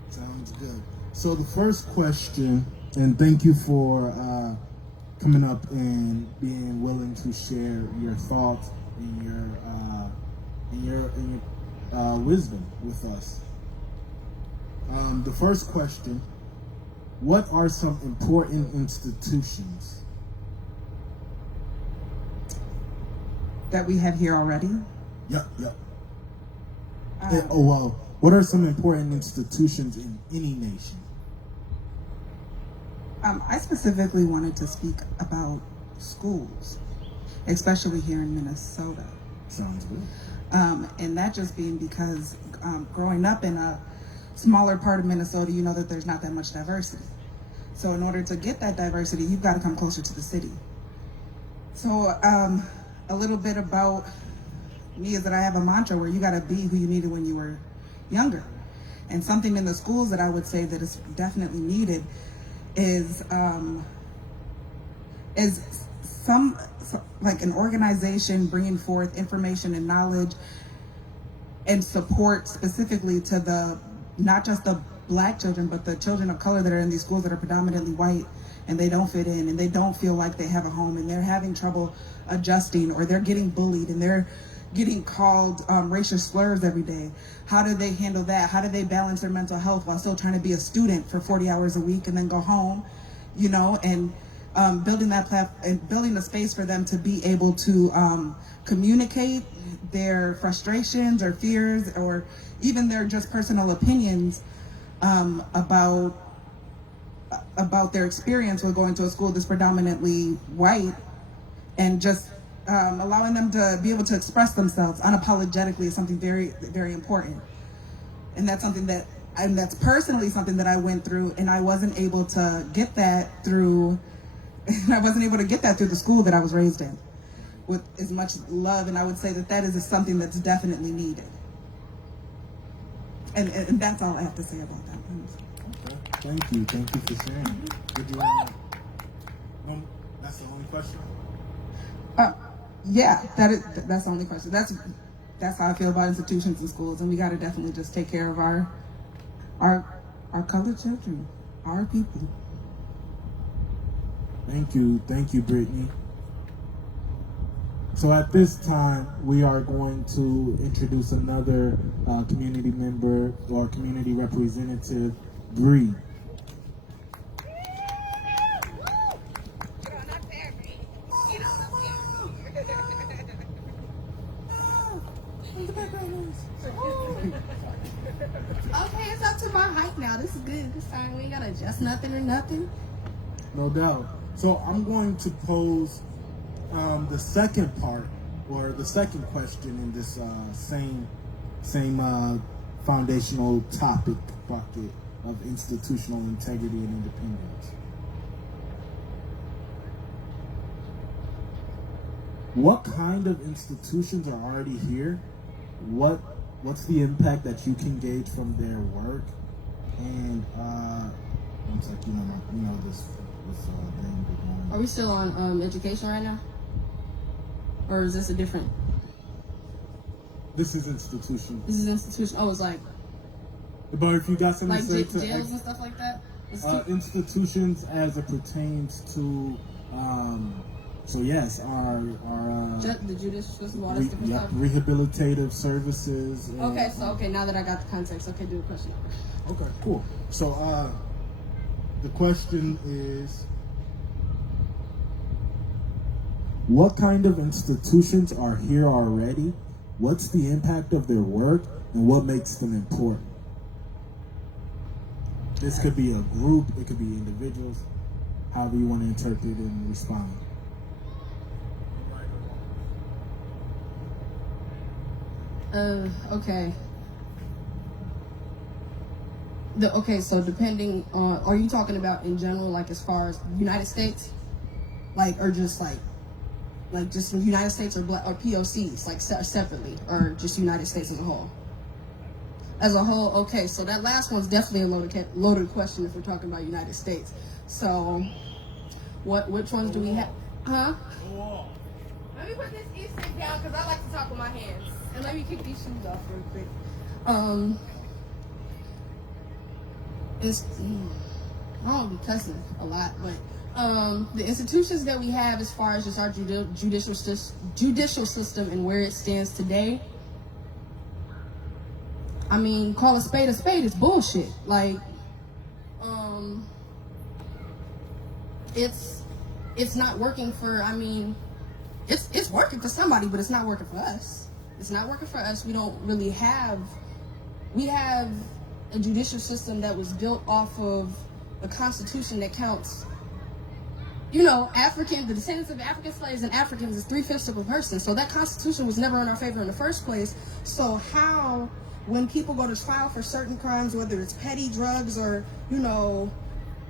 Sounds good. So the first question, and thank you for coming up and being willing to share your thoughts and your wisdom with us. The first question: what are some important institutions that we have here already? Yep. What are some important institutions in any nation? I specifically wanted to speak about schools, especially here in Minnesota. Sounds good. And that just being because growing up in a smaller part of Minnesota, you know that there's not that much diversity. So in order to get that diversity, you've got to come closer to the city. So a little bit about me is that I have a mantra where you got to be who you needed when you were younger. And something in the schools that I would say that is definitely needed is some like an organization bringing forth information and knowledge and support specifically to the not just the black children but the children of color that are in these schools that are predominantly white and they don't fit in and they don't feel like they have a home and they're having trouble adjusting or they're getting bullied and they're getting called racial slurs every day. How do they handle that? How do they balance their mental health while still trying to be a student for 40 hours a week and then go home, you know, and building that platform and building a space for them to be able to communicate, their frustrations or fears or even their just personal opinions about their experience with going to a school that's predominantly white, and just allowing them to be able to express themselves unapologetically is something very, very important. And that's something that's personally something that I went through, and I wasn't able to get that through the school that I was raised in with as much love. And I would say that is something that's definitely needed. And that's all I have to say about that. Okay. Thank you for sharing. That's the only question? Yeah, that's the only question. That's how I feel about institutions and schools, and we got to definitely just take care of our colored children, our people. Thank you, Brittany. So at this time, we are going to introduce another community member or community representative, Bree. Okay, it's up to my height now. This is good. This time we ain't gotta adjust nothing or nothing. No doubt. So I'm going to pose the second part, or the second question in this same foundational topic bucket of institutional integrity and independence. What kind of institutions are already here? What's the impact that you can gauge from their work? And one sec, you know this thing. Are we still on education right now? Or is this a different? This is institution. This is institution. Oh, it's like. But if you got something like to say to jails and stuff like that. Institutions as it pertains to, so yes, our the judicial system, all this different stuff. Rehabilitative services. Okay, now that I got the context, okay, do a question. Okay, cool. So the question is, what kind of institutions are here already? What's the impact of their work, and what makes them important? This could be a group, it could be individuals, however you want to interpret and respond. Okay. So depending on, are you talking about in general, like as far as United States? Like, or just like just in the United States, or POCs, like separately, or just United States as a whole? As a whole, okay, so that last one's definitely a loaded question if we're talking about United States. So, which ones do we have? Huh? Let me put this e-stick down because I like to talk with my hands. And let me kick these shoes off real quick. I don't be cussing a lot, but the institutions that we have as far as just our judicial system and where it stands today, I mean, call a spade is bullshit. Like, it's not working for, I mean, it's working for somebody, but it's not working for us. It's not working for us. We don't really we have a judicial system that was built off of a constitution that counts, the descendants of African slaves and Africans is 3/5 of a person. So that constitution was never in our favor in the first place. So how, when people go to trial for certain crimes, whether it's petty drugs or,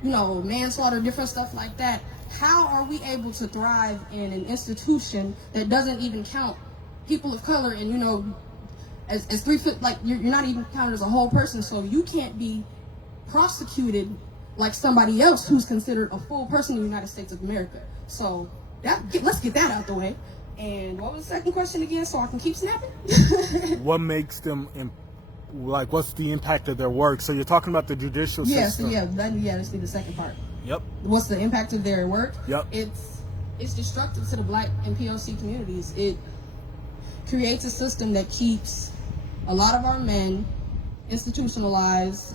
manslaughter, different stuff like that, how are we able to thrive in an institution that doesn't even count people of color and, as 3/5, like you're not even counted as a whole person, so you can't be prosecuted like somebody else who's considered a full person in the United States of America. So let's get that out the way. And what was the second question again, so I can keep snapping? What makes them, what's the impact of their work? So you're talking about the judicial system. Let's do the second part. Yep. What's the impact of their work? Yep. It's destructive to the Black and POC communities. It creates a system that keeps a lot of our men institutionalized.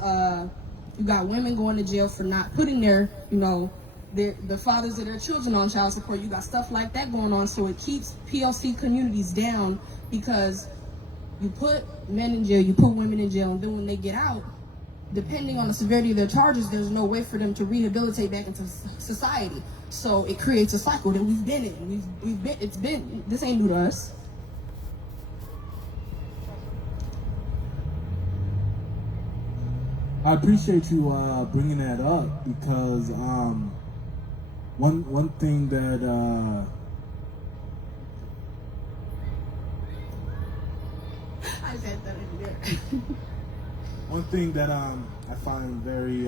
You got women going to jail for not putting their, the fathers of their children on child support. You got stuff like that going on. So it keeps POC communities down because you put men in jail, you put women in jail, and then when they get out, depending on the severity of their charges, there's no way for them to rehabilitate back into society. So it creates a cycle that we've been in. This ain't new to us. I appreciate you bringing that up because one thing that I said that in there. one thing that I find very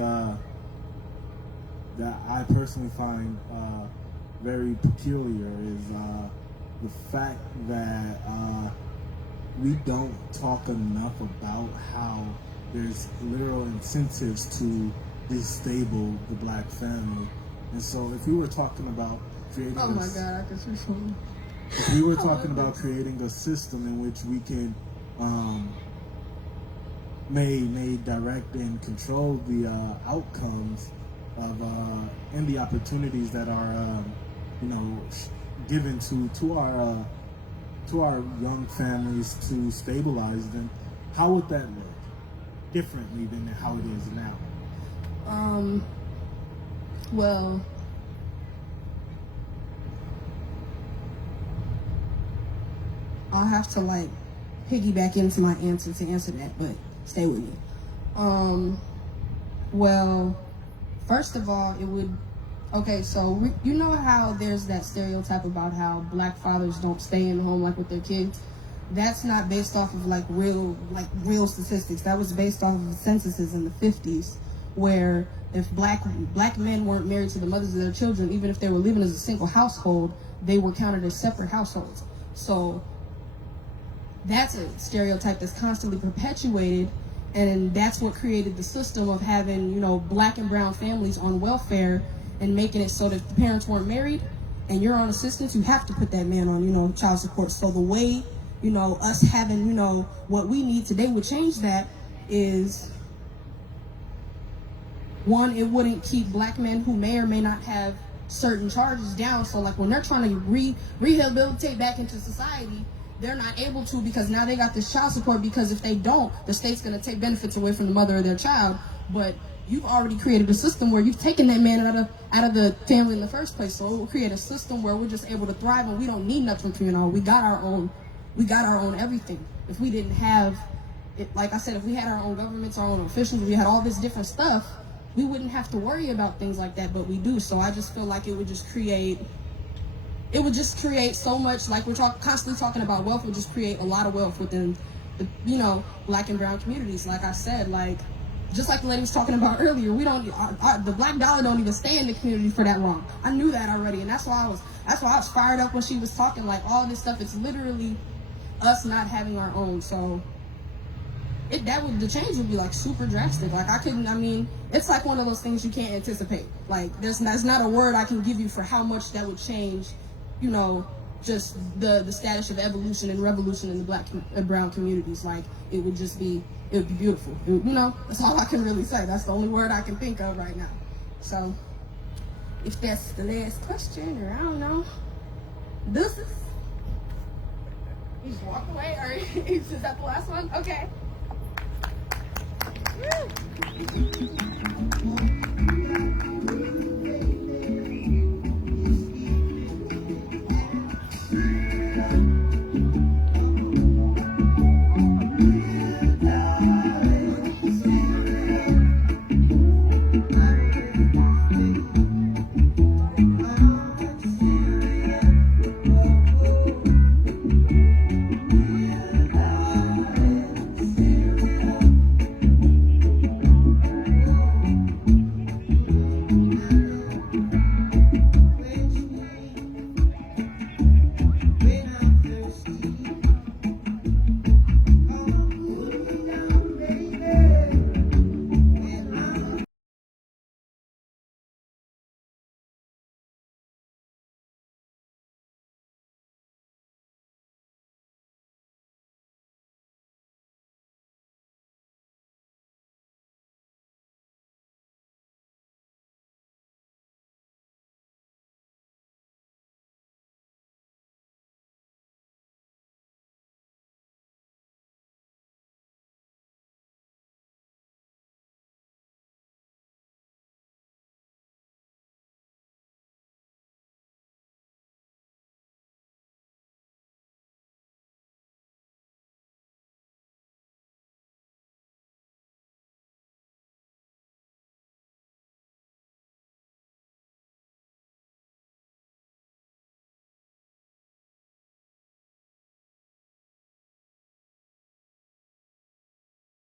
that I personally find very peculiar is the fact that we don't talk enough about how there's literal incentives to destable the black family. And so if we were talking about creating Oh my God, I can see something. if we were talking about creating a system in which we can may direct and control the outcomes of and the opportunities that are given to our young families to stabilize them, how would that look differently than how it is now? Well, I'll have to like piggyback into my answer to answer that, but stay with me. Well, first of all, it would, okay, so you know how there's that stereotype about how black fathers don't stay in the home like with their kids? That's not based off of like real statistics. That was based off of censuses in the 50s, where if black men weren't married to the mothers of their children, even if they were living as a single household, they were counted as separate households. So that's a stereotype that's constantly perpetuated, and that's what created the system of having, black and brown families on welfare and making it so that if the parents weren't married and you're on assistance, you have to put that man on, child support. So the way, us having, what we need today would change that is, one, it wouldn't keep black men who may or may not have certain charges down. So like when they're trying to rehabilitate back into society, they're not able to because now they got this child support, because if they don't, the state's going to take benefits away from the mother of their child. But you've already created a system where you've taken that man out of the family in the first place. So it will create a system where we're just able to thrive and we don't need nothing from you. We got our own everything. If we didn't have it, like I said, if we had our own governments, our own officials, we had all this different stuff, we wouldn't have to worry about things like that, but we do. So I just feel like it would just create so much, like we're constantly talking about wealth, would just create a lot of wealth within the, black and brown communities. Like I said, just like the lady was talking about earlier, we don't, the black dollar don't even stay in the community for that long. I knew that already, and that's why I was fired up when she was talking, like all this stuff. It's literally us not having our own. So the change would be like super drastic. Like it's like one of those things you can't anticipate. Like there's not a word I can give you for how much that would change, just the status of evolution and revolution in the black and brown communities. Like it would be beautiful. That's all I can really say. That's the only word I can think of right now. So if that's the last question, or I don't know, this is, you just walk away, or is that the last one? Okay.